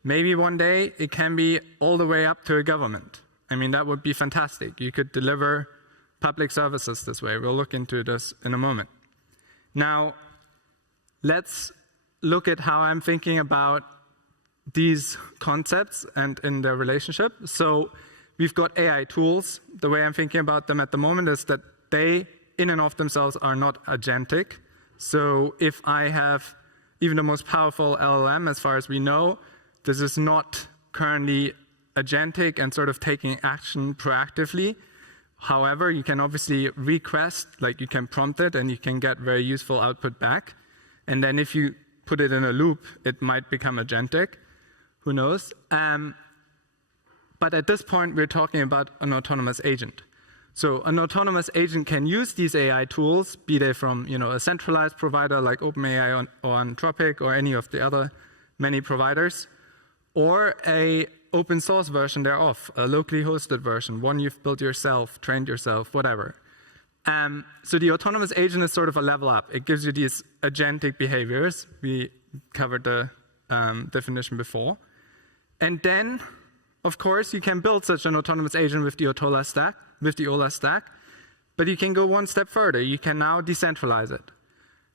Maybe one day it can be all the way up to a government. I mean, that would be fantastic. You could deliver public services this way. We'll look into this in a moment. Now, let's look at how I'm thinking about these concepts and in their relationship. So we've got AI tools. The way I'm thinking about them at the moment is that they, in and of themselves, are not agentic. So if I have even the most powerful LLM, as far as we know, this is not currently agentic and sort of taking action proactively. However, you can obviously request, like you can prompt it and you can get very useful output back. And then if you put it in a loop, it might become agentic. Who knows? But at this point, we're talking about an autonomous agent. So an autonomous agent can use these AI tools, be they from a centralized provider like OpenAI or Anthropic or any of the other many providers, or a open source version thereof, a locally hosted version, one you've built yourself, trained yourself, whatever. So the autonomous agent is sort of a level up. It gives you these agentic behaviors. We covered the definition before. And then, of course, you can build such an autonomous agent with the OLA stack, but you can go one step further. You can now decentralize it.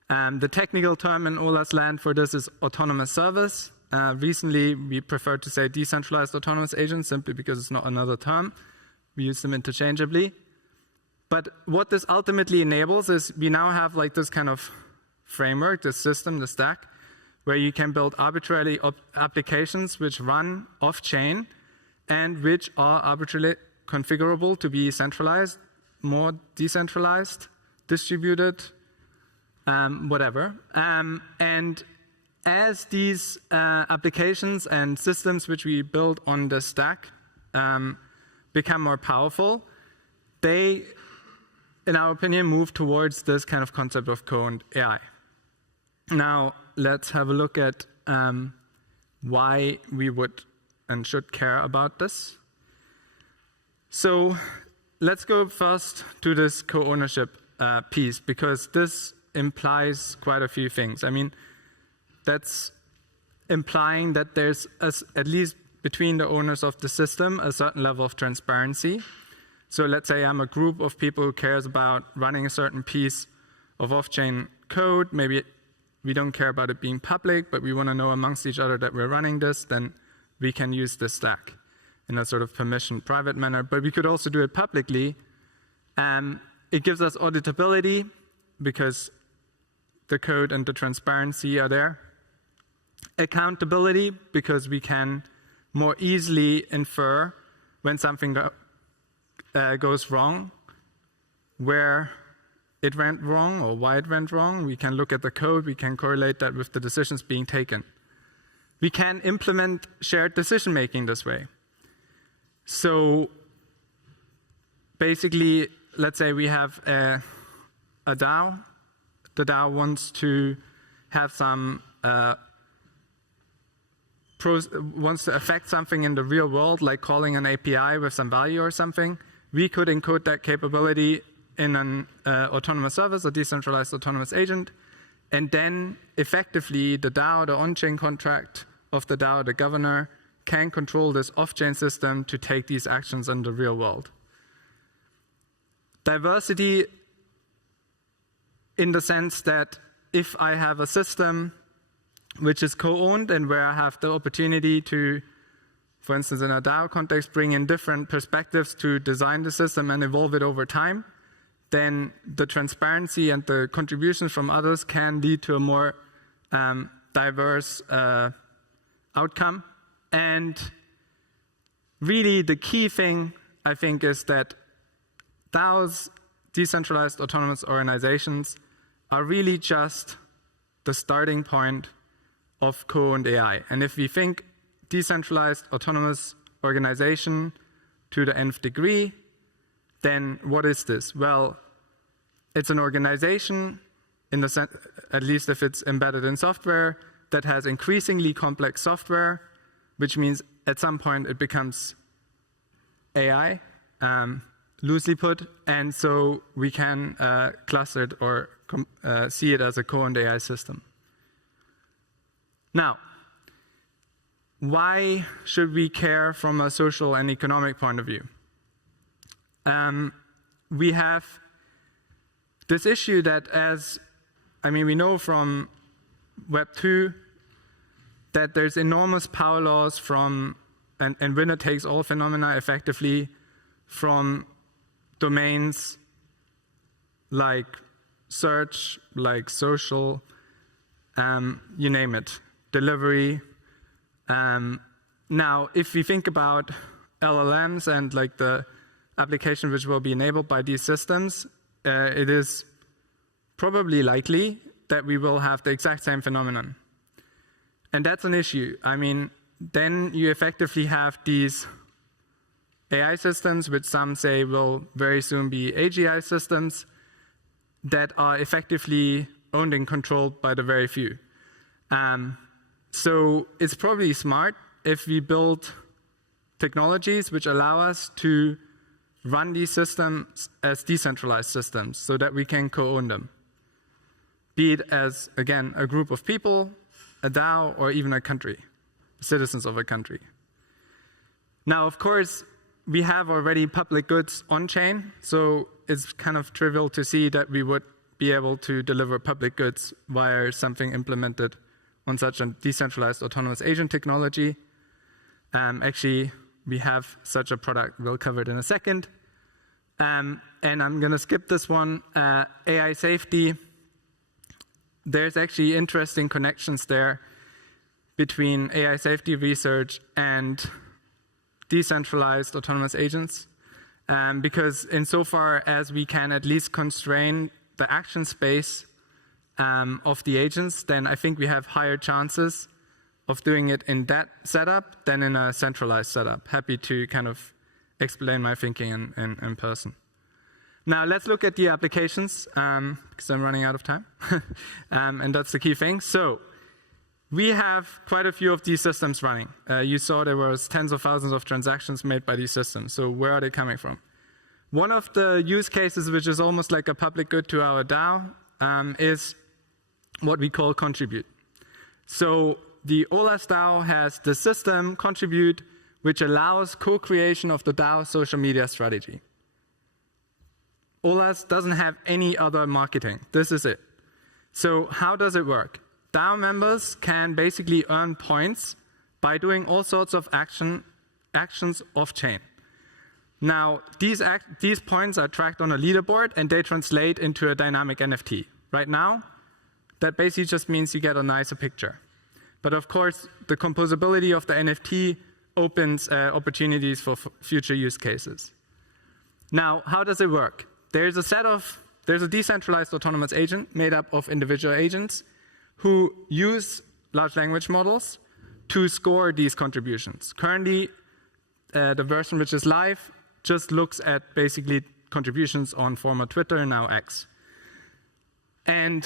The technical term in OLA's land for this is autonomous service. Recently, we prefer to say decentralized autonomous agent simply because it's not another term. We use them interchangeably. But what this ultimately enables is we now have like this kind of framework, this system, the stack, where you can build arbitrarily applications which run off-chain and which are arbitrarily configurable to be centralized, more decentralized, distributed, whatever. And as these applications and systems which we build on the stack become more powerful, they, in our opinion, move towards this kind of concept of co-owned AI. Now, let's have a look at why we would and should care about this. So let's go first to this co-ownership piece, because this implies quite a few things. I mean, that's implying that there's, at least between the owners of the system, a certain level of transparency. So let's say I'm a group of people who cares about running a certain piece of off-chain code. Maybe we don't care about it being public, but we want to know amongst each other that we're running this, then we can use this stack in a sort of permissioned private manner. But we could also do it publicly. It gives us auditability because the code and the transparency are there. Accountability, because we can more easily infer when something goes wrong, where it went wrong or why it went wrong. We can look at the code, we can correlate that with the decisions being taken. We can implement shared decision making this way. So basically, let's say we have a DAO. The DAO wants to have some wants to affect something in the real world, like calling an API with some value or something. We could encode that capability in an autonomous service, a decentralized autonomous agent, and then effectively the DAO, the on-chain contract of the DAO, the governor, can control this off-chain system to take these actions in the real world. Diversity in the sense that if I have a system which is co-owned and where I have the opportunity to, for instance, in a DAO context, bring in different perspectives to design the system and evolve it over time, then the transparency and the contributions from others can lead to a more diverse outcome. And really the key thing, I think, is that DAOs, decentralized autonomous organizations, are really just the starting point of co-owned AI. And if we think decentralized autonomous organization to the nth degree, then what is this? Well, it's an organization at least if it's embedded in software, that has increasingly complex software, which means at some point it becomes AI, loosely put, and so we can cluster it or see it as a co-owned AI system. Now, why should we care from a social and economic point of view? We have this issue that we know from Web 2 that there's enormous power laws from, and winner-takes-all phenomena effectively from domains like search, like social, you name it, delivery. Now, if we think about LLMs and like the application which will be enabled by these systems, it is probably likely that we will have the exact same phenomenon. And that's an issue. I mean, then you effectively have these AI systems, which some say will very soon be AGI systems, that are effectively owned and controlled by the very few. So it's probably smart if we build technologies which allow us to run these systems as decentralized systems so that we can co-own them. Be it as, again, a group of people, a DAO, or even a country, citizens of a country. Now, of course, we have already public goods on-chain, so it's kind of trivial to see that we would be able to deliver public goods via something implemented on such a decentralized autonomous agent technology. Actually, we have such a product. We'll cover it in a second. And I'm going to skip this one. AI safety. There's actually interesting connections there between AI safety research and decentralized autonomous agents. Because insofar as we can at least constrain the action space of the agents, then I think we have higher chances of doing it in that setup than in a centralized setup. Happy to kind of explain my thinking in person. Now let's look at the applications, because I'm running out of time. And that's the key thing. So we have quite a few of these systems running. You saw there was tens of thousands of transactions made by these systems. So where are they coming from? One of the use cases, which is almost like a public good to our DAO, is what we call contribute. So the OLAS DAO has the system contribute, which allows co-creation of the DAO social media strategy. OLAS doesn't have any other marketing. This is it. So how does it work? DAO members can basically earn points by doing all sorts of actions off-chain. Now, these points are tracked on a leaderboard, and they translate into a dynamic NFT. Right now, that basically just means you get a nicer picture. But of course, the composability of the NFT opens opportunities for future use cases. Now, how does it work? There's a decentralized autonomous agent made up of individual agents who use large language models to score these contributions. Currently, the version which is live just looks at basically contributions on former Twitter, now X. And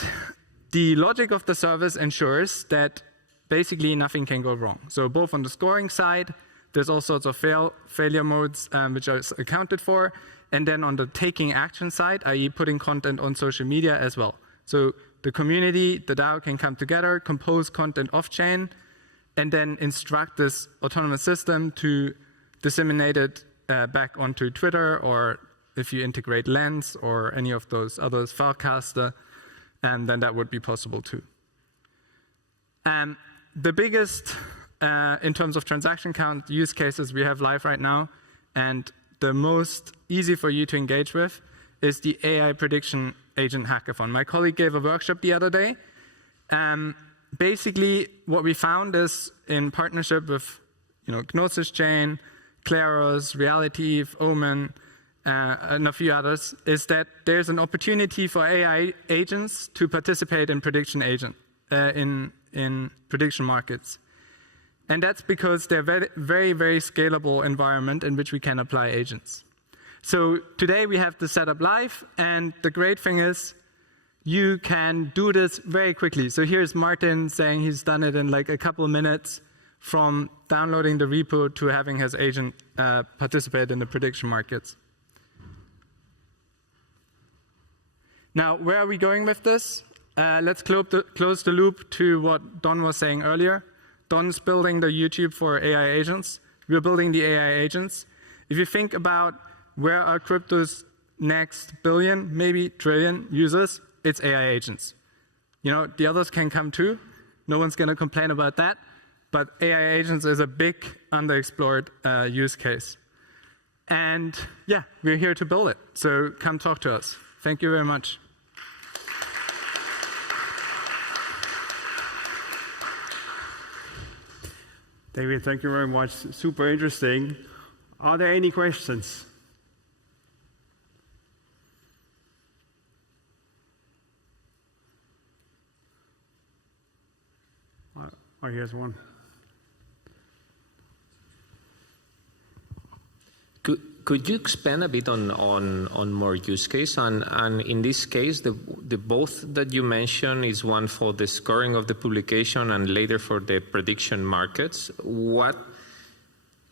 the logic of the service ensures that basically nothing can go wrong. So both on the scoring side, there's all sorts of failure modes which are accounted for. And then on the taking action side, i.e. putting content on social media as well. So the community, the DAO can come together, compose content off-chain, and then instruct this autonomous system to disseminate it back onto Twitter, or if you integrate Lens or any of those others, Filecaster, and then that would be possible too. The biggest, in terms of transaction count, use cases we have live right now, and the most easy for you to engage with, is the AI prediction agent hackathon. My colleague gave a workshop the other day. Basically, what we found is, in partnership with Gnosis Chain, Claros, Reality, Omen, and a few others, is that there's an opportunity for AI agents to participate in prediction in prediction markets. And that's because they're very, very scalable environment in which we can apply agents. So today we have the setup live, and the great thing is you can do this very quickly. So here's Martin saying he's done it in like a couple of minutes from downloading the repo to having his agent participate in the prediction markets. Now, where are we going with this? Let's close the loop to what Don was saying earlier. Don's building the YouTube for AI agents. We're building the AI agents. If you think about where are crypto's next billion, maybe trillion users, it's AI agents. You know, the others can come too. No one's going to complain about that. But AI agents is a big underexplored use case. And yeah, we're here to build it. So come talk to us. Thank you very much. David, thank you very much. Super interesting. Are there any questions? Oh, here's one. Could you expand a bit on more use case? And in this case, the both that you mentioned is one for the scoring of the publication and later for the prediction markets.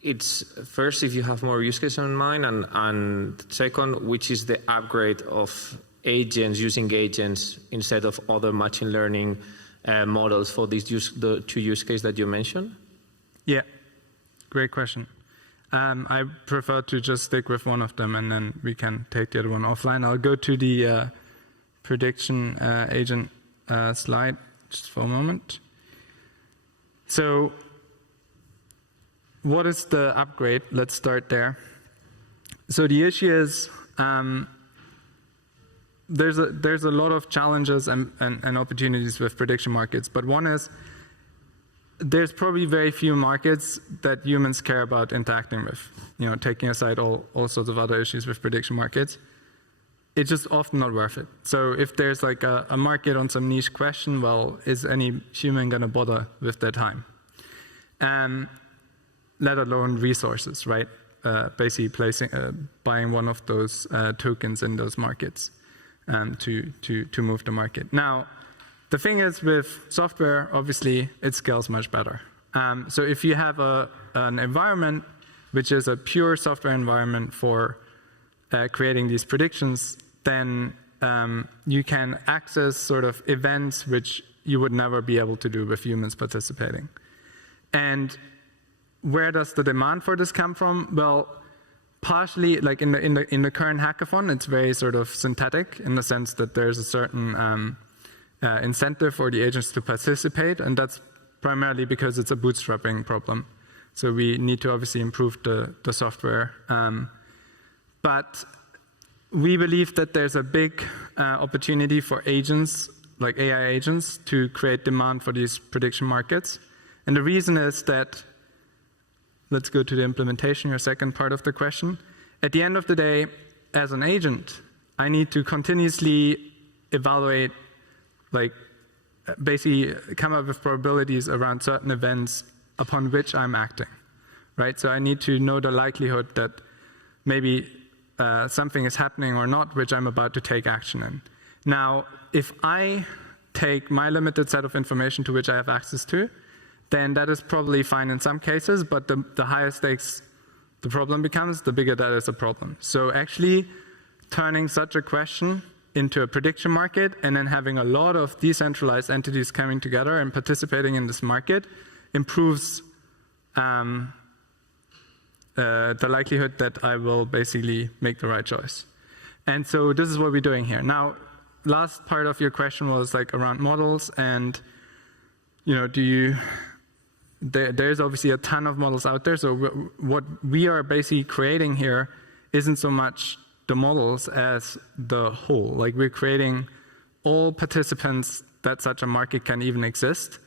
It's first, if you have more use case in mind, and second, which is the upgrade of agents, using agents instead of other machine learning models for these the two use cases that you mentioned? Yeah, great question. I prefer to just stick with one of them, and then we can take the other one offline. I'll go to the prediction agent slide just for a moment. So what is the upgrade? Let's start there. So the issue is there's a lot of challenges and opportunities with prediction markets, but one is there's probably very few markets that humans care about interacting with. You know, taking aside all sorts of other issues with prediction markets, it's just often not worth it. So if there's like a market on some niche question, well, is any human going to bother with their time? Let alone resources, right? Basically buying one of those tokens in those markets to move the market. Now, the thing is with software, obviously, it scales much better. So if you have an environment which is a pure software environment for creating these predictions, then you can access sort of events which you would never be able to do with humans participating. And where does the demand for this come from? Well, partially, like in the current hackathon, it's very sort of synthetic in the sense that there's a certain incentive for the agents to participate, and that's primarily because it's a bootstrapping problem. So we need to obviously improve the software. But we believe that there's a big opportunity for agents, like AI agents, to create demand for these prediction markets. And the reason is that, let's go to the implementation, your second part of the question. At the end of the day, as an agent, I need to continuously evaluate, like basically come up with probabilities around certain events upon which I'm acting, right? So I need to know the likelihood that maybe something is happening or not, which I'm about to take action in. Now, if I take my limited set of information to which I have access to, then that is probably fine in some cases, but the higher stakes the problem becomes, the bigger that is a problem. So actually turning such a question into a prediction market and then having a lot of decentralized entities coming together and participating in this market improves the likelihood that I will basically make the right choice. And so this is what we're doing here. Now, last part of your question was like around models, and you know, there's obviously a ton of models out there. So what we are basically creating here isn't so much the models as the whole. Like we're creating all participants that such a market can even exist.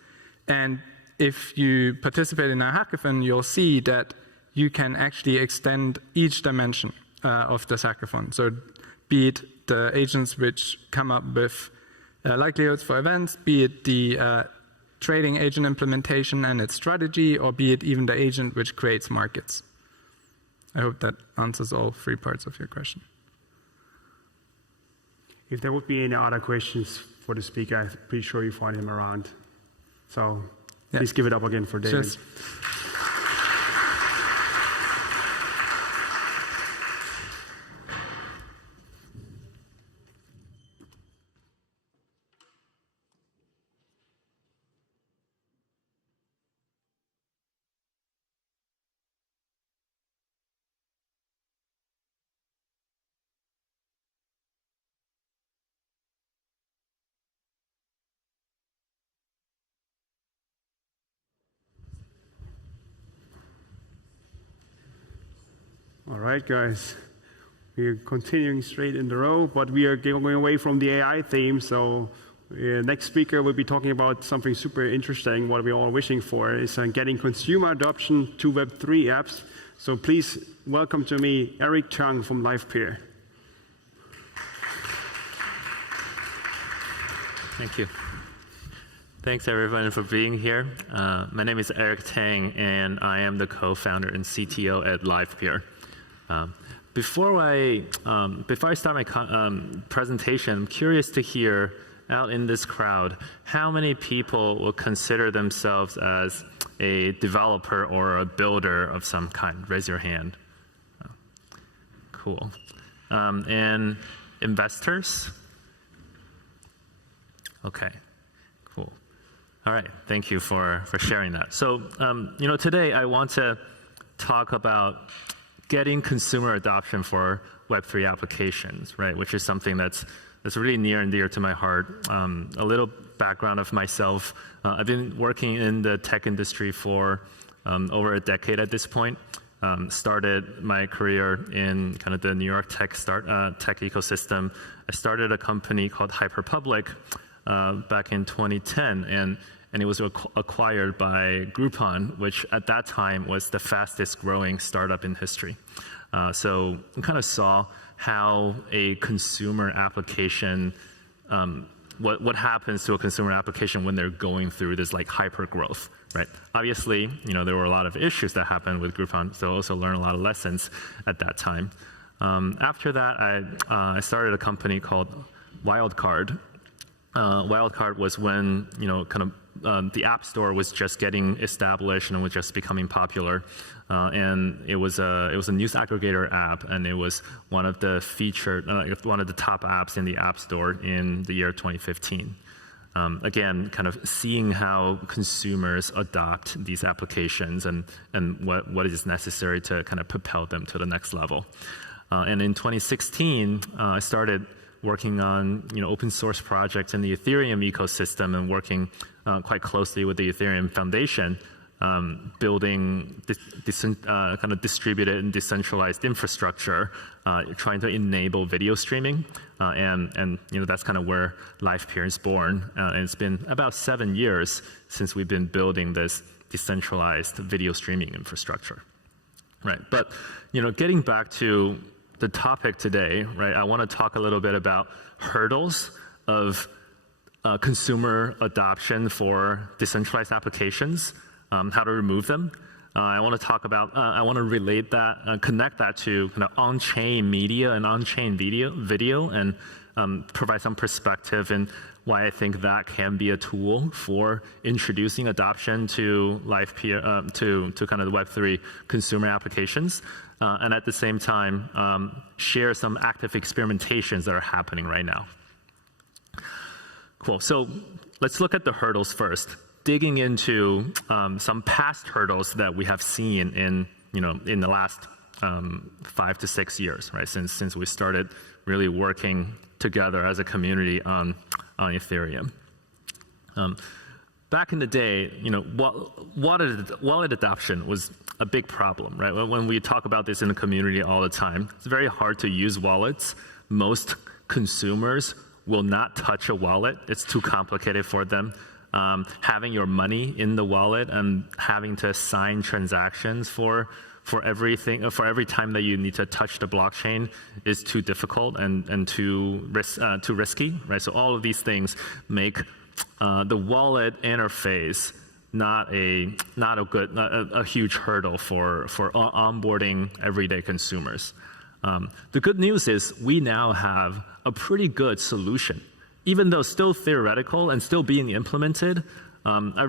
And if you participate in a hackathon, you'll see that you can actually extend each dimension of this hackathon. So be it the agents which come up with likelihoods for events, be it the trading agent implementation and its strategy, or be it even the agent which creates markets. I hope that answers all three parts of your question. If there would be any other questions for the speaker, I'm pretty sure you find him around. So please give it up again for David. Cheers. All right, guys. We are continuing straight in the row, but we are going away from the AI theme. So next speaker will be talking about something super interesting. What we're all wishing for is getting consumer adoption to Web3 apps. So please welcome to me Eric Chung from LivePeer. Thank you. Thanks everyone for being here. My name is Eric Tang, and I am the co-founder and CTO at LivePeer. Before I start my presentation, I'm curious to hear out in this crowd how many people will consider themselves as a developer or a builder of some kind. Raise your hand. Cool. And investors? Okay. Cool. All right. Thank you for sharing that. So, today I want to talk about getting consumer adoption for Web3 applications, right? Which is something that's really near and dear to my heart. A little background of myself: I've been working in the tech industry for over a decade at this point. Started my career in kind of the New York tech ecosystem. I started a company called Hyperpublic back in 2010, and it was acquired by Groupon, which at that time was the fastest growing startup in history. So we kind of saw how a consumer application, what happens to a consumer application when they're going through this like hyper growth, right? Obviously, there were a lot of issues that happened with Groupon, so I also learned a lot of lessons at that time. After that, I started a company called Wildcard. Wildcard was when the App Store was just getting established and was just becoming popular, and it was a news aggregator app, and it was one of the top apps in the App Store in the year 2015. Again, kind of seeing how consumers adopt these applications and what is necessary to kind of propel them to the next level. And in 2016, I started working on open source projects in the Ethereum ecosystem and working quite closely with the Ethereum Foundation, building kind of distributed and decentralized infrastructure, trying to enable video streaming, and that's kind of where LivePeer is born. And it's been about 7 years since we've been building this decentralized video streaming infrastructure, right? But getting back to the topic today, right? I want to talk a little bit about hurdles of consumer adoption for decentralized applications, how to remove them. I want to talk about, I want to relate that, connect that to kind of on-chain media and on-chain video, and provide some perspective in why I think that can be a tool for introducing adoption to LivePeer, to kind of the Web3 consumer applications. And at the same time, share some active experimentations that are happening right now. Cool. So let's look at the hurdles first. Digging into some past hurdles that we have seen in the last 5 to 6 years, right? Since we started really working together as a community on Ethereum. Back in the day, wallet adoption was a big problem, right? When we talk about this in the community all the time, it's very hard to use wallets. Most consumers will not touch a wallet. It's too complicated for them. Having your money in the wallet and having to assign transactions for everything, for every time that you need to touch the blockchain is too difficult and too risky, right? So all of these things make the wallet interface not a huge hurdle for onboarding everyday consumers. The good news is we now have a pretty good solution. Even though still theoretical and still being implemented, I've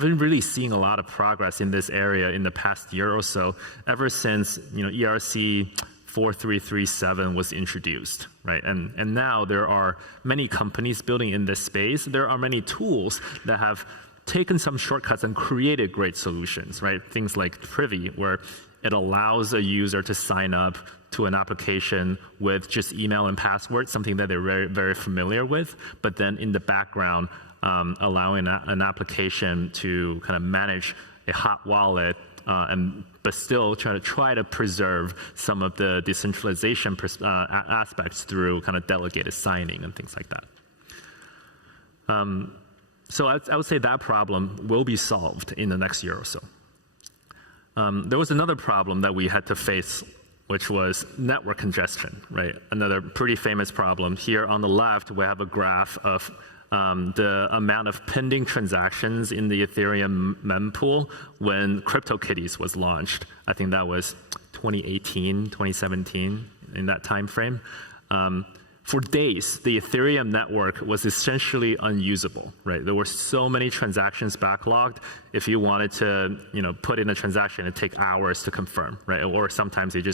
been really seeing a lot of progress in this area in the past year or so, ever since ERC 4337 was introduced, right? And now there are many companies building in this space. There are many tools that have taken some shortcuts and created great solutions, right? Things like Privy, where it allows a user to sign up to an application with just email and password, something that they're very, very familiar with, but then in the background, allowing an application to kind of manage a hot wallet, but still try to preserve some of the decentralization aspects through kind of delegated signing and things like that. So I would say that problem will be solved in the next year or so. There was another problem that we had to face, which was network congestion, right? Another pretty famous problem. Here on the left, we have a graph of the amount of pending transactions in the Ethereum mempool when CryptoKitties was launched. I think that was 2018, 2017, in that time frame. For days, the Ethereum network was essentially unusable, right? There were so many transactions backlogged. If you wanted to, put in a transaction, it'd take hours to confirm, right? Or sometimes it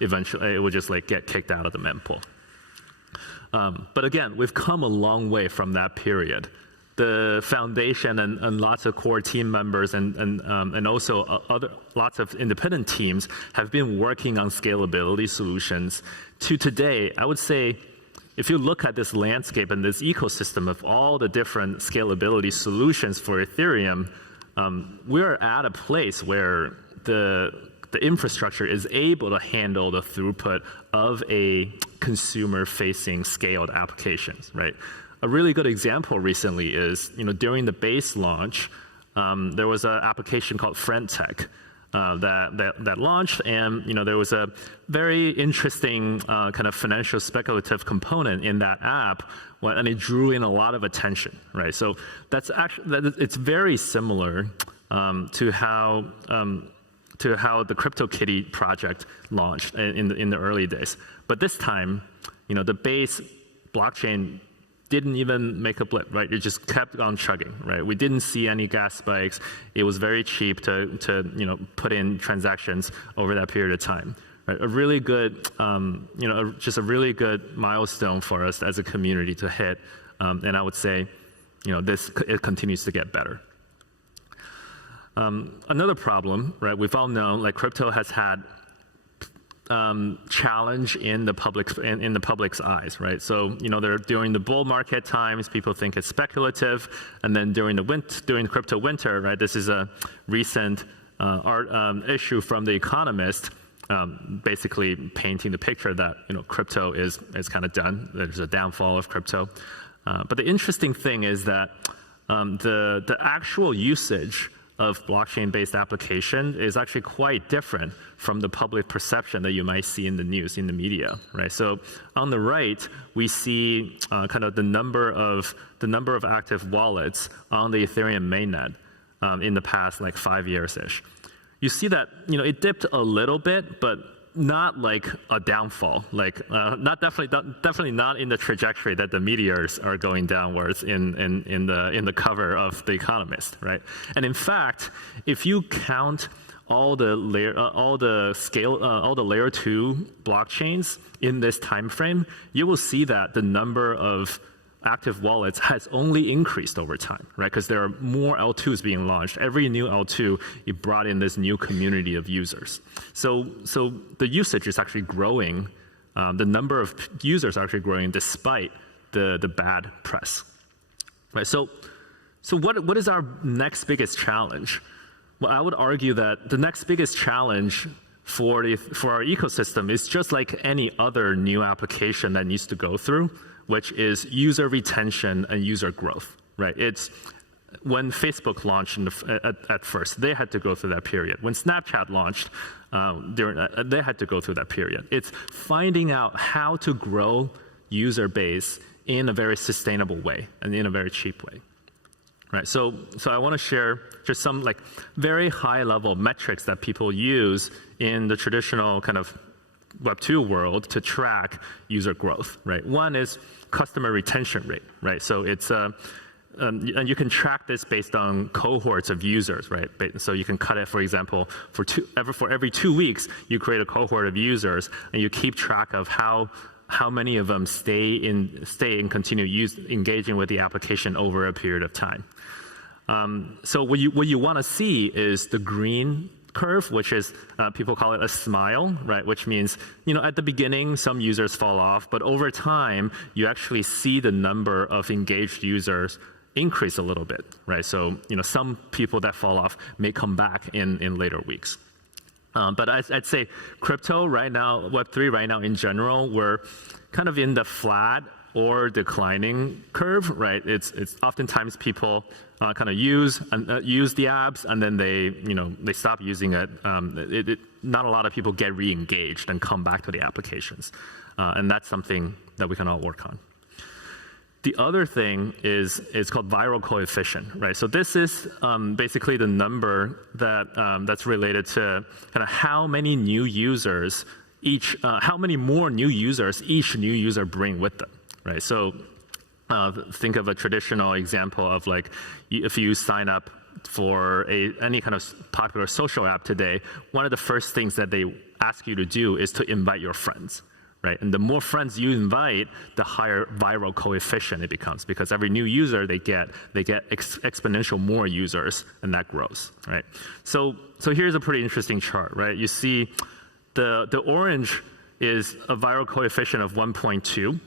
would just like get kicked out of the mempool. But again, we've come a long way from that period. The foundation and lots of core team members and also lots of independent teams have been working on scalability solutions. To today, I would say, if you look at this landscape and this ecosystem of all the different scalability solutions for Ethereum, we're at a place where the infrastructure is able to handle the throughput of a consumer-facing scaled applications, right? A really good example recently is, during the base launch, there was an application called FriendTech that launched, and there was a very interesting kind of financial speculative component in that app, and it drew in a lot of attention, right? So it's very similar to how the CryptoKitty project launched in the early days. But this time, the base blockchain didn't even make a blip, right? It just kept on chugging, right? We didn't see any gas spikes. It was very cheap to put in transactions over that period of time. Right? A really good, just a really good milestone for us as a community to hit. And I would say, it continues to get better. Another problem, right? We've all known, like crypto has had challenge in the public's eyes, right? So during the bull market times, people think it's speculative, and then during crypto winter, right? This is a recent issue from The Economist, basically painting the picture that crypto is kind of done. There's a downfall of crypto, but the interesting thing is that the actual usage of blockchain-based application is actually quite different from the public perception that you might see in the news, in the media, right? So on the right, we see kind of the number of active wallets on the Ethereum mainnet in the past like 5 years-ish. You see that it dipped a little bit, but not like a downfall, like definitely not in the trajectory that the meteors are going downwards in the cover of The Economist, right? And in fact, if you count all the layer 2 blockchains in this time frame, you will see that the number of active wallets has only increased over time, right? Because there are more L2s being launched. Every new L2, it brought in this new community of users. So the usage is actually growing. The number of users are actually growing despite the bad press, right? So what is our next biggest challenge? Well, I would argue that the next biggest challenge for our ecosystem is just like any other new application that needs to go through, which is user retention and user growth, right? It's when Facebook launched at first, they had to go through that period. When Snapchat launched, they had to go through that period. It's finding out how to grow user base in a very sustainable way and in a very cheap way, right? So I want to share just some like very high level metrics that people use in the traditional kind of Web2 world to track user growth, right? One is customer retention rate, right? So it's and you can track this based on cohorts of users, right? So you can cut it, for example, for every 2 weeks, you create a cohort of users, and you keep track of how many of them stay and continue engaging with the application over a period of time. So what you want to see is the green curve, which is people call it a smile, right? Which means, you know, at the beginning some users fall off, but over time you actually see the number of engaged users increase a little bit, right? So, you know, some people that fall off may come back in later weeks. But I'd say crypto right now, Web3 right now in general, we're kind of in the flat or declining curve, right? It's oftentimes people kind of use the apps, and then they stop using it. Not a lot of people get re-engaged and come back to the applications, and that's something that we can all work on. The other thing is called viral coefficient, right? So this is basically the number that's related to kind of how many new users how many more new users each new user bring with them, right? So think of a traditional example of like if you sign up for any kind of popular social app today, one of the first things that they ask you to do is to invite your friends. Right? And the more friends you invite, the higher viral coefficient it becomes, because every new user they get exponential more users, and that grows, right? So here's a pretty interesting chart, right? You see the orange is a viral coefficient of 1.2,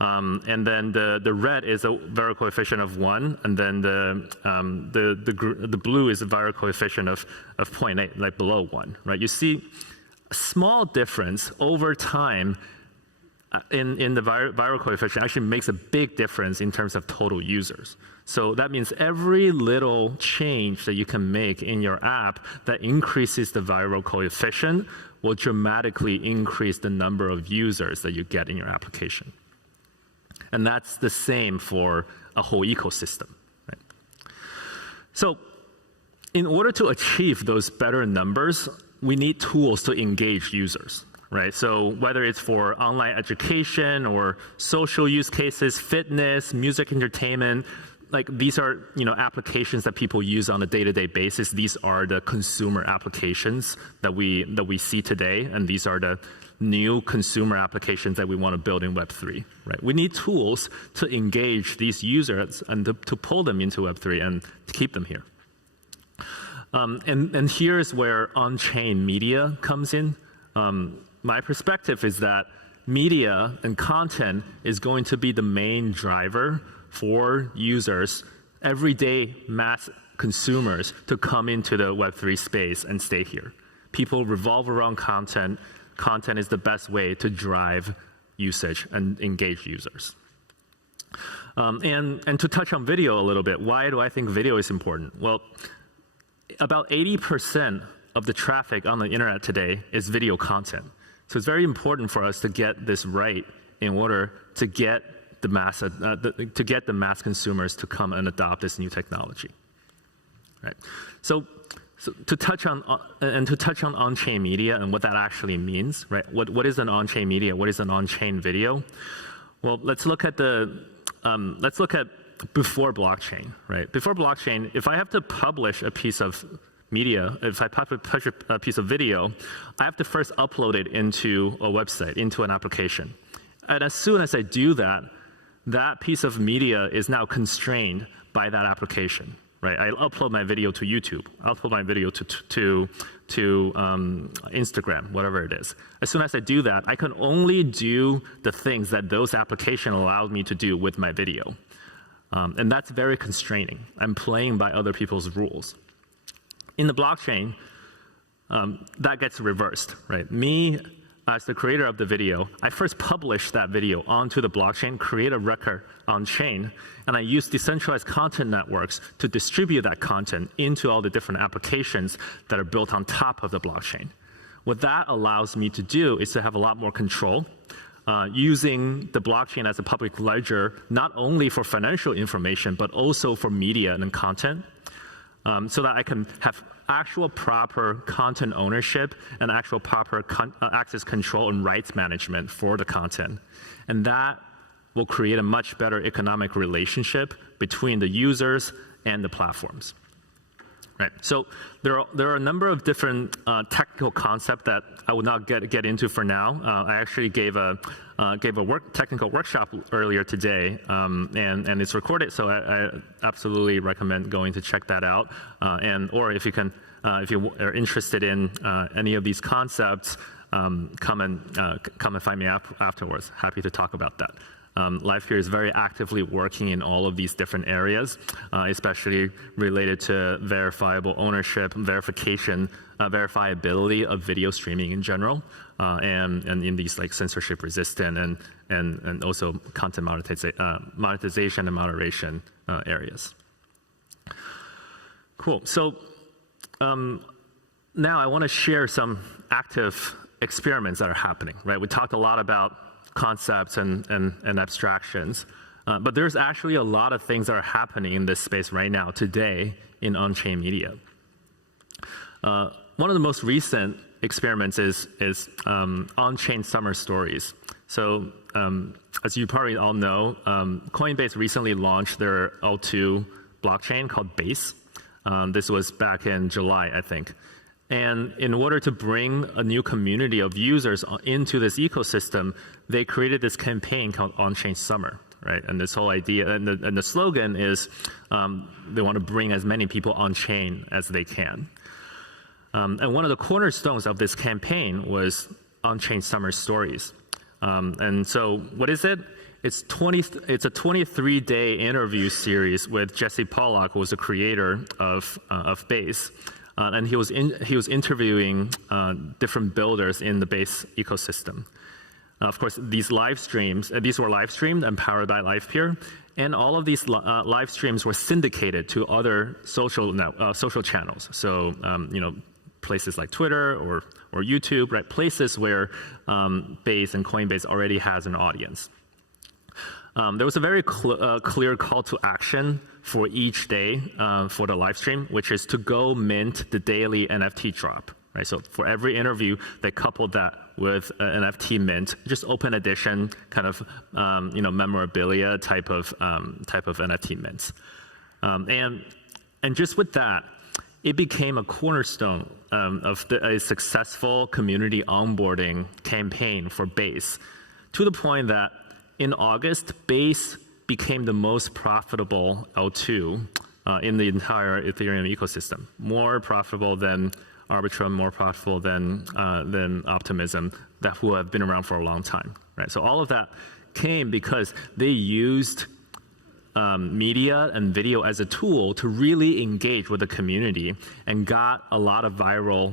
and then the red is a viral coefficient of 1, and then the blue is a viral coefficient of 0.8, like below 1, right? You see a small difference over time in the viral coefficient actually makes a big difference in terms of total users. So that means every little change that you can make in your app that increases the viral coefficient will dramatically increase the number of users that you get in your application. And that's the same for a whole ecosystem, right? So in order to achieve those better numbers, we need tools to engage users, right? So whether it's for online education or social use cases, fitness, music entertainment, like these are, you know, applications that people use on a day-to-day basis. These are the consumer applications that we see today, and these are the new consumer applications that we want to build in Web3, right? We need tools to engage these users and to pull them into Web3 and to keep them here. And here's where on-chain media comes in. My perspective is that media and content is going to be the main driver for users, everyday mass consumers, to come into the Web3 space and stay here. People revolve around content. Content is the best way to drive usage and engage users. And to touch on video a little bit, why do I think video is important? Well, about 80% of the traffic on the internet today is video content. So it's very important for us to get this right in order to get the mass consumers to come and adopt this new technology. Right. So to touch on on-chain media and what that actually means, right? What is an on-chain media? What is an on-chain video? Well, let's look at before blockchain, right? Before blockchain, if I have to publish a piece of media, if I publish a piece of video, I have to first upload it into a website, into an application. And as soon as I do that, that piece of media is now constrained by that application, right? I upload my video to YouTube. I'll upload my video to Instagram, whatever it is. As soon as I do that, I can only do the things that those applications allowed me to do with my video. And that's very constraining. I'm playing by other people's rules. In the blockchain, that gets reversed, right? Me, as the creator of the video, I first publish that video onto the blockchain, create a record on chain, and I use decentralized content networks to distribute that content into all the different applications that are built on top of the blockchain. What that allows me to do is to have a lot more control, using the blockchain as a public ledger, not only for financial information, but also for media and content, so that I can have actual proper content ownership and actual proper access control and rights management for the content. And that will create a much better economic relationship between the users and the platforms. Right. So there are a number of different technical concepts that I will not get into for now. I actually gave a technical workshop earlier today, and it's recorded. So I absolutely recommend going to check that out. Or if you are interested in any of these concepts, come and find me afterwards. Happy to talk about that. Livepeer is very actively working in all of these different areas, especially related to verifiable ownership, verification, verifiability of video streaming in general, and in these like censorship resistant and also content monetization and moderation areas. Cool. So now I want to share some active experiments that are happening. Right. We talked a lot about concepts and abstractions. But there's actually a lot of things that are happening in this space right now, today, in on-chain media. One of the most recent experiments is on-chain summer stories. So as you probably all know, Coinbase recently launched their L2 blockchain called Base. This was back in July, I think. And in order to bring a new community of users into this ecosystem, they created this campaign called On-Chain Summer, right? And this whole idea, and the slogan is they want to bring as many people on-chain as they can. And one of the cornerstones of this campaign was On-Chain Summer Stories. And so what is it? It's a 23-day interview series with Jesse Pollak, who was the creator of Base. And he was interviewing different builders in the Base ecosystem. Of course, these live streams, these were live streamed and powered by Livepeer, and all of these live streams were syndicated to other social channels. So places like Twitter or YouTube, right? Places where Base and Coinbase already has an audience. There was a very clear call to action for each day for the live stream, which is to go mint the daily NFT drop. Right? So for every interview, they coupled that with an NFT mint, just open edition kind of memorabilia type of NFT mints. And just with that, it became a cornerstone of a successful community onboarding campaign for Base, to the point that in August, Base became the most profitable L2 in the entire Ethereum ecosystem. More profitable than Arbitrum, more profitable than Optimism, who have been around for a long time. Right? So all of that came because they used media and video as a tool to really engage with the community and got a lot of viral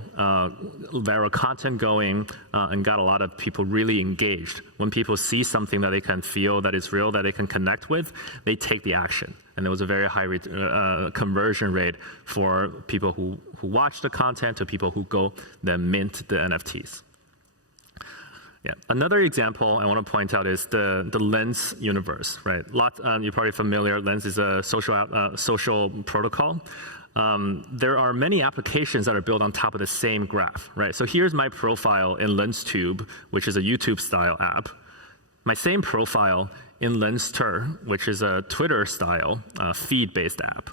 content going and got a lot of people really engaged. When people see something that they can feel that is real, that they can connect with, they take the action. And there was a very high conversion rate for people who watch the content to people who go then mint the NFTs. Yeah. Another example I want to point out is the Lens universe, right? You're probably familiar. Lens is a social protocol. There are many applications that are built on top of the same graph, right? So here's my profile in LensTube, which is a YouTube-style app. My same profile in Lenster, which is a Twitter-style feed-based app.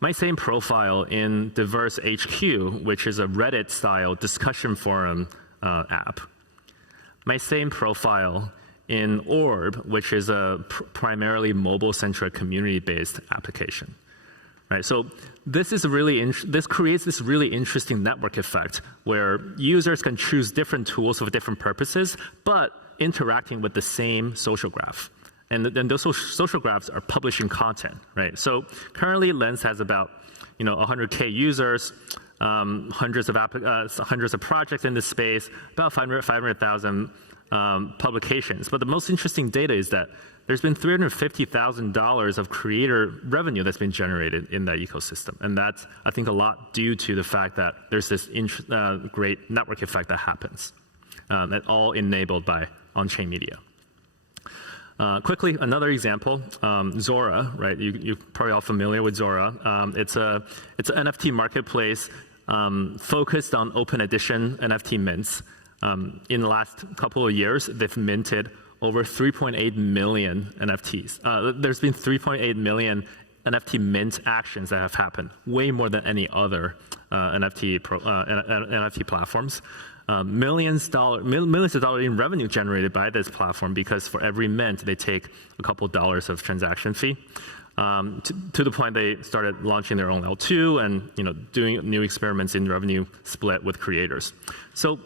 My same profile in Diverse HQ, which is a Reddit-style discussion forum app. My same profile in Orb, which is a primarily mobile-centric community-based application. Right? So this creates this really interesting network effect where users can choose different tools for different purposes, but interacting with the same social graph. And then those social graphs are publishing content, right? So currently Lens has about 100K users, hundreds of projects in this space, about 500,000 publications. But the most interesting data is that there's been $350,000 of creator revenue that's been generated in that ecosystem. And that's, I think, a lot due to the fact that there's this great network effect that happens, and all enabled by on-chain media. Quickly, another example, Zora, right? You're probably all familiar with Zora. It's an NFT marketplace focused on open edition NFT mints. In the last couple of years, they've minted over 3.8 million NFTs. There's been 3.8 million NFT mint actions that have happened, way more than any other NFT platforms. Millions of dollars in revenue generated by this platform because for every mint they take a couple dollars of transaction fee. To the point they started launching their own L2 and doing new experiments in revenue split with creators. So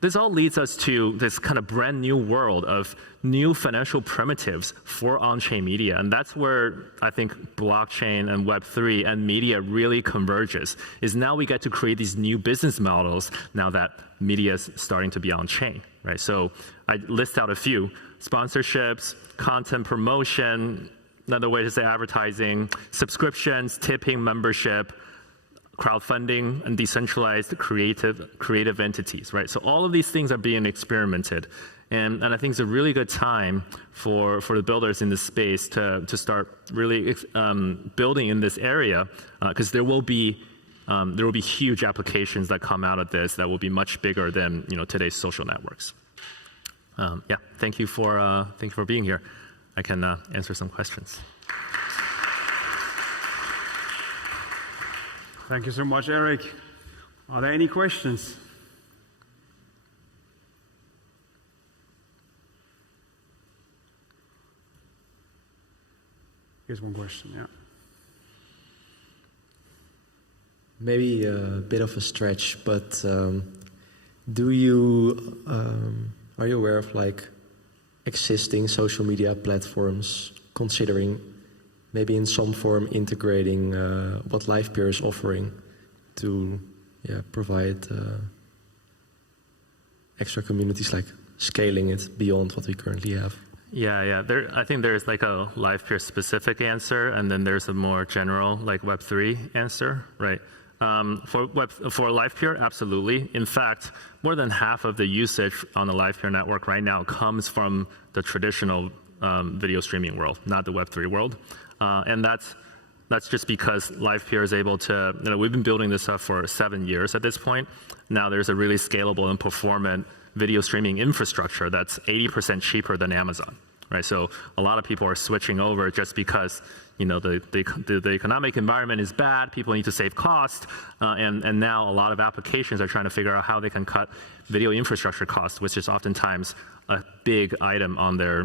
this all leads us to this kind of brand new world of new financial primitives for on-chain media. And that's where I think blockchain and Web3 and media really converges, is now we get to create these new business models now that media is starting to be on-chain, right? So I list out a few: sponsorships, content promotion, another way to say advertising, subscriptions, tipping, membership, crowdfunding, and decentralized creative entities, right? So all of these things are being experimented. And I think it's a really good time for the builders in this space to start really building in this area, because there will be huge applications that come out of this that will be much bigger than today's social networks. Yeah, thank you for being here. I can answer some questions. Thank you so much, Eric. Are there any questions? Here's one question, yeah. Maybe a bit of a stretch, but are you aware of like existing social media platforms considering maybe in some form integrating what LivePeer is offering to provide extra communities, like scaling it beyond what we currently have? Yeah. I think there's like a LivePeer specific answer, and then there's a more general like Web3 answer, right? For LivePeer, absolutely. In fact, more than half of the usage on the LivePeer network right now comes from the traditional video streaming world, not the Web3 world. And that's just because LivePeer is able to, we've been building this up for 7 years at this point. Now there's a really scalable and performant video streaming infrastructure that's 80% cheaper than Amazon, right? So a lot of people are switching over just because the economic environment is bad, people need to save cost, and now a lot of applications are trying to figure out how they can cut video infrastructure costs, which is oftentimes a big item on their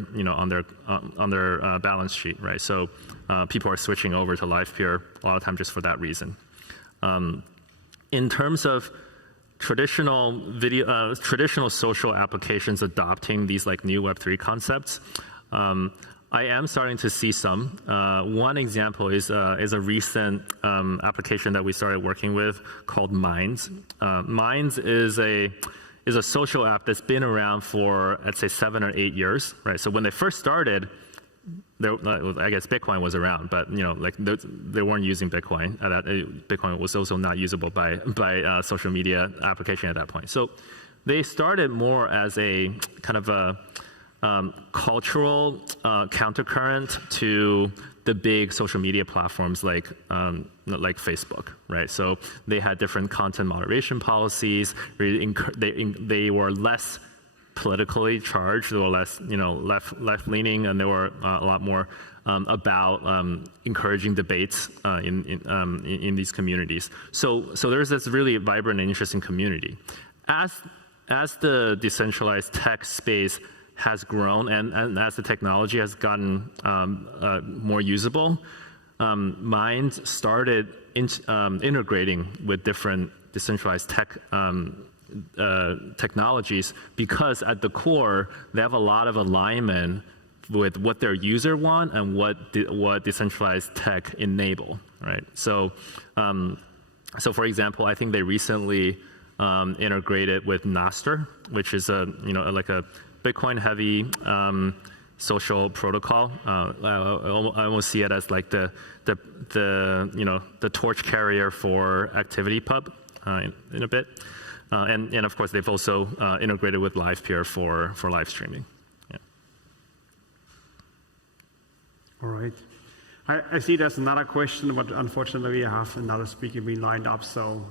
balance sheet, right? So people are switching over to LivePeer a lot of times just for that reason. In terms of traditional social applications adopting these like new Web3 concepts, I am starting to see some. One example is a recent application that we started working with called Minds. Minds is a social app that's been around for, I'd say, 7 or 8 years, right? So when they first started, I guess Bitcoin was around, but they weren't using Bitcoin. Bitcoin was also not usable by social media application at that point. So they started more as a kind of a cultural countercurrent to the big social media platforms like Facebook, right? So they had different content moderation policies. They were less politically charged, they were less left-leaning, and they were a lot more about encouraging debates in these communities. So there's this really vibrant and interesting community. As the decentralized tech space has grown and as the technology has gotten more usable, Minds started integrating with different decentralized tech technologies, because at the core they have a lot of alignment with what their user want and what decentralized tech enable, right? So for example, I think they recently integrated with Nostr, which is like a Bitcoin heavy social protocol. I almost see it as like the torch carrier for ActivityPub in a bit. And of course, they've also integrated with LivePeer for live streaming. Yeah. All right. I see there's another question, but unfortunately we have another speaker being lined up, so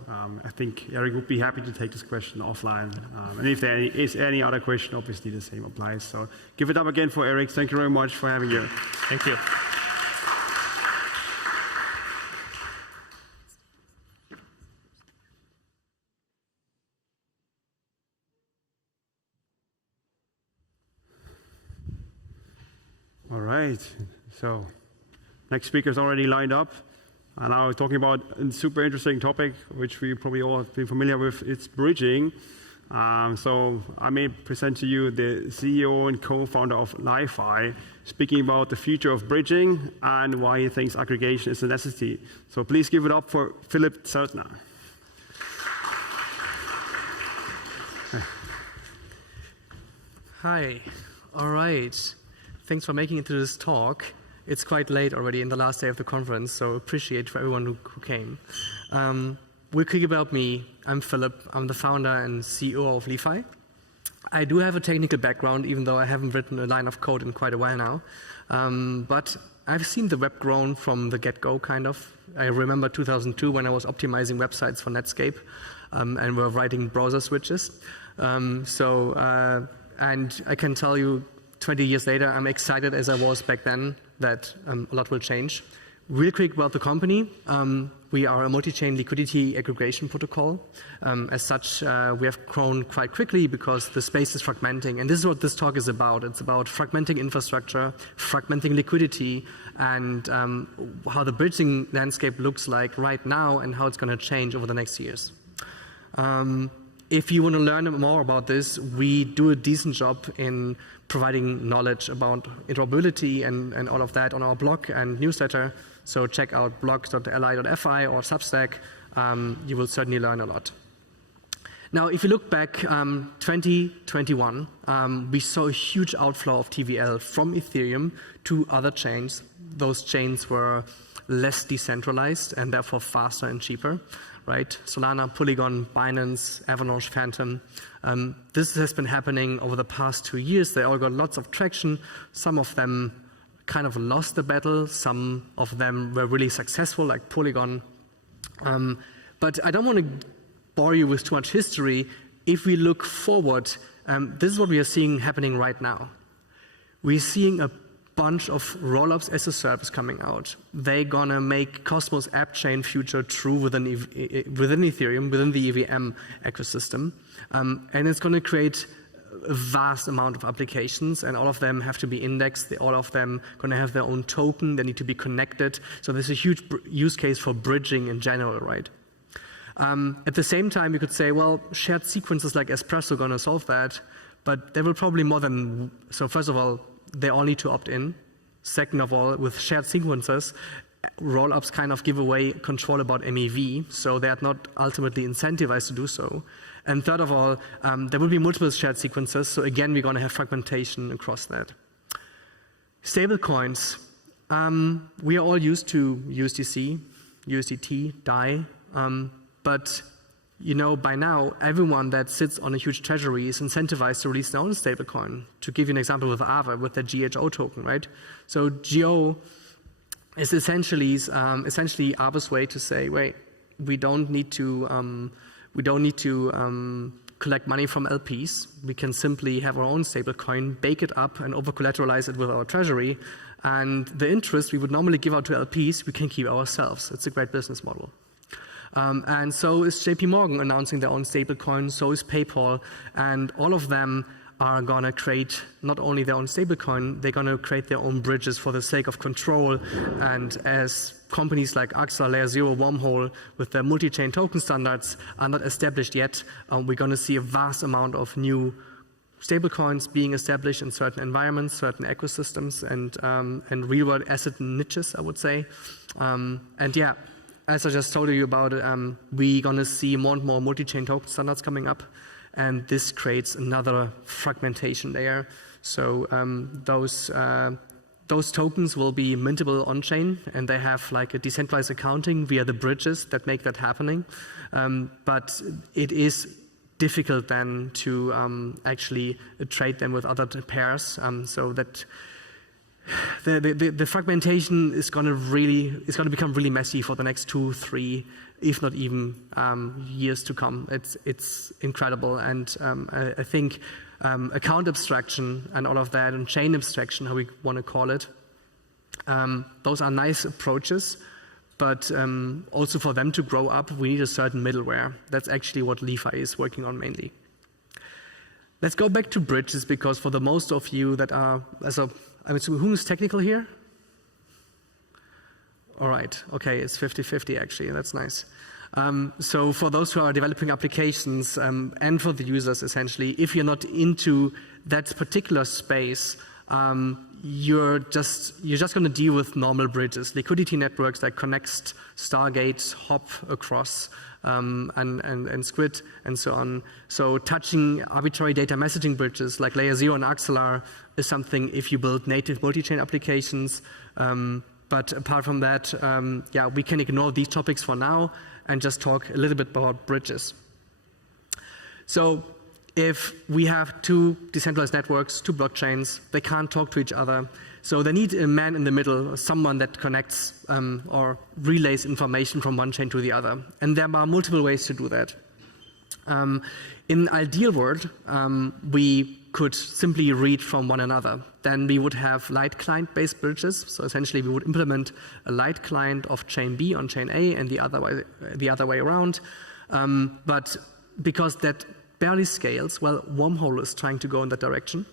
I think Eric would be happy to take this question offline. And if there is any other question, obviously the same applies. So give it up again for Eric. Thank you very much for having you. Thank you. All right. So next speaker is already lined up. And now we're talking about a super interesting topic, which we probably all have been familiar with. It's bridging. So I may present to you the CEO and co-founder of Li-Fi, speaking about the future of bridging and why he thinks aggregation is a necessity. So please give it up for Philippe Zeltner. Hi. All right. Thanks for making it to this talk. It's quite late already in the last day of the conference, so appreciate for everyone who came. Real quick about me. I'm Philippe. I'm the founder and CEO of Li-Fi. I do have a technical background, even though I haven't written a line of code in quite a while now. But I've seen the web grown from the get-go, kind of. I remember 2002 when I was optimizing websites for Netscape, and we're writing browser switches. And I can tell you, 20 years later, I'm excited as I was back then that a lot will change. Real quick about the company. We are a multi-chain liquidity aggregation protocol. As such, we have grown quite quickly because the space is fragmenting. And this is what this talk is about. It's about fragmenting infrastructure, fragmenting liquidity, and how the bridging landscape looks like right now and how it's going to change over the next years. If you want to learn more about this, we do a decent job in providing knowledge about interoperability and all of that on our blog and newsletter. So check out blog.li.fi or Substack. You will certainly learn a lot. Now, if you look back, 2021, we saw a huge outflow of TVL from Ethereum to other chains. Those chains were less decentralized and therefore faster and cheaper. Right? Solana, Polygon, Binance, Avalanche, Phantom. This has been happening over the past 2 years. They all got lots of traction. Some of them kind of lost the battle. Some of them were really successful, like Polygon. But I don't want to bore you with too much history. If we look forward, this is what we are seeing happening right now. We're seeing a bunch of rollups as a service coming out. They're gonna make Cosmos app chain future true within Ethereum, within the EVM ecosystem. And it's gonna create a vast amount of applications, and all of them have to be indexed. All of them gonna have their own token. They need to be connected. So there's a huge use case for bridging in general, right? At the same time, you could say, well, shared sequences like Espresso are gonna solve that, but there will probably more than, so first of all, they all need to opt in. Second of all, with shared sequences, rollups kind of give away control about MEV, so they are not ultimately incentivized to do so. And third of all, there will be multiple shared sequences, so again, we're going to have fragmentation across that. Stablecoins. We are all used to USDC, USDT, DAI, but you know, by now, everyone that sits on a huge treasury is incentivized to release their own stablecoin. To give you an example with Aave, with their GHO token, right? So GO is essentially Aave's way to say, wait, we don't need to collect money from LPs. We can simply have our own stablecoin, bake it up, and over-collateralize it with our treasury. And the interest we would normally give out to LPs, we can keep ourselves. It's a great business model. And so is JP Morgan announcing their own stablecoin, so is PayPal, and all of them are going to create not only their own stablecoin, they're going to create their own bridges for the sake of control. And as companies like AXA, Layer 0, Wormhole, with their multi-chain token standards are not established yet, we're going to see a vast amount of new stablecoins being established in certain environments, certain ecosystems, and real-world asset niches, I would say. And yeah, as I just told you about, we're going to see more and more multi-chain token standards coming up, and this creates another fragmentation layer. So those tokens will be mintable on-chain, and they have like a decentralized accounting via the bridges that make that happening. But it is difficult then to actually trade them with other pairs, so that the fragmentation is going to become really messy for the next 2, 3, if not even years to come. It's incredible, and I think account abstraction and all of that, and chain abstraction, how we want to call it, those are nice approaches, but also for them to grow up, we need a certain middleware. That's actually what DeFi is working on mainly. Let's go back to bridges, because for the most of you that are, who's technical here? All right, okay, it's 50-50 actually, that's nice. So for those who are developing applications and for the users essentially, if you're not into that particular space, you're just going to deal with normal bridges, liquidity networks that connect Stargate, hop across, and Squid, and so on. So touching arbitrary data messaging bridges like Layer 0 and Axelar is something if you build native multi-chain applications. But apart from that, yeah, we can ignore these topics for now and just talk a little bit about bridges. So if we have two decentralized networks, two blockchains, they can't talk to each other. So they need a man in the middle, someone that connects or relays information from one chain to the other. And there are multiple ways to do that. In an ideal world, we could simply read from one another. Then we would have light client-based bridges. So essentially, we would implement a light client of chain B on chain A and the other way around. But because that barely scales, well, Wormhole is trying to go in that direction.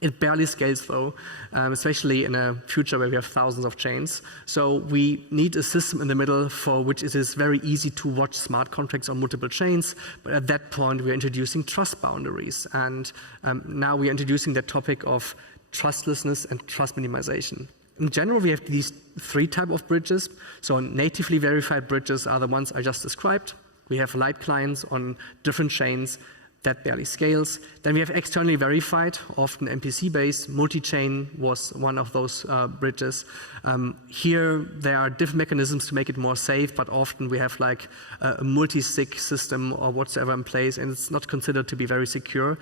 It barely scales though, especially in a future where we have thousands of chains. So we need a system in the middle for which it is very easy to watch smart contracts on multiple chains. But at that point, we're introducing trust boundaries. And now we're introducing the topic of trustlessness and trust minimization. In general, we have these three types of bridges. So natively verified bridges are the ones I just described. We have light clients on different chains. That barely scales. Then we have externally verified, often MPC-based. Multi-chain was one of those bridges. Here, there are different mechanisms to make it more safe, but often we have like a multi-sig system or whatsoever in place, and it's not considered to be very secure,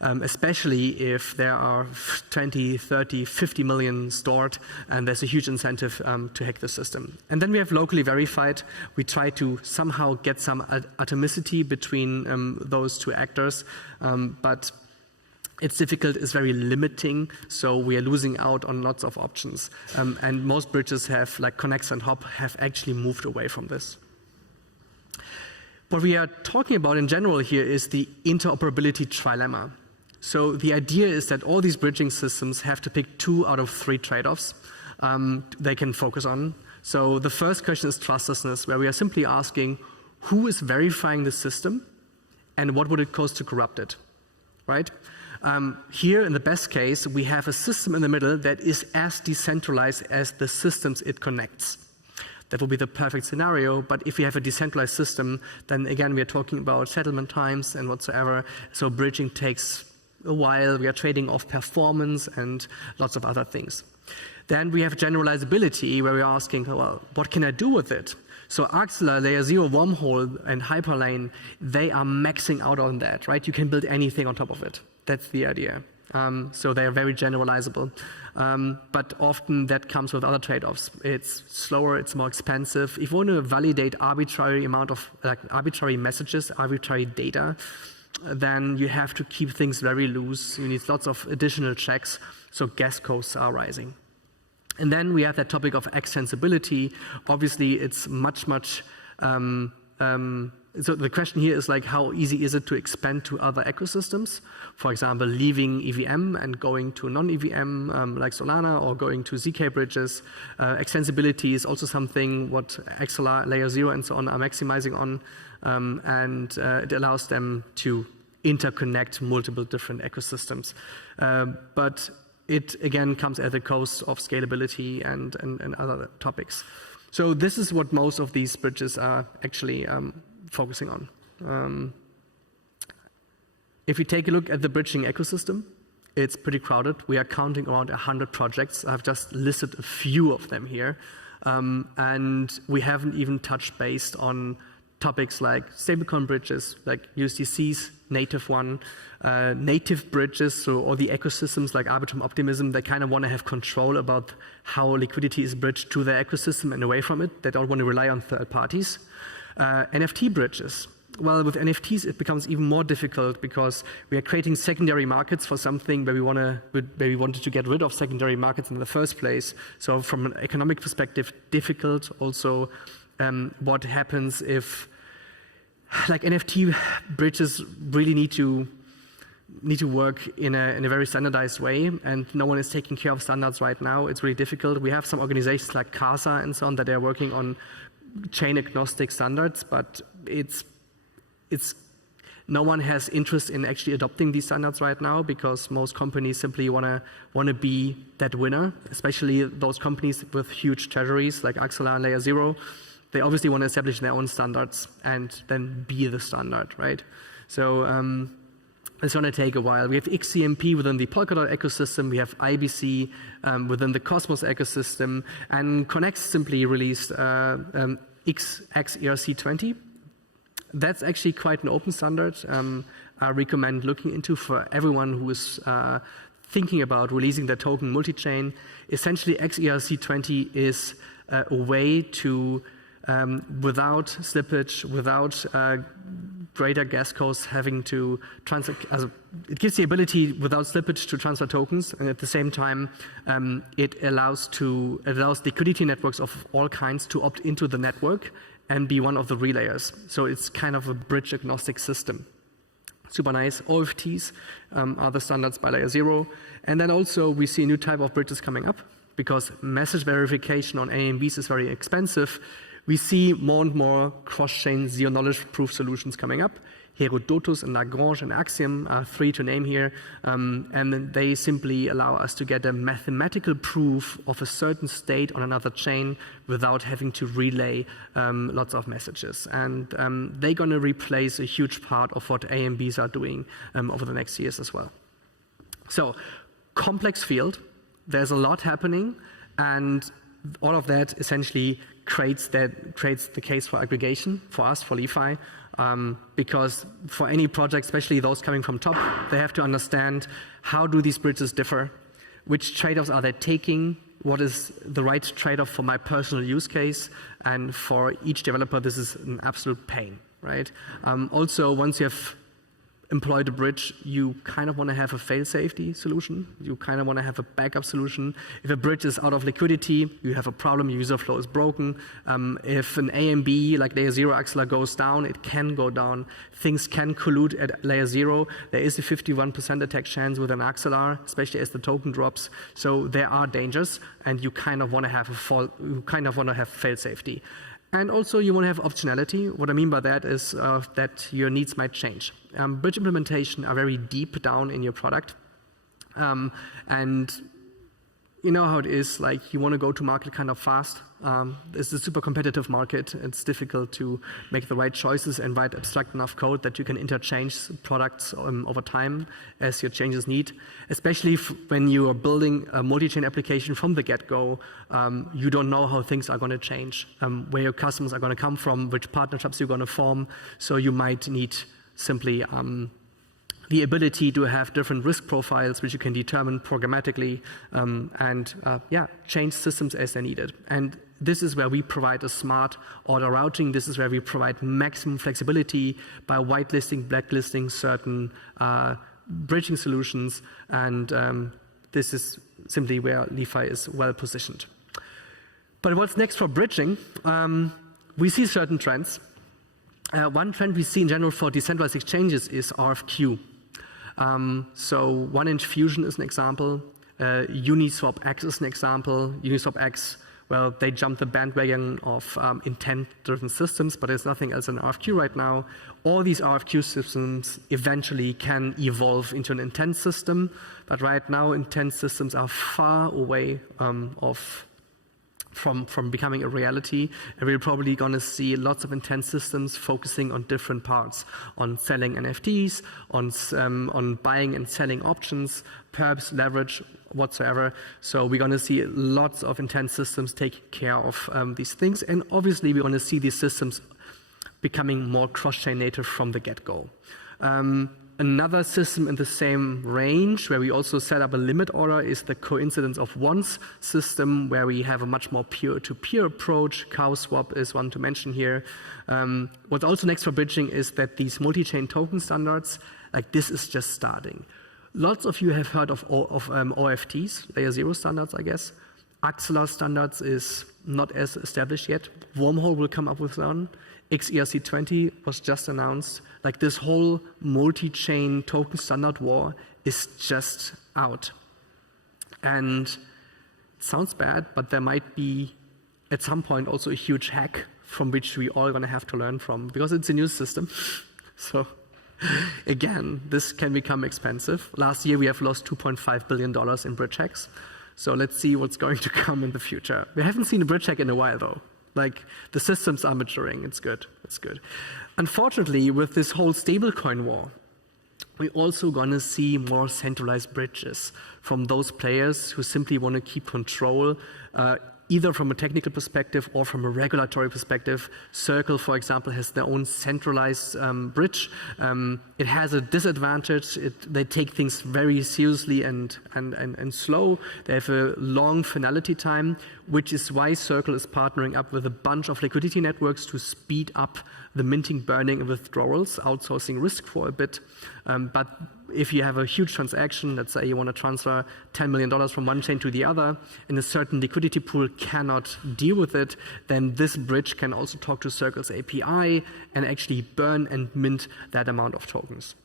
especially if there are 20, 30, 50 million stored, and there's a huge incentive to hack the system. And then we have locally verified. We try to somehow get some atomicity between those two actors. But it's difficult, it's very limiting, so we are losing out on lots of options. And most bridges have, like Connex and Hop, have actually moved away from this. What we are talking about in general here is the interoperability trilemma. So the idea is that all these bridging systems have to pick 2 out of 3 trade-offs they can focus on. So the first question is trustlessness, where we are simply asking who is verifying the system and what would it cost to corrupt it, right? Here, in the best case, we have a system in the middle that is as decentralized as the systems it connects. That would be the perfect scenario, but if we have a decentralized system, then again, we are talking about settlement times and whatsoever, so bridging takes a while, we are trading off performance and lots of other things. Then we have generalizability, where we're asking, well, what can I do with it? So Axelar, Layer 0, Wormhole, and Hyperlane, they are maxing out on that, right? You can build anything on top of it. That's the idea. So they are very generalizable. But often that comes with other trade-offs. It's slower, it's more expensive. If you want to validate arbitrary amount of arbitrary messages, arbitrary data, then you have to keep things very loose. You need lots of additional checks, so gas costs are rising. And then we have that topic of extensibility. Obviously, it's much so the question here is like, how easy is it to expand to other ecosystems? For example, leaving EVM and going to non-EVM like Solana, or going to ZK bridges. Extensibility is also something what Axelar, Layer 0, and so on are maximizing on, and it allows them to interconnect multiple different ecosystems. But it again comes at the cost of scalability and other topics. So this is what most of these bridges are actually focusing on. If you take a look at the bridging ecosystem, it's pretty crowded. We are counting around 100 projects. I've just listed a few of them here. And we haven't even touched base on topics like stablecoin bridges, like USDCs, native one. Native bridges, so all the ecosystems like Arbitrum Optimism, they kind of want to have control about how liquidity is bridged to their ecosystem and away from it. They don't want to rely on third parties. NFT bridges. Well, with NFTs, it becomes even more difficult because we are creating secondary markets for something where we wanted to get rid of secondary markets in the first place. So from an economic perspective, difficult. Also, what happens if, like, NFT bridges really need to work in a very standardized way, and no one is taking care of standards right now. It's really difficult. We have some organizations like CASA and so on that are working on chain agnostic standards, but no one has interest in actually adopting these standards right now because most companies simply want to be that winner, especially those companies with huge treasuries like Axelar and Layer Zero. They obviously want to establish their own standards and then be the standard, right? So it's going to take a while. We have XCMP within the Polkadot ecosystem. We have IBC within the Cosmos ecosystem. And Connex simply released XERC20. That's actually quite an open standard. I recommend looking into for everyone who is thinking about releasing their token multi-chain. Essentially, XERC20 is a way to, without slippage, without greater gas costs having to transfer, it gives the ability without slippage to transfer tokens, and at the same time, it allows liquidity networks of all kinds to opt into the network and be one of the relayers. So it's kind of a bridge agnostic system. Super nice. OFTs are the standards by Layer Zero. And then also we see a new type of bridges coming up because message verification on AMBs is very expensive. We see more and more cross-chain zero-knowledge proof solutions coming up. Herodotus and Lagrange and Axiom are three to name here. And they simply allow us to get a mathematical proof of a certain state on another chain without having to relay lots of messages. And they're going to replace a huge part of what AMBs are doing over the next years as well. So, complex field. There's a lot happening. And all of that essentially creates the case for aggregation for us, for LeFi. Because for any project, especially those coming from top, they have to understand how do these bridges differ, which trade-offs are they taking, what is the right trade-off for my personal use case, and for each developer, this is an absolute pain, right? Also, once you have employed a bridge, you kind of want to have a fail-safety solution. You kind of want to have a backup solution. If a bridge is out of liquidity, you have a problem, user flow is broken. If an AMB like Layer Zero Axelar goes down, it can go down. Things can collude at Layer Zero. There is a 51% attack chance with an Axelar, especially as the token drops. So there are dangers, and you kind of want to have fail-safety. And also, you want to have optionality. What I mean by that is that your needs might change. Bridge implementation are very deep down in your product. And you know how it is, like you want to go to market kind of fast. It's a super competitive market. It's difficult to make the right choices and write abstract enough code that you can interchange products over time as your changes need. Especially when you are building a multi-chain application from the get-go, you don't know how things are going to change, where your customers are going to come from, which partnerships you're going to form. So you might need simply the ability to have different risk profiles, which you can determine programmatically, and change systems as they're needed. And this is where we provide a smart order routing. This is where we provide maximum flexibility by whitelisting, blacklisting certain bridging solutions. And this is simply where LeFi is well positioned. But what's next for bridging? We see certain trends. One trend we see in general for decentralized exchanges is RFQ. So 1inch Fusion is an example. Uniswap X is an example. Uniswap X, well, they jumped the bandwagon of intent-driven systems, but there's nothing else in RFQ right now. All these RFQ systems eventually can evolve into an intent system, but right now intent systems are far away from becoming a reality, and we're probably going to see lots of intent systems focusing on different parts, on selling NFTs, on buying and selling options, perps, leverage, whatsoever. So we're going to see lots of intent systems taking care of these things, and obviously we're going to see these systems becoming more cross-chain native from the get-go. Another system in the same range where we also set up a limit order is the coincidence of ones system, where we have a much more peer-to-peer approach. Cow swap is one to mention here. What's also next for bridging is that these multi-chain token standards, like this is just starting. Lots of you have heard of OFTs, layer 0 standards, I guess. Axelar standards is not as established yet. Wormhole will come up with one. XERC20 was just announced. Like this whole multi-chain token standard war is just out. And it sounds bad, but there might be at some point also a huge hack from which we all going to have to learn from, because it's a new system. So again, this can become expensive. Last year we have lost $2.5 billion in bridge hacks. So let's see what's going to come in the future. We haven't seen a bridge hack in a while though. Like the systems are maturing. It's good. It's good. Unfortunately, with this whole stablecoin war, we're also going to see more centralized bridges from those players who simply want to keep control, either from a technical perspective or from a regulatory perspective. Circle, for example, has their own centralized bridge. It has a disadvantage. They take things very seriously and slow. They have a long finality time, which is why Circle is partnering up with a bunch of liquidity networks to speed up the minting, burning, and withdrawals, outsourcing risk for a bit. But if you have a huge transaction, let's say you want to transfer $10 million from one chain to the other, and a certain liquidity pool cannot deal with it, then this bridge can also talk to Circle's API and actually burn and mint that amount of tokens,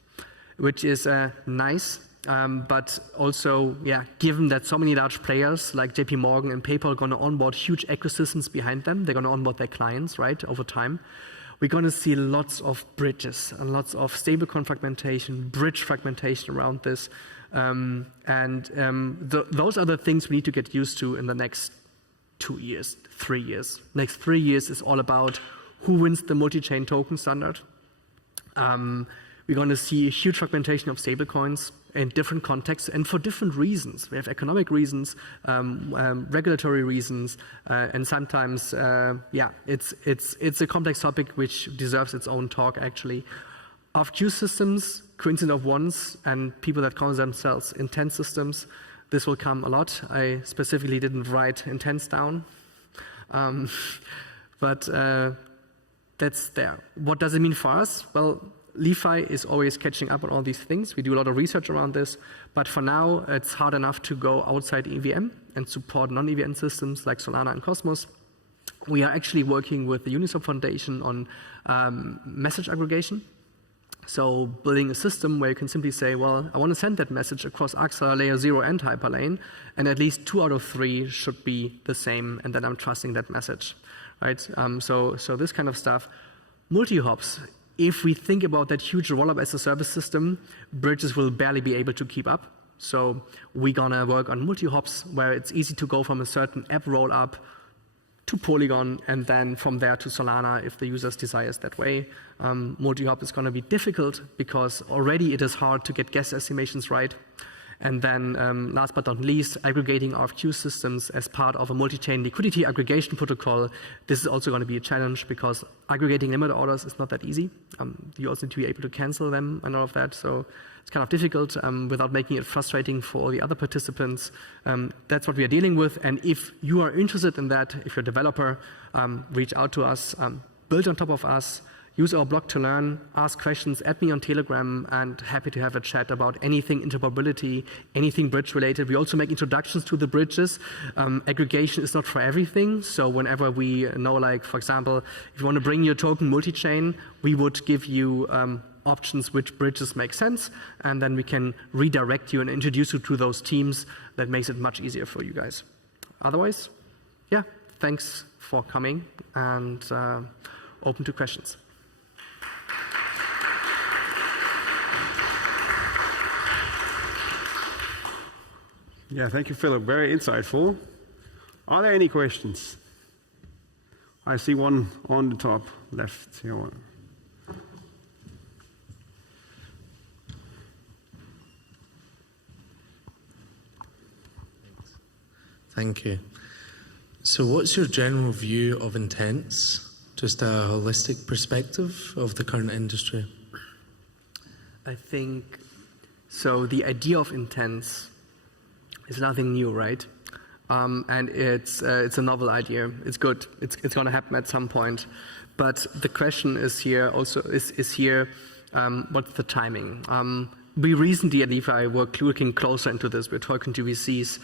which is nice. But also, yeah, given that so many large players like JP Morgan and PayPal are going to onboard huge ecosystems behind them, they're going to onboard their clients, right, over time. We're going to see lots of bridges and lots of stablecoin fragmentation, bridge fragmentation around this. Those are the things we need to get used to in the next 2 years, 3 years. Next 3 years is all about who wins the multi-chain token standard. We're going to see a huge fragmentation of stablecoins in different contexts and for different reasons. We have economic reasons, regulatory reasons, and sometimes, it's a complex topic which deserves its own talk, actually. RFQ systems, coincidence of ones, and people that call themselves intent systems, this will come a lot. I specifically didn't write intents down, but that's there. What does it mean for us? Well, DeFi is always catching up on all these things. We do a lot of research around this, but for now, it's hard enough to go outside EVM and support non-EVM systems like Solana and Cosmos. We are actually working with the Uniswap Foundation on message aggregation. So building a system where you can simply say, well, I want to send that message across Axelar, Layer 0, and Hyperlane, and at least 2 out of 3 should be the same, and then I'm trusting that message, right? So this kind of stuff. Multi-hops. If we think about that huge rollup as a service system, bridges will barely be able to keep up. So we're going to work on multi-hops where it's easy to go from a certain app rollup to Polygon and then from there to Solana if the users desires that way. Multi-hop is going to be difficult because already it is hard to get gas estimations right. And then last but not least, aggregating RFQ systems as part of a multi-chain liquidity aggregation protocol. This is also going to be a challenge because aggregating limit orders is not that easy. You also need to be able to cancel them and all of that. So it's kind of difficult without making it frustrating for all the other participants. That's what we are dealing with. And if you are interested in that, if you're a developer, reach out to us, build on top of us. Use our blog to learn, ask questions, add me on Telegram, and happy to have a chat about anything interoperability, anything bridge related. We also make introductions to the bridges. Aggregation is not for everything, so whenever we know, like, for example, if you want to bring your token multi-chain, we would give you options which bridges make sense, and then we can redirect you and introduce you to those teams. That makes it much easier for you guys. Otherwise, yeah, thanks for coming, and open to questions. Yeah, thank you, Philip. Very insightful. Are there any questions? I see one on the top left here. Thank you. So what's your general view of intents? Just a holistic perspective of the current industry? I think, so the idea of intents is nothing new, right? And it's a novel idea. It's good. It's going to happen at some point. But the question is here also what's the timing? We recently at DeFi were looking closer into this. We're talking to VCs.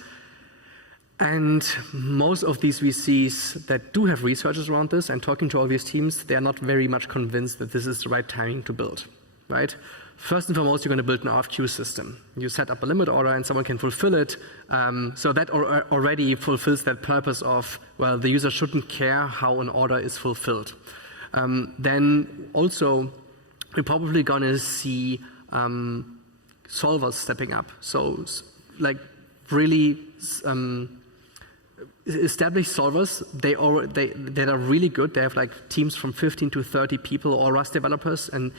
And most of these VCs that do have researchers around this and talking to all these teams, they are not very much convinced that this is the right timing to build, right? First and foremost, you're going to build an RFQ system. You set up a limit order and someone can fulfill it. So that already fulfills that purpose of, well, the user shouldn't care how an order is fulfilled. Then also, we're probably going to see solvers stepping up. So like really established solvers, that are really good. They have like teams from 15 to 30 people or Rust developers, and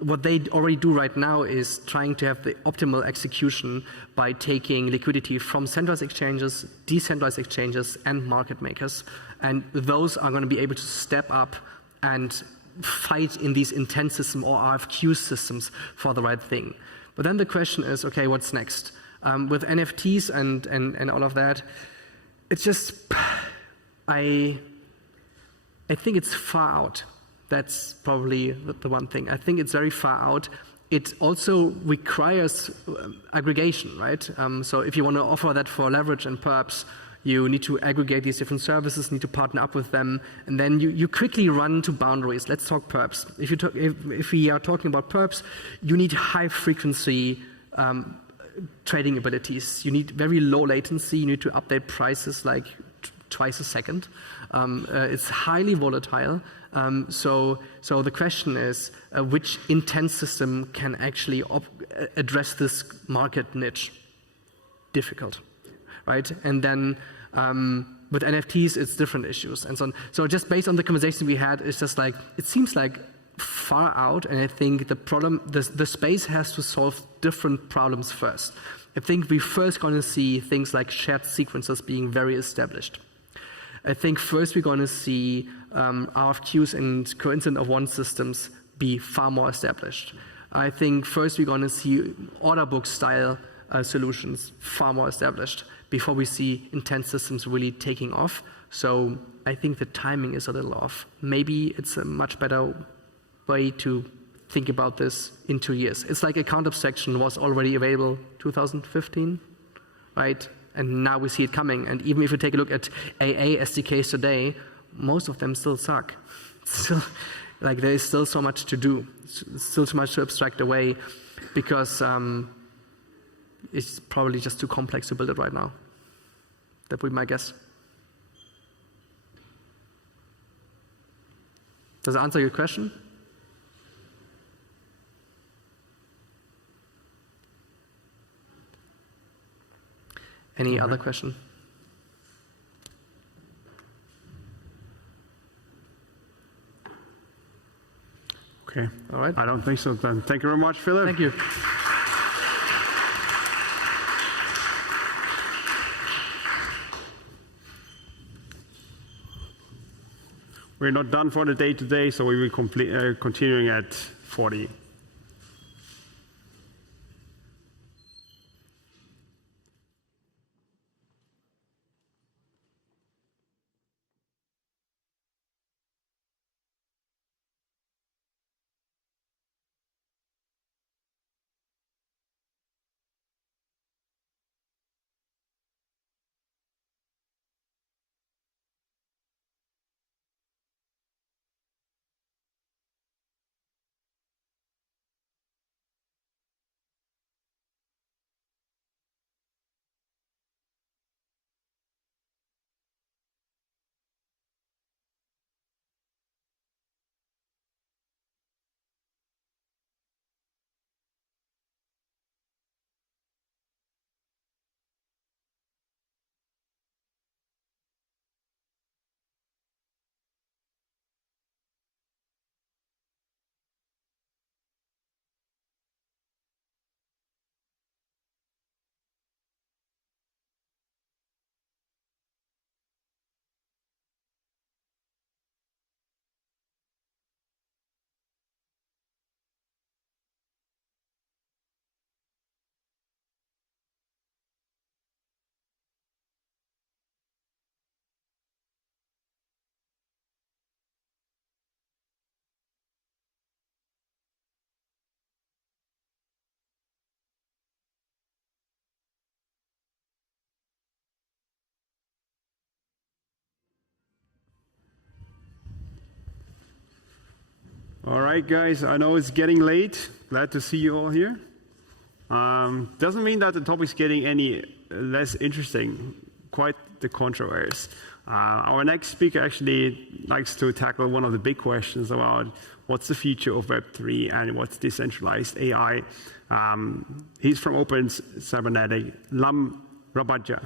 what they already do right now is trying to have the optimal execution by taking liquidity from centralized exchanges, decentralized exchanges, and market makers. And those are going to be able to step up and fight in these intent system or RFQ systems for the right thing. But then the question is, okay, what's next? With NFTs and all of that, it's just, I think it's far out. That's probably the one thing. I think it's very far out. It also requires aggregation, right? So if you want to offer that for leverage and perps, you need to aggregate these different services, need to partner up with them, and then you quickly run to boundaries. Let's talk perps. If we are talking about perps, you need high frequency trading abilities. You need very low latency. You need to update prices like twice a second. It's highly volatile. So the question is, which intent system can actually address this market niche? Difficult, right? And then with NFTs, it's different issues and so on. So just based on the conversation we had, it's just like, it seems like far out, and I think the space has to solve different problems first. I think we're first going to see things like shared sequencers being very established. I think first we're going to see RFQs and coincident of one systems be far more established. I think first we're going to see order book style solutions far more established before we see intent systems really taking off. So I think the timing is a little off. Maybe it's a much better way to think about this in 2 years. It's like account abstraction was already available 2015, right? And now we see it coming. And even if you take a look at AA SDKs today, most of them still suck. Still, like there is still so much to do, still too much to abstract away, because it's probably just too complex to build it right now. That would be my guess. Does that answer your question? Any other question? Okay. All right. I don't think so, then. Thank you very much, Philippe. Thank you. We're not done for the day today, so we will continuing at 40. All right, guys, I know it's getting late. Glad to see you all here. Doesn't mean that the topic's getting any less interesting, quite the contrary. Our next speaker actually likes to tackle one of the big questions about what's the future of Web3 and what's decentralized AI. He's from Open Cybernetic, Lam Rabaja.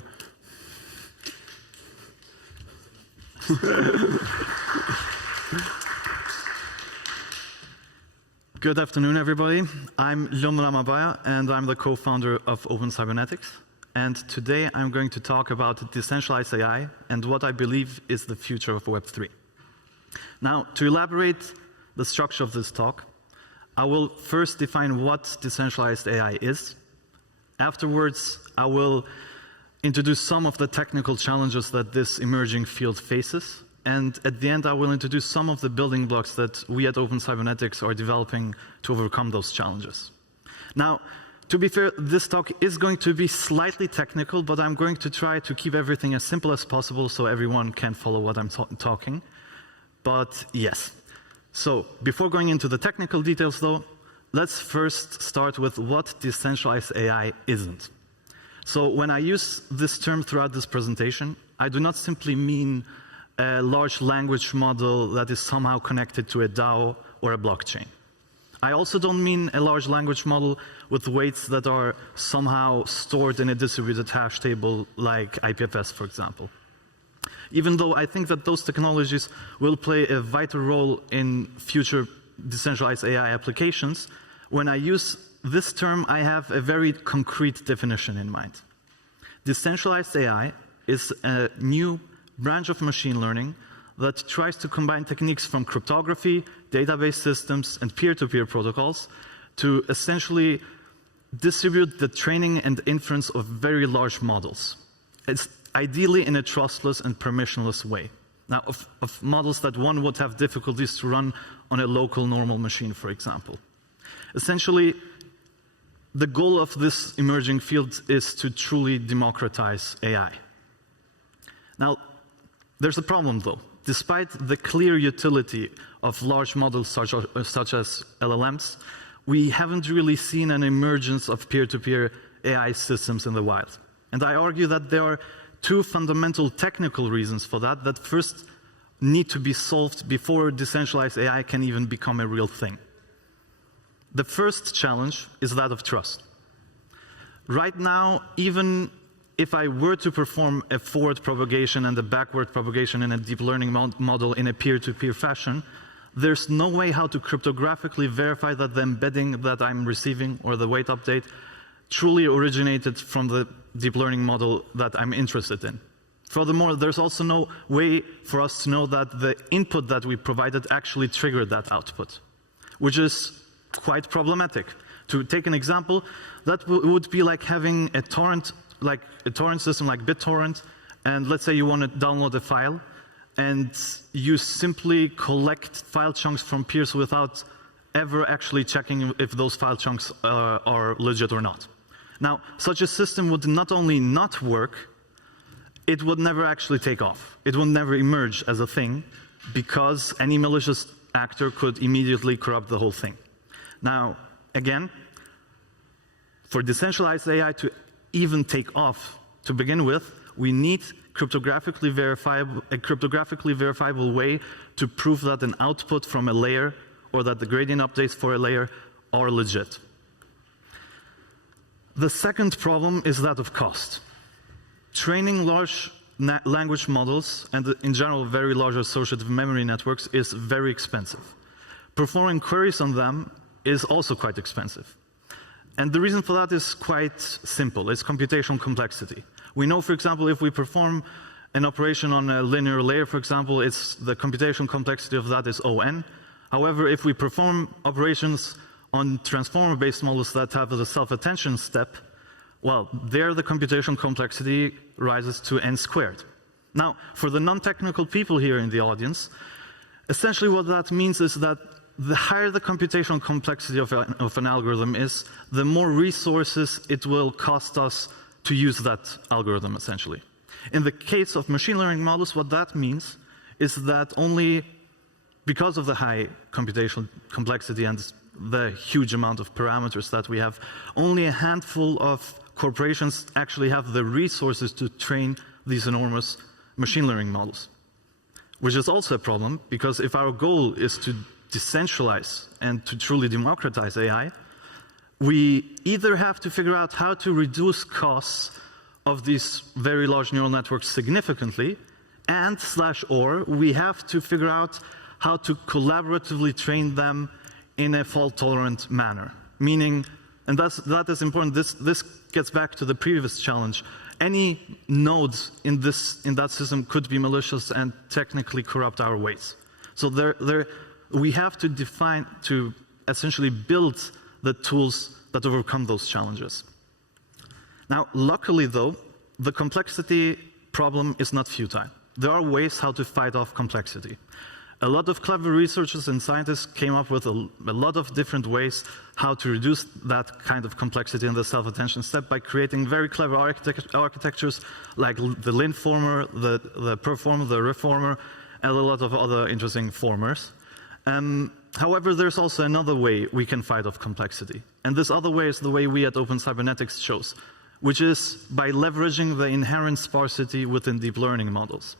Good afternoon, everybody. I'm Lam Ramabaya, and I'm the co-founder of Open Cybernetics. And today I'm going to talk about decentralized AI and what I believe is the future of Web3. Now, to elaborate the structure of this talk, I will first define what decentralized AI is. Afterwards, I will introduce some of the technical challenges that this emerging field faces. And at the end, I will introduce some of the building blocks that we at Open Cybernetics are developing to overcome those challenges. Now, to be fair, this talk is going to be slightly technical, but I'm going to try to keep everything as simple as possible so everyone can follow what I'm talking. But yes. So before going into the technical details, though, let's first start with what decentralized AI isn't. So when I use this term throughout this presentation, I do not simply mean a large language model that is somehow connected to a DAO or a blockchain. I also don't mean a large language model with weights that are somehow stored in a distributed hash table like IPFS, for example. Even though I think that those technologies will play a vital role in future decentralized AI applications, when I use this term, I have a very concrete definition in mind. Decentralized AI is a new branch of machine learning that tries to combine techniques from cryptography, database systems, and peer-to-peer protocols to essentially distribute the training and inference of very large models. It's ideally in a trustless and permissionless way. Now, of models that one would have difficulties to run on a local normal machine, for example. Essentially, the goal of this emerging field is to truly democratize AI. Now, there's a problem, though. Despite the clear utility of large models such as LLMs, we haven't really seen an emergence of peer-to-peer AI systems in the wild. And I argue that there are two fundamental technical reasons for that that first need to be solved before decentralized AI can even become a real thing. The first challenge is that of trust. Right now, even if I were to perform a forward propagation and a backward propagation in a deep learning model in a peer-to-peer fashion, there's no way how to cryptographically verify that the embedding that I'm receiving or the weight update truly originated from the deep learning model that I'm interested in. Furthermore, there's also no way for us to know that the input that we provided actually triggered that output, which is quite problematic. To take an example, that would be like having a torrent system like BitTorrent, and let's say you want to download a file, and you simply collect file chunks from peers without ever actually checking if those file chunks are legit or not. Now, such a system would not only not work, it would never actually take off. It would never emerge as a thing, because any malicious actor could immediately corrupt the whole thing. Now, again, for decentralized AI to even take off to begin with, we need a cryptographically verifiable way to prove that an output from a layer or that the gradient updates for a layer are legit. The second problem is that of cost. Training large language models and in general very large associative memory networks is very expensive. Performing queries on them is also quite expensive. And the reason for that is quite simple. It's computational complexity. We know, for example, if we perform an operation on a linear layer, for example, the computational complexity of that is O(n). However, if we perform operations on transformer-based models that have the self-attention step, well, there the computational complexity rises to n squared. Now, for the non-technical people here in the audience, essentially what that means is that the higher the computational complexity of an algorithm is, the more resources it will cost us to use that algorithm, essentially. In the case of machine learning models, what that means is that only because of the high computational complexity and the huge amount of parameters that we have, only a handful of corporations actually have the resources to train these enormous machine learning models. Which is also a problem, because if our goal is to decentralize and to truly democratize AI, we either have to figure out how to reduce costs of these very large neural networks significantly, and/or we have to figure out how to collaboratively train them in a fault-tolerant manner. Meaning, and that is important, this gets back to the previous challenge. Any node in that system could be malicious and technically corrupt our weights. So we have to define, to essentially build the tools that overcome those challenges. Now, luckily though, the complexity problem is not futile. There are ways how to fight off complexity. A lot of clever researchers and scientists came up with a lot of different ways how to reduce that kind of complexity in the self-attention step by creating very clever architectures like the lint former, the performer, the reformer, and a lot of other interesting formers. However, there's also another way we can fight off complexity. And this other way is the way we at Open Cybernetics chose, which is by leveraging the inherent sparsity within deep learning models.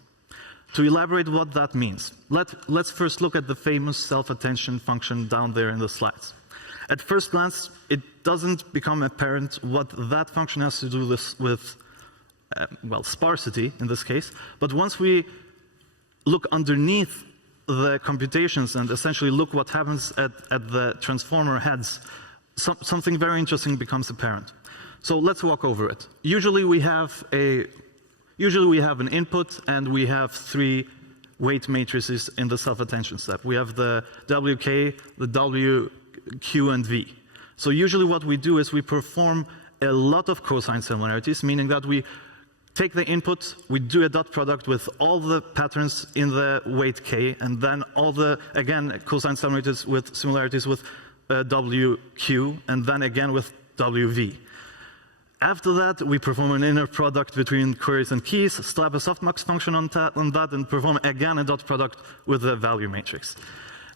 To elaborate what that means, let's first look at the famous self-attention function down there in the slides. At first glance, it doesn't become apparent what that function has to do with well, sparsity in this case, but once we look underneath the computations and essentially look what happens at the transformer heads, something very interesting becomes apparent. So let's walk over it. Usually we have an input and we have 3 weight matrices in the self-attention step. We have the WK, the W, Q, and V. So usually what we do is we perform a lot of cosine similarities, meaning that we take the input, we do a dot product with all the patterns in the weight K, and then all the, again, cosine similarities with WQ, and then again with WV. After that, we perform an inner product between queries and keys, slap a softmax function on that, and perform again a dot product with the value matrix.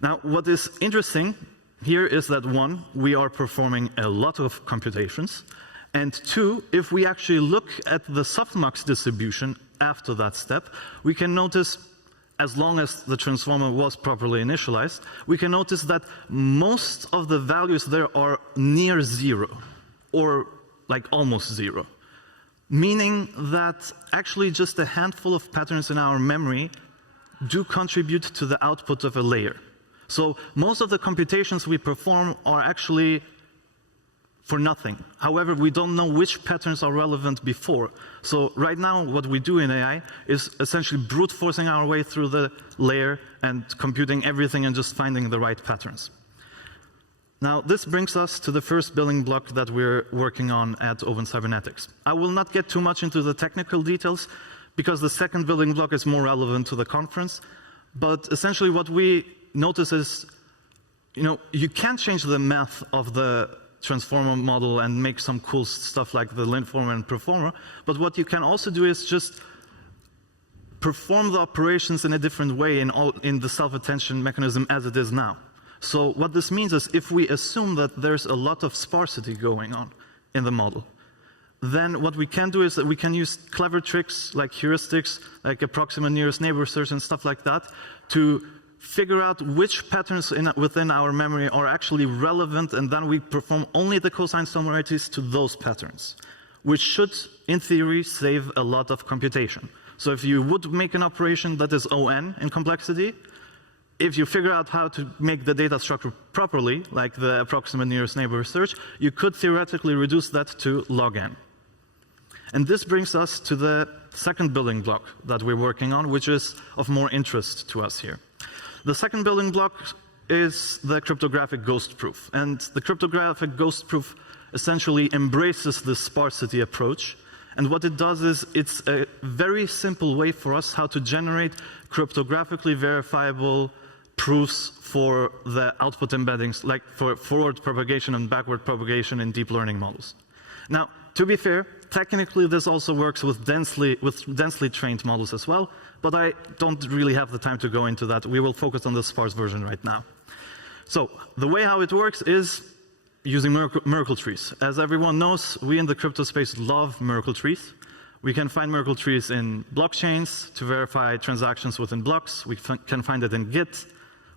Now, what is interesting here is that 1, we are performing a lot of computations, and 2, if we actually look at the softmax distribution after that step, we can notice, as long as the transformer was properly initialized, we can notice that most of the values there are near 0, or like almost 0, meaning that actually just a handful of patterns in our memory do contribute to the output of a layer. So most of the computations we perform are actually for nothing. However, we don't know which patterns are relevant before. So right now, what we do in AI is essentially brute forcing our way through the layer and computing everything and just finding the right patterns. Now, this brings us to the first building block that we're working on at Open Cybernetics. I will not get too much into the technical details because the second building block is more relevant to the conference. But essentially what we notice is, you can change the math of the transformer model and make some cool stuff like the lint former and performer. But what you can also do is just perform the operations in a different way in the self-attention mechanism as it is now. So what this means is if we assume that there's a lot of sparsity going on in the model, then what we can do is that we can use clever tricks like heuristics, like approximate nearest neighbor search and stuff like that to figure out which patterns within our memory are actually relevant, and then we perform only the cosine similarities to those patterns, which should, in theory, save a lot of computation. So if you would make an operation that is ON in complexity, if you figure out how to make the data structure properly, like the approximate nearest neighbor search, you could theoretically reduce that to log n. And this brings us to the second building block that we're working on, which is of more interest to us here. The second building block is the cryptographic ghost proof. And the cryptographic ghost proof essentially embraces this sparsity approach. And what it does is it's a very simple way for us how to generate cryptographically verifiable proofs for the output embeddings, like for forward propagation and backward propagation in deep learning models. Now, to be fair, technically, this also works with densely trained models as well, but I don't really have the time to go into that. We will focus on the sparse version right now. So the way how it works is using Merkle trees. As everyone knows, we in the crypto space love Merkle trees. We can find Merkle trees in blockchains to verify transactions within blocks. We can find it in Git.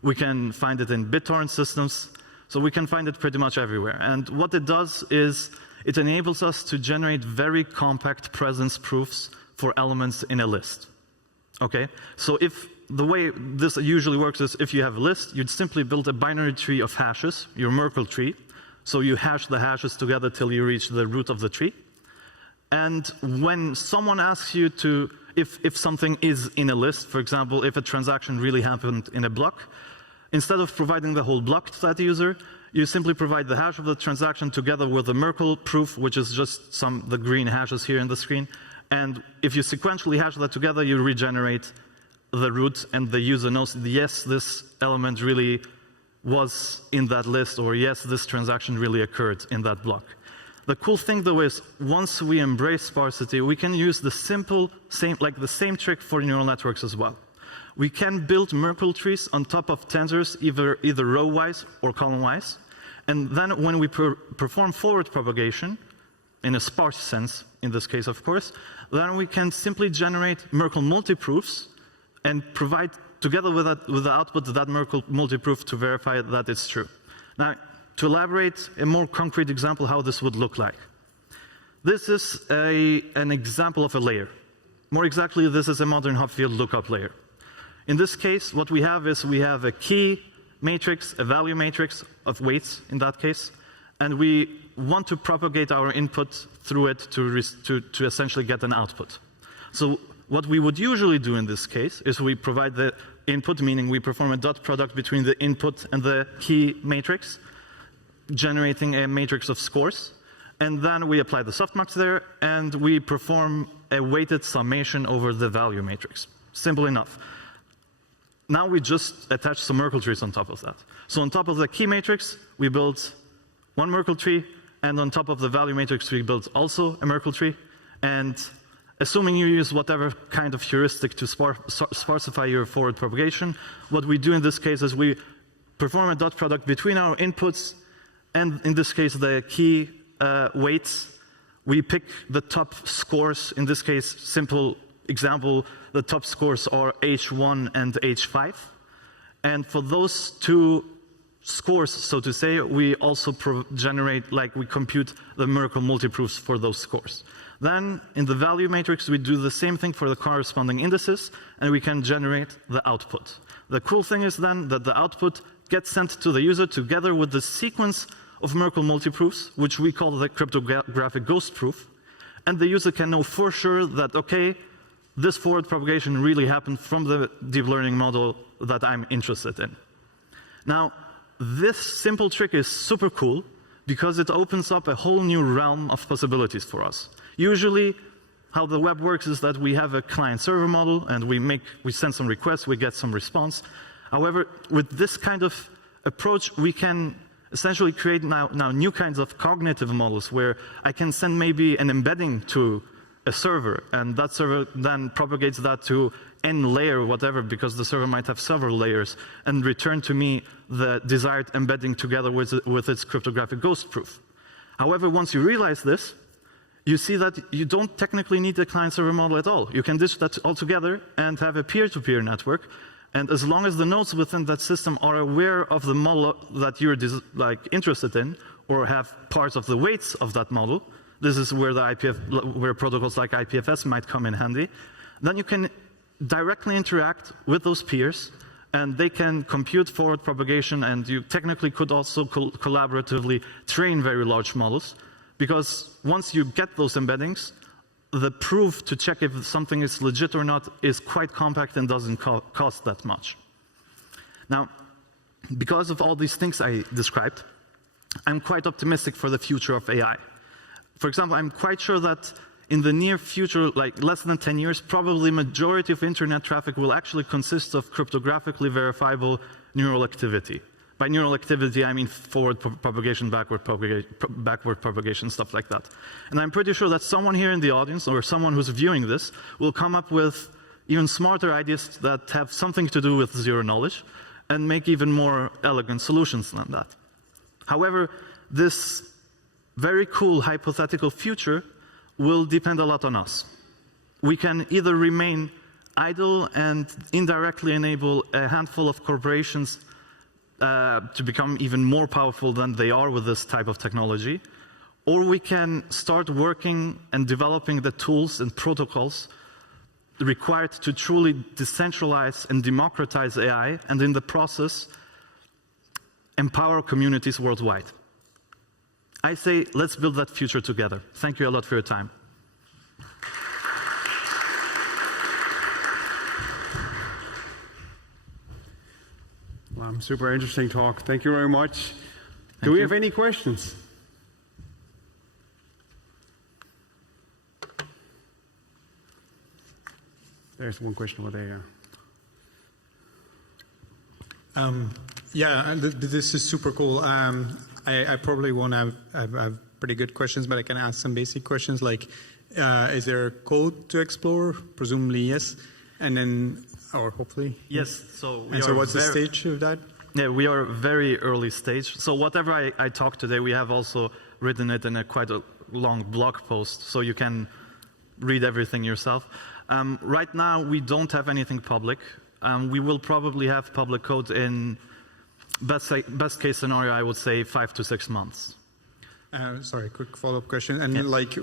We can find it in BitTorrent systems. So we can find it pretty much everywhere. And what it does is it enables us to generate very compact presence proofs for elements in a list. Okay? So if the way this usually works is if you have a list, you'd simply build a binary tree of hashes, your Merkle tree. So you hash the hashes together till you reach the root of the tree. And when someone asks you to, if something is in a list, for example, if a transaction really happened in a block, instead of providing the whole block to that user, you simply provide the hash of the transaction together with the Merkle proof, which is just the green hashes here in the screen. And if you sequentially hash that together, you regenerate the root, and the user knows, yes, this element really was in that list, or yes, this transaction really occurred in that block. The cool thing, though, is once we embrace sparsity, we can use the same trick for neural networks as well. We can build Merkle trees on top of tensors, either row-wise or column-wise. And then when we perform forward propagation, in a sparse sense, in this case, of course, then we can simply generate Merkle multiproofs and provide, together with the output, that Merkle multiproof to verify that it's true. Now, to elaborate a more concrete example how this would look like. This is an example of a layer. More exactly, this is a modern Hopfield lookup layer. In this case, what we have is we have a key matrix, a value matrix of weights in that case, and we want to propagate our input through it to essentially get an output. So what we would usually do in this case is we provide the input, meaning we perform a dot product between the input and the key matrix, generating a matrix of scores, and then we apply the softmax there, and we perform a weighted summation over the value matrix. Simple enough. Now we just attach some Merkle trees on top of that. So on top of the key matrix, we build one Merkle tree, and on top of the value matrix, we build also a Merkle tree. And assuming you use whatever kind of heuristic to sparsify your forward propagation, what we do in this case is we perform a dot product between our inputs and, in this case, the key weights. We pick the top scores. In this case, simple example, the top scores are H1 and H5. And for those two scores, so to say, we also generate, we compute the Merkle multiproofs for those scores. Then, in the value matrix, we do the same thing for the corresponding indices, and we can generate the output. The cool thing is then that the output gets sent to the user together with the sequence of Merkle multiproofs, which we call the cryptographic ghost proof. And the user can know for sure that, okay, this forward propagation really happened from the deep learning model that I'm interested in. Now, this simple trick is super cool because it opens up a whole new realm of possibilities for us. Usually, how the web works is that we have a client-server model, and we send some requests, we get some response. However, with this kind of approach, we can essentially create now new kinds of cognitive models where I can send maybe an embedding to a server, and that server then propagates that to n layer, whatever, because the server might have several layers, and return to me the desired embedding together with its cryptographic ghost proof. However, once you realize this, you see that you don't technically need a client-server model at all. You can ditch that altogether and have a peer-to-peer network. And as long as the nodes within that system are aware of the model that you're interested in, or have parts of the weights of that model, this is where where protocols like IPFS might come in handy. Then you can directly interact with those peers, and they can compute forward propagation, and you technically could also collaboratively train very large models. Because once you get those embeddings, the proof to check if something is legit or not is quite compact and doesn't cost that much. Now, because of all these things I described, I'm quite optimistic for the future of AI. For example, I'm quite sure that in the near future, like less than 10 years, probably majority of internet traffic will actually consist of cryptographically verifiable neural activity. By neural activity, I mean forward propagation, backward propagation, stuff like that. And I'm pretty sure that someone here in the audience or someone who's viewing this will come up with even smarter ideas that have something to do with zero knowledge and make even more elegant solutions than that. However, this very cool hypothetical future will depend a lot on us. We can either remain idle and indirectly enable a handful of corporations to become even more powerful than they are with this type of technology, or we can start working and developing the tools and protocols required to truly decentralize and democratize AI, and in the process, empower communities worldwide. I say, let's build that future together. Thank you a lot for your time. Super interesting talk. Thank you very much. Do we have any questions? There's one question over there. Yeah, this is super cool. I probably won't have pretty good questions, but I can ask some basic questions like, is there code to explore? Presumably yes. And then, or hopefully? Yes. So what's the stage of that? Yeah, we are very early stage. So whatever I talk today, we have also written it in quite a long blog post, so you can read everything yourself. Right now, we don't have anything public. We will probably have public code in best case scenario, I would say 5 to 6 months. Sorry, quick follow-up question. And like,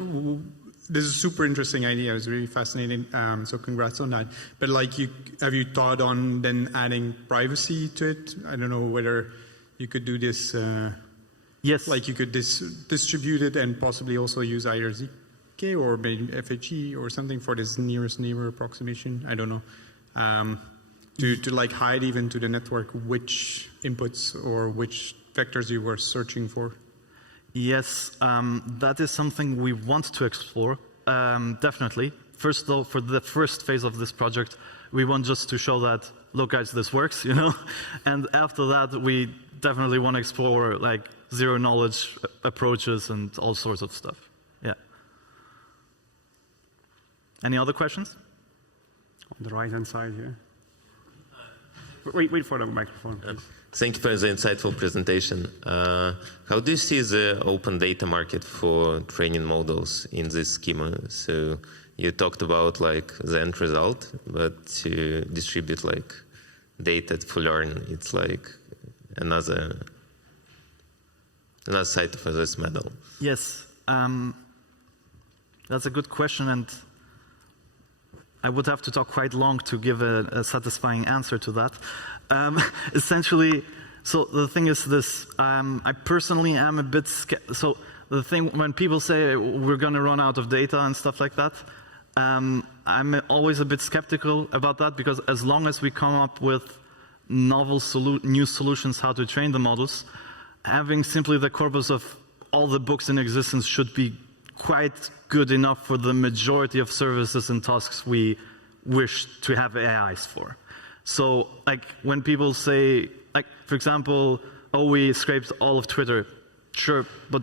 this is a super interesting idea. It's really fascinating. So congrats on that. But like, have you thought on then adding privacy to it? I don't know whether you could do this. Yes. Like you could distribute it and possibly also use either ZK or maybe FHE or something for this nearest neighbor approximation. I don't know. To like hide even to the network which inputs or which vectors you were searching for. Yes, that is something we want to explore, definitely. First though, for the first phase of this project, we want just to show that, look guys, this works, you know? And after that, we definitely want to explore like zero knowledge approaches and all sorts of stuff, yeah. Any other questions? On the right-hand side here. Wait for the microphone, please. Thank you for the insightful presentation. How do you see the open data market for training models in this schema? So you talked about like the end result, but to distribute like data to learn, it's like another side of this medal. Yes, that's a good question, and I would have to talk quite long to give a satisfying answer to that. Essentially, so the thing is this, I personally am a bit so the thing, when people say we're going to run out of data and stuff like that, I'm always a bit skeptical about that, because as long as we come up with novel new solutions how to train the models, having simply the corpus of all the books in existence should be quite good enough for the majority of services and tasks we wish to have AIs for. So like when people say, like for example, oh, we scraped all of Twitter, sure, but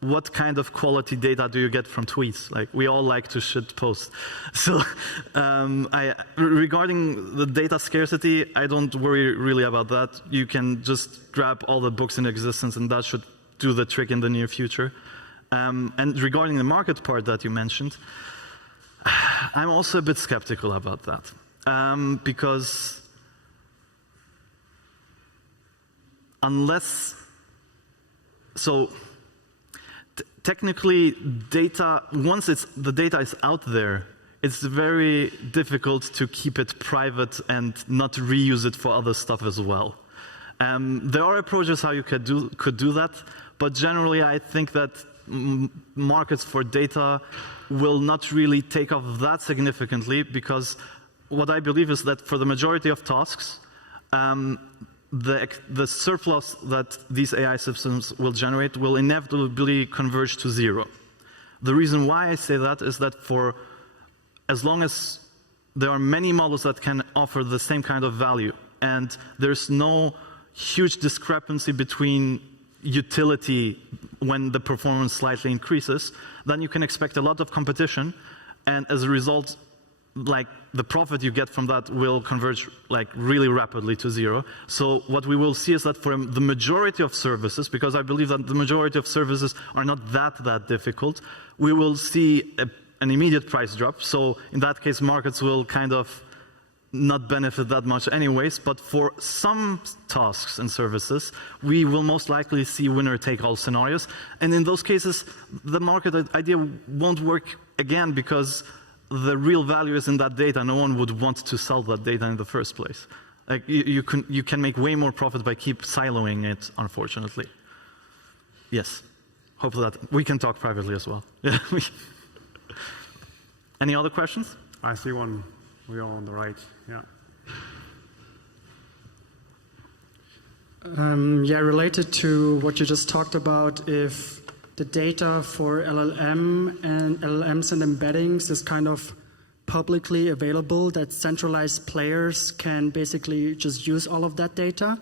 what kind of quality data do you get from tweets? Like we all like to shit post. So regarding the data scarcity, I don't worry really about that. You can just grab all the books in existence and that should do the trick in the near future. And regarding the market part that you mentioned, I'm also a bit skeptical about that. Because unless, so technically data, once the data is out there, it's very difficult to keep it private and not reuse it for other stuff as well. There are approaches how you could do that, but generally I think that markets for data will not really take off that significantly, because what I believe is that for the majority of tasks, the surplus that these AI systems will generate will inevitably converge to zero. The reason why I say that is that for as long as there are many models that can offer the same kind of value, and there's no huge discrepancy between utility when the performance slightly increases, then you can expect a lot of competition, and as a result, like the profit you get from that will converge like really rapidly to zero. So what we will see is that for the majority of services, because I believe that the majority of services are not that difficult, we will see an immediate price drop. So in that case, markets will kind of not benefit that much anyways, but for some tasks and services, we will most likely see winner-take-all scenarios. And in those cases, the market idea won't work again because the real value is in that data. No one would want to sell that data in the first place. Like you can make way more profit by keep siloing it, unfortunately. Yes. Hopefully that we can talk privately as well. Any other questions? I see one. We're all on the right. Yeah. Yeah, related to what you just talked about, if the data for LLMs and embeddings is kind of publicly available, that centralized players can basically just use all of that data.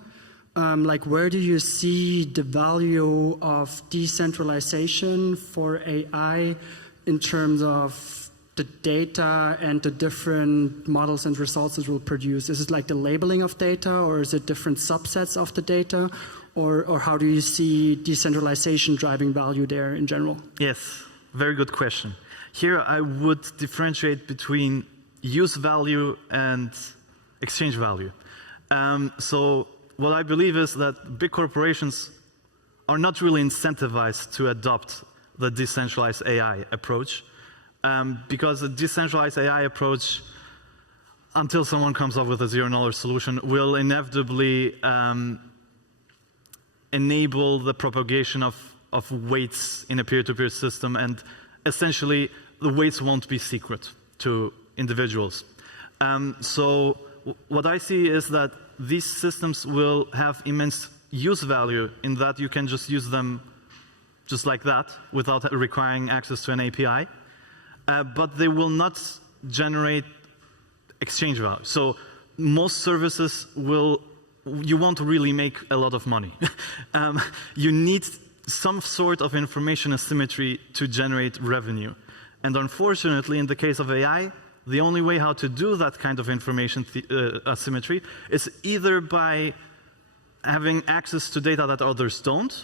Like, where do you see the value of decentralization for AI in terms of the data and the different models and results it will produce? Is it like the labeling of data, or is it different subsets of the data? Or how do you see decentralization driving value there in general? Yes, very good question. Here I would differentiate between use value and exchange value. So what I believe is that big corporations are not really incentivized to adopt the decentralized AI approach, because the decentralized AI approach, until someone comes up with a zero-knowledge solution, will inevitably enable the propagation of weights in a peer-to-peer system, and essentially the weights won't be secret to individuals. So what I see is that these systems will have immense use value in that you can just use them just like that without requiring access to an API, but they will not generate exchange value. So most services you won't really make a lot of money. You need some sort of information asymmetry to generate revenue. And unfortunately, in the case of AI, the only way how to do that kind of information asymmetry is either by having access to data that others don't,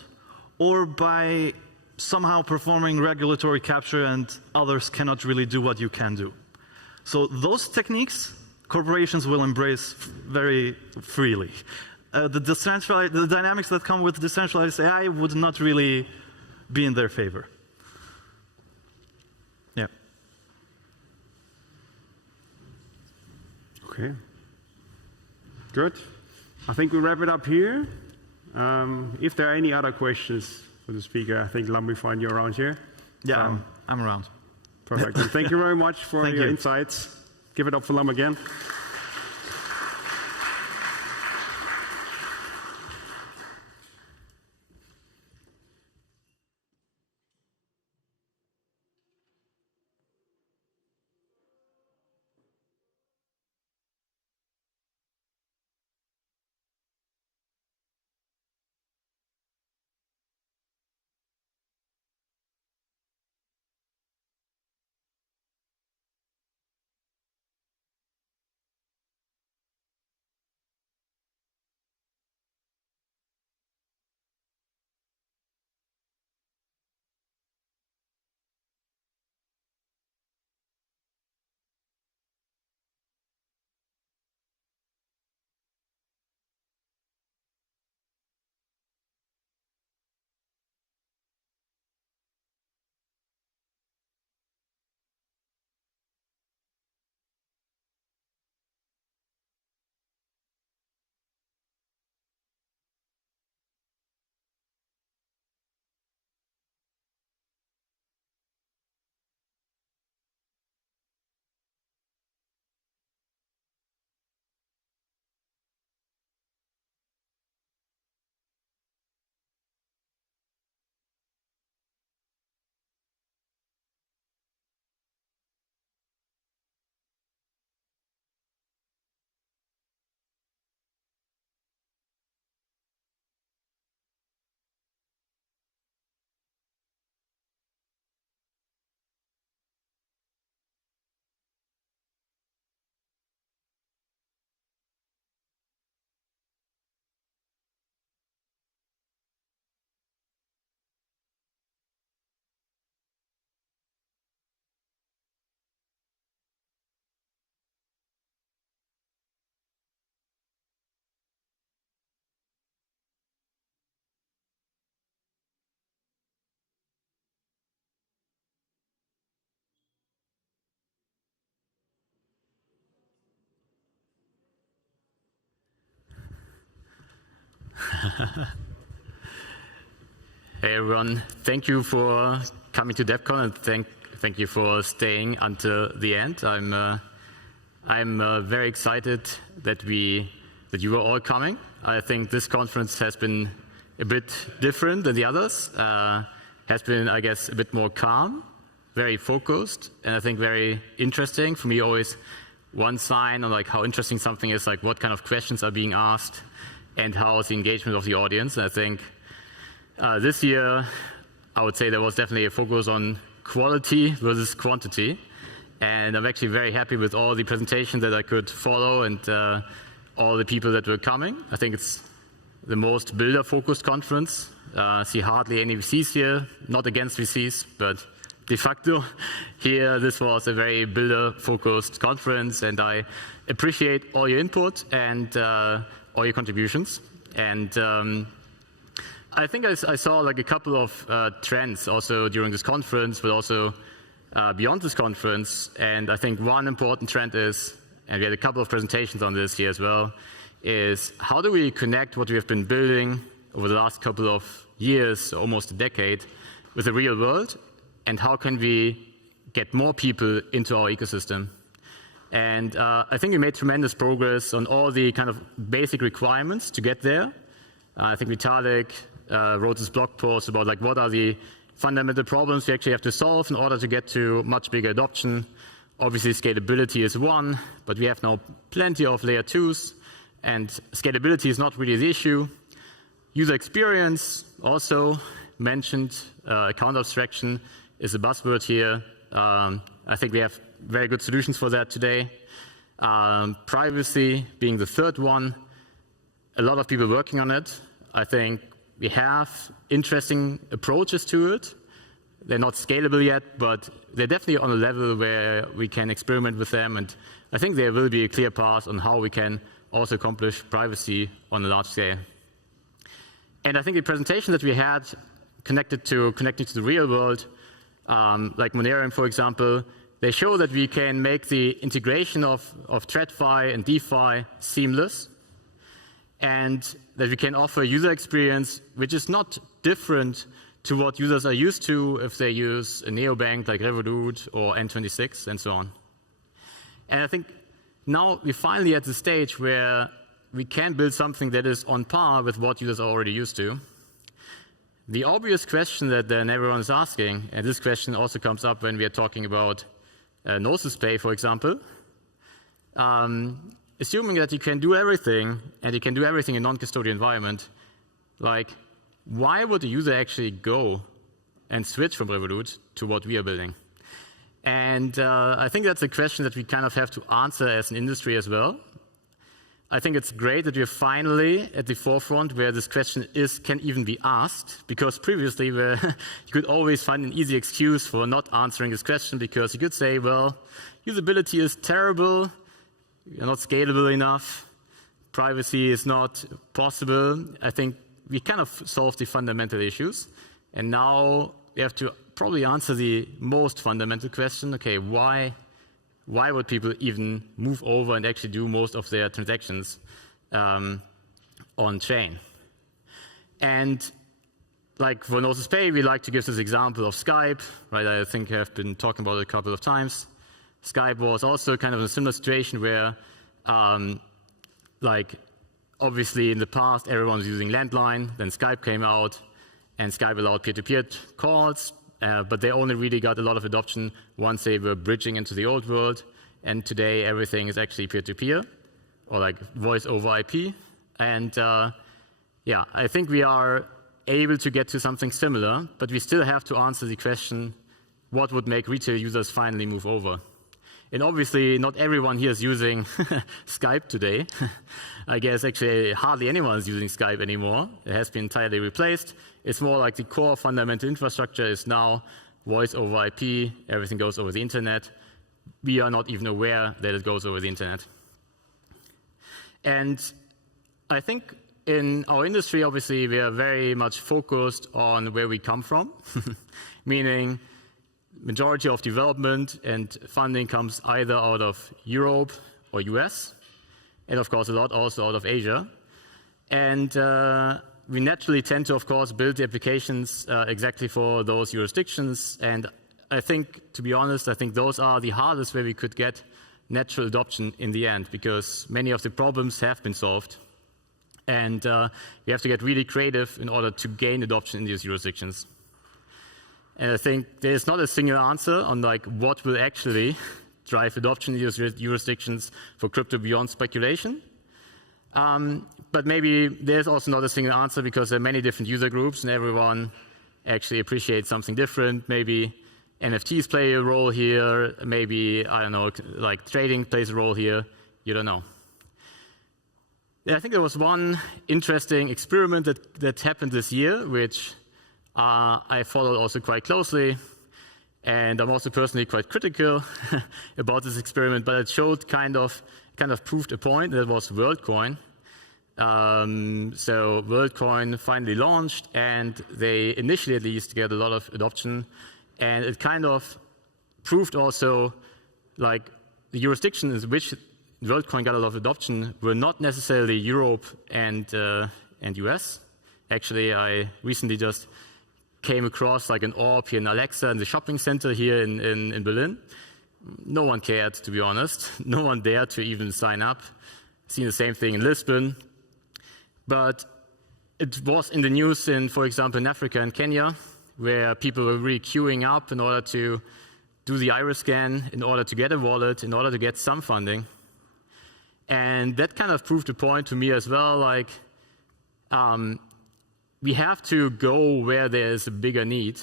or by somehow performing regulatory capture and others cannot really do what you can do. So those techniques, corporations will embrace very freely. The dynamics that come with decentralized AI would not really be in their favor. Yeah. Okay. Good. I think we wrap it up here. If there are any other questions for the speaker, I think Lam, we find you around here. Yeah, I'm around. Perfect. And thank you very much for your insights. Give it up for Lam again. Hey everyone, thank you for coming to DevCon and thank you for staying until the end. I'm very excited that you are all coming. I think this conference has been a bit different than the others. Has been, I guess, a bit more calm, very focused, and I think very interesting. For me, always one sign on like how interesting something is, like what kind of questions are being asked, and how is the engagement of the audience. And I think this year, I would say there was definitely a focus on quality versus quantity. And I'm actually very happy with all the presentations that I could follow and all the people that were coming. I think it's the most builder-focused conference. See hardly any VCs here, not against VCs, but de facto here this was a very builder-focused conference, and I appreciate all your input and all your contributions. And I think I saw like a couple of trends also during this conference, but also beyond this conference. And I think one important trend is, and we had a couple of presentations on this here as well, is how do we connect what we have been building over the last couple of years, almost a decade, with the real world, and how can we get more people into our ecosystem. And I think we made tremendous progress on all the kind of basic requirements to get there. I think Vitalik wrote this blog post about like what are the fundamental problems we actually have to solve in order to get to much bigger adoption. Obviously, scalability is one, but we have now plenty of layer 2s, and scalability is not really the issue. User experience also mentioned. Account abstraction is a buzzword here. I think we have very good solutions for that today. Privacy being the third one. A lot of people working on it. I think we have interesting approaches to it. They're not scalable yet, but they're definitely on a level where we can experiment with them. And I think there will be a clear path on how we can also accomplish privacy on a large scale. And I think the presentation that we had connecting to the real world, like Monerium, for example, they show that we can make the integration of TradFi and DeFi seamless, and that we can offer a user experience which is not different to what users are used to if they use a neobank like Revolut or N26 and so on. And I think now we're finally at the stage where we can build something that is on par with what users are already used to. The obvious question that then everyone is asking, and this question also comes up when we are talking about Gnosis Pay, for example, assuming that you can do everything, and you can do everything in a non-custodial environment, like, why would a user actually go and switch from Revolut to what we are building? And I think that's a question that we kind of have to answer as an industry as well. I think it's great that we're finally at the forefront where this question can even be asked, because previously you could always find an easy excuse for not answering this question, because you could say, well, usability is terrible, you're not scalable enough, privacy is not possible. I think we kind of solved the fundamental issues, and now we have to probably answer the most fundamental question, okay, why would people even move over and actually do most of their transactions on chain? And like for Gnosis Pay, we like to give this example of Skype, right? I think I've been talking about it a couple of times. Skype was also kind of in a similar situation where, like, obviously in the past everyone was using landline, then Skype came out, and Skype allowed peer-to-peer calls. But they only really got a lot of adoption once they were bridging into the old world. And today, everything is actually peer-to-peer, or like voice over IP. And yeah, I think we are able to get to something similar, but we still have to answer the question, what would make retail users finally move over? And obviously, not everyone here is using Skype today. I guess actually hardly anyone is using Skype anymore. It has been entirely replaced. It's more like the core fundamental infrastructure is now voice over IP. Everything goes over the internet. We are not even aware that it goes over the internet. And I think in our industry, obviously, we are very much focused on where we come from, meaning majority of development and funding comes either out of Europe or US, and of course a lot also out of Asia. And we naturally tend to, of course, build the applications exactly for those jurisdictions. And I think, to be honest, I think those are the hardest where we could get natural adoption in the end, because many of the problems have been solved. And we have to get really creative in order to gain adoption in these jurisdictions. And I think there's not a single answer on like what will actually drive adoption in these jurisdictions for crypto beyond speculation. But maybe there's also not a single answer because there are many different user groups and everyone actually appreciates something different. Maybe NFTs play a role here. Maybe, I don't know, like trading plays a role here. You don't know. Yeah, I think there was one interesting experiment that happened this year, which I followed also quite closely. And I'm also personally quite critical about this experiment, but it showed kind of proved a point. That was WorldCoin. So WorldCoin finally launched, and they initially at least get a lot of adoption. And it kind of proved also like the jurisdictions in which WorldCoin got a lot of adoption were not necessarily Europe and US. Actually, I recently just came across like an orb here in Alexa in the shopping center here in Berlin. No one cared, to be honest. No one dared to even sign up. Seen the same thing in Lisbon. But it was in the news in, for example, in Africa and Kenya, where people were really queuing up in order to do the iris scan, in order to get a wallet, in order to get some funding. And that kind of proved a point to me as well, like, we have to go where there's a bigger need,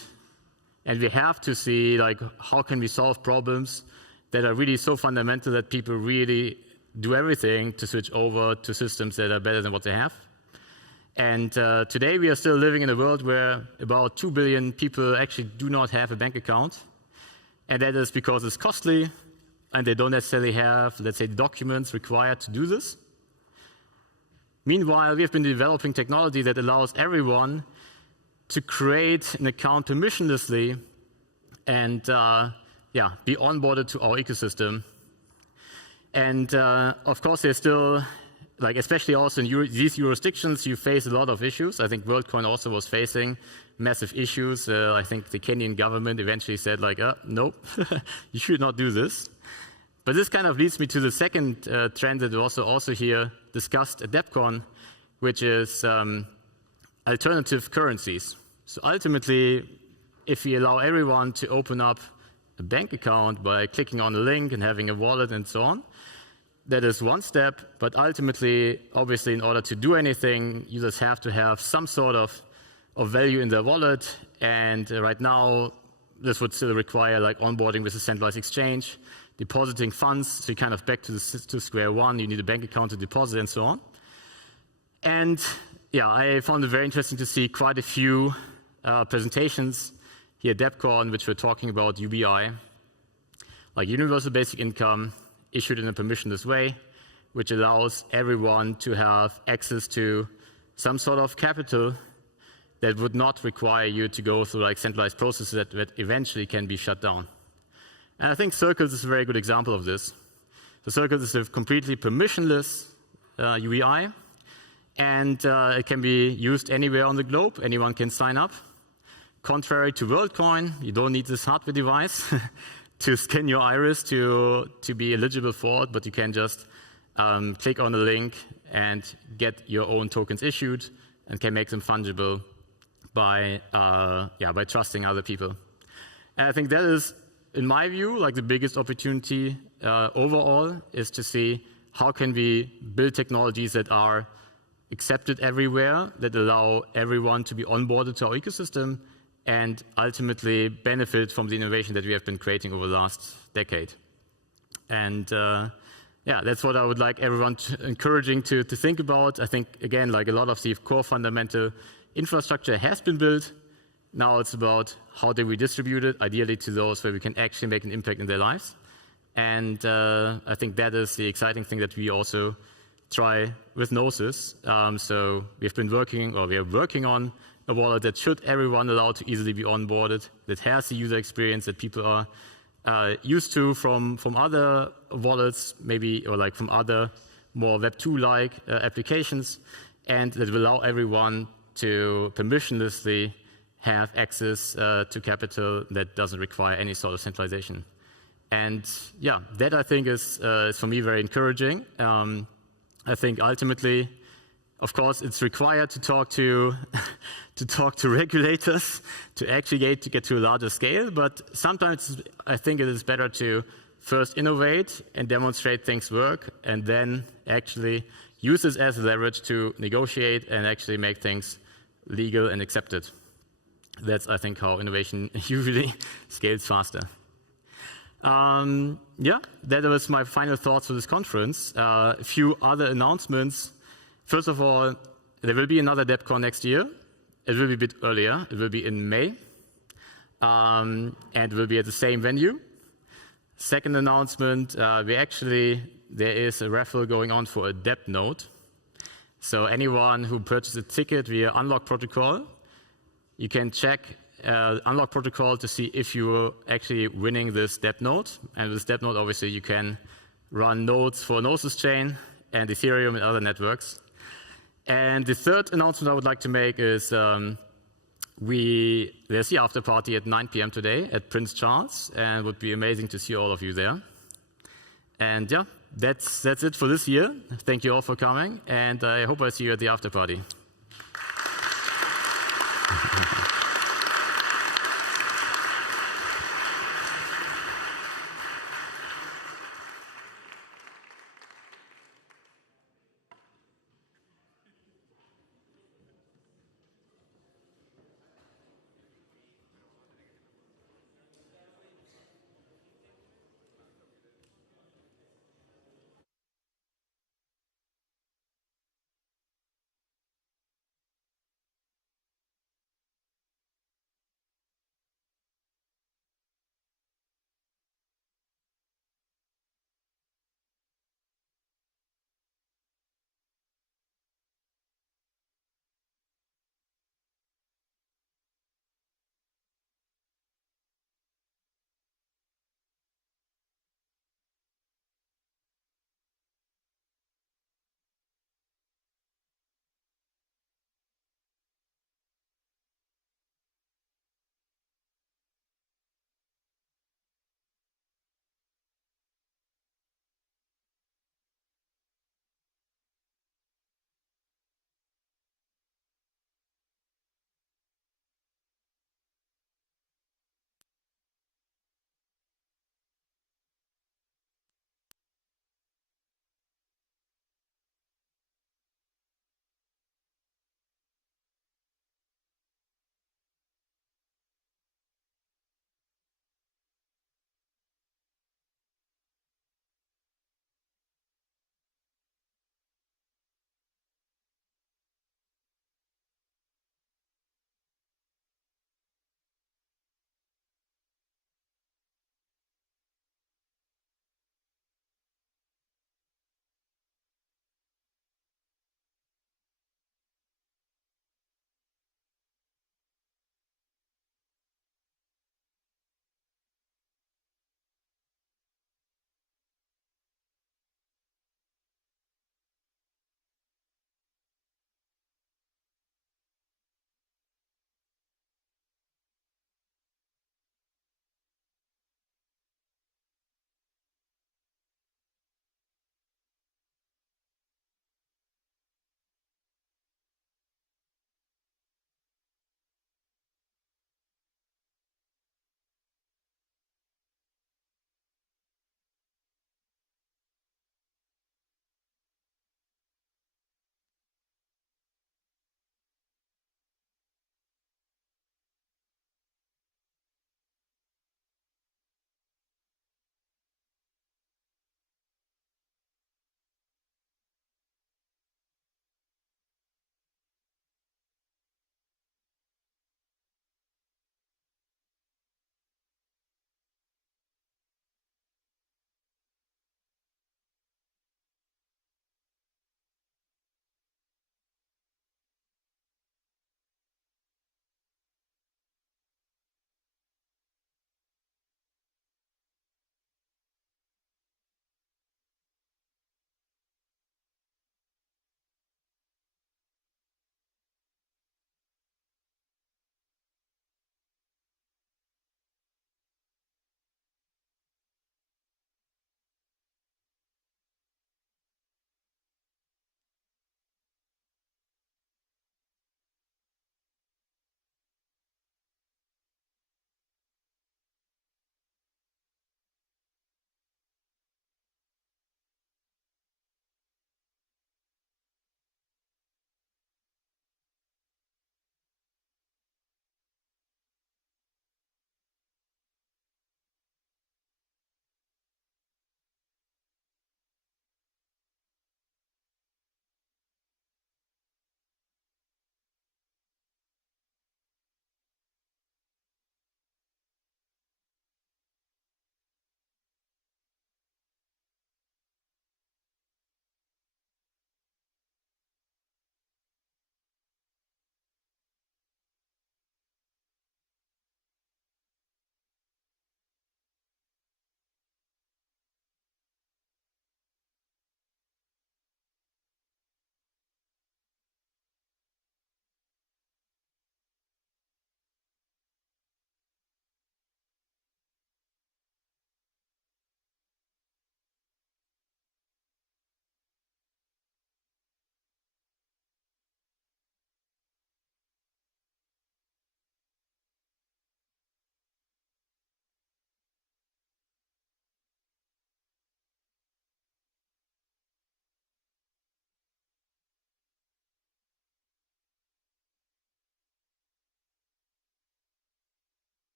and we have to see like how can we solve problems that are really so fundamental that people really do everything to switch over to systems that are better than what they have. And today we are still living in a world where about 2 billion people actually do not have a bank account, and that is because it's costly, and they don't necessarily have, let's say, documents required to do this. Meanwhile, we have been developing technology that allows everyone to create an account permissionlessly and be onboarded to our ecosystem. And of course, there's still, like, especially also in these jurisdictions, you face a lot of issues. I think WorldCoin also was facing massive issues. I think the Kenyan government eventually said, like, nope, you should not do this. But this kind of leads me to the second trend that was also here discussed at DevCon, which is alternative currencies. So ultimately, if we allow everyone to open up a bank account by clicking on a link and having a wallet and so on, that is one step. But ultimately, obviously, in order to do anything, users have to have some sort of value in their wallet. And right now, this would still require like onboarding with a centralized exchange, depositing funds, so you're kind of back to square one. You need a bank account to deposit and so on. And yeah, I found it very interesting to see quite a few presentations here at DevCon, which were talking about UBI, like universal basic income, issued in a permissionless way, which allows everyone to have access to some sort of capital that would not require you to go through like centralized processes that eventually can be shut down. And I think Circles is a very good example of this. So Circles is a completely permissionless UBI, and it can be used anywhere on the globe. Anyone can sign up. Contrary to WorldCoin, you don't need this hardware device to scan your iris to be eligible for it, but you can just click on the link and get your own tokens issued and can make them fungible by trusting other people. And I think that is, in my view, like the biggest opportunity overall is to see how can we build technologies that are accepted everywhere, that allow everyone to be onboarded to our ecosystem, and ultimately benefit from the innovation that we have been creating over the last decade. And that's what I would like everyone encouraging to think about. I think, again, like a lot of the core fundamental infrastructure has been built. Now it's about how do we distribute it, ideally to those where we can actually make an impact in their lives. And I think that is the exciting thing that we also try with Gnosis. So we are working on a wallet that should everyone allow to easily be onboarded, that has the user experience that people are used to from other wallets, maybe, or like from other more Web2-like applications, and that will allow everyone to permissionlessly have access to capital that doesn't require any sort of centralization. And yeah, that I think is for me very encouraging. I think ultimately, of course, it's required to talk to regulators to actually get to a larger scale. But sometimes I think it is better to first innovate and demonstrate things work, and then actually use this as leverage to negotiate and actually make things legal and accepted. That's, I think, how innovation usually scales faster. Yeah, that was my final thoughts for this conference. A few other announcements. First of all, there will be another DappCon next year. It will be a bit earlier. It will be in May. And it will be at the same venue. Second announcement, there is a raffle going on for a DappNode. So anyone who purchases a ticket via Unlock Protocol, you can check Unlock Protocol to see if you're actually winning this DappNode. And with DappNode, obviously, you can run nodes for Gnosis Chain and Ethereum and other networks. And the third announcement I would like to make is there's the after party at 9 p.m. today at Prince Charles, and it would be amazing to see all of you there. And yeah, that's it for this year. Thank you all for coming, and I hope I see you at the after party.